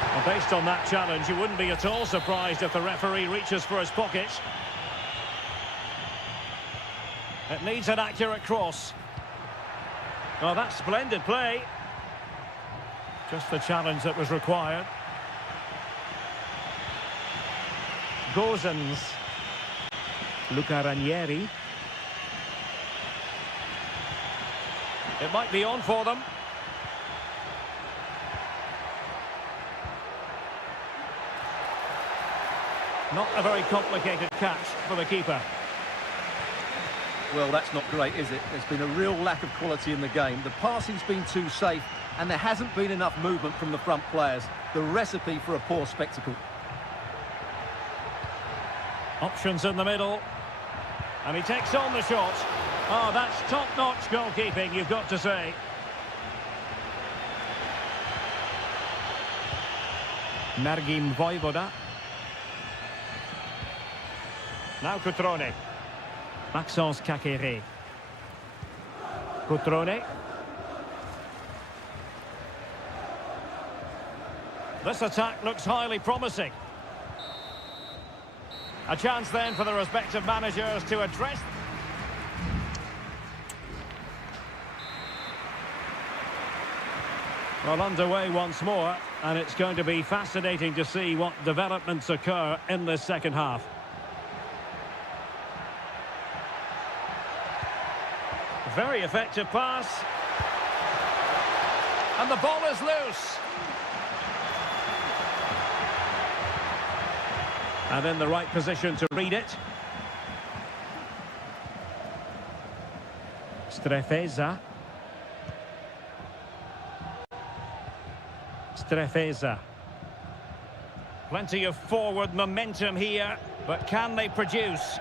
Well, based on that challenge, you wouldn't be at all surprised if the referee reaches for his pocket. It needs an accurate cross. Well, that's splendid play. Just the challenge that was required. Gozens. Luca Ranieri. It might be on for them. Not a very complicated catch for the keeper. Well, that's not great, is it? There's been a real lack of quality in the game. The passing's been too safe, and there hasn't been enough movement from the front players. The recipe for a poor spectacle. Options in the middle. And he takes on the shot. Oh, that's top-notch goalkeeping, you've got to say. Margim Vojvoda. Now Cutrone. Maxence Kakere. Cutrone. This attack looks highly promising. A chance then for the respective managers to address. Well, underway once more, and it's going to be fascinating to see what developments occur in this second half. Very effective pass. And the ball is loose. And in the right position to read it. Strefeza. Strefeza. Plenty of forward momentum here, but can they produce?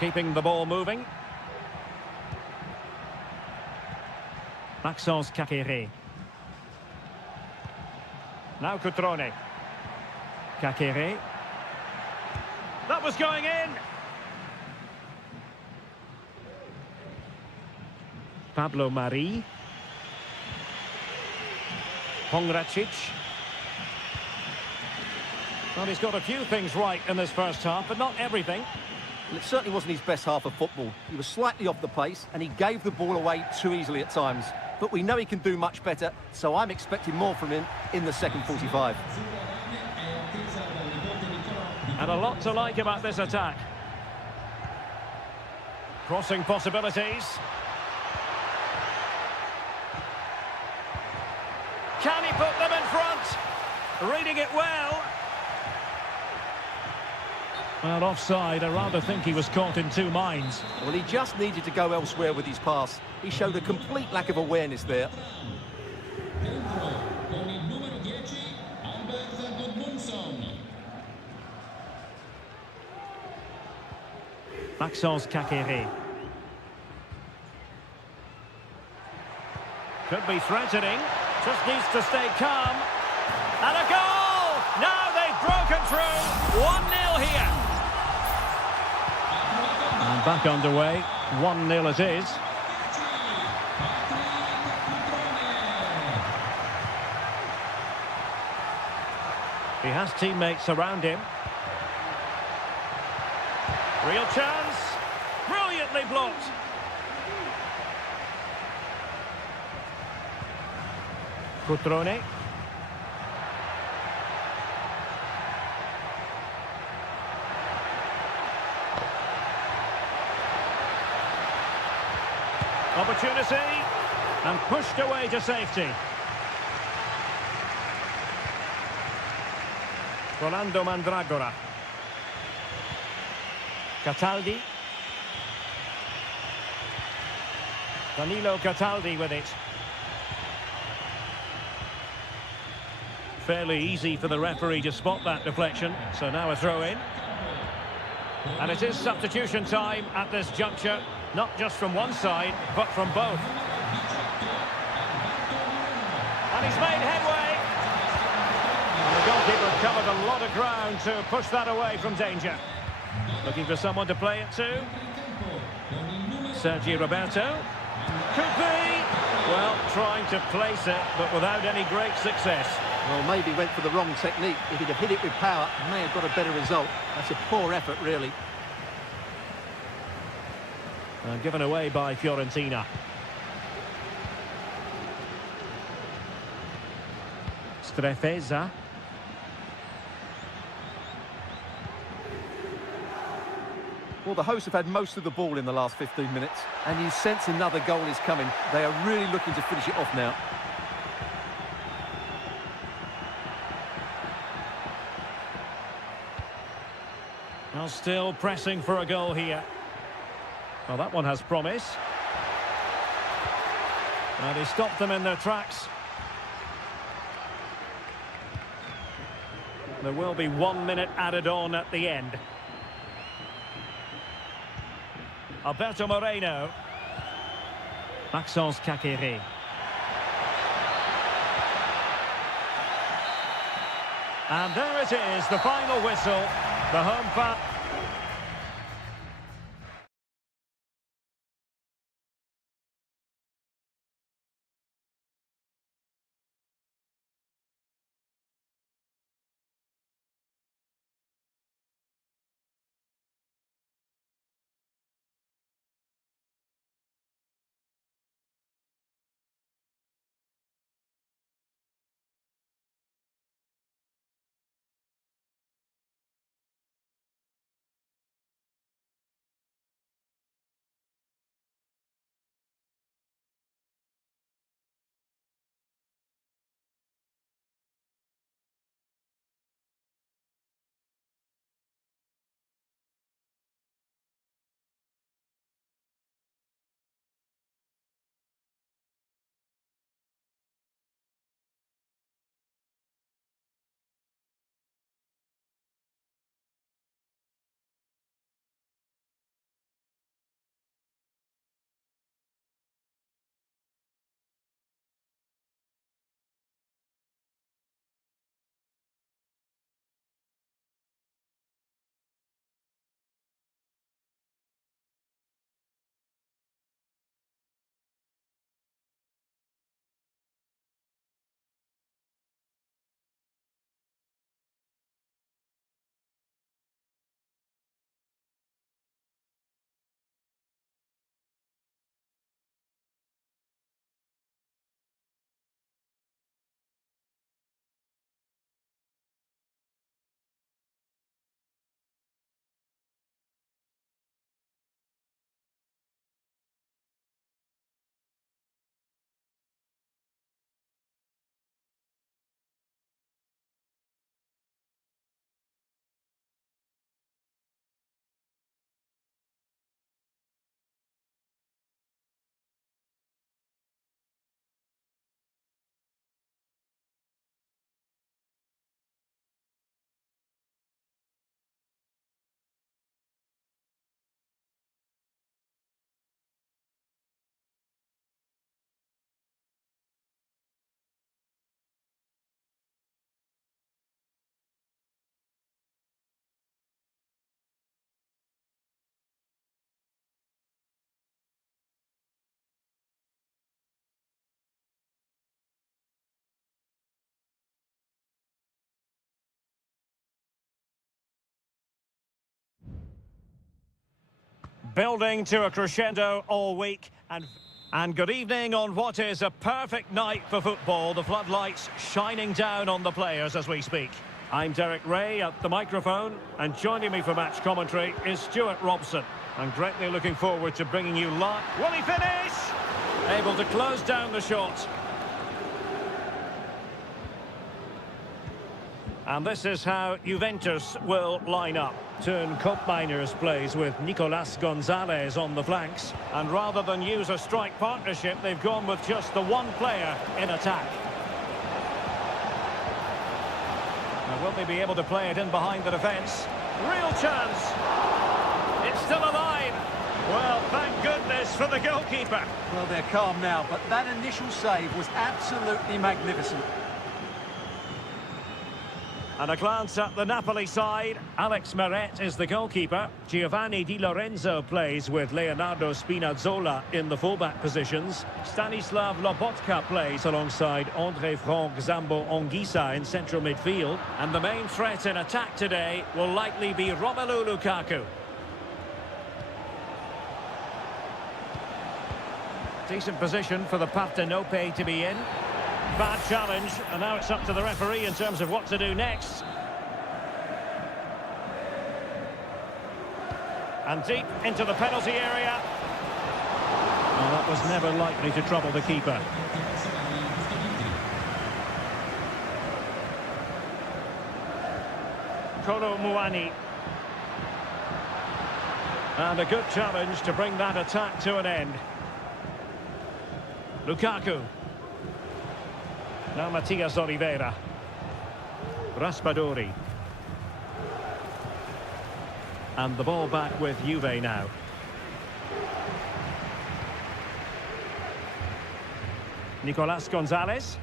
Keeping the ball moving. Maxence Kakere. Now Cutrone. Kakere. That was going in. Pablo Mari. Pongracic. Well, he's got a few things right in this first half, but not everything. Well, it certainly wasn't his best half of football. He was slightly off the pace and he gave the ball away too easily at times. But we know he can do much better, so I'm expecting more from him in the second 45. And a lot to like about this attack. Crossing possibilities. Can he put them in front? Reading it well. Well, offside. I rather think he was caught in two minds. Well, he just needed to go elsewhere with his pass. He showed a complete lack of awareness there. Maxence Kakere. Could be threatening. Just needs to stay calm. And a goal! Now they've broken through. 1-0 here. And back underway. 1-0 it is. He has teammates around him. Real chance. Brilliantly blocked. Cutrone. Opportunity. And pushed away to safety. Rolando Mandragora. Cataldi. Danilo Cataldi with it. Fairly easy for the referee to spot that deflection. So now a throw in. And it is substitution time at this juncture, not just from one side, but from both. And he's made headway. And the goalkeeper covered a lot of ground to push that away from danger. Looking for someone to play it to. Sergio Roberto. Could be. Well, trying to place it, but without any great success. Well, maybe went for the wrong technique. If he'd have hit it with power, he may have got a better result. That's a poor effort, really. And given away by Fiorentina. Strefeza. Well, the hosts have had most of the ball in the last 15 minutes, and you sense another goal is coming. They are really looking to finish it off now. Well, still pressing for a goal here. Well, that one has promise. And he stopped them in their tracks. There will be 1 minute added on at the end. Alberto Moreno. Maxence Kakere. And there it is, the final whistle. The home fan. Building to a crescendo all week. And good evening on what is a perfect night for football. The floodlights shining down on the players as we speak. I'm Derek Ray at the microphone, and joining me for match commentary is Stuart Robson. I'm greatly looking forward to bringing you live. Will he finish? Able to close down the shot. And this is how Juventus will line up. Turn Koopmeiners plays with Nicolas Gonzalez on the flanks. And rather than use a strike partnership, they've gone with just the one player in attack. Now, will they be able to play it in behind the defence? Real chance. It's still alive. Well, thank goodness for the goalkeeper. Well, they're calm now, but that initial save was absolutely magnificent. And a glance at the Napoli side. Alex Meret is the goalkeeper. Giovanni Di Lorenzo plays with Leonardo Spinazzola in the fullback positions. Stanislav Lobotka plays alongside André Franck Zambo Anguissa in central midfield. And the main threat in attack today will likely be Romelu Lukaku. Decent position for the Partenope to be in. Bad challenge, and now it's up to the referee in terms of what to do next. And deep into the penalty area. Well, that was never likely to trouble the keeper. Kolo Muani. And a good challenge to bring that attack to an end. Lukaku. Now Matias Oliveira. Raspadori. And the ball back with Juve now. Nicolas Gonzalez.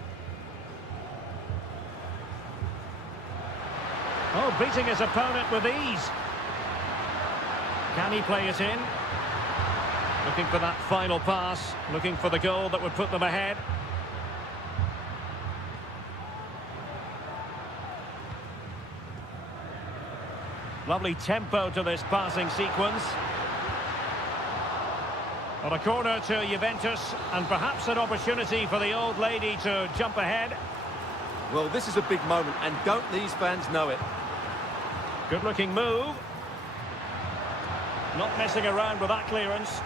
Oh, beating his opponent with ease. Can he play it in? Looking for that final pass. Looking for the goal that would put them ahead. Lovely tempo to this passing sequence. On a corner to Juventus, and perhaps an opportunity for the old lady to jump ahead. Well, this is a big moment, and don't these fans know it? Good-looking move. Not messing around with that clearance.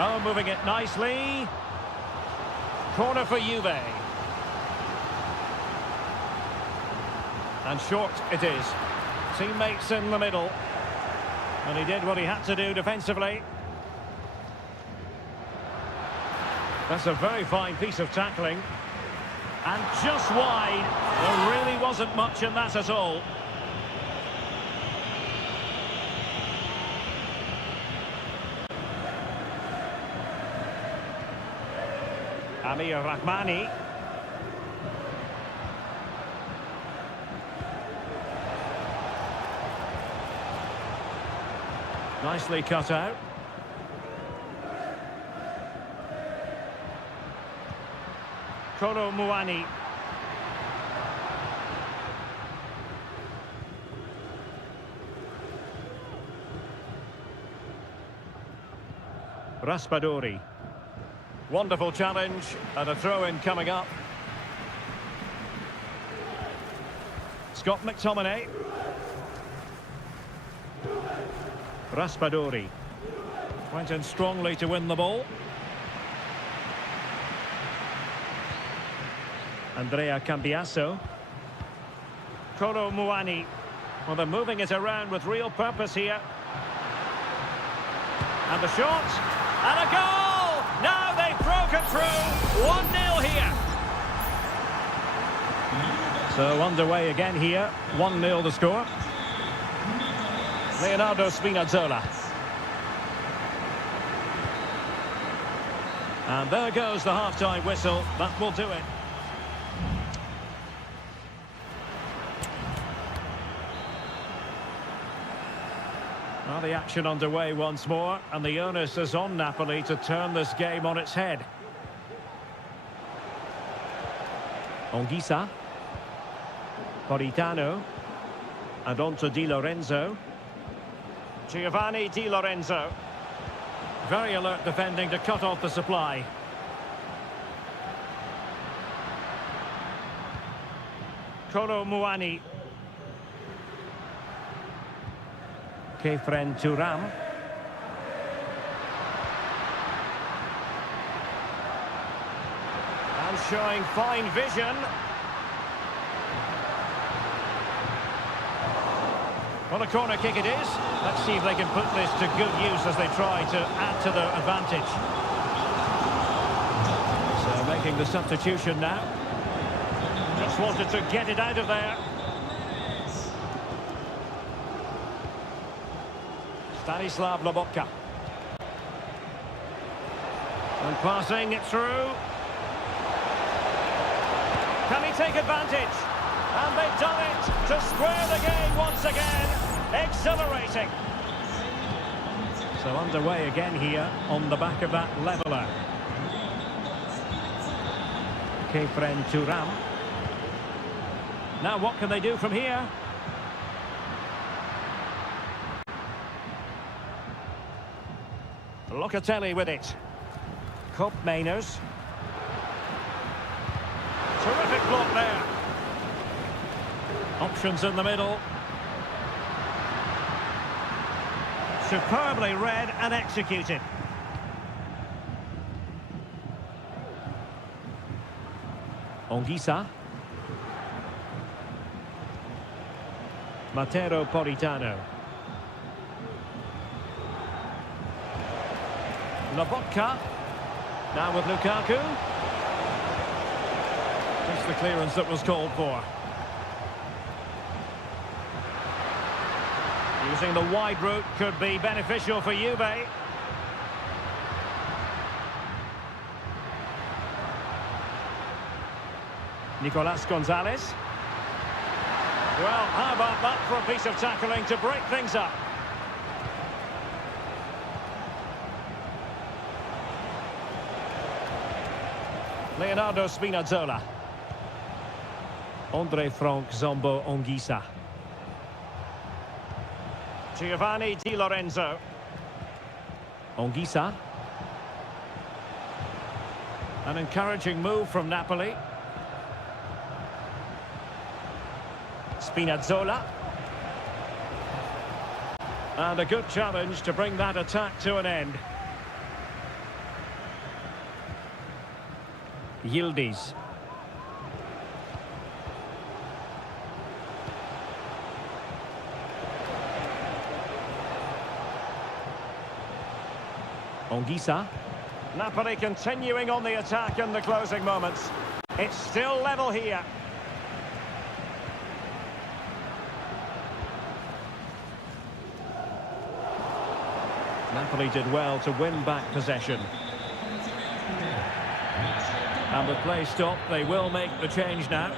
Oh, moving it nicely. Corner for Juve. And short it is. Teammates in the middle. And he did what he had to do defensively. That's a very fine piece of tackling. And just wide. There really wasn't much in that at all. Amir Rahmani. Nicely cut out. Kolo Muani. Raspadori. Wonderful challenge, and a throw-in coming up. Scott McTominay. Raspadori. Went in strongly to win the ball. Andrea Cambiasso. Kolo Muani. Well, they're moving it around with real purpose here. And the shot. And a goal! Now they've broken through. 1-0 here. So underway again here. 1-0 the score. Leonardo Spinazzola. And there goes the half-time whistle. That will do it. Well, the action underway once more, and the onus is on Napoli to turn this game on its head. Anguissa. Politano. And on to Di Lorenzo. Giovanni Di Lorenzo. Very alert defending to cut off the supply. Kolo Muani. Kefren Turam. And showing fine vision. Well, a corner kick it is. Let's see if they can put this to good use as they try to add to their advantage. So making the substitution now. Just wanted to get it out of there. Stanislav Lobotka. And passing it through. Can he take advantage? And they've done it to square the game once again. Exhilarating. So underway again here on the back of that leveller. Kefren Turam. Now what can they do from here? Locatelli with it. Kopp Mainers. Terrific block there. Options in the middle. Superbly read and executed. Onguisa. Matero Politano. Lobotka. Now with Lukaku. That's the clearance that was called for. Using the wide route could be beneficial for Juve. Nicolas Gonzalez. Well, how about that for a piece of tackling to break things up? Leonardo Spinazzola. Andre Frank Zombo Onguisa. Giovanni Di Lorenzo. Onguisa. An encouraging move from Napoli. Spinazzola. And a good challenge to bring that attack to an end. Yildiz. Onguisa. Napoli continuing on the attack in the closing moments. It's still level here. Napoli did well to win back possession. And with play stopped, they will make the change now.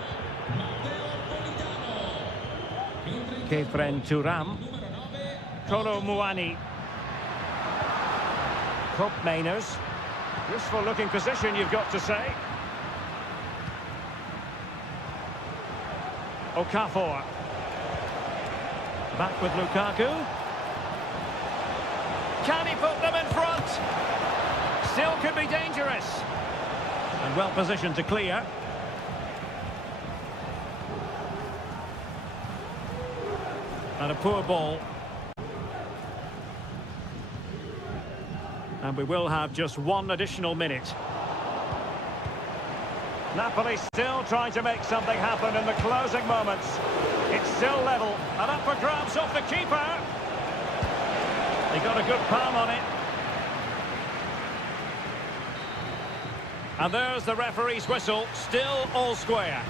Kefren Turam. Kolo Muani. Kopp Mainers. Useful looking position, you've got to say. Okafor. Back with Lukaku. Can he put them in front? Still could be dangerous. And well positioned to clear. And a poor ball. And we will have just one additional minute. Napoli still trying to make something happen in the closing moments. It's still level. And up for grabs off the keeper. He got a good palm on it. And there's the referee's whistle. Still all square.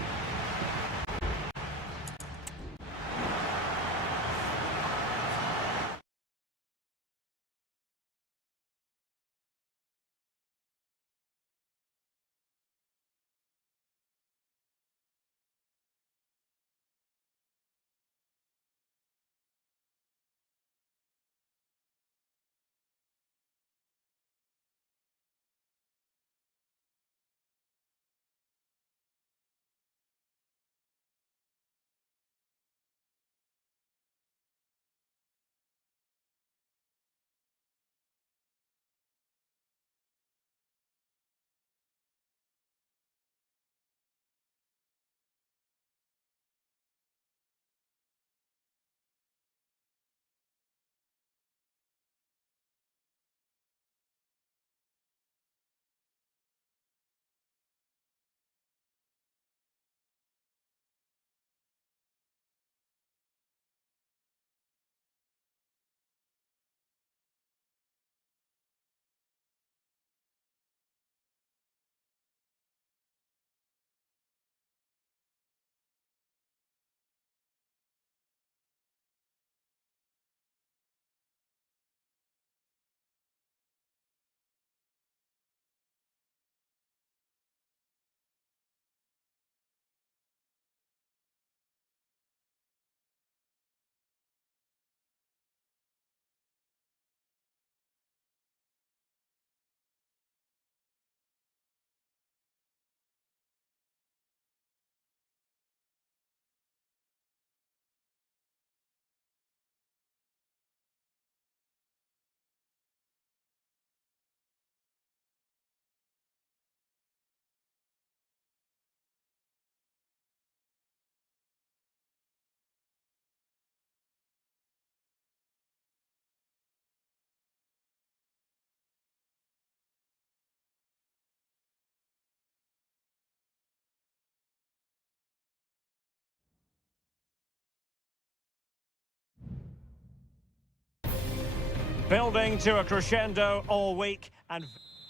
Building to a crescendo all week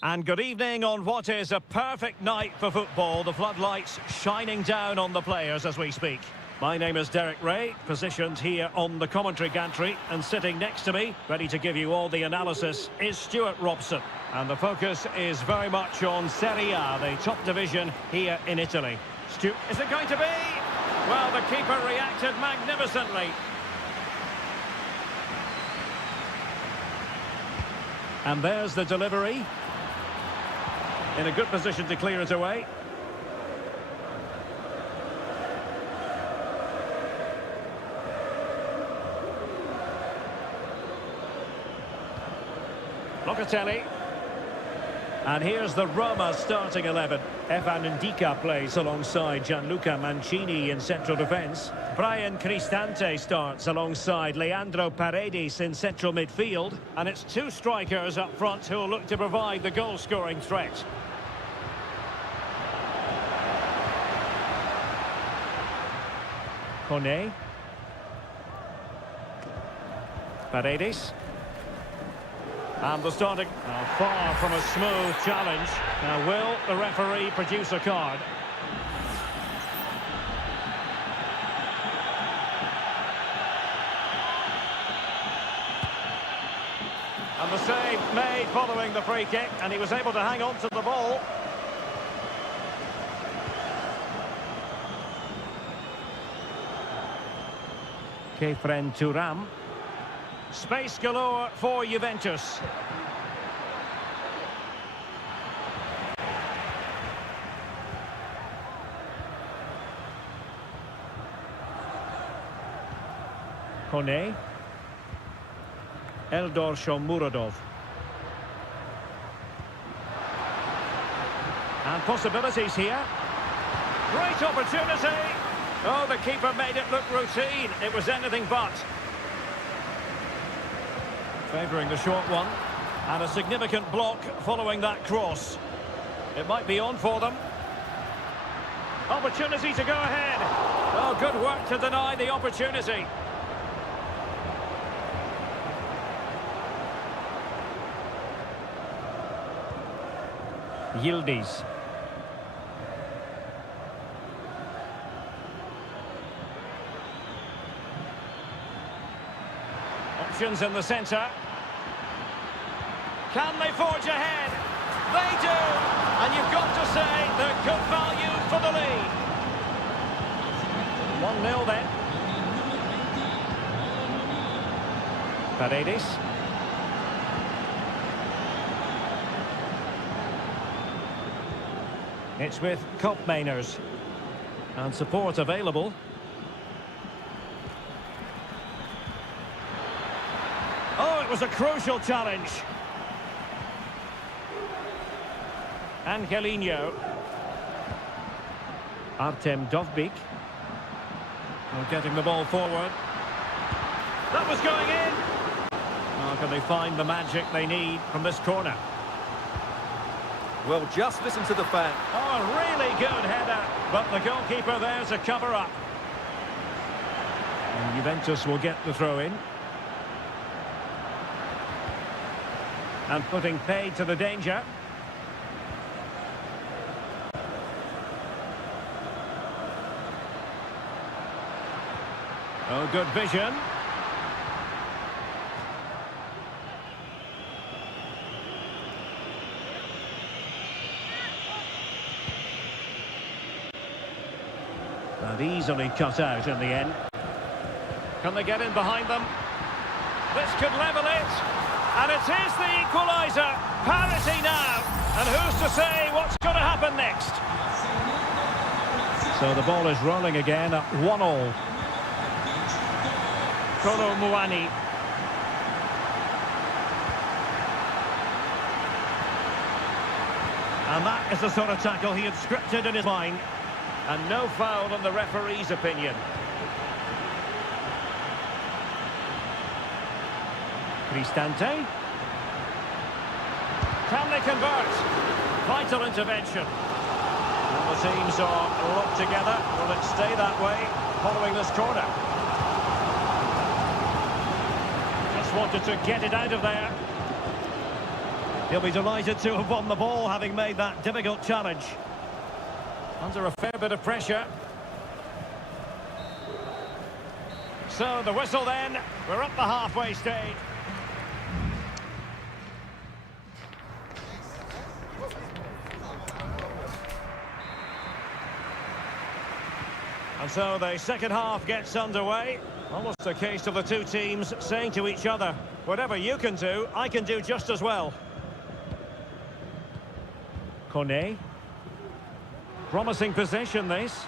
and good evening on what is a perfect night for football. The floodlights shining down on the players as we speak. My name is Derek Ray, positioned here on the commentary gantry, and sitting next to me, ready to give you all the analysis, is Stuart Robson. And the focus is very much on Seria, the top division here in Italy. Stu, is it going to be? Well, the keeper reacted magnificently. And there's the delivery. In a good position to clear it away. Locatelli. And here's the Roma starting 11. Evan Ndika plays alongside Gianluca Mancini in central defence. Brian Cristante starts alongside Leandro Paredes in central midfield. And it's two strikers up front who will look to provide the goal-scoring threat. Kone. Paredes. And the starting, far from a smooth challenge. Now, will the referee produce a card? And the save made following the free kick, and he was able to hang on to the ball. Kefren Turam. Space galore for Juventus. Kone. Eldor Shomurodov. And possibilities here. Great opportunity. Oh, the keeper made it look routine. It was anything but. Favouring the short one. And a significant block following that cross. It might be on for them. Opportunity to go ahead. Oh, good work to deny the opportunity. Yildiz. Options in the centre. Can they forge ahead? They do! And you've got to say they're good value for the lead. 1-0 then. Paredes. It's with Kopmeiners. And support available. Oh, it was a crucial challenge. Angelino. Artem Dovbik. Well, getting the ball forward. That was going in. How can they find the magic they need from this corner? Well, just listen to the fan. Oh, a really good header. But the goalkeeper there to cover up. And Juventus will get the throw in. And putting paid to the danger. Oh, good vision. And easily cut out in the end. Can they get in behind them? This could level it. And it is the equaliser. Parity now. And who's to say what's going to happen next? So the ball is rolling again at 1-1. Kolo Muani. And that is the sort of tackle he had scripted in his mind. And no foul in the referee's opinion. Cristante. Can they convert? Vital intervention. And the teams are locked together. Will it stay that way following this corner? Just wanted to get it out of there. He'll be delighted to have won the ball, having made that difficult challenge. Under a fair bit of pressure. So the whistle then. We're up the halfway stage. And so the second half gets underway. Almost a case of the two teams saying to each other, whatever you can do, I can do just as well. Kone. Promising possession, this.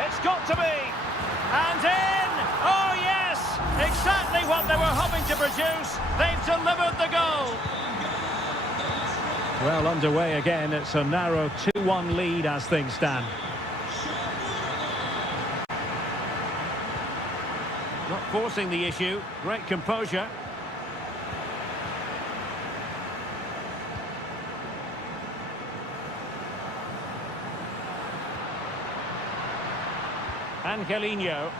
It's got to be! And in! Oh, yes! Exactly what they were hoping to produce. They've delivered the goal. Well, underway again. It's a narrow 2-1 lead as things stand. Not forcing the issue. Great composure. Angelino.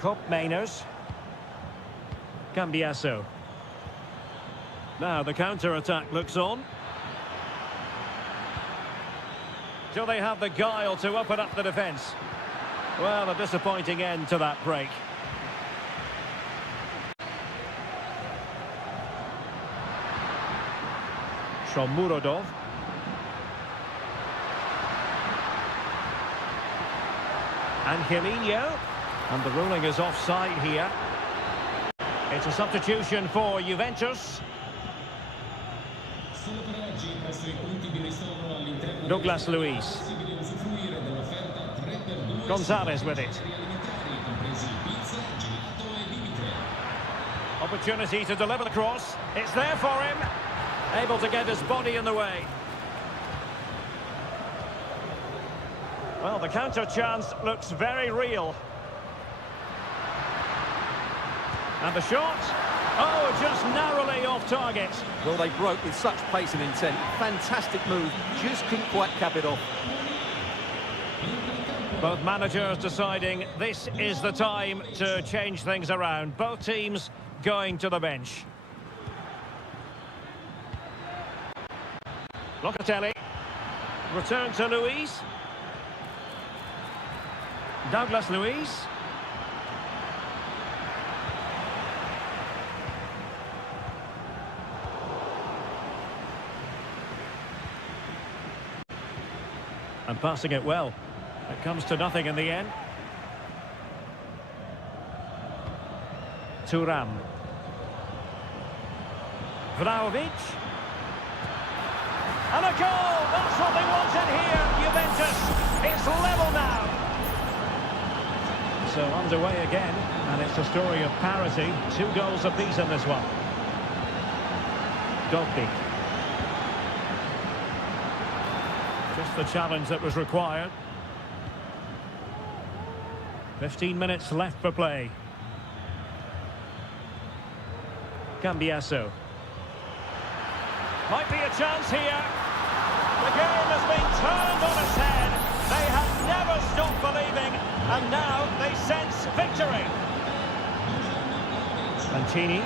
Cop Mainers. Cambiasso. Now the counter-attack looks on. Do they have the guile to open up the defence? Well, a disappointing end to that break. Shomurodov. Angelino. And the ruling is offside here. It's a substitution for Juventus. Solo per oggi presso i punti di ristoro all'interno Douglas Luiz. possibile usufruire dell'offerta 3x2 Gonzalez with it. serie alimentari, compresi pizza, gelato e bibite. Opportunity to deliver the cross. It's there for him. Able to get his body in the way. Well, the counter chance looks very real. And the shot. Oh, just narrowly off target. Well, they broke with such pace and intent. Fantastic move, just couldn't quite cap it off. Both managers deciding this is the time to change things around. Both teams going to the bench. Locatelli. Return to Luiz. Douglas Luiz. And passing it well. It comes to nothing in the end. Thuram. Vlahovic. And a goal! That's what they wanted here, Juventus. It's level now. So underway again, and it's a story of parity. 2 goals apiece in this one. Dogby. Just the challenge that was required. 15 minutes left for play. Cambiasso. Might be a chance here. The game has been turned on its head. They have never stopped believing, and now they sense victory. Mancini.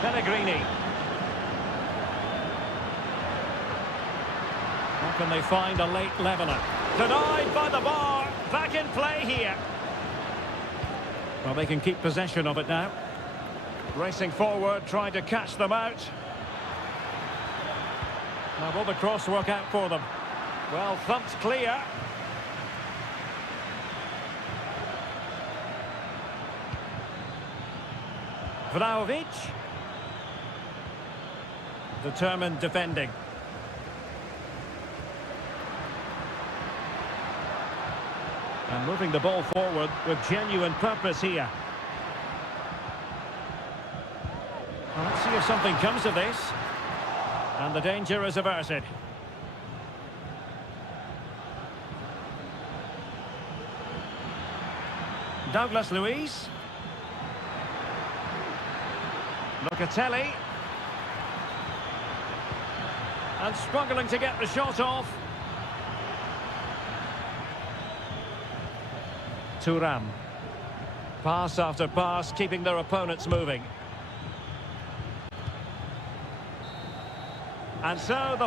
Pellegrini. How can they find a late leveller? Denied by the bar. Back in play here. Well, they can keep possession of it now. Racing forward, trying to catch them out. Now will the cross work out for them? Well, thumped clear. Vlahovic. Determined defending. And moving the ball forward with genuine purpose here. Well, let's see if something comes of this. And the danger is averted. Douglas Luiz. Locatelli. And struggling to get the shot off. Thuram. Pass after pass, keeping their opponents moving. And so the